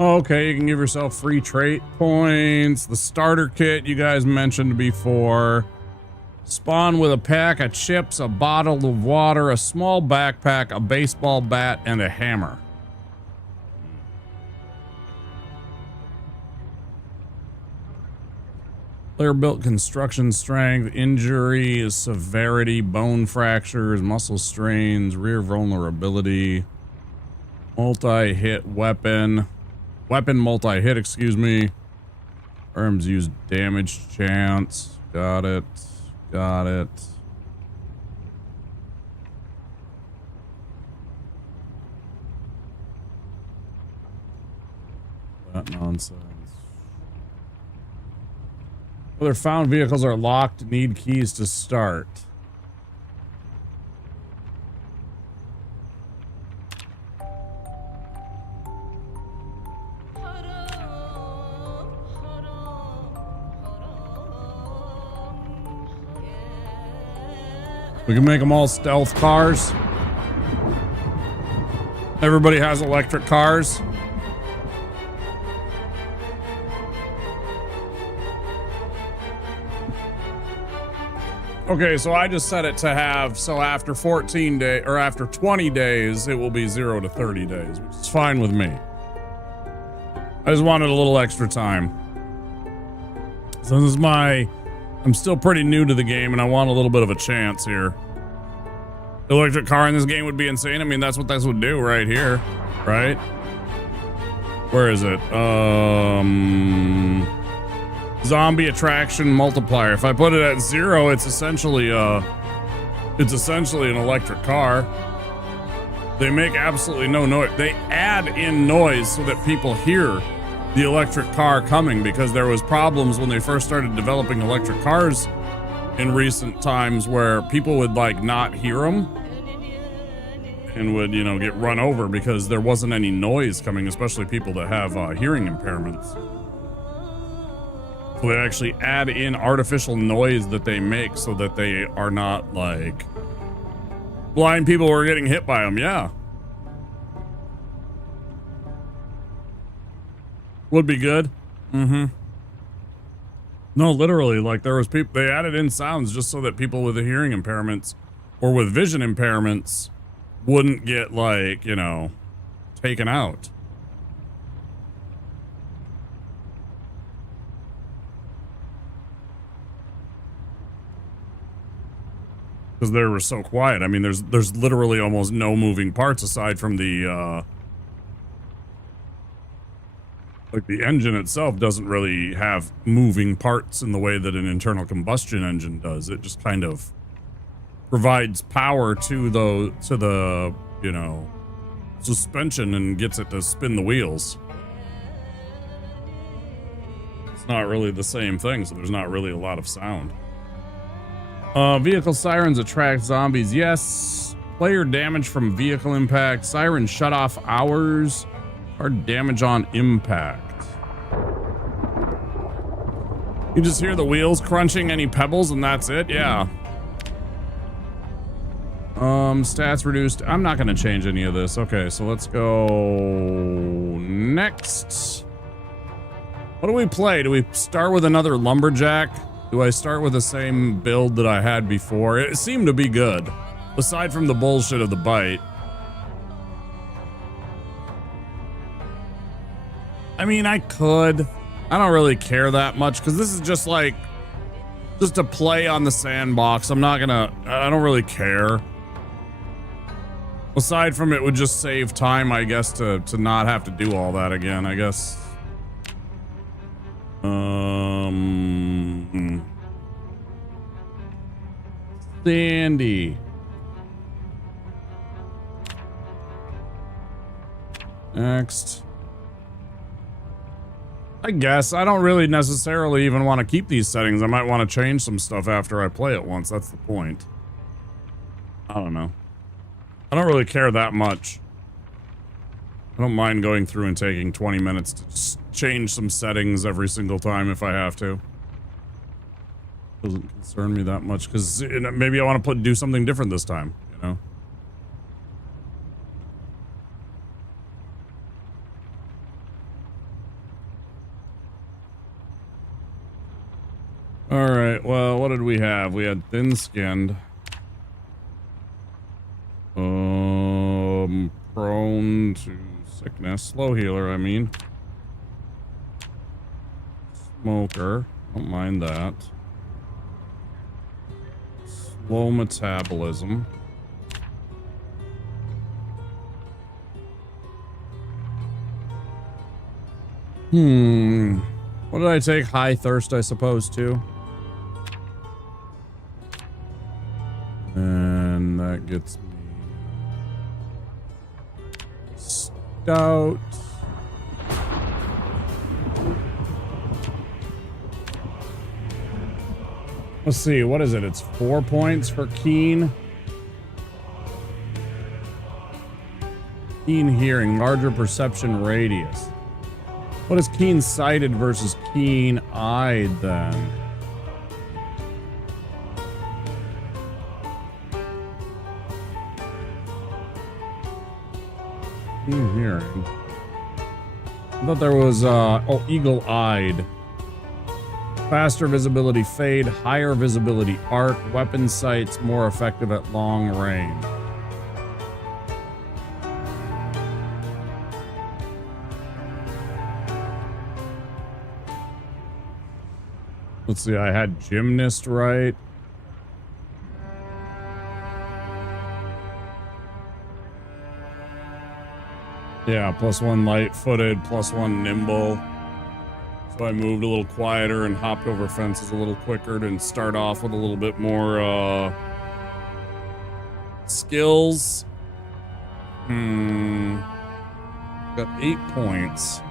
Okay, you can give yourself free trait points. The starter kit you guys mentioned before. Spawn with a pack of chips, a bottle of water, a small backpack, a baseball bat, and a hammer. Player built construction strength, injury, severity, bone fractures, muscle strains, rear vulnerability, multi-hit weapon. Weapon multi-hit, excuse me. Arms use damage chance. Got it. Got it. That nonsense. Whether found vehicles are locked, need keys to start. We can make them all stealth cars. Everybody has electric cars. Okay, so I just set it to have, so after 14 days, or after 20 days, it will be 0 to 30 days, which is fine with me. I just wanted a little extra time. So this is I'm still pretty new to the game and I want a little bit of a chance here. The electric car in this game would be insane. I mean, that's what this would do right here, right? Where is it? Zombie attraction multiplier. If I put it at 0, it's essentially an electric car. They make absolutely no noise. They add in noise so that people hear the electric car coming, because there was problems when they first started developing electric cars in recent times where people would like not hear them and would, you know, get run over because there wasn't any noise coming, especially people that have hearing impairments. So they actually add in artificial noise that they make so that they are not like blind people who are getting hit by them. Yeah. Would be good. Mm-hmm. No, literally, like there was people, they added in sounds just so that people with the hearing impairments or with vision impairments wouldn't get like, you know, taken out. Because they were so quiet. I mean, there's literally almost no moving parts aside from the like the engine itself doesn't really have moving parts in the way that an internal combustion engine does. It just kind of provides power to the you know, suspension and gets it to spin the wheels. It's not really the same thing, so there's not really a lot of sound. Vehicle sirens attract zombies. Yes. Player damage from vehicle impact. Siren shut off hours. Hard damage on impact. You just hear the wheels crunching any pebbles and that's it? Yeah. Stats reduced. I'm not going to change any of this. Okay, so let's go next. What do we play? Do we start with another lumberjack? Do I start with the same build that I had before? It seemed to be good, aside from the bullshit of the bite. I mean, I could. I don't really care that much because this is just like, just a play on the sandbox. I don't really care. Aside from it would just save time, I guess, to not have to do all that again, I guess. Sandy. Next. I guess I don't really necessarily even want to keep these settings. I might want to change some stuff after I play it once. That's the point. I don't know. I don't really care that much. I don't mind going through and taking 20 minutes to just change some settings every single time if I have to. Doesn't concern me that much because maybe I want to do something different this time, you know? All right, well, what did we have? We had thin-skinned. Prone to sickness. Slow healer, I mean. Smoker. Don't mind that. Slow metabolism. What did I take? High thirst, I suppose, too. And that gets me stout. Let's see, what is it? It's 4 points for keen. Keen hearing, larger perception radius. What is keen sighted versus keen eyed then? Keen hearing. I thought there was eagle eyed. Faster visibility fade, higher visibility arc, weapon sights more effective at long range. Let's see, I had gymnast right. Yeah, +1 light-footed, +1 nimble. So I moved a little quieter and hopped over fences a little quicker to start off with a little bit more skills. Got 8 points.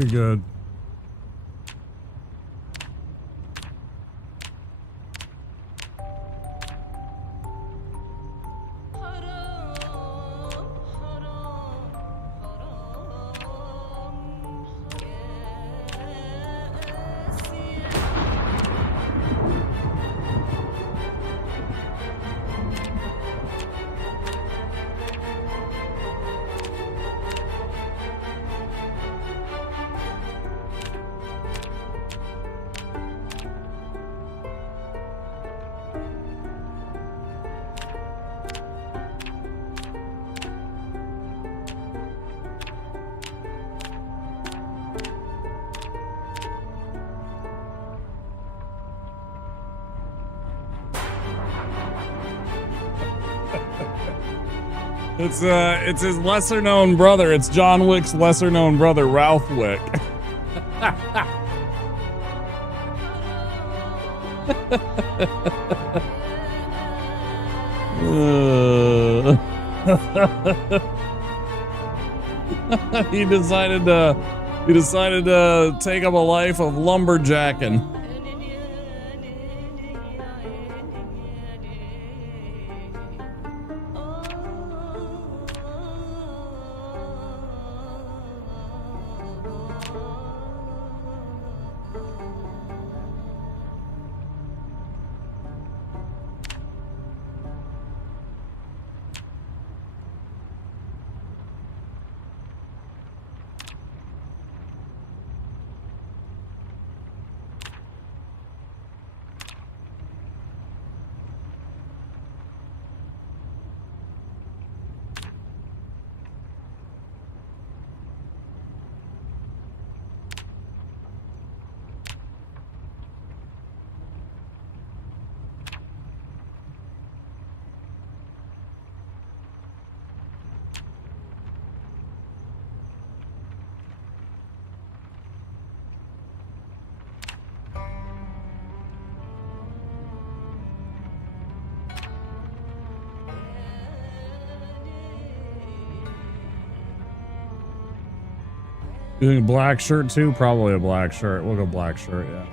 pretty good. It's his lesser known brother. It's John Wick's lesser known brother, Ralph Wick. He decided to take up a life of lumberjacking. You think black shirt too? Probably a black shirt. We'll go black shirt, yeah.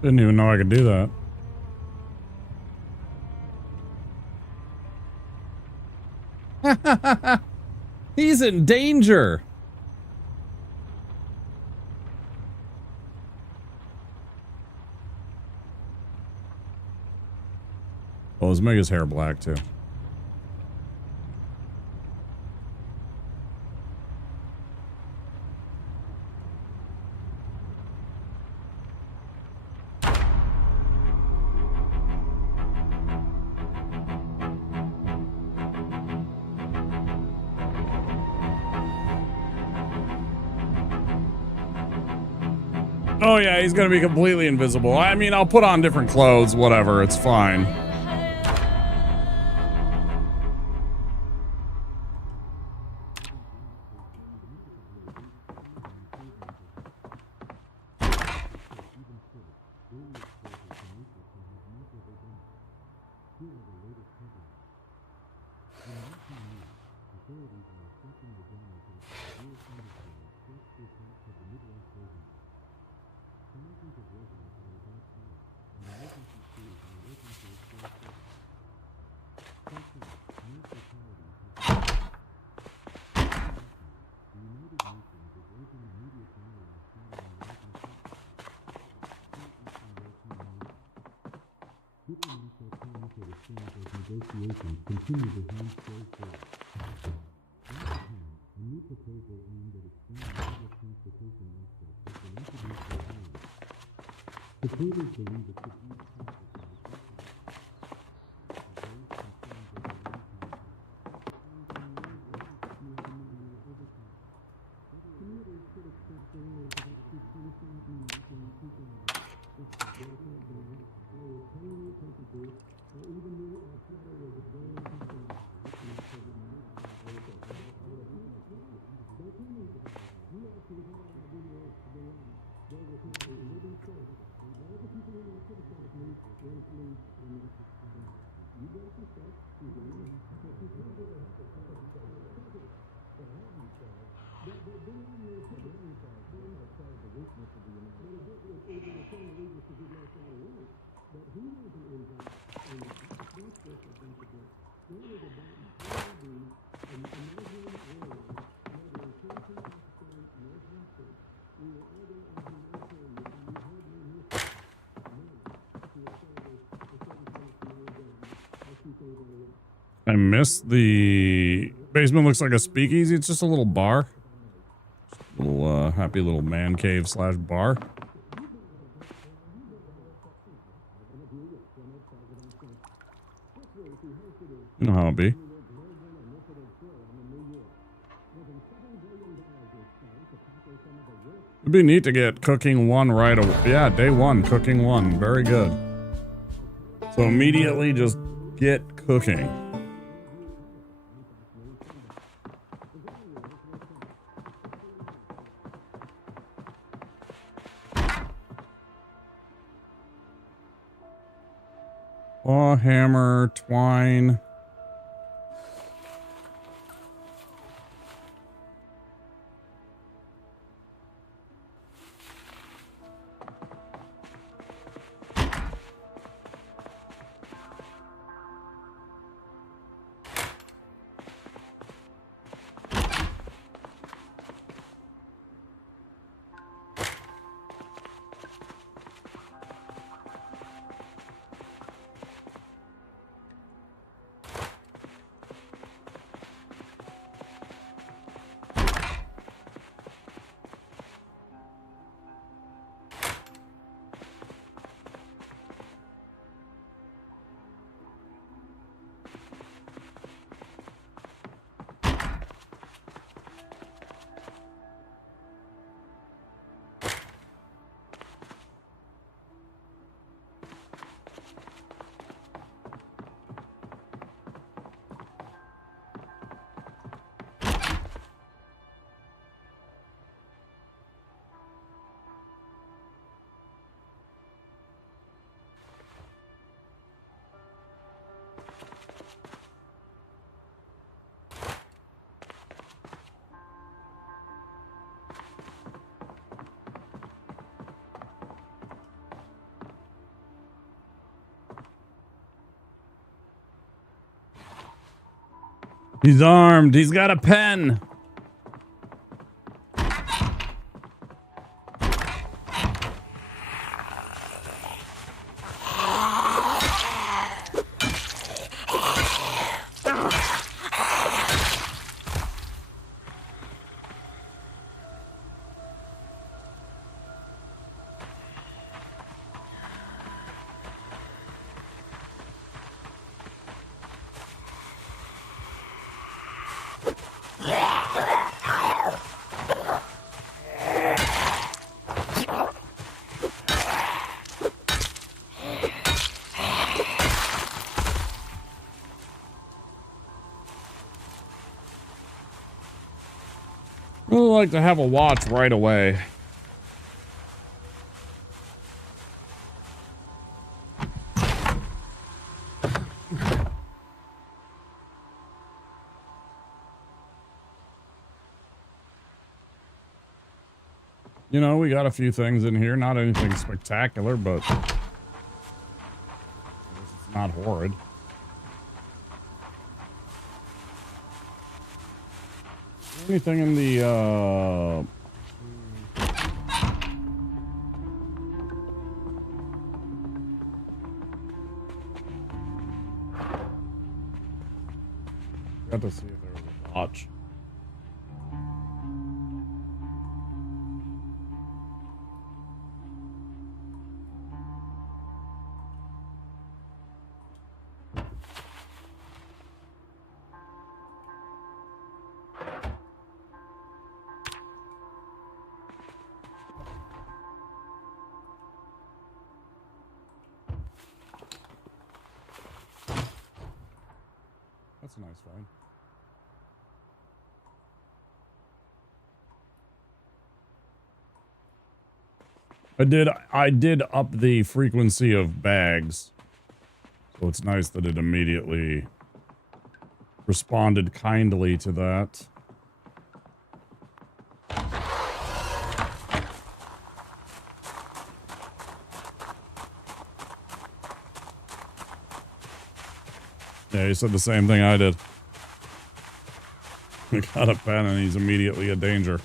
Didn't even know I could do that. He's in danger. Oh, let's make his hair black too. Oh yeah, he's gonna be completely invisible. I mean, I'll put on different clothes, whatever, it's fine. negotiations continue to henceforth forward. A new proposal aimed at expanding public transportation access has been introduced by Congress. Supporters believe it could ease traffic and reduce commuters should expect delays of up to 25 minutes on peak hours. This is therefore bad, lower train temperatures, or even new shadow of the very concern. You actually had our videos to go on. There was not a living soul, and all the people who want to criticize me largely are not today. You got your stuff, you go on, but you can't do it. For heaven's sake, they're on your opinion. They might solve the weakness of the United States. It will solve the weakness of the United States. But he wasn't involved in that. That's just a bunch of bull. That was about building an Muslim railroad where there were 13 Pakistan Muslim states. We were all there in humanitarian, and we had no mission now to establish a certain kind of Somali government or keep anybody else. I missed the basement. Looks like a speakeasy. It's just a little bar. Little happy little man cave / bar. You know how it be. It'd be neat to get cooking 1 right away. Yeah, day 1, cooking 1. Very good. So immediately just get cooking. Claw, hammer, twine. He's armed. He's got a pen. I really like to have a watch right away. You know, we got a few things in here. Not anything spectacular, but it's not horrid. Anything in the Got to see if there was a botch. That's a nice find. I did up the frequency of bags. So it's nice that it immediately responded kindly to that. Yeah, he said the same thing I did. We got a pen and he's immediately a danger.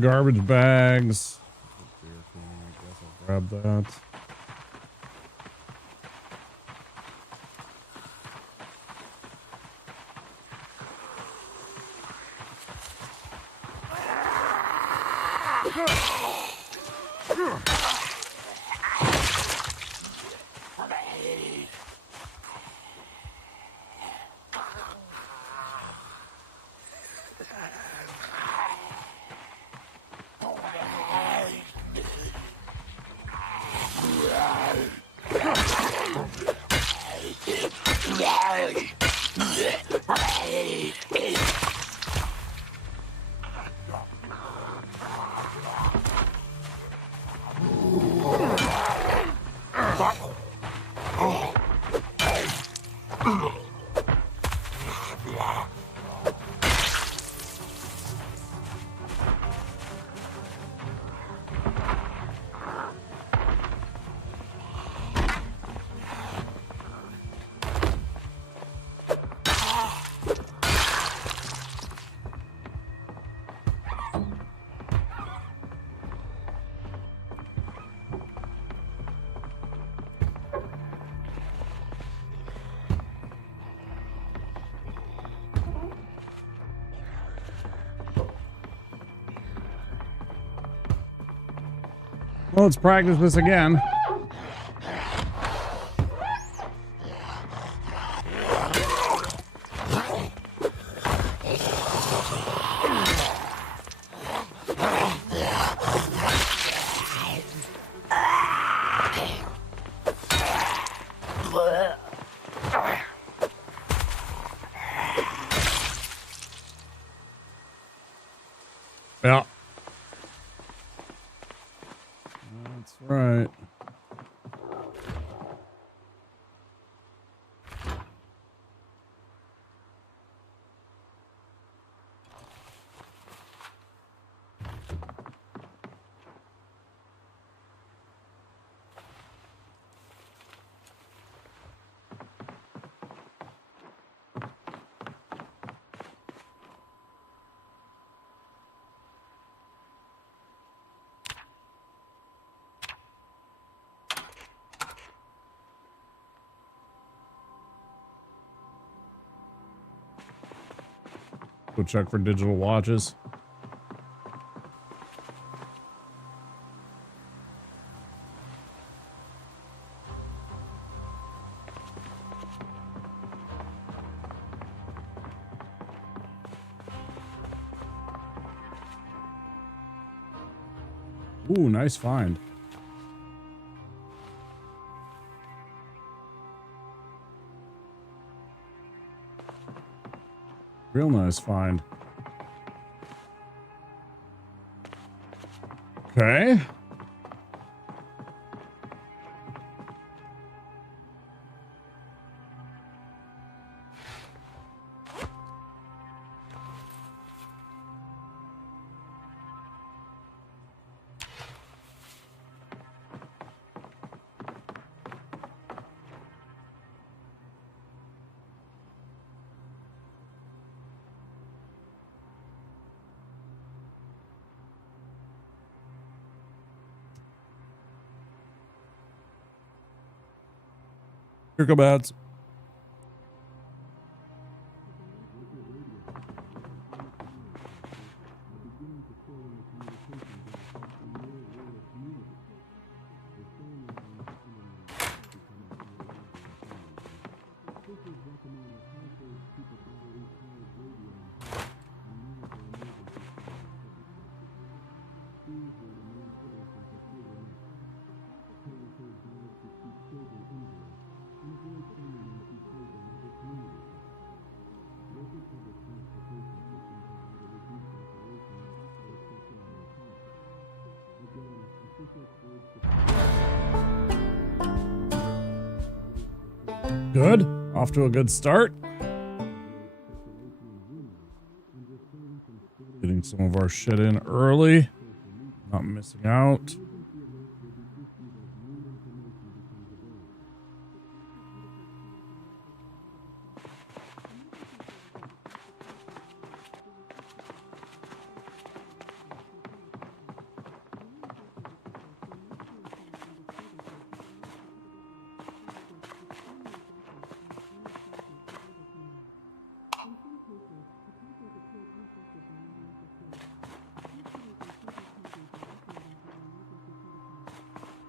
Garbage bags. I guess I'll grab that. Well, let's practice this again. Yeah. That's right. Go check for digital watches. Ooh, nice find. Real nice find. Okay. Here come ads. Good. Off to a good start. Getting some of our shit in early. Not missing out.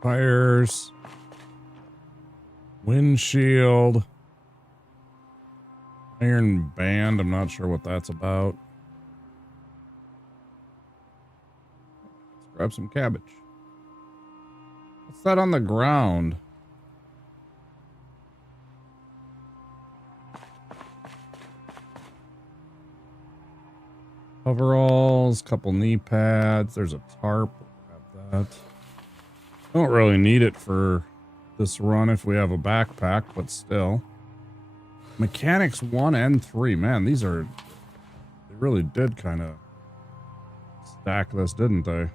Tires. Windshield. Iron band. I'm not sure what that's about. Let's grab some cabbage. What's that on the ground? Coveralls, couple knee pads. There's a tarp. We'll grab that. Don't really need it for this run if we have a backpack, but still. Mechanics 1 and 3. Man, these are... They really did kind of stack this, didn't they?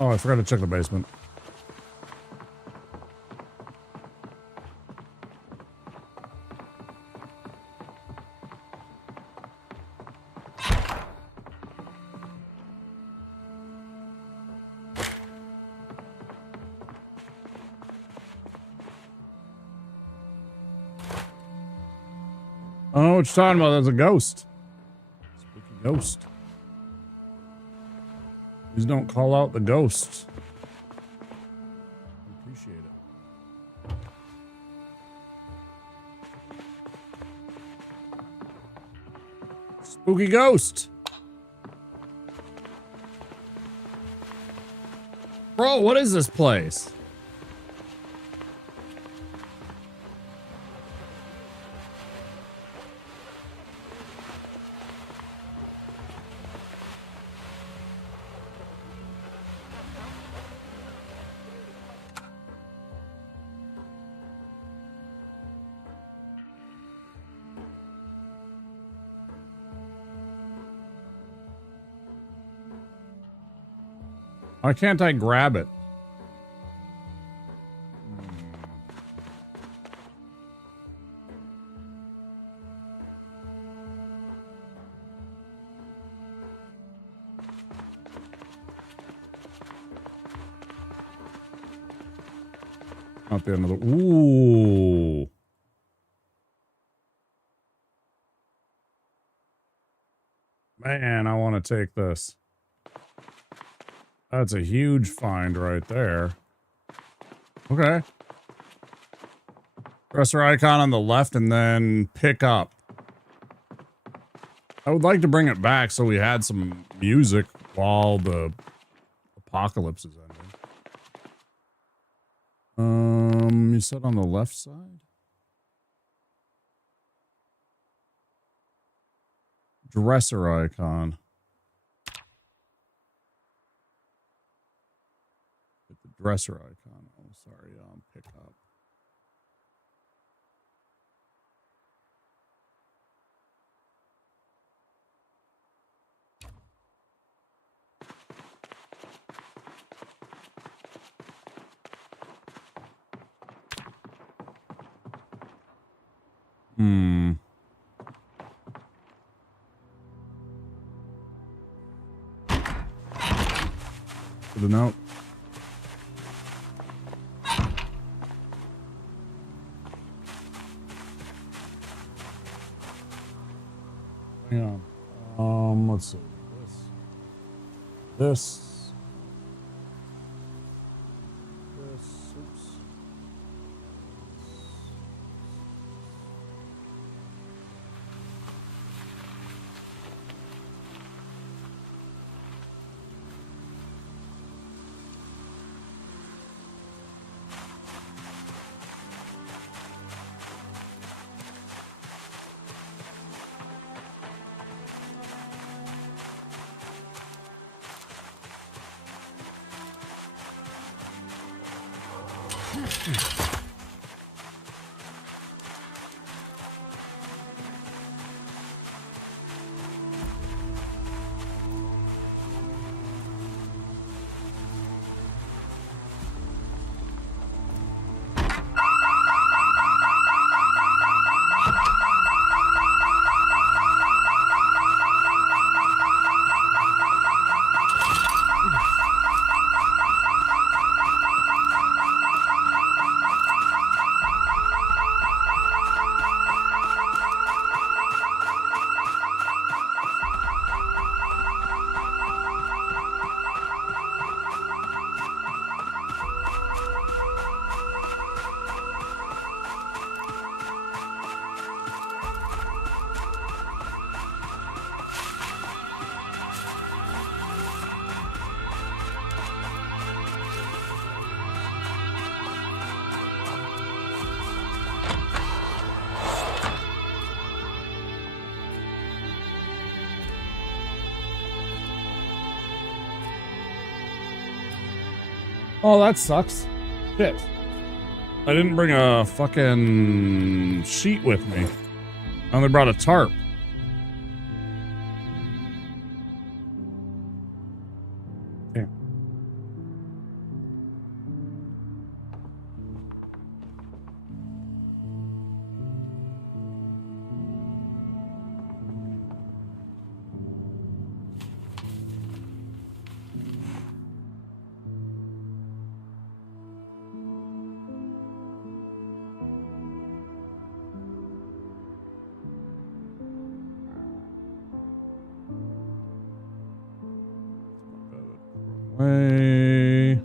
Oh, I forgot to check the basement. Oh, what you talking about? There's a ghost. Spooky ghost. Please don't call out the ghosts. I appreciate it. Spooky ghost. Bro, what is this place? Why can't I grab it? Not the end of the... Ooh. Man, I want to take this. That's a huge find right there. Okay. Dresser icon on the left and then pick up. I would like to bring it back so we had some music while the apocalypse is ending. You said on the left side? Dresser icon. Hit the dresser icon. Oh, sorry. Pick up. For the note. Hang on. Let's see. This. Oops. Oh, that sucks. Shit. I didn't bring a fucking sheet with me. I only brought a tarp. Damn. Way.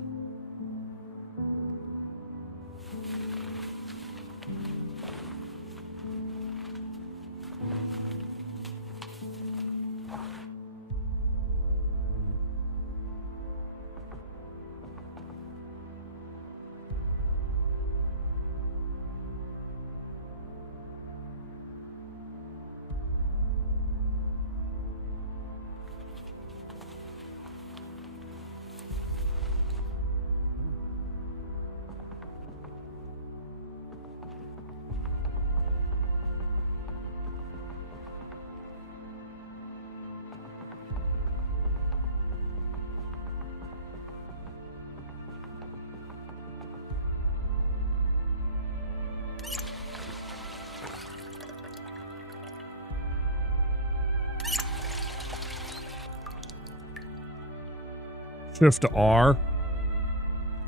Shift R.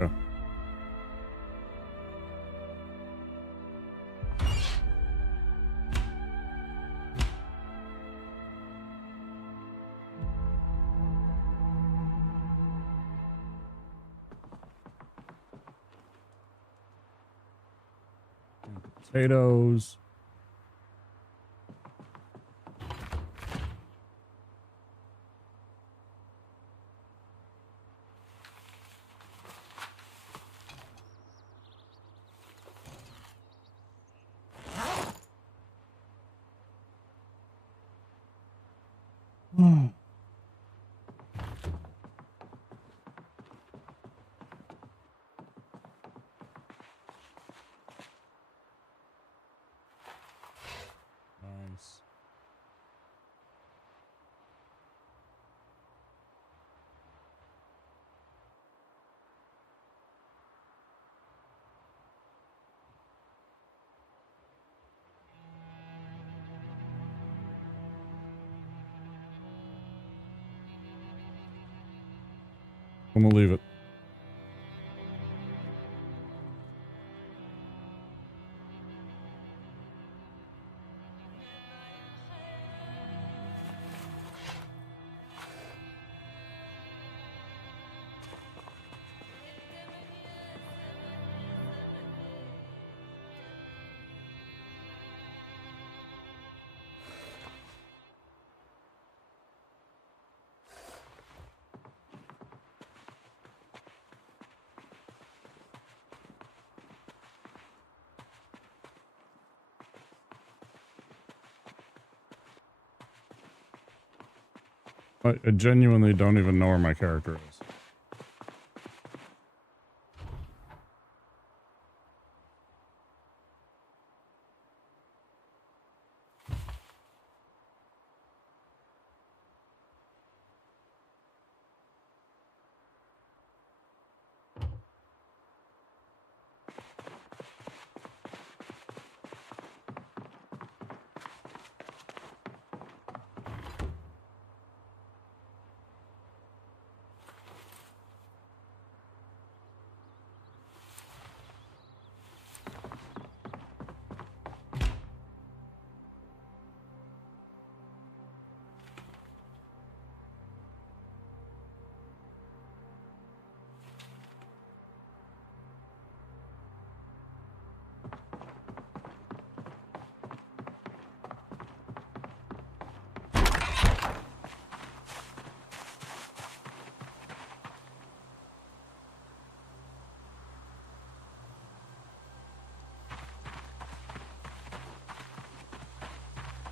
Oh. Potatoes. Nice. I'm gonna leave it. I genuinely don't even know where my character is.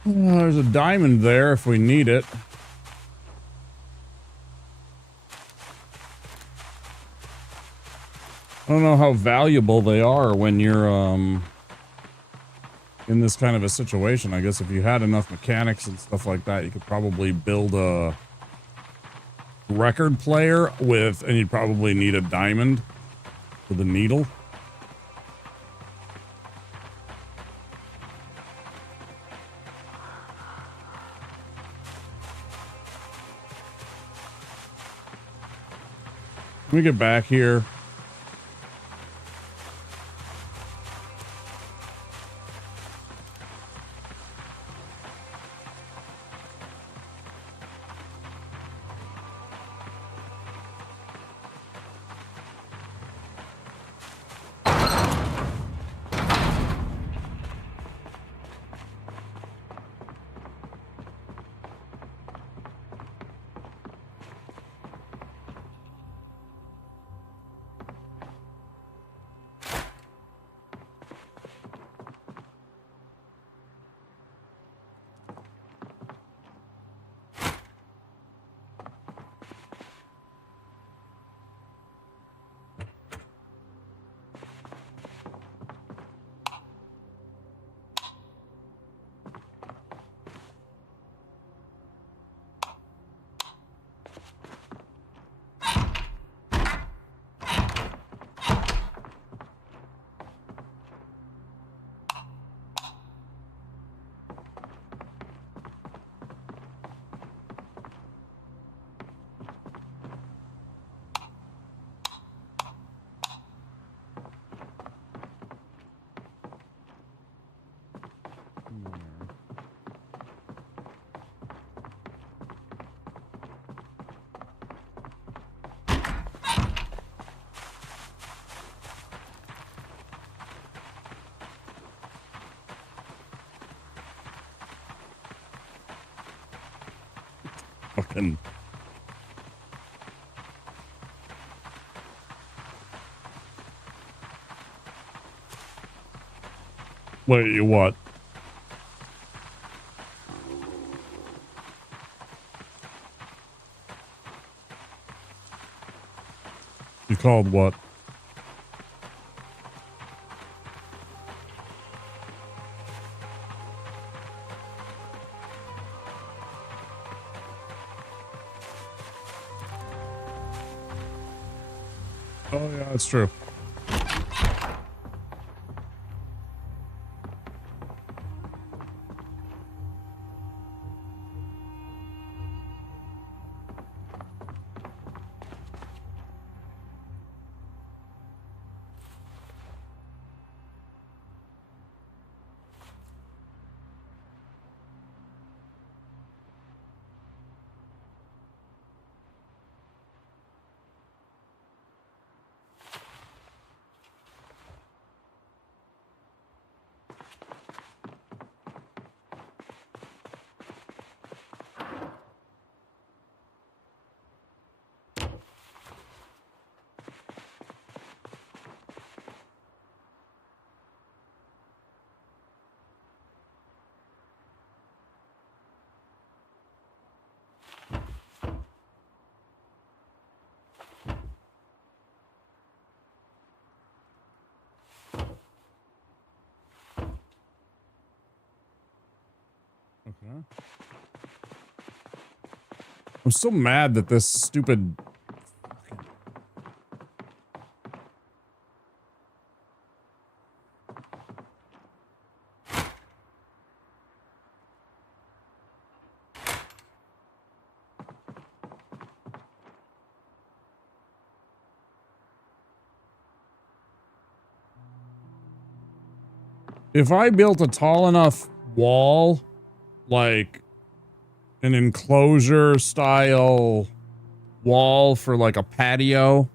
There's a diamond there if we need it. I don't know how valuable they are when you're in this kind of a situation. I guess if you had enough mechanics and stuff like that, you could probably build a record player with, and you'd probably need a diamond for the needle. Let me get back here. Fucking. Wait, you what? You called what? Oh yeah, that's true. Okay. I'm so mad that this stupid. If I built a tall enough wall, like an enclosure style wall for like a patio,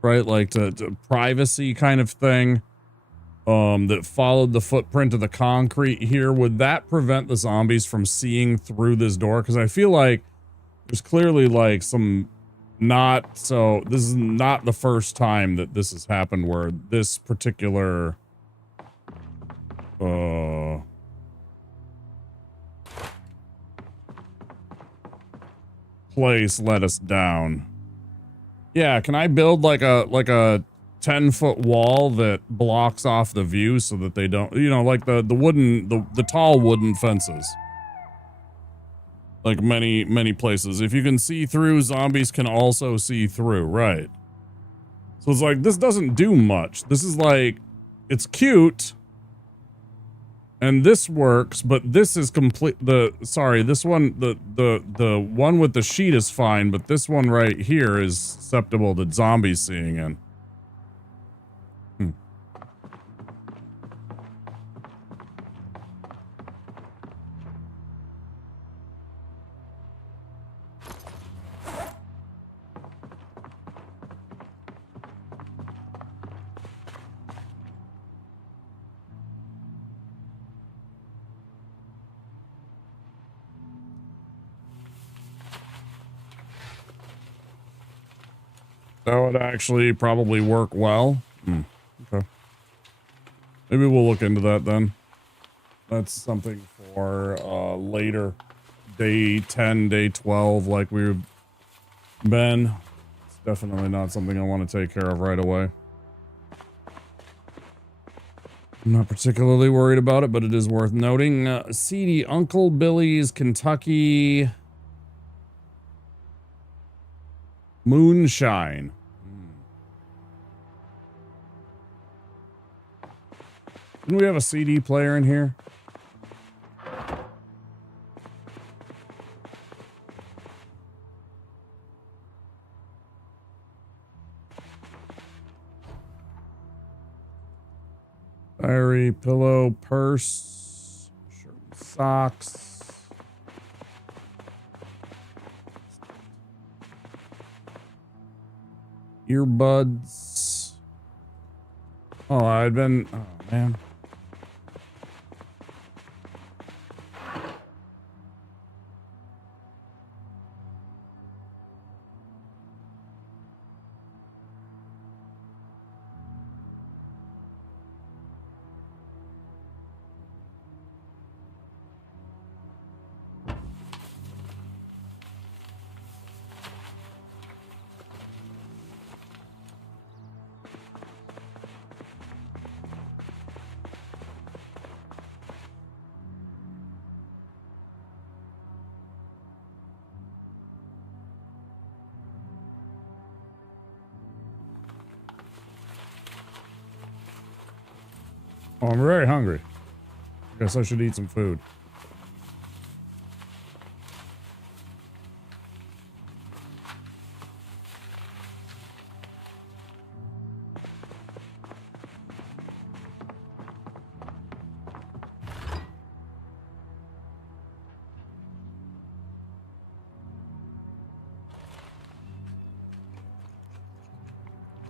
right? Like to privacy kind of thing, that followed the footprint of the concrete here, would that prevent the zombies from seeing through this door? Because I feel like there's clearly like some this is not the first time that this has happened where this particular place let us down. Yeah, can I build like a 10-foot wall that blocks off the view so that they don't, you know, like the wooden, the tall wooden fences. Like many places. If you can see through, zombies can also see through, right? So it's like, this doesn't do much. This is like, it's cute. And this works, but this is complete. This one, the one with the sheet is fine, but this one right here is susceptible to zombies seeing in. That would actually probably work well. Okay. Maybe we'll look into that then. That's something for later. Day 10, day 12, like we've been. It's definitely not something I want to take care of right away. I'm not particularly worried about it, but it is worth noting. CD, Uncle Billy's Kentucky Moonshine. Didn't we have a CD player in here? Diary, pillow, purse, shirt and socks. Earbuds. Oh, I'd been, oh man. Oh, I'm very hungry. I guess I should eat some food.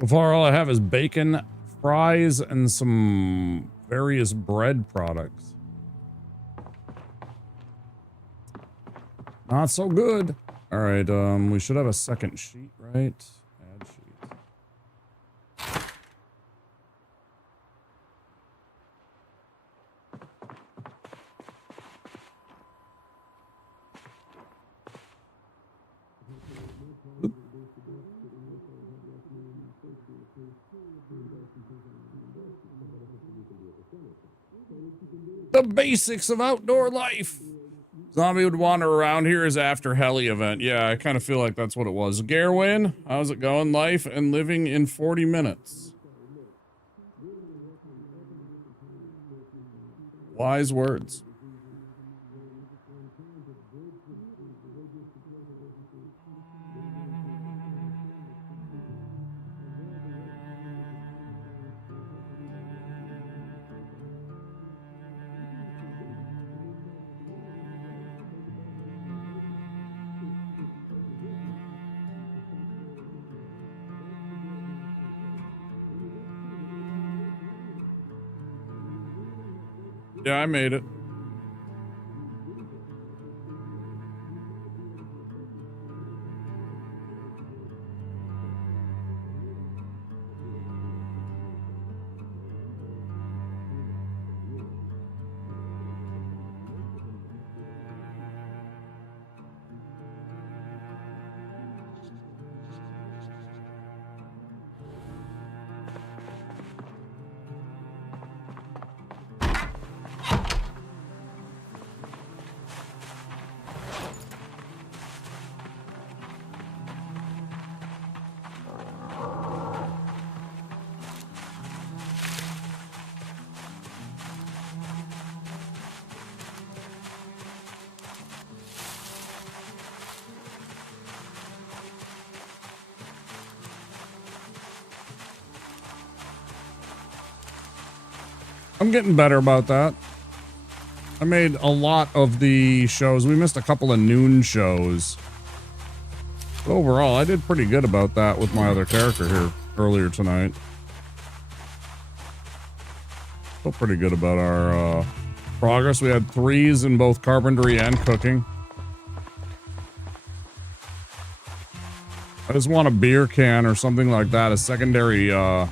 So far, all I have is bacon, fries, and some various bread products. Not so good. All right, we should have a second sheet, right? Add sheet. Oop. The basics of outdoor life. Zombie would wander around here is after Heli event. Yeah, I kind of feel like that's what it was. Garwin, how's it going? Life and living in 40 minutes. Wise words. Yeah, I made it. I'm getting better about that. I made a lot of the shows. We missed a couple of noon shows. But overall, I did pretty good about that with my other character here earlier tonight. Feel pretty good about our progress. We had 3s in both carpentry and cooking. I just want a beer can or something like that, a secondary a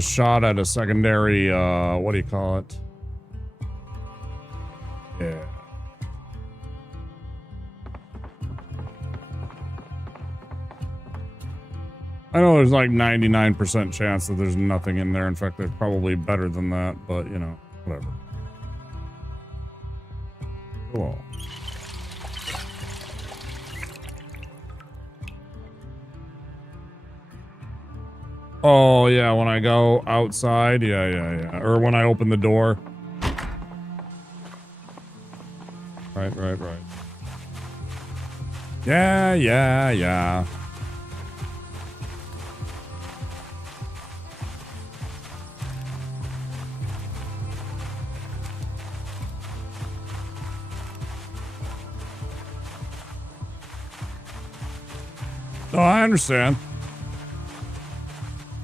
shot at a secondary, what do you call it? Yeah. I know there's like 99% chance that there's nothing in there. In fact, they're probably better than that, but you know, whatever. Cool. Oh, yeah, when I go outside. Yeah. Or when I open the door. Right. Yeah. Oh, I understand.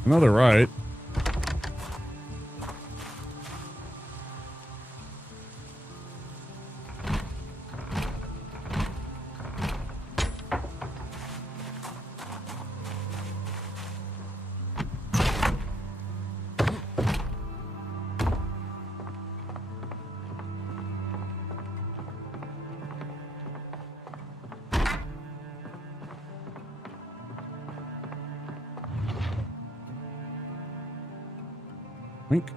No, they're right. Wink.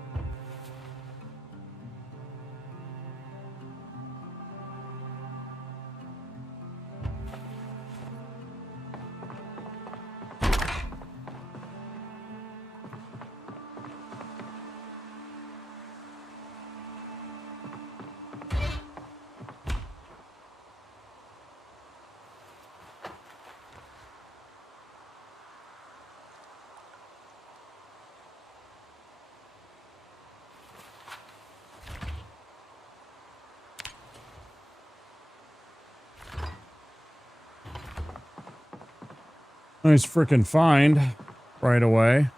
Nice freaking find right away.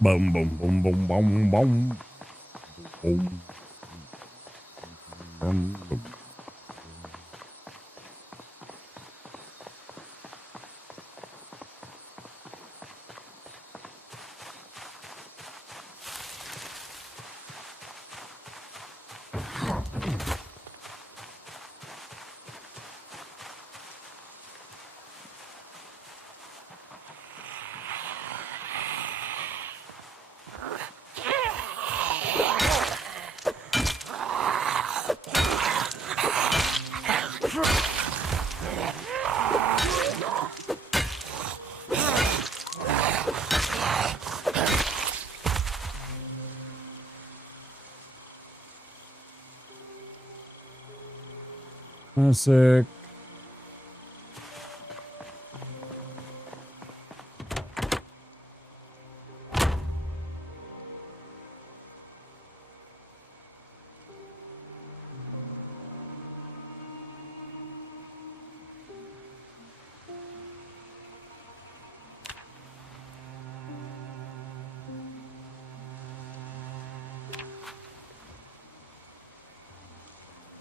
Boom, boom, boom, boom, boom, boom. Boom. Boom, boom. Sick.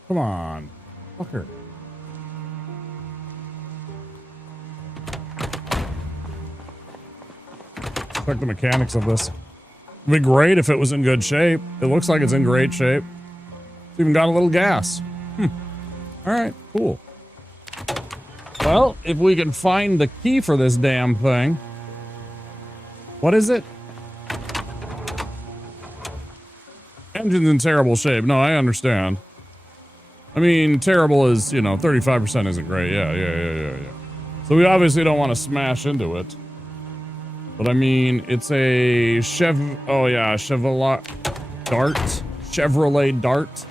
Come on, fucker. Check the mechanics of this. It'd be great if it was in good shape. It looks like it's in great shape. It's even got a little gas. All right, cool. Well, if we can find the key for this damn thing. What is it? Engine's in terrible shape. No, I understand. I mean, terrible is, you know, 35% isn't great. Yeah. So we obviously don't want to smash into it. But I mean, it's a Chevrolet Dart.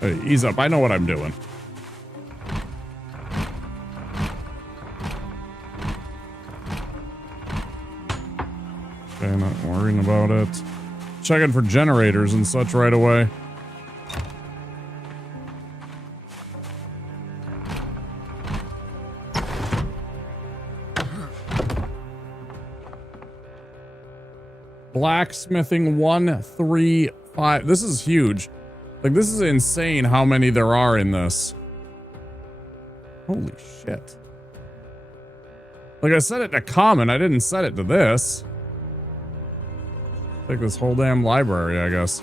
Hey, ease up. I know what I'm doing. Okay, not worrying about it. Checking for generators and such right away. Blacksmithing 135. This is huge. Like, this is insane how many there are in this. Holy shit. Like, I set it to common. I didn't set it to this. Take this whole damn library, I guess.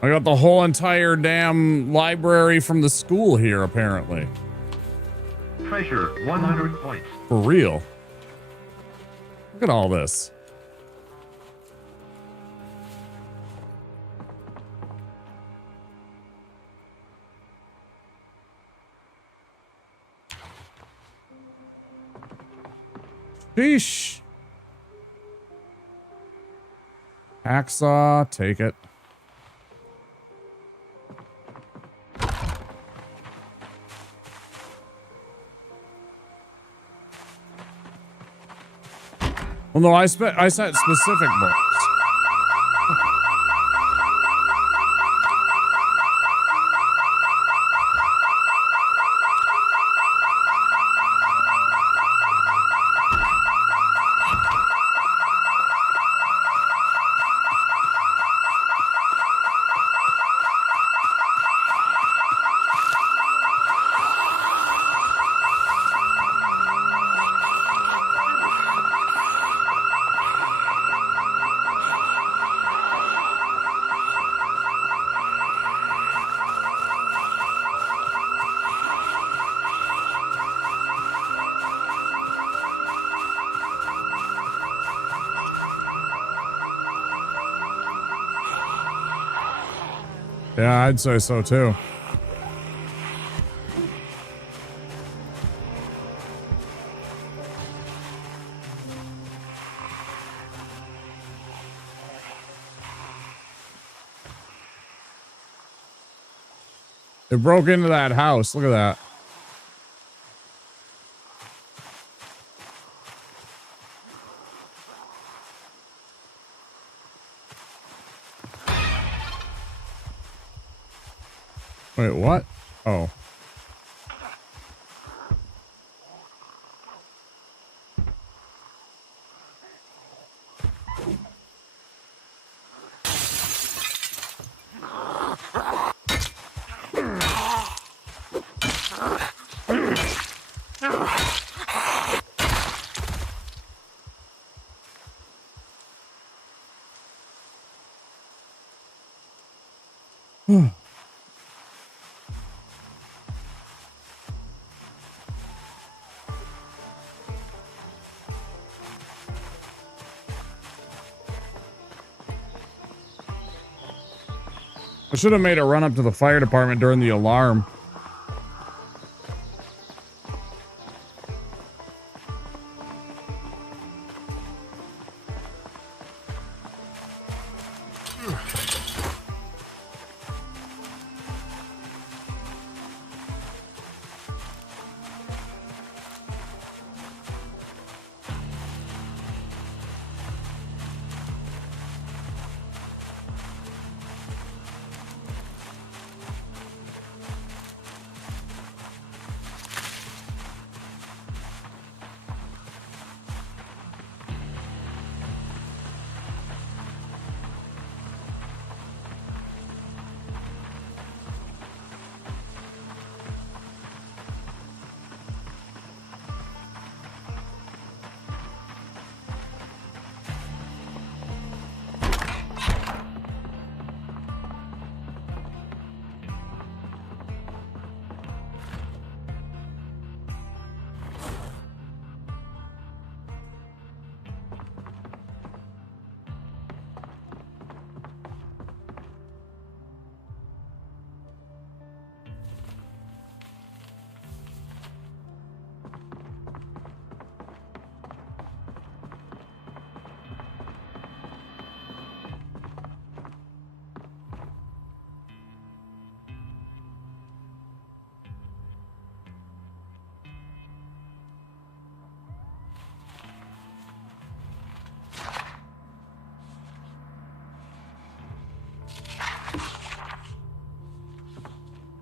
I got the whole entire damn library from the school here, apparently. Treasure, 100 points. For real. Look at all this. Sheesh. Hacksaw, take it. Well, no, I set specific books. Yeah, I'd say so too. It broke into that house. Look at that. Wait, what? Oh. I should have made a run up to the fire department during the alarm.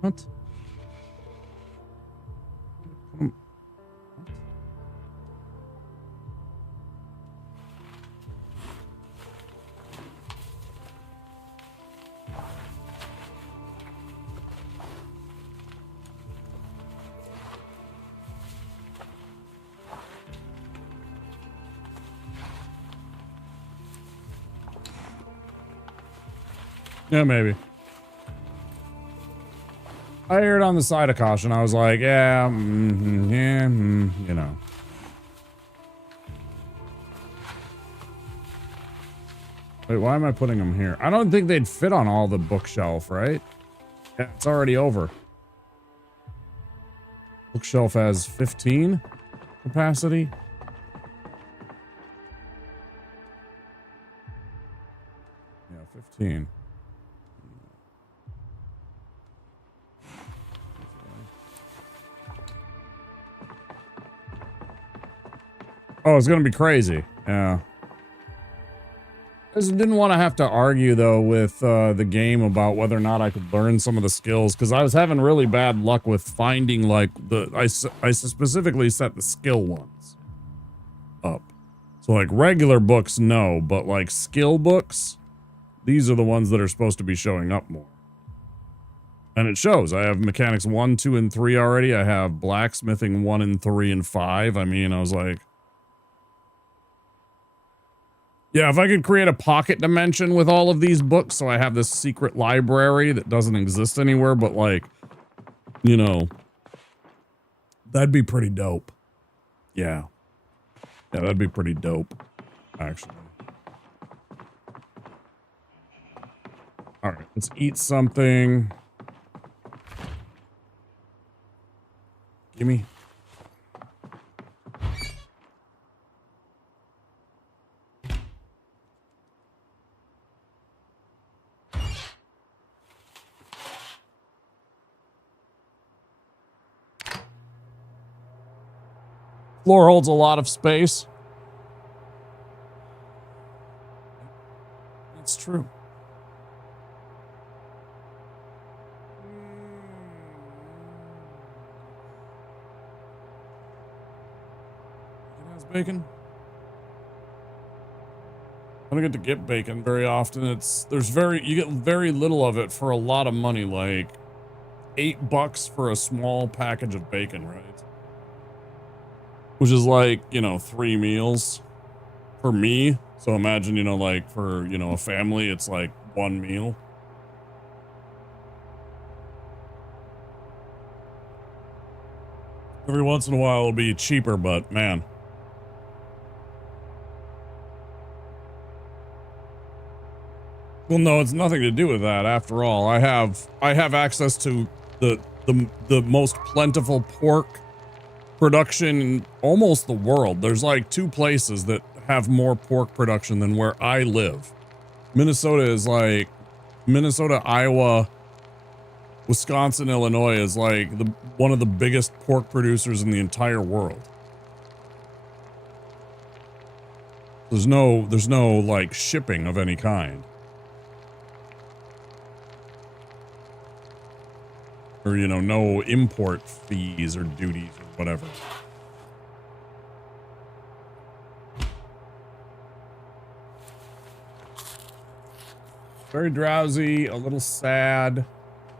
What? Yeah, maybe. I erred on the side of caution. I was like, yeah, you know. Wait, why am I putting them here? I don't think they'd fit on all the bookshelf, right? Yeah, it's already over. Bookshelf has 15 capacity. Yeah, 15. Oh, it's gonna be crazy. Yeah. I just didn't want to have to argue though with the game about whether or not I could learn some of the skills, because I was having really bad luck with finding like I specifically set the skill ones up. So like regular books, no, but like skill books, these are the ones that are supposed to be showing up more. And it shows. I have mechanics 1, 2, and 3 already. I have blacksmithing 1 and 3 and 5. I mean, I was like, yeah, if I could create a pocket dimension with all of these books, so I have this secret library that doesn't exist anywhere, but like, you know, that'd be pretty dope. Yeah. Yeah, that'd be pretty dope, actually. All right, let's eat something. Gimme. Floor holds a lot of space. That's true. Bacon. I don't get to get bacon very often. You get very little of it for a lot of money, like $8 for a small package of bacon, right? Which is like, 3 meals for me. So imagine, like for, a family, it's like 1 meal. Every once in a while it'll be cheaper, but man. Well, no, it's nothing to do with that. After all, I have access to the most plentiful pork production in almost the world. There's like 2 places that have more pork production than where I live. Minnesota, Iowa, Wisconsin, Illinois is like one of the biggest pork producers in the entire world. There's no like shipping of any kind. Or, no import fees or duties or whatever. Very drowsy, a little sad, a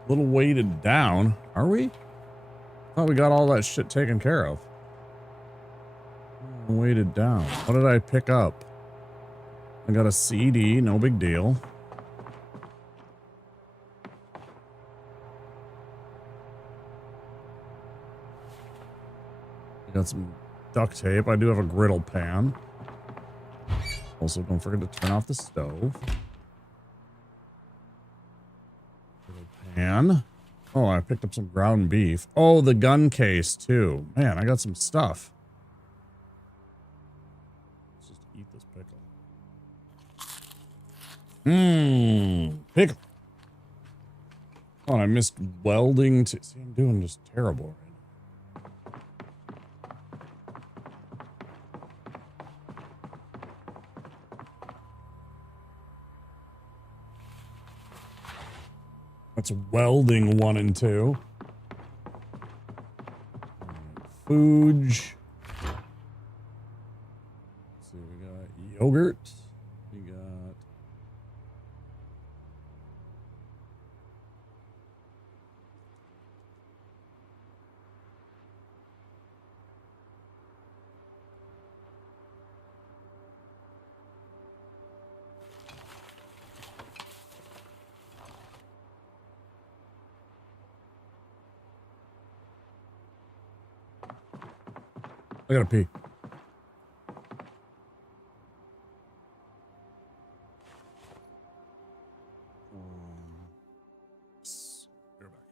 little weighted down. Are we? I thought we got all that shit taken care of. Weighted down. What did I pick up? I got a CD, no big deal. Got some duct tape. I do have a griddle pan. Also, don't forget to turn off the stove. Griddle pan. Oh, I picked up some ground beef. Oh, the gun case, too. Man, I got some stuff. Let's just eat this pickle. Pickle. Oh, I missed welding. See, I'm doing just terrible right now. That's welding 1 and 2. Fooge. Let's see, we got yogurt. We got I gotta pee. Go back.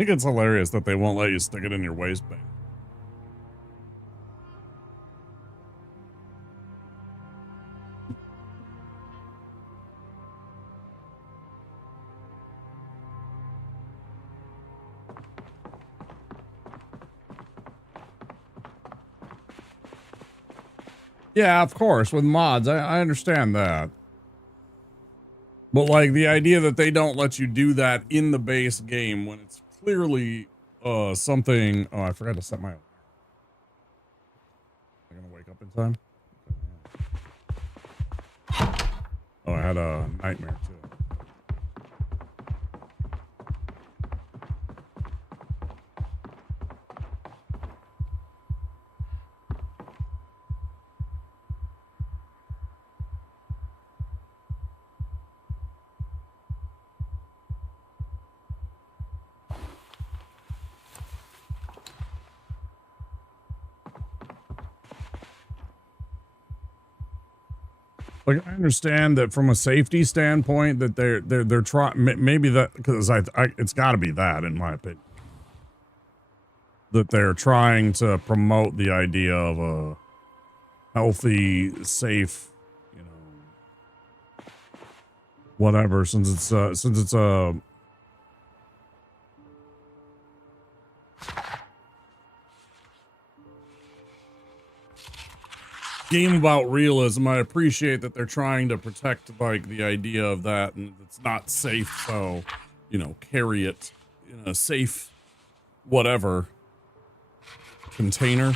think it's hilarious that they won't let you stick it in your waistband. Yeah, of course, with mods, I understand that. But like the idea that they don't let you do that in the base game when it's clearly something. Oh, I forgot to set my alarm. Am I gonna wake up in time? Oh, I had a nightmare too. Like I understand that from a safety standpoint that they're trying, maybe that, because it's got to be that in my opinion, that they're trying to promote the idea of a healthy, safe, you know, whatever, since it's a game about realism. I appreciate that they're trying to protect like the idea of that, and it's not safe, so you know, carry it in a safe whatever container.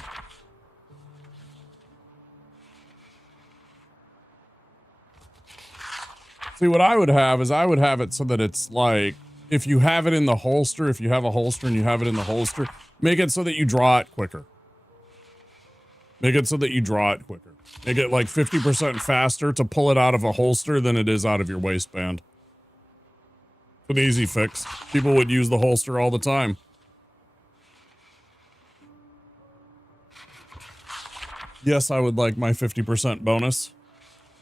See, what I would have is I would have it so that it's like, if you have it in the holster, if you have a holster and you have it in the holster, make it so that you draw it quicker. Make it so that you draw it quicker. Make it like 50% faster to pull it out of a holster than it is out of your waistband. It's an easy fix. People would use the holster all the time. Yes, I would like my 50% bonus.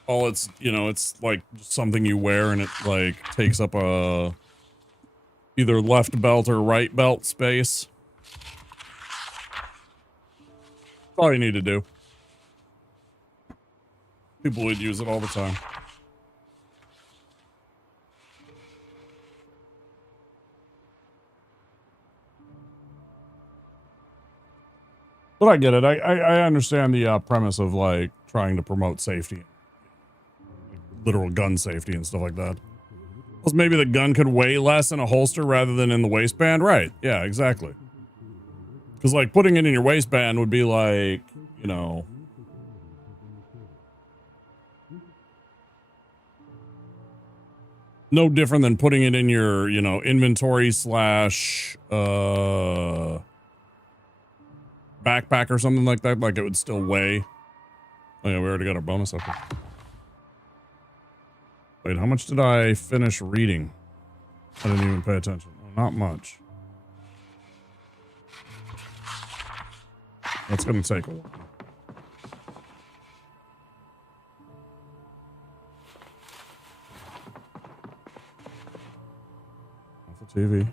All it's, you know, it's like something you wear and it like takes up a either left belt or right belt space. All you need to do. People would use it all the time. But I get it. I understand the premise of like trying to promote safety, literal gun safety and stuff like that. Plus, maybe the gun could weigh less in a holster rather than in the waistband. Right? Yeah, exactly. Because like putting it in your waistband would be like, you know, no different than putting it in your, you know, inventory slash backpack or something like that. Like it would still weigh. Oh yeah, we already got our bonus up here. Wait, how much did I finish reading? I didn't even pay attention. Oh, not much. That's gonna take a while. Off the TV.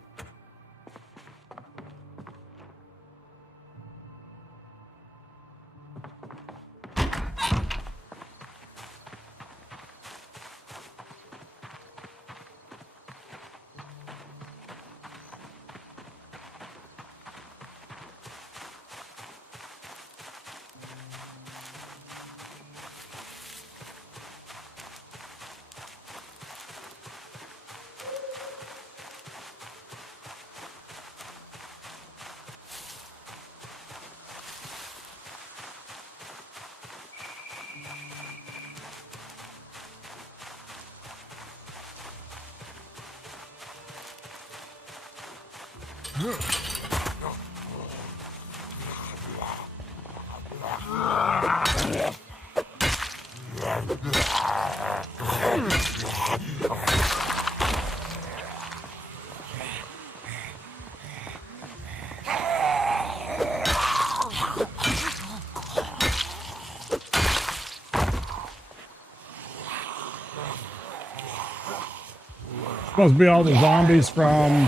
Supposed to be all the zombies from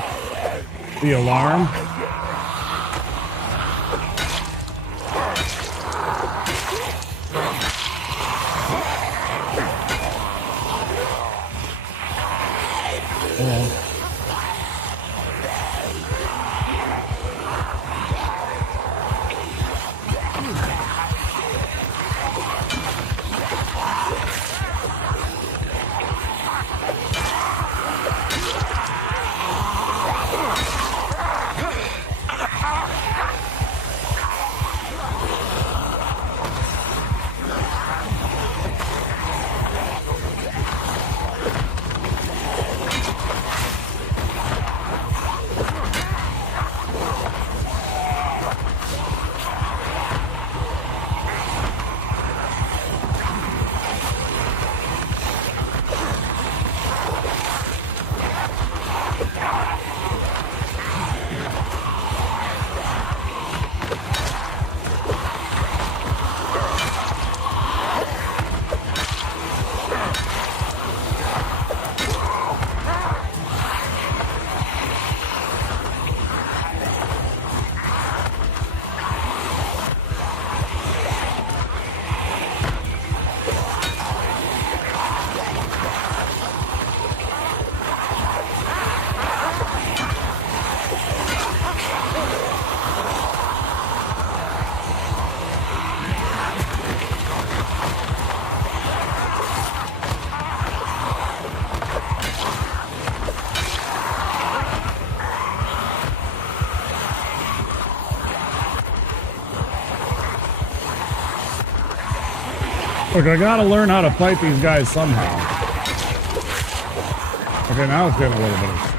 The alarm? Oh. Look, I gotta learn how to fight these guys somehow. Okay, now it's getting a little bit of...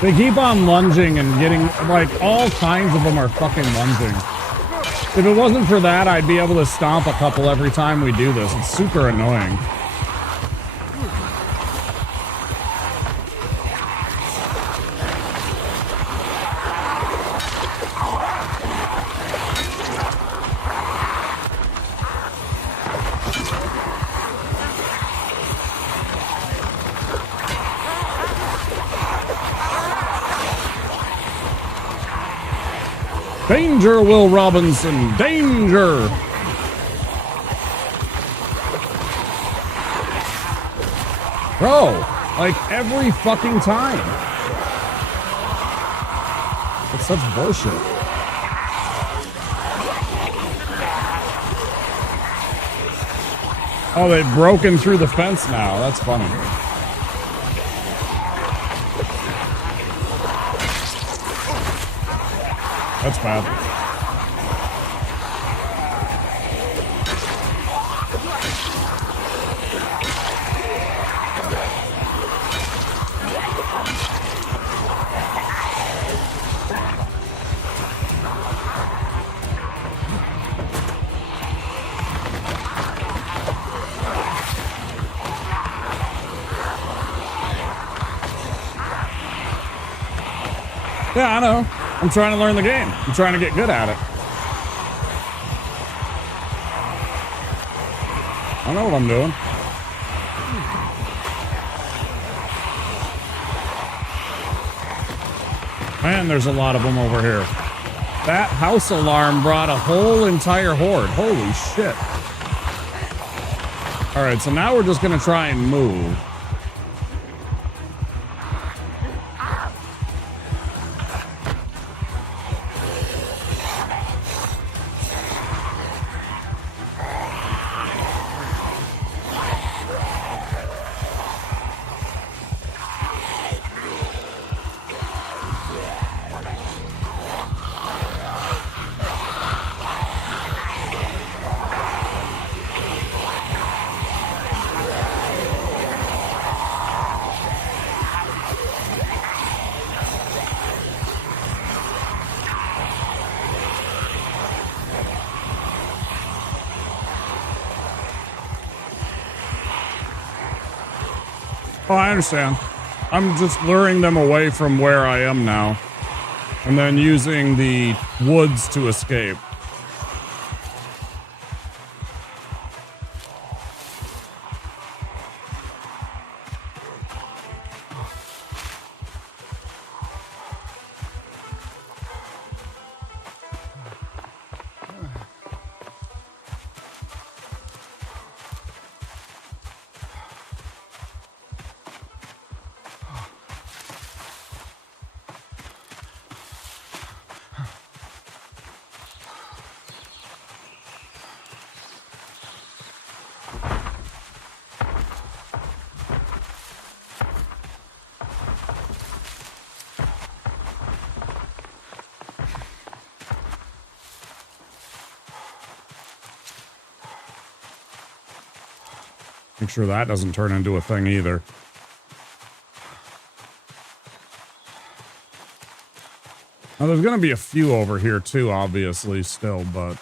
They keep on lunging and getting, like, all kinds of them are fucking lunging. If it wasn't for that, I'd be able to stomp a couple every time we do this. It's super annoying. Danger, Will Robinson! Danger! Bro, like every fucking time. It's such bullshit. Oh, they've broken through the fence now. That's funny. That's bad. Yeah, I know. I'm trying to learn the game. I'm trying to get good at it. I know what I'm doing. Man, there's a lot of them over here. That house alarm brought a whole entire horde. Holy shit. All right, so now we're just going to try and move. Oh, I understand. I'm just luring them away from where I am now. And then using the woods to escape. Make sure that doesn't turn into a thing either. Now, there's going to be a few over here too, obviously, still, but...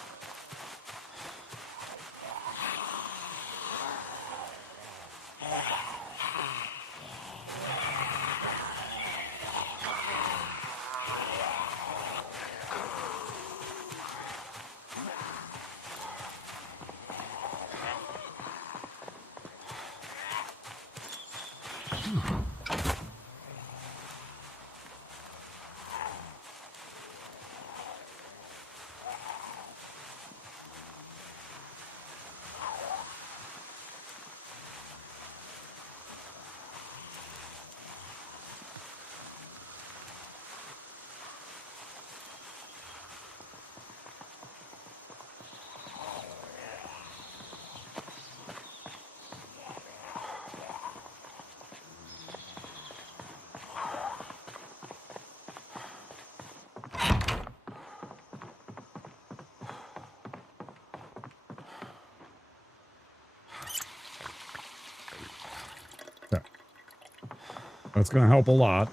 That's going to help a lot.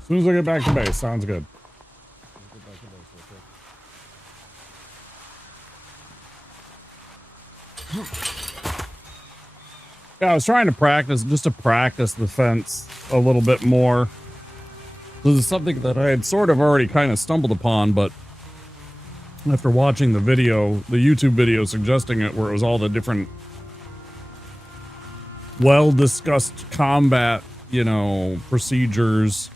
As soon as I get back to base, sounds good. Yeah, I was trying to practice, just to practice the fence a little bit more. This is something that I had sort of already kind of stumbled upon, but after watching the video, the YouTube video suggesting it, where it was all the different well-discussed combat, you know, procedures.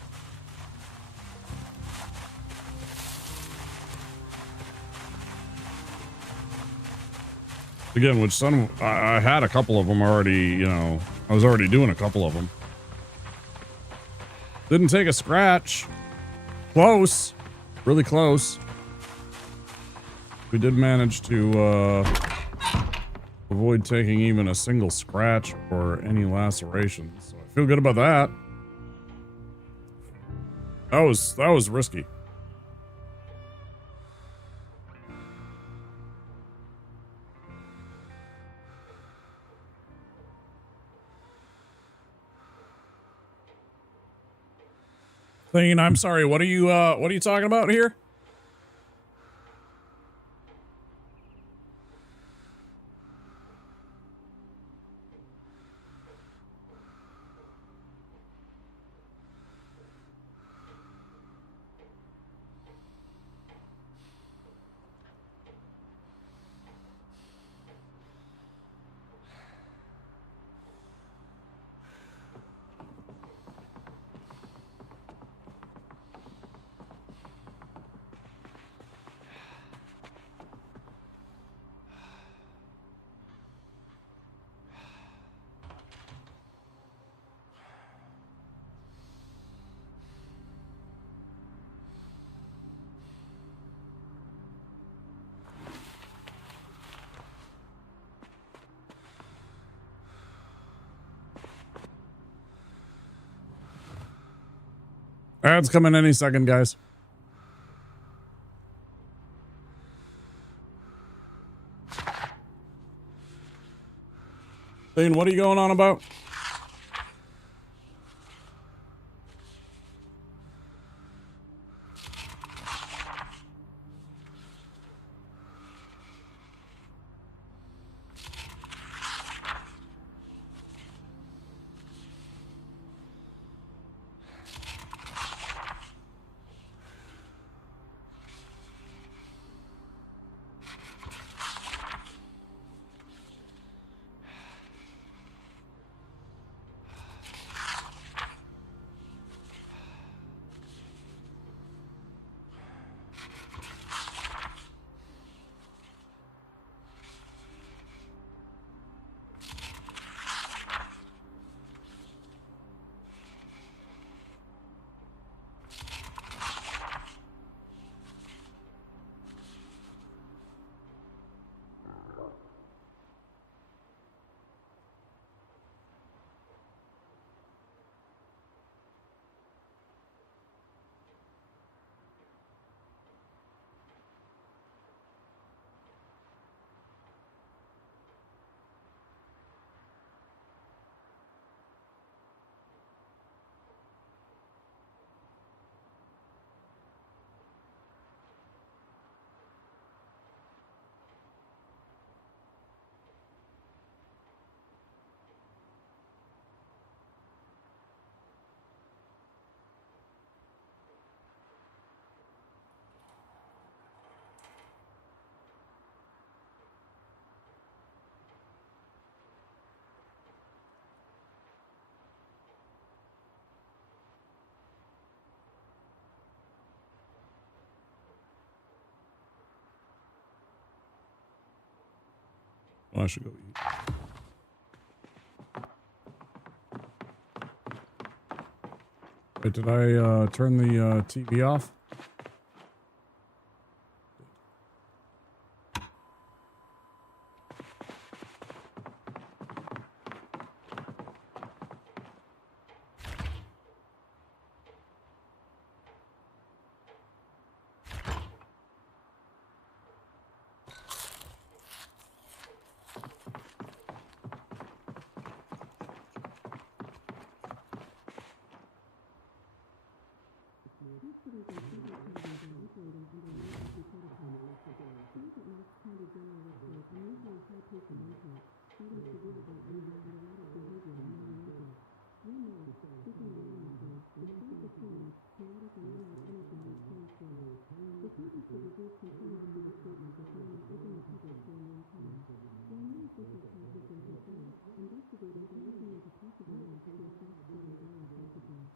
Again, which some, I had a couple of them already, you know, I was already doing a couple of them. Didn't take a scratch. Close. Really close. We did manage to avoid taking even a single scratch or any lacerations. So I feel good about that. That was risky. Thane, I'm sorry, what are you talking about here? Ads coming any second, guys. Thane, what are you going on about? Well, I should go eat. Wait, did I turn the TV off?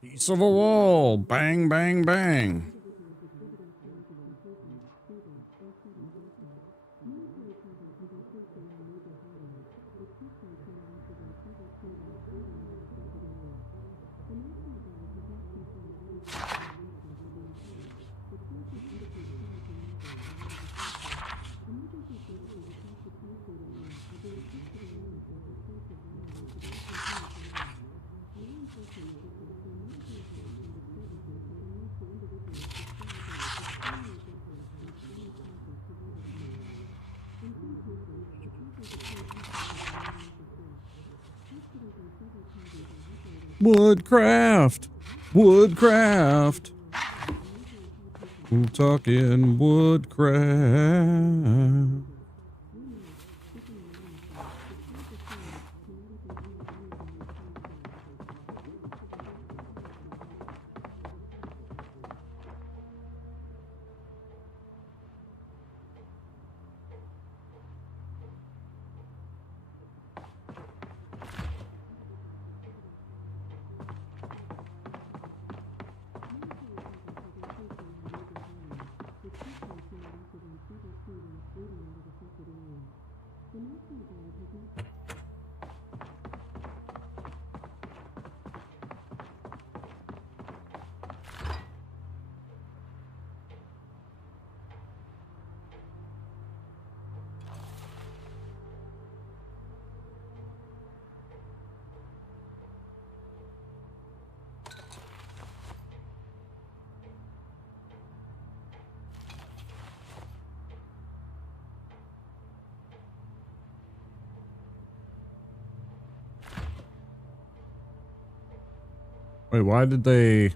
Piece of a wall. Bang, bang, bang. Woodcraft. Woodcraft. We're talking woodcraft. Wait, why did they...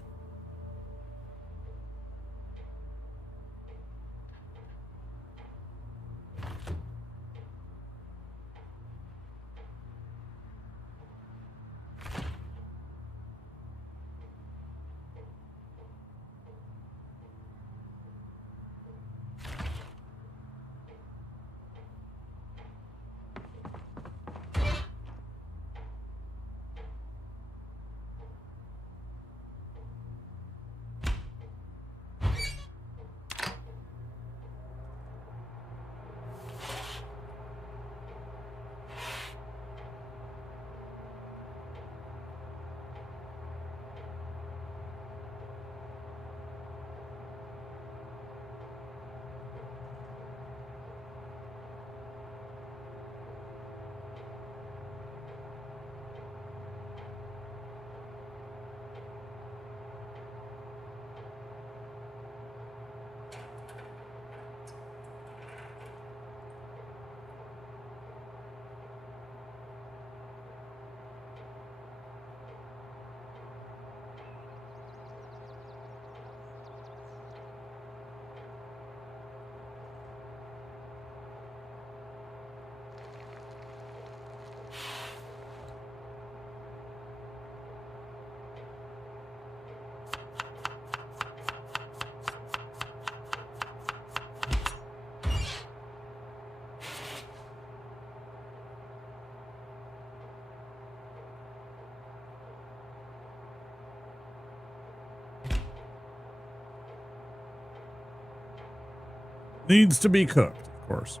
Needs to be cooked, of course.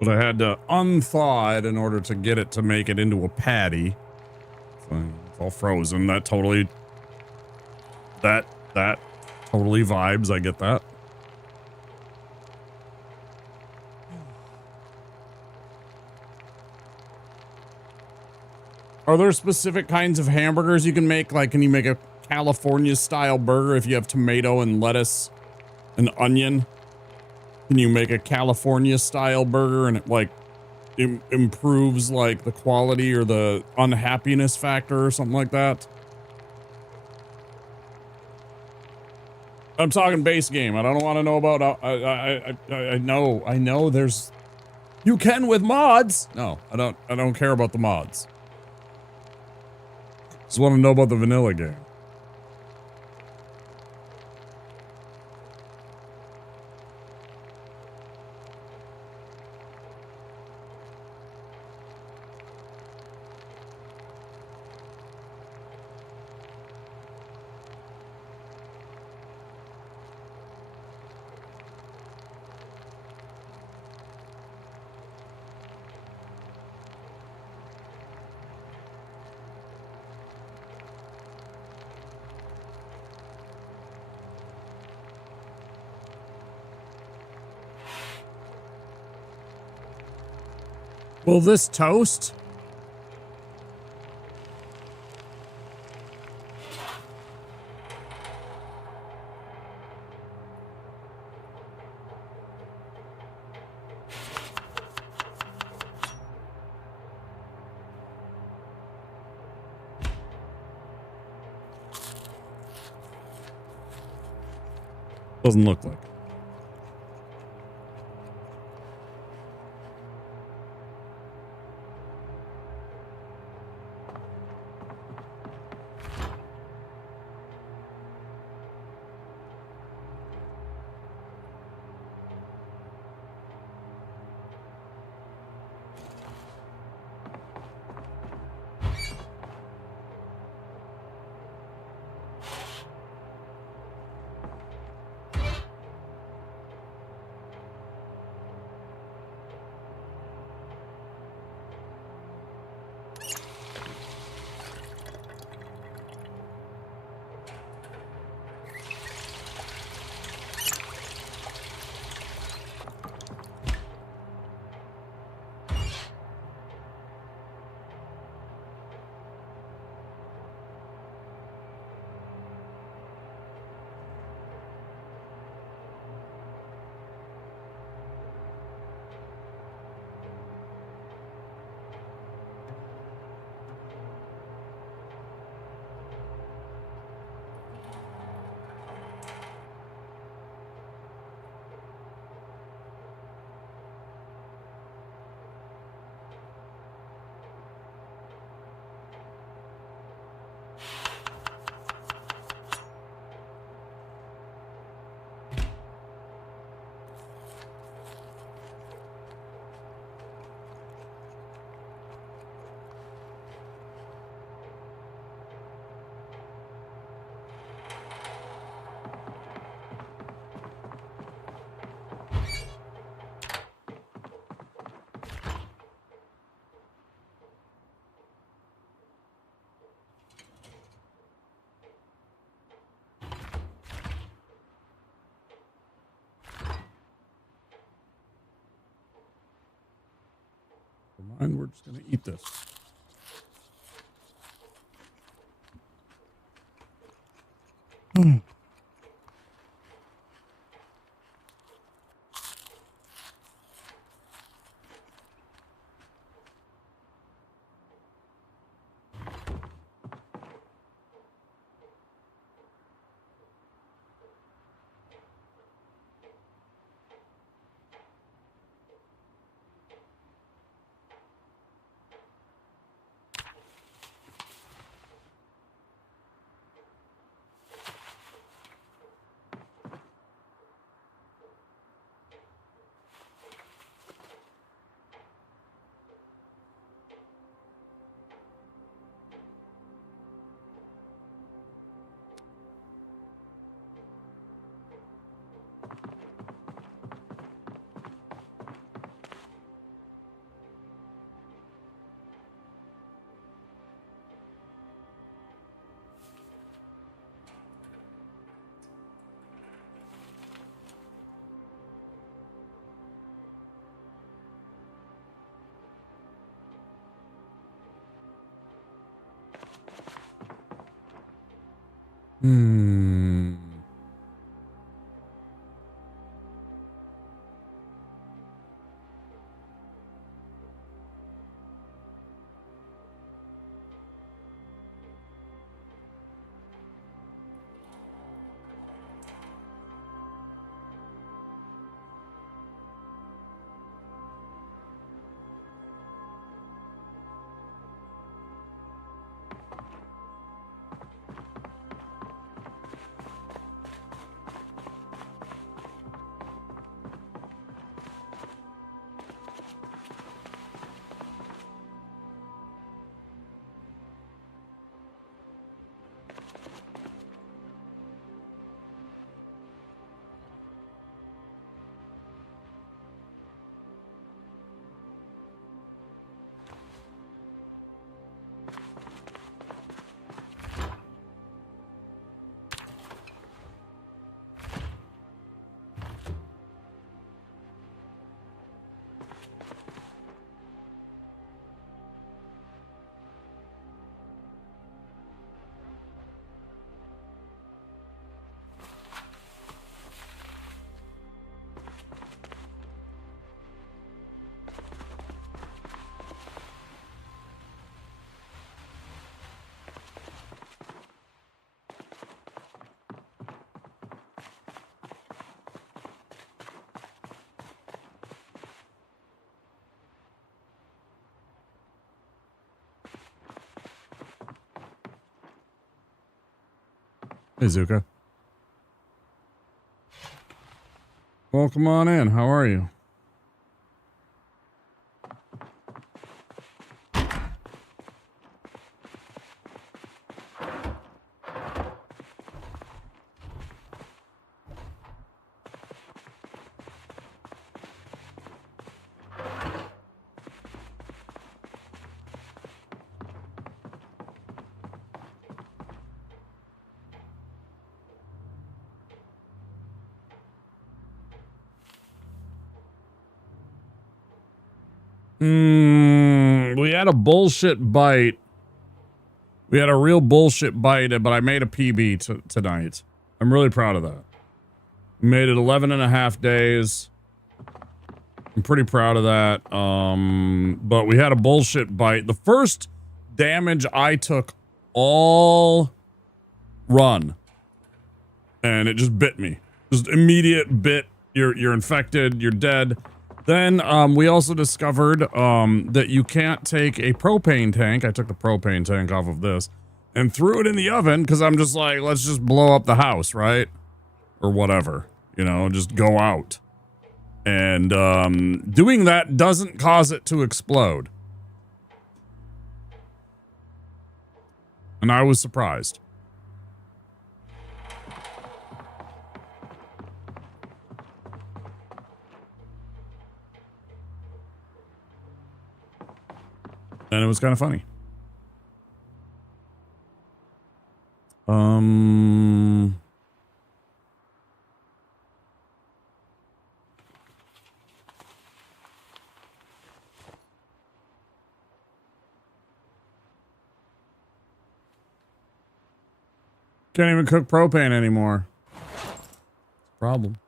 But I had to unthaw it in order to get it to make it into a patty. So it's all frozen. That totally vibes. I get that. Are there specific kinds of hamburgers you can make? Like, can you make a California style burger if you have tomato and lettuce and onion? Can you make a California style burger and it like improves like the quality or the unhappiness factor or something like that? I'm talking base game. I don't want to know about I know there's, you can with mods. No, I don't care about the mods. Just want to know about the vanilla game. Will this toast? Doesn't look like it. mind. We're just gonna eat this. Hmm. Hey, Zuka. Welcome on in. How are you? We had a bullshit bite. We had a real bullshit bite, but I made a PB tonight. I'm really proud of that. Made it 11 and a half days. I'm pretty proud of that. But we had a bullshit bite. The first damage I took all run. And it just bit me. Just immediate bit. You're infected. You're dead. Then we also discovered that you can't take a propane tank. I took the propane tank off of this and threw it in the oven because I'm just like, let's just blow up the house, right? Or whatever, you know, just go out. And doing that doesn't cause it to explode. And I was surprised. And it was kind of funny. Can't even cook propane anymore. Problem.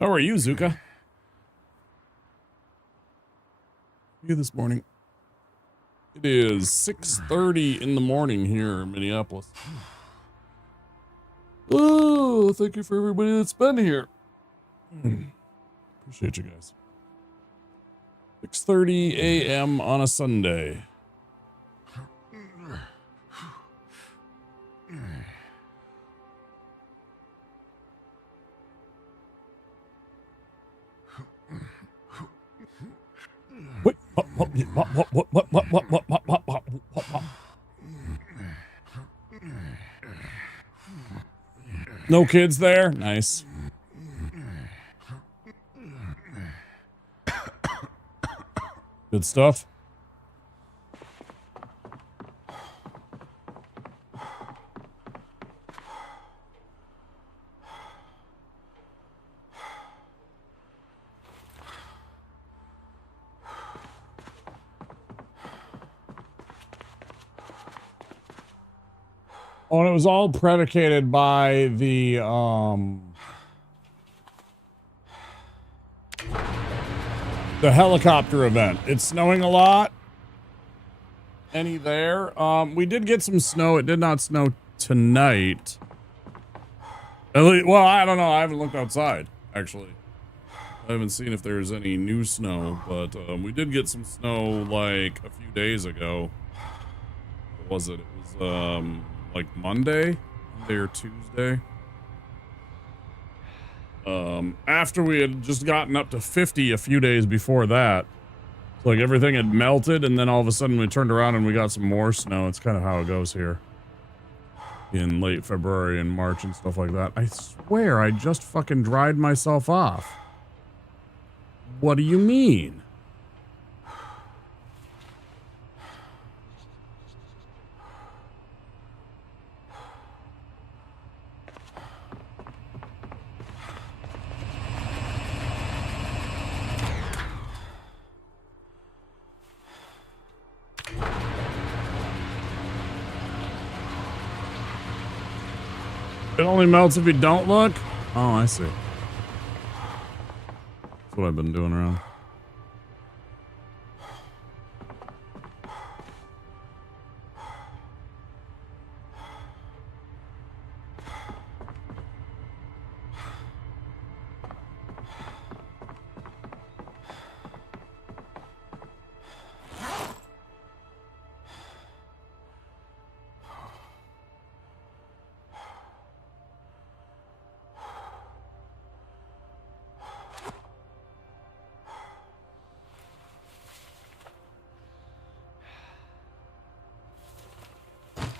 How are you, Zuka? You this morning. It is 6:30 in the morning here in Minneapolis. Oh, thank you for everybody that's been here. Appreciate you guys. 6:30 a.m. on a Sunday. Wait, what? No kids there? Nice. Good stuff. Oh, and it was all predicated by the helicopter event. It's snowing a lot. Any there? We did get some snow. It did not snow tonight. At least, well, I don't know. I haven't looked outside, actually. I haven't seen if there's any new snow, but we did get some snow like a few days ago. What was it? It was like Monday or Tuesday. After we had just gotten up to 50 a few days before that. So like everything had melted, and then all of a sudden we turned around and we got some more snow. It's kind of how it goes here in late February and March and stuff like that. I swear I just fucking dried myself off. What do you mean? It only melts if you don't look? Oh, I see. That's what I've been doing around.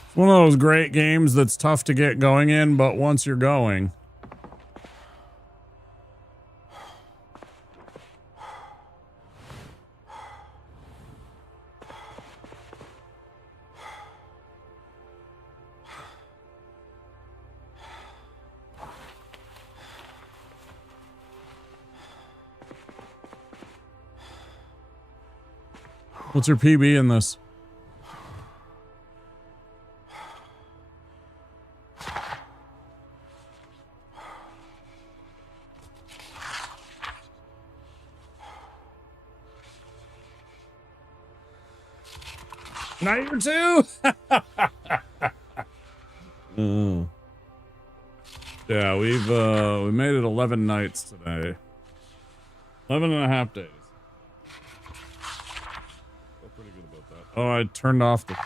It's one of those great games that's tough to get going in, but once you're going. What's your PB in this? Night or two? Yeah, we made it 11 nights today. 11 and a half days. Feel pretty good about that. Oh, I turned off the...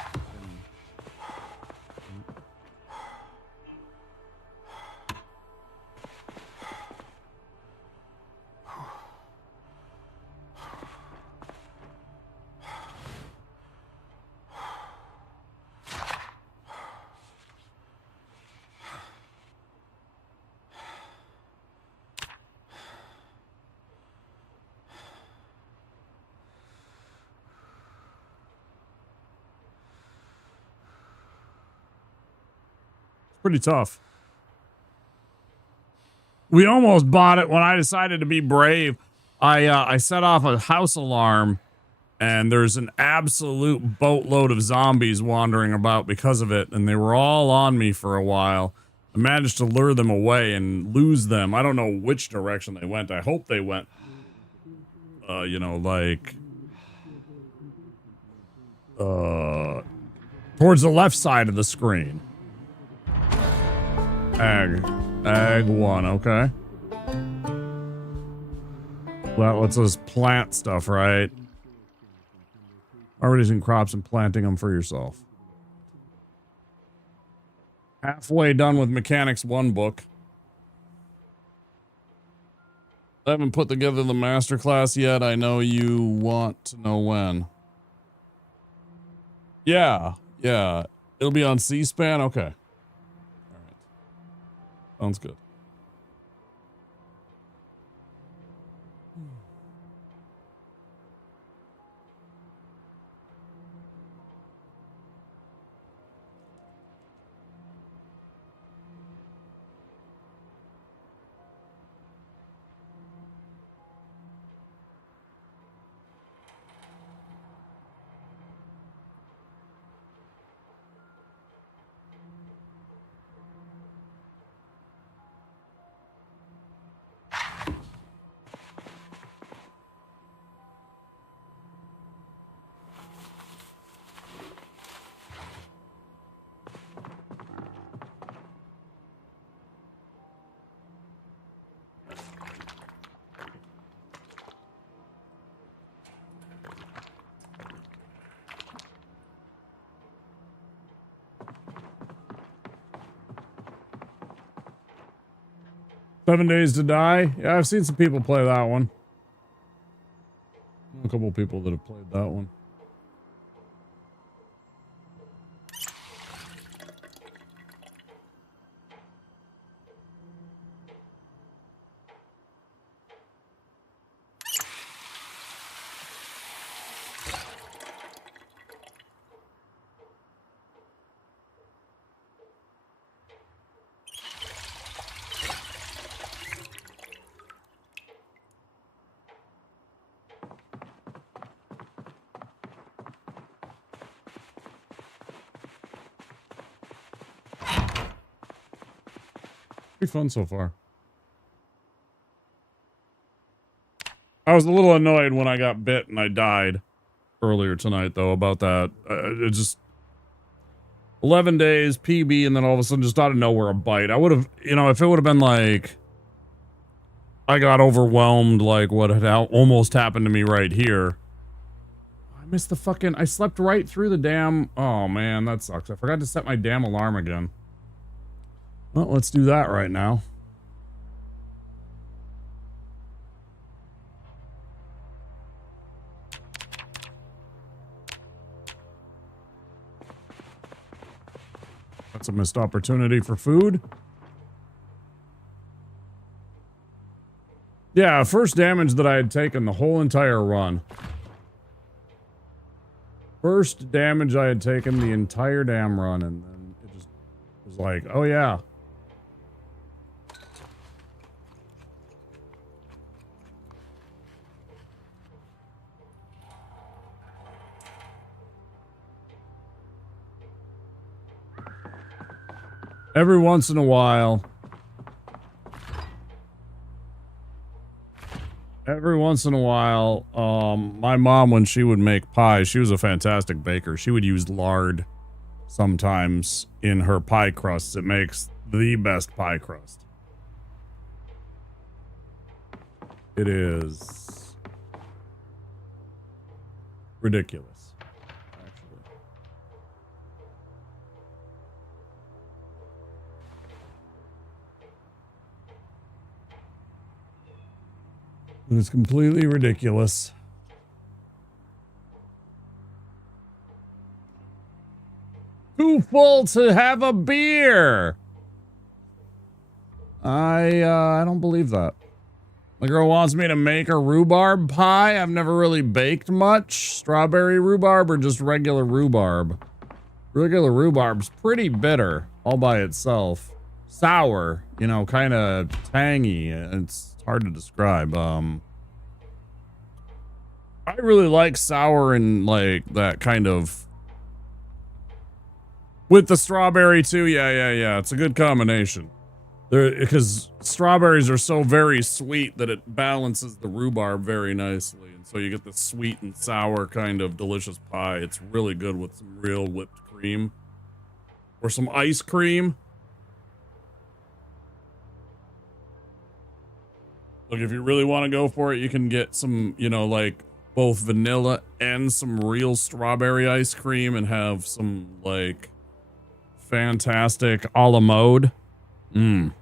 Pretty tough. We almost bought it when I decided to be brave. I set off a house alarm, and there's an absolute boatload of zombies wandering about because of it, and they were all on me for a while. I managed to lure them away and lose them. I don't know which direction they went. I hope they went, you know, like, towards the left side of the screen. Ag 1, okay. That lets us plant stuff, right? Harvesting crops and planting them for yourself. Halfway done with Mechanics 1 book. I haven't put together the masterclass yet. I know you want to know when. Yeah. It'll be on C-SPAN? Okay. All right. Sounds good. Seven Days to Die. Yeah, I've seen some people play that one. A couple people that have played that one. Pretty fun so far. I was a little annoyed when I got bit and I died earlier tonight, though, about that. It just 11 days PB, and then all of a sudden, just out of nowhere, a bite. I would have, you know, if it would have been like I got overwhelmed, like what had almost happened to me right here. I missed the fucking. I slept right through the damn. Oh man, that sucks. I forgot to set my damn alarm again. Well, let's do that right now. That's a missed opportunity for food. Yeah, first damage that I had taken the whole entire run. First damage I had taken the entire damn run, and then it just was like, oh yeah. Every once in a while, my mom, when she would make pie, she was a fantastic baker. She would use lard sometimes in her pie crusts. It makes the best pie crust. It is ridiculous. It's completely ridiculous. Too full to have a beer. I don't believe that. The girl wants me to make a rhubarb pie. I've never really baked much. Strawberry rhubarb or just regular rhubarb? Regular rhubarb's pretty bitter. all by itself. Sour, you know, kind of tangy. It's hard to describe. I really like sour and like that kind of with the strawberry too. Yeah. It's a good combination. Because strawberries are so very sweet that it balances the rhubarb very nicely. And so you get the sweet and sour kind of delicious pie. It's really good with some real whipped cream or some ice cream. Look, if you really want to go for it, you can get some, you know, like both vanilla and some real strawberry ice cream and have some like fantastic a la mode. Man.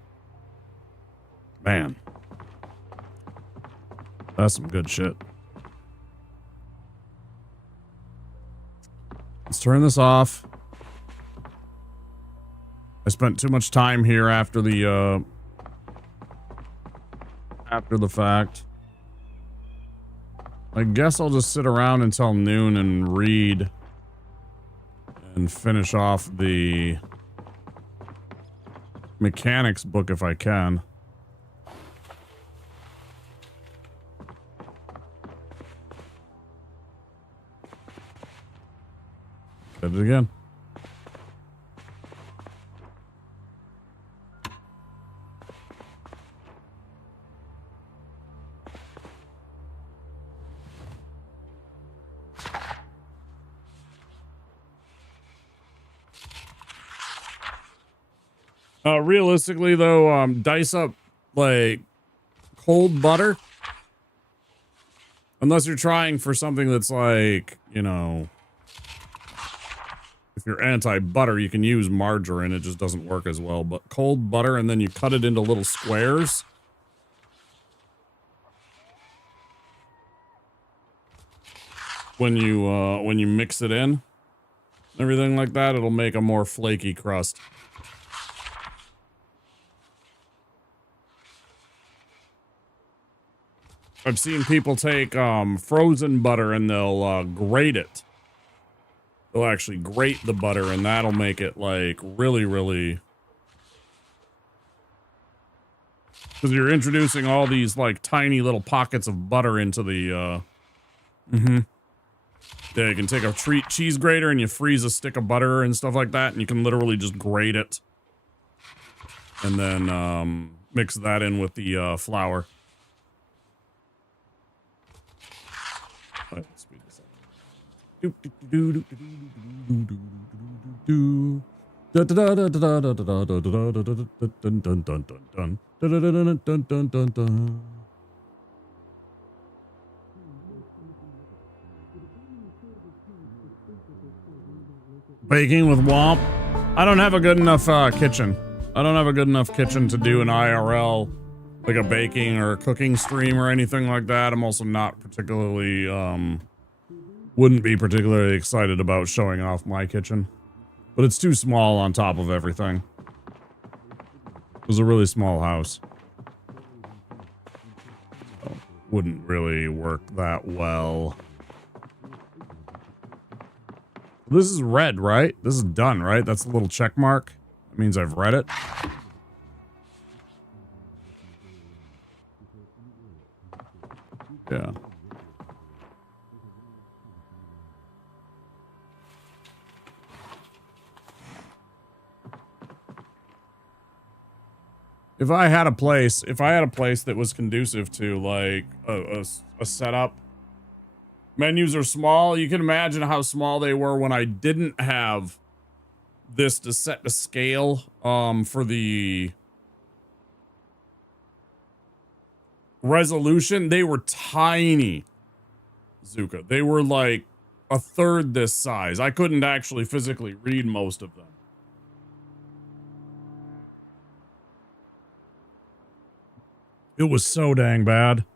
That's some good shit. Let's turn this off. I spent too much time here after the fact. I guess I'll just sit around until noon and read and finish off the mechanics book if I can. Did it again. Realistically though, dice up like cold butter. Unless you're trying for something that's like, you know, if you're anti-butter, you can use margarine. It just doesn't work as well. But cold butter, and then you cut it into little squares. When you mix it in, everything like that, it'll make a more flaky crust. I've seen people take frozen butter and they'll grate it. They'll actually grate the butter and that'll make it like really, really... Because you're introducing all these like tiny little pockets of butter into the... Yeah, you can take a cheese grater and you freeze a stick of butter and stuff like that, and you can literally just grate it. And then mix that in with the flour. Let's speed this up. Baking with Womp. I don't have a good enough kitchen. I don't have a good enough kitchen to do an IRL, like a baking or a cooking stream or anything like that. I'm also not particularly, wouldn't be particularly excited about showing off my kitchen. But it's too small on top of everything. It was a really small house. So, wouldn't really work that well. This is read, right? This is done, right? That's a little check mark. That means I've read it. Yeah. If I had a place that was conducive to like a setup. Menus are small. You can imagine how small they were when I didn't have this to set the scale for the resolution. They were tiny, Zuka. They were like a third this size. I couldn't actually physically read most of them. It was so dang bad.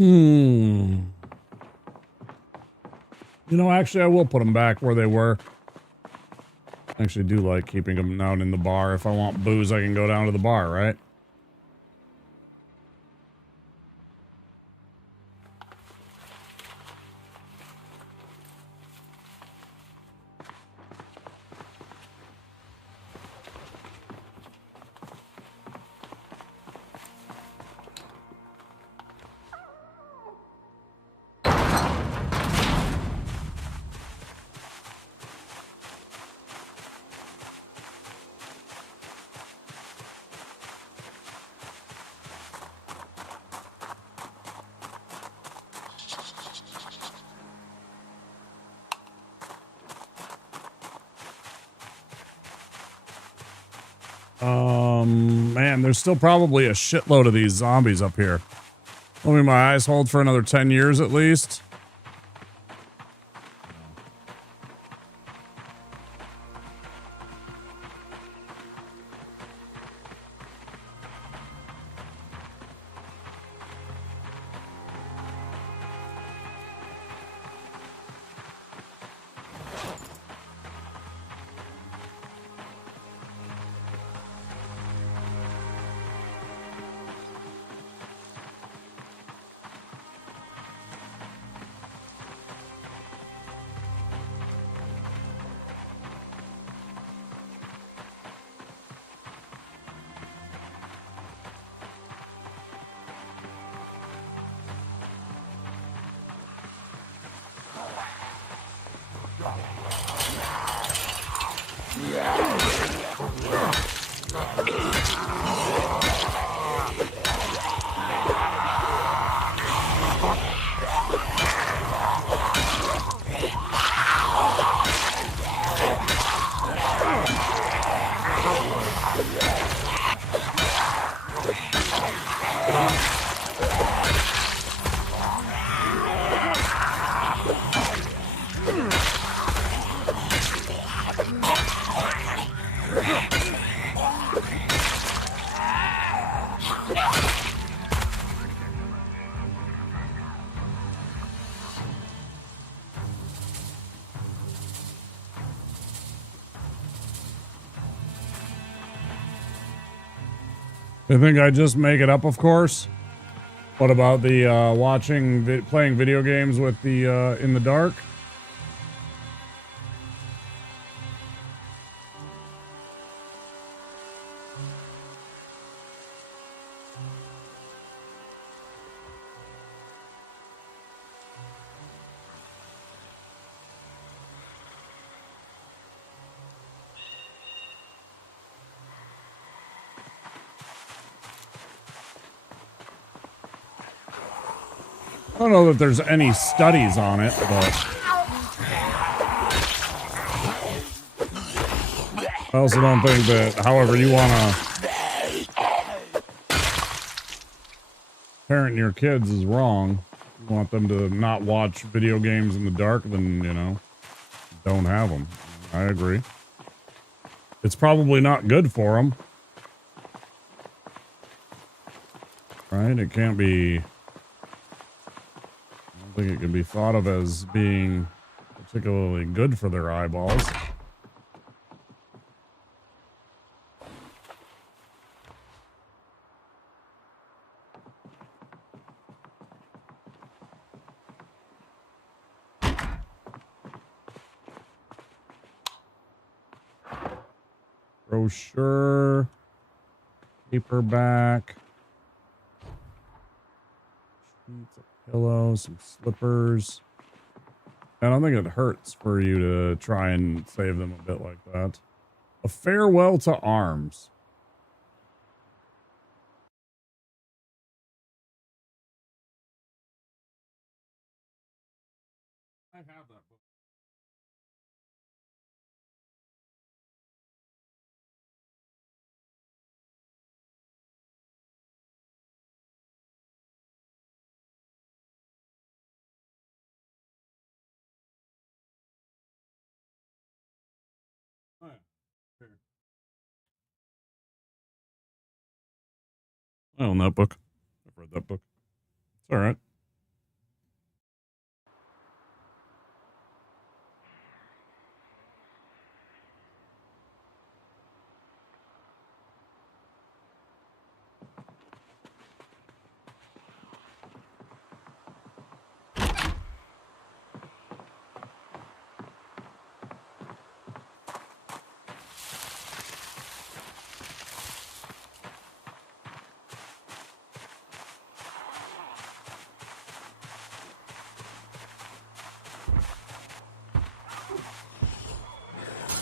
You know, actually, I will put them back where they were. I actually do like keeping them down in the bar. If I want booze, I can go down to the bar, right? Man, there's still probably a shitload of these zombies up here. Let me my eyes hold for another 10 years at least. I think I just make it up, of course. What about the playing video games with the in the dark? I don't know that there's any studies on it, but I also don't think that however you want to parent your kids is wrong. You want them to not watch video games in the dark, then, you know, don't have them. I agree. It's probably not good for them. Right? It can't be... I think it can be thought of as being particularly good for their eyeballs. Brochure, paperback, sheets of pillows, some slippers. I don't think it hurts for you to try and save them a bit like that. A farewell to arms. I have that book. Oh, yeah. Here. I own that book. I've read that book. It's all right.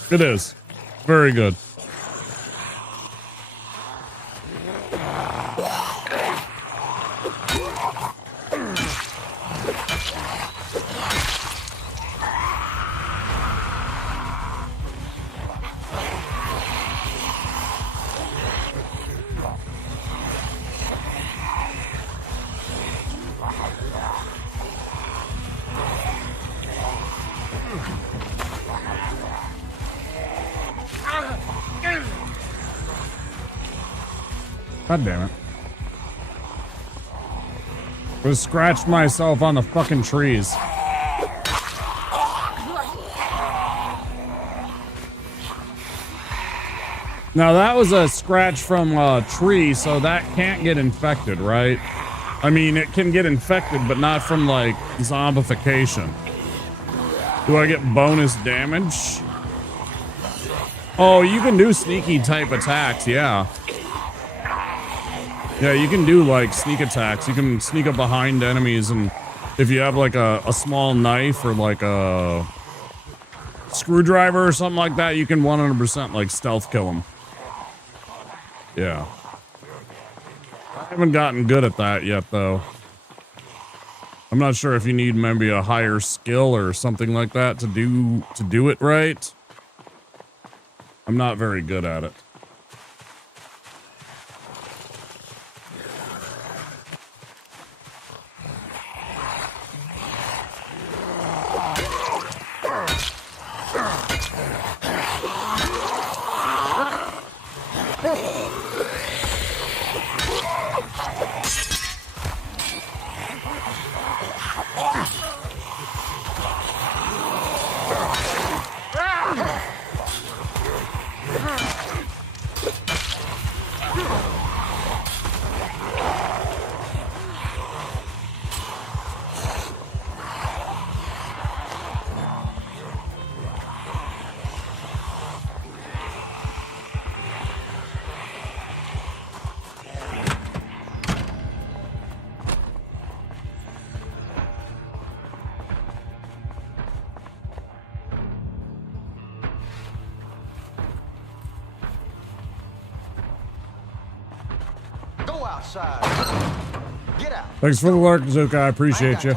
It is. Very good. God damn it. I just scratched myself on the fucking trees. Now that was a scratch from a tree, so that can't get infected, right? I mean, it can get infected, but not from like zombification. Do I get bonus damage? Oh, you can do sneaky type attacks, yeah. Yeah, you can do like sneak attacks. You can sneak up behind enemies, and if you have like a small knife or like a screwdriver or something like that, you can 100% like stealth kill them. Yeah. I haven't gotten good at that yet though. I'm not sure if you need maybe a higher skill or something like that to do it right. I'm not very good at it. Get out. Thanks for the lurk, Zuka. I appreciate you.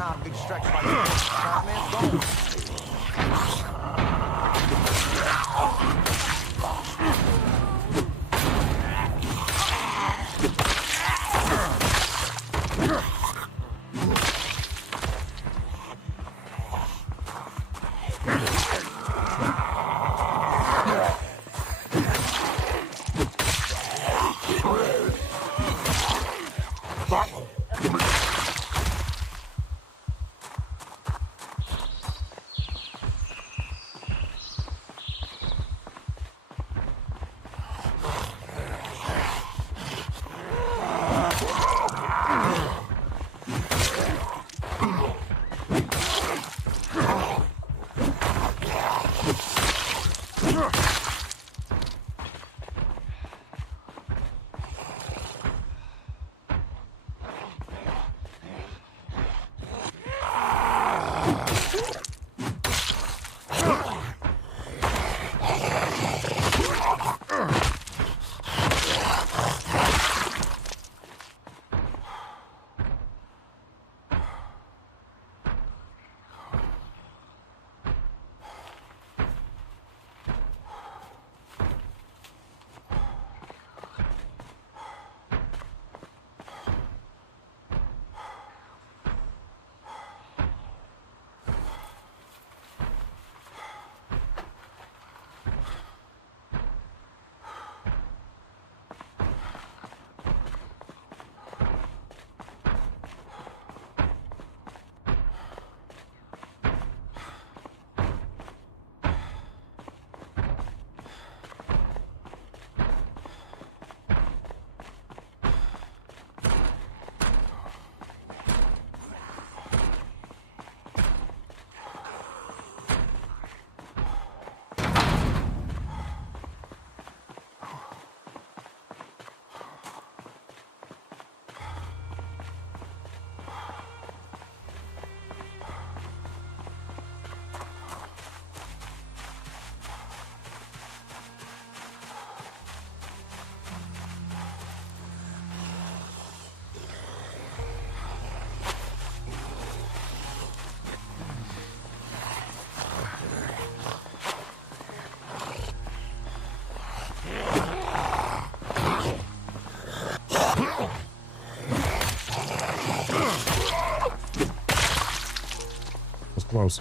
close.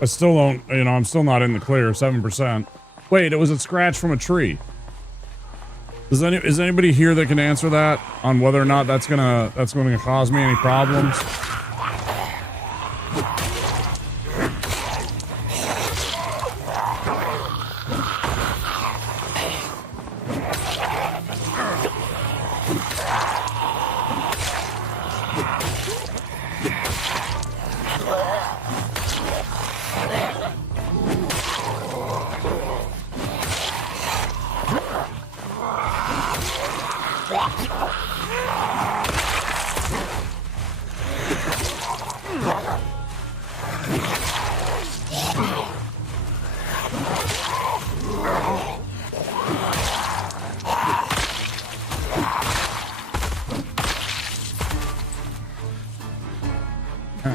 I still don't, you know, I'm still not in the clear, 7%. Wait, it was a scratch from a tree. Is anybody here that can answer that on whether or not that's gonna cause me any problems?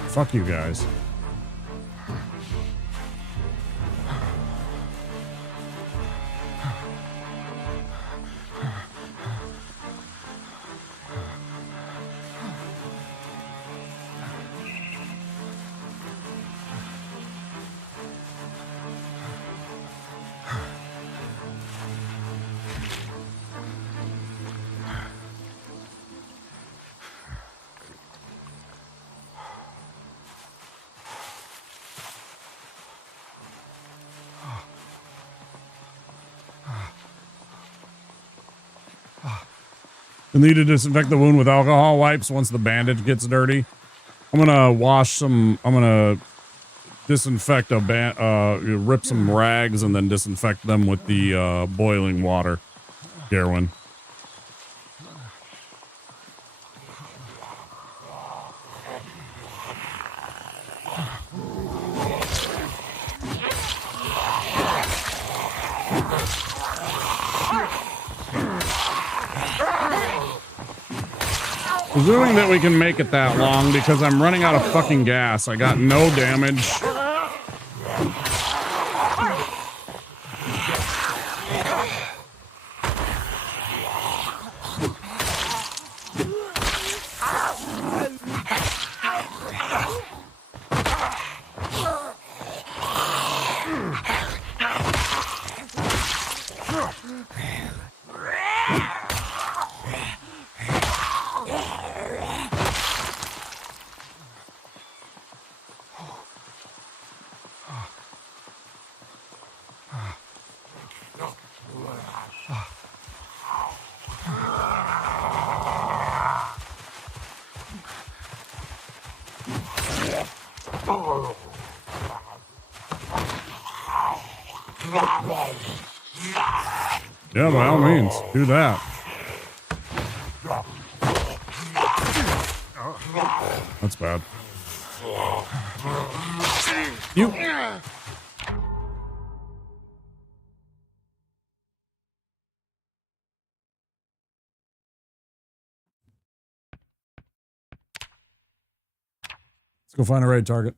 Fuck you guys. You'll need to disinfect the wound with alcohol wipes once the bandage gets dirty. I'm gonna disinfect rip some rags and then disinfect them with the boiling water. Gerwin. Presuming that we can make it that long because I'm running out of fucking gas. I got no damage. Yeah, by all means, do that. That's bad. You. Let's go find a raid target.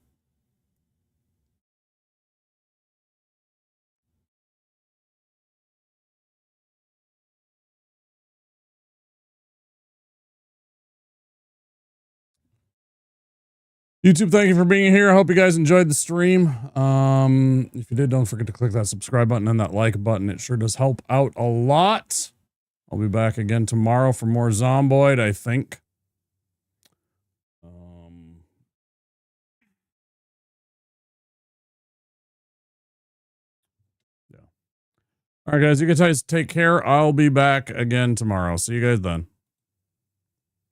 YouTube, thank you for being here. I hope you guys enjoyed the stream. If you did, don't forget to click that subscribe button and that like button. It sure does help out a lot. I'll be back again tomorrow for more Zomboid, I think. Yeah. All right, guys, you guys take care. I'll be back again tomorrow. See you guys then.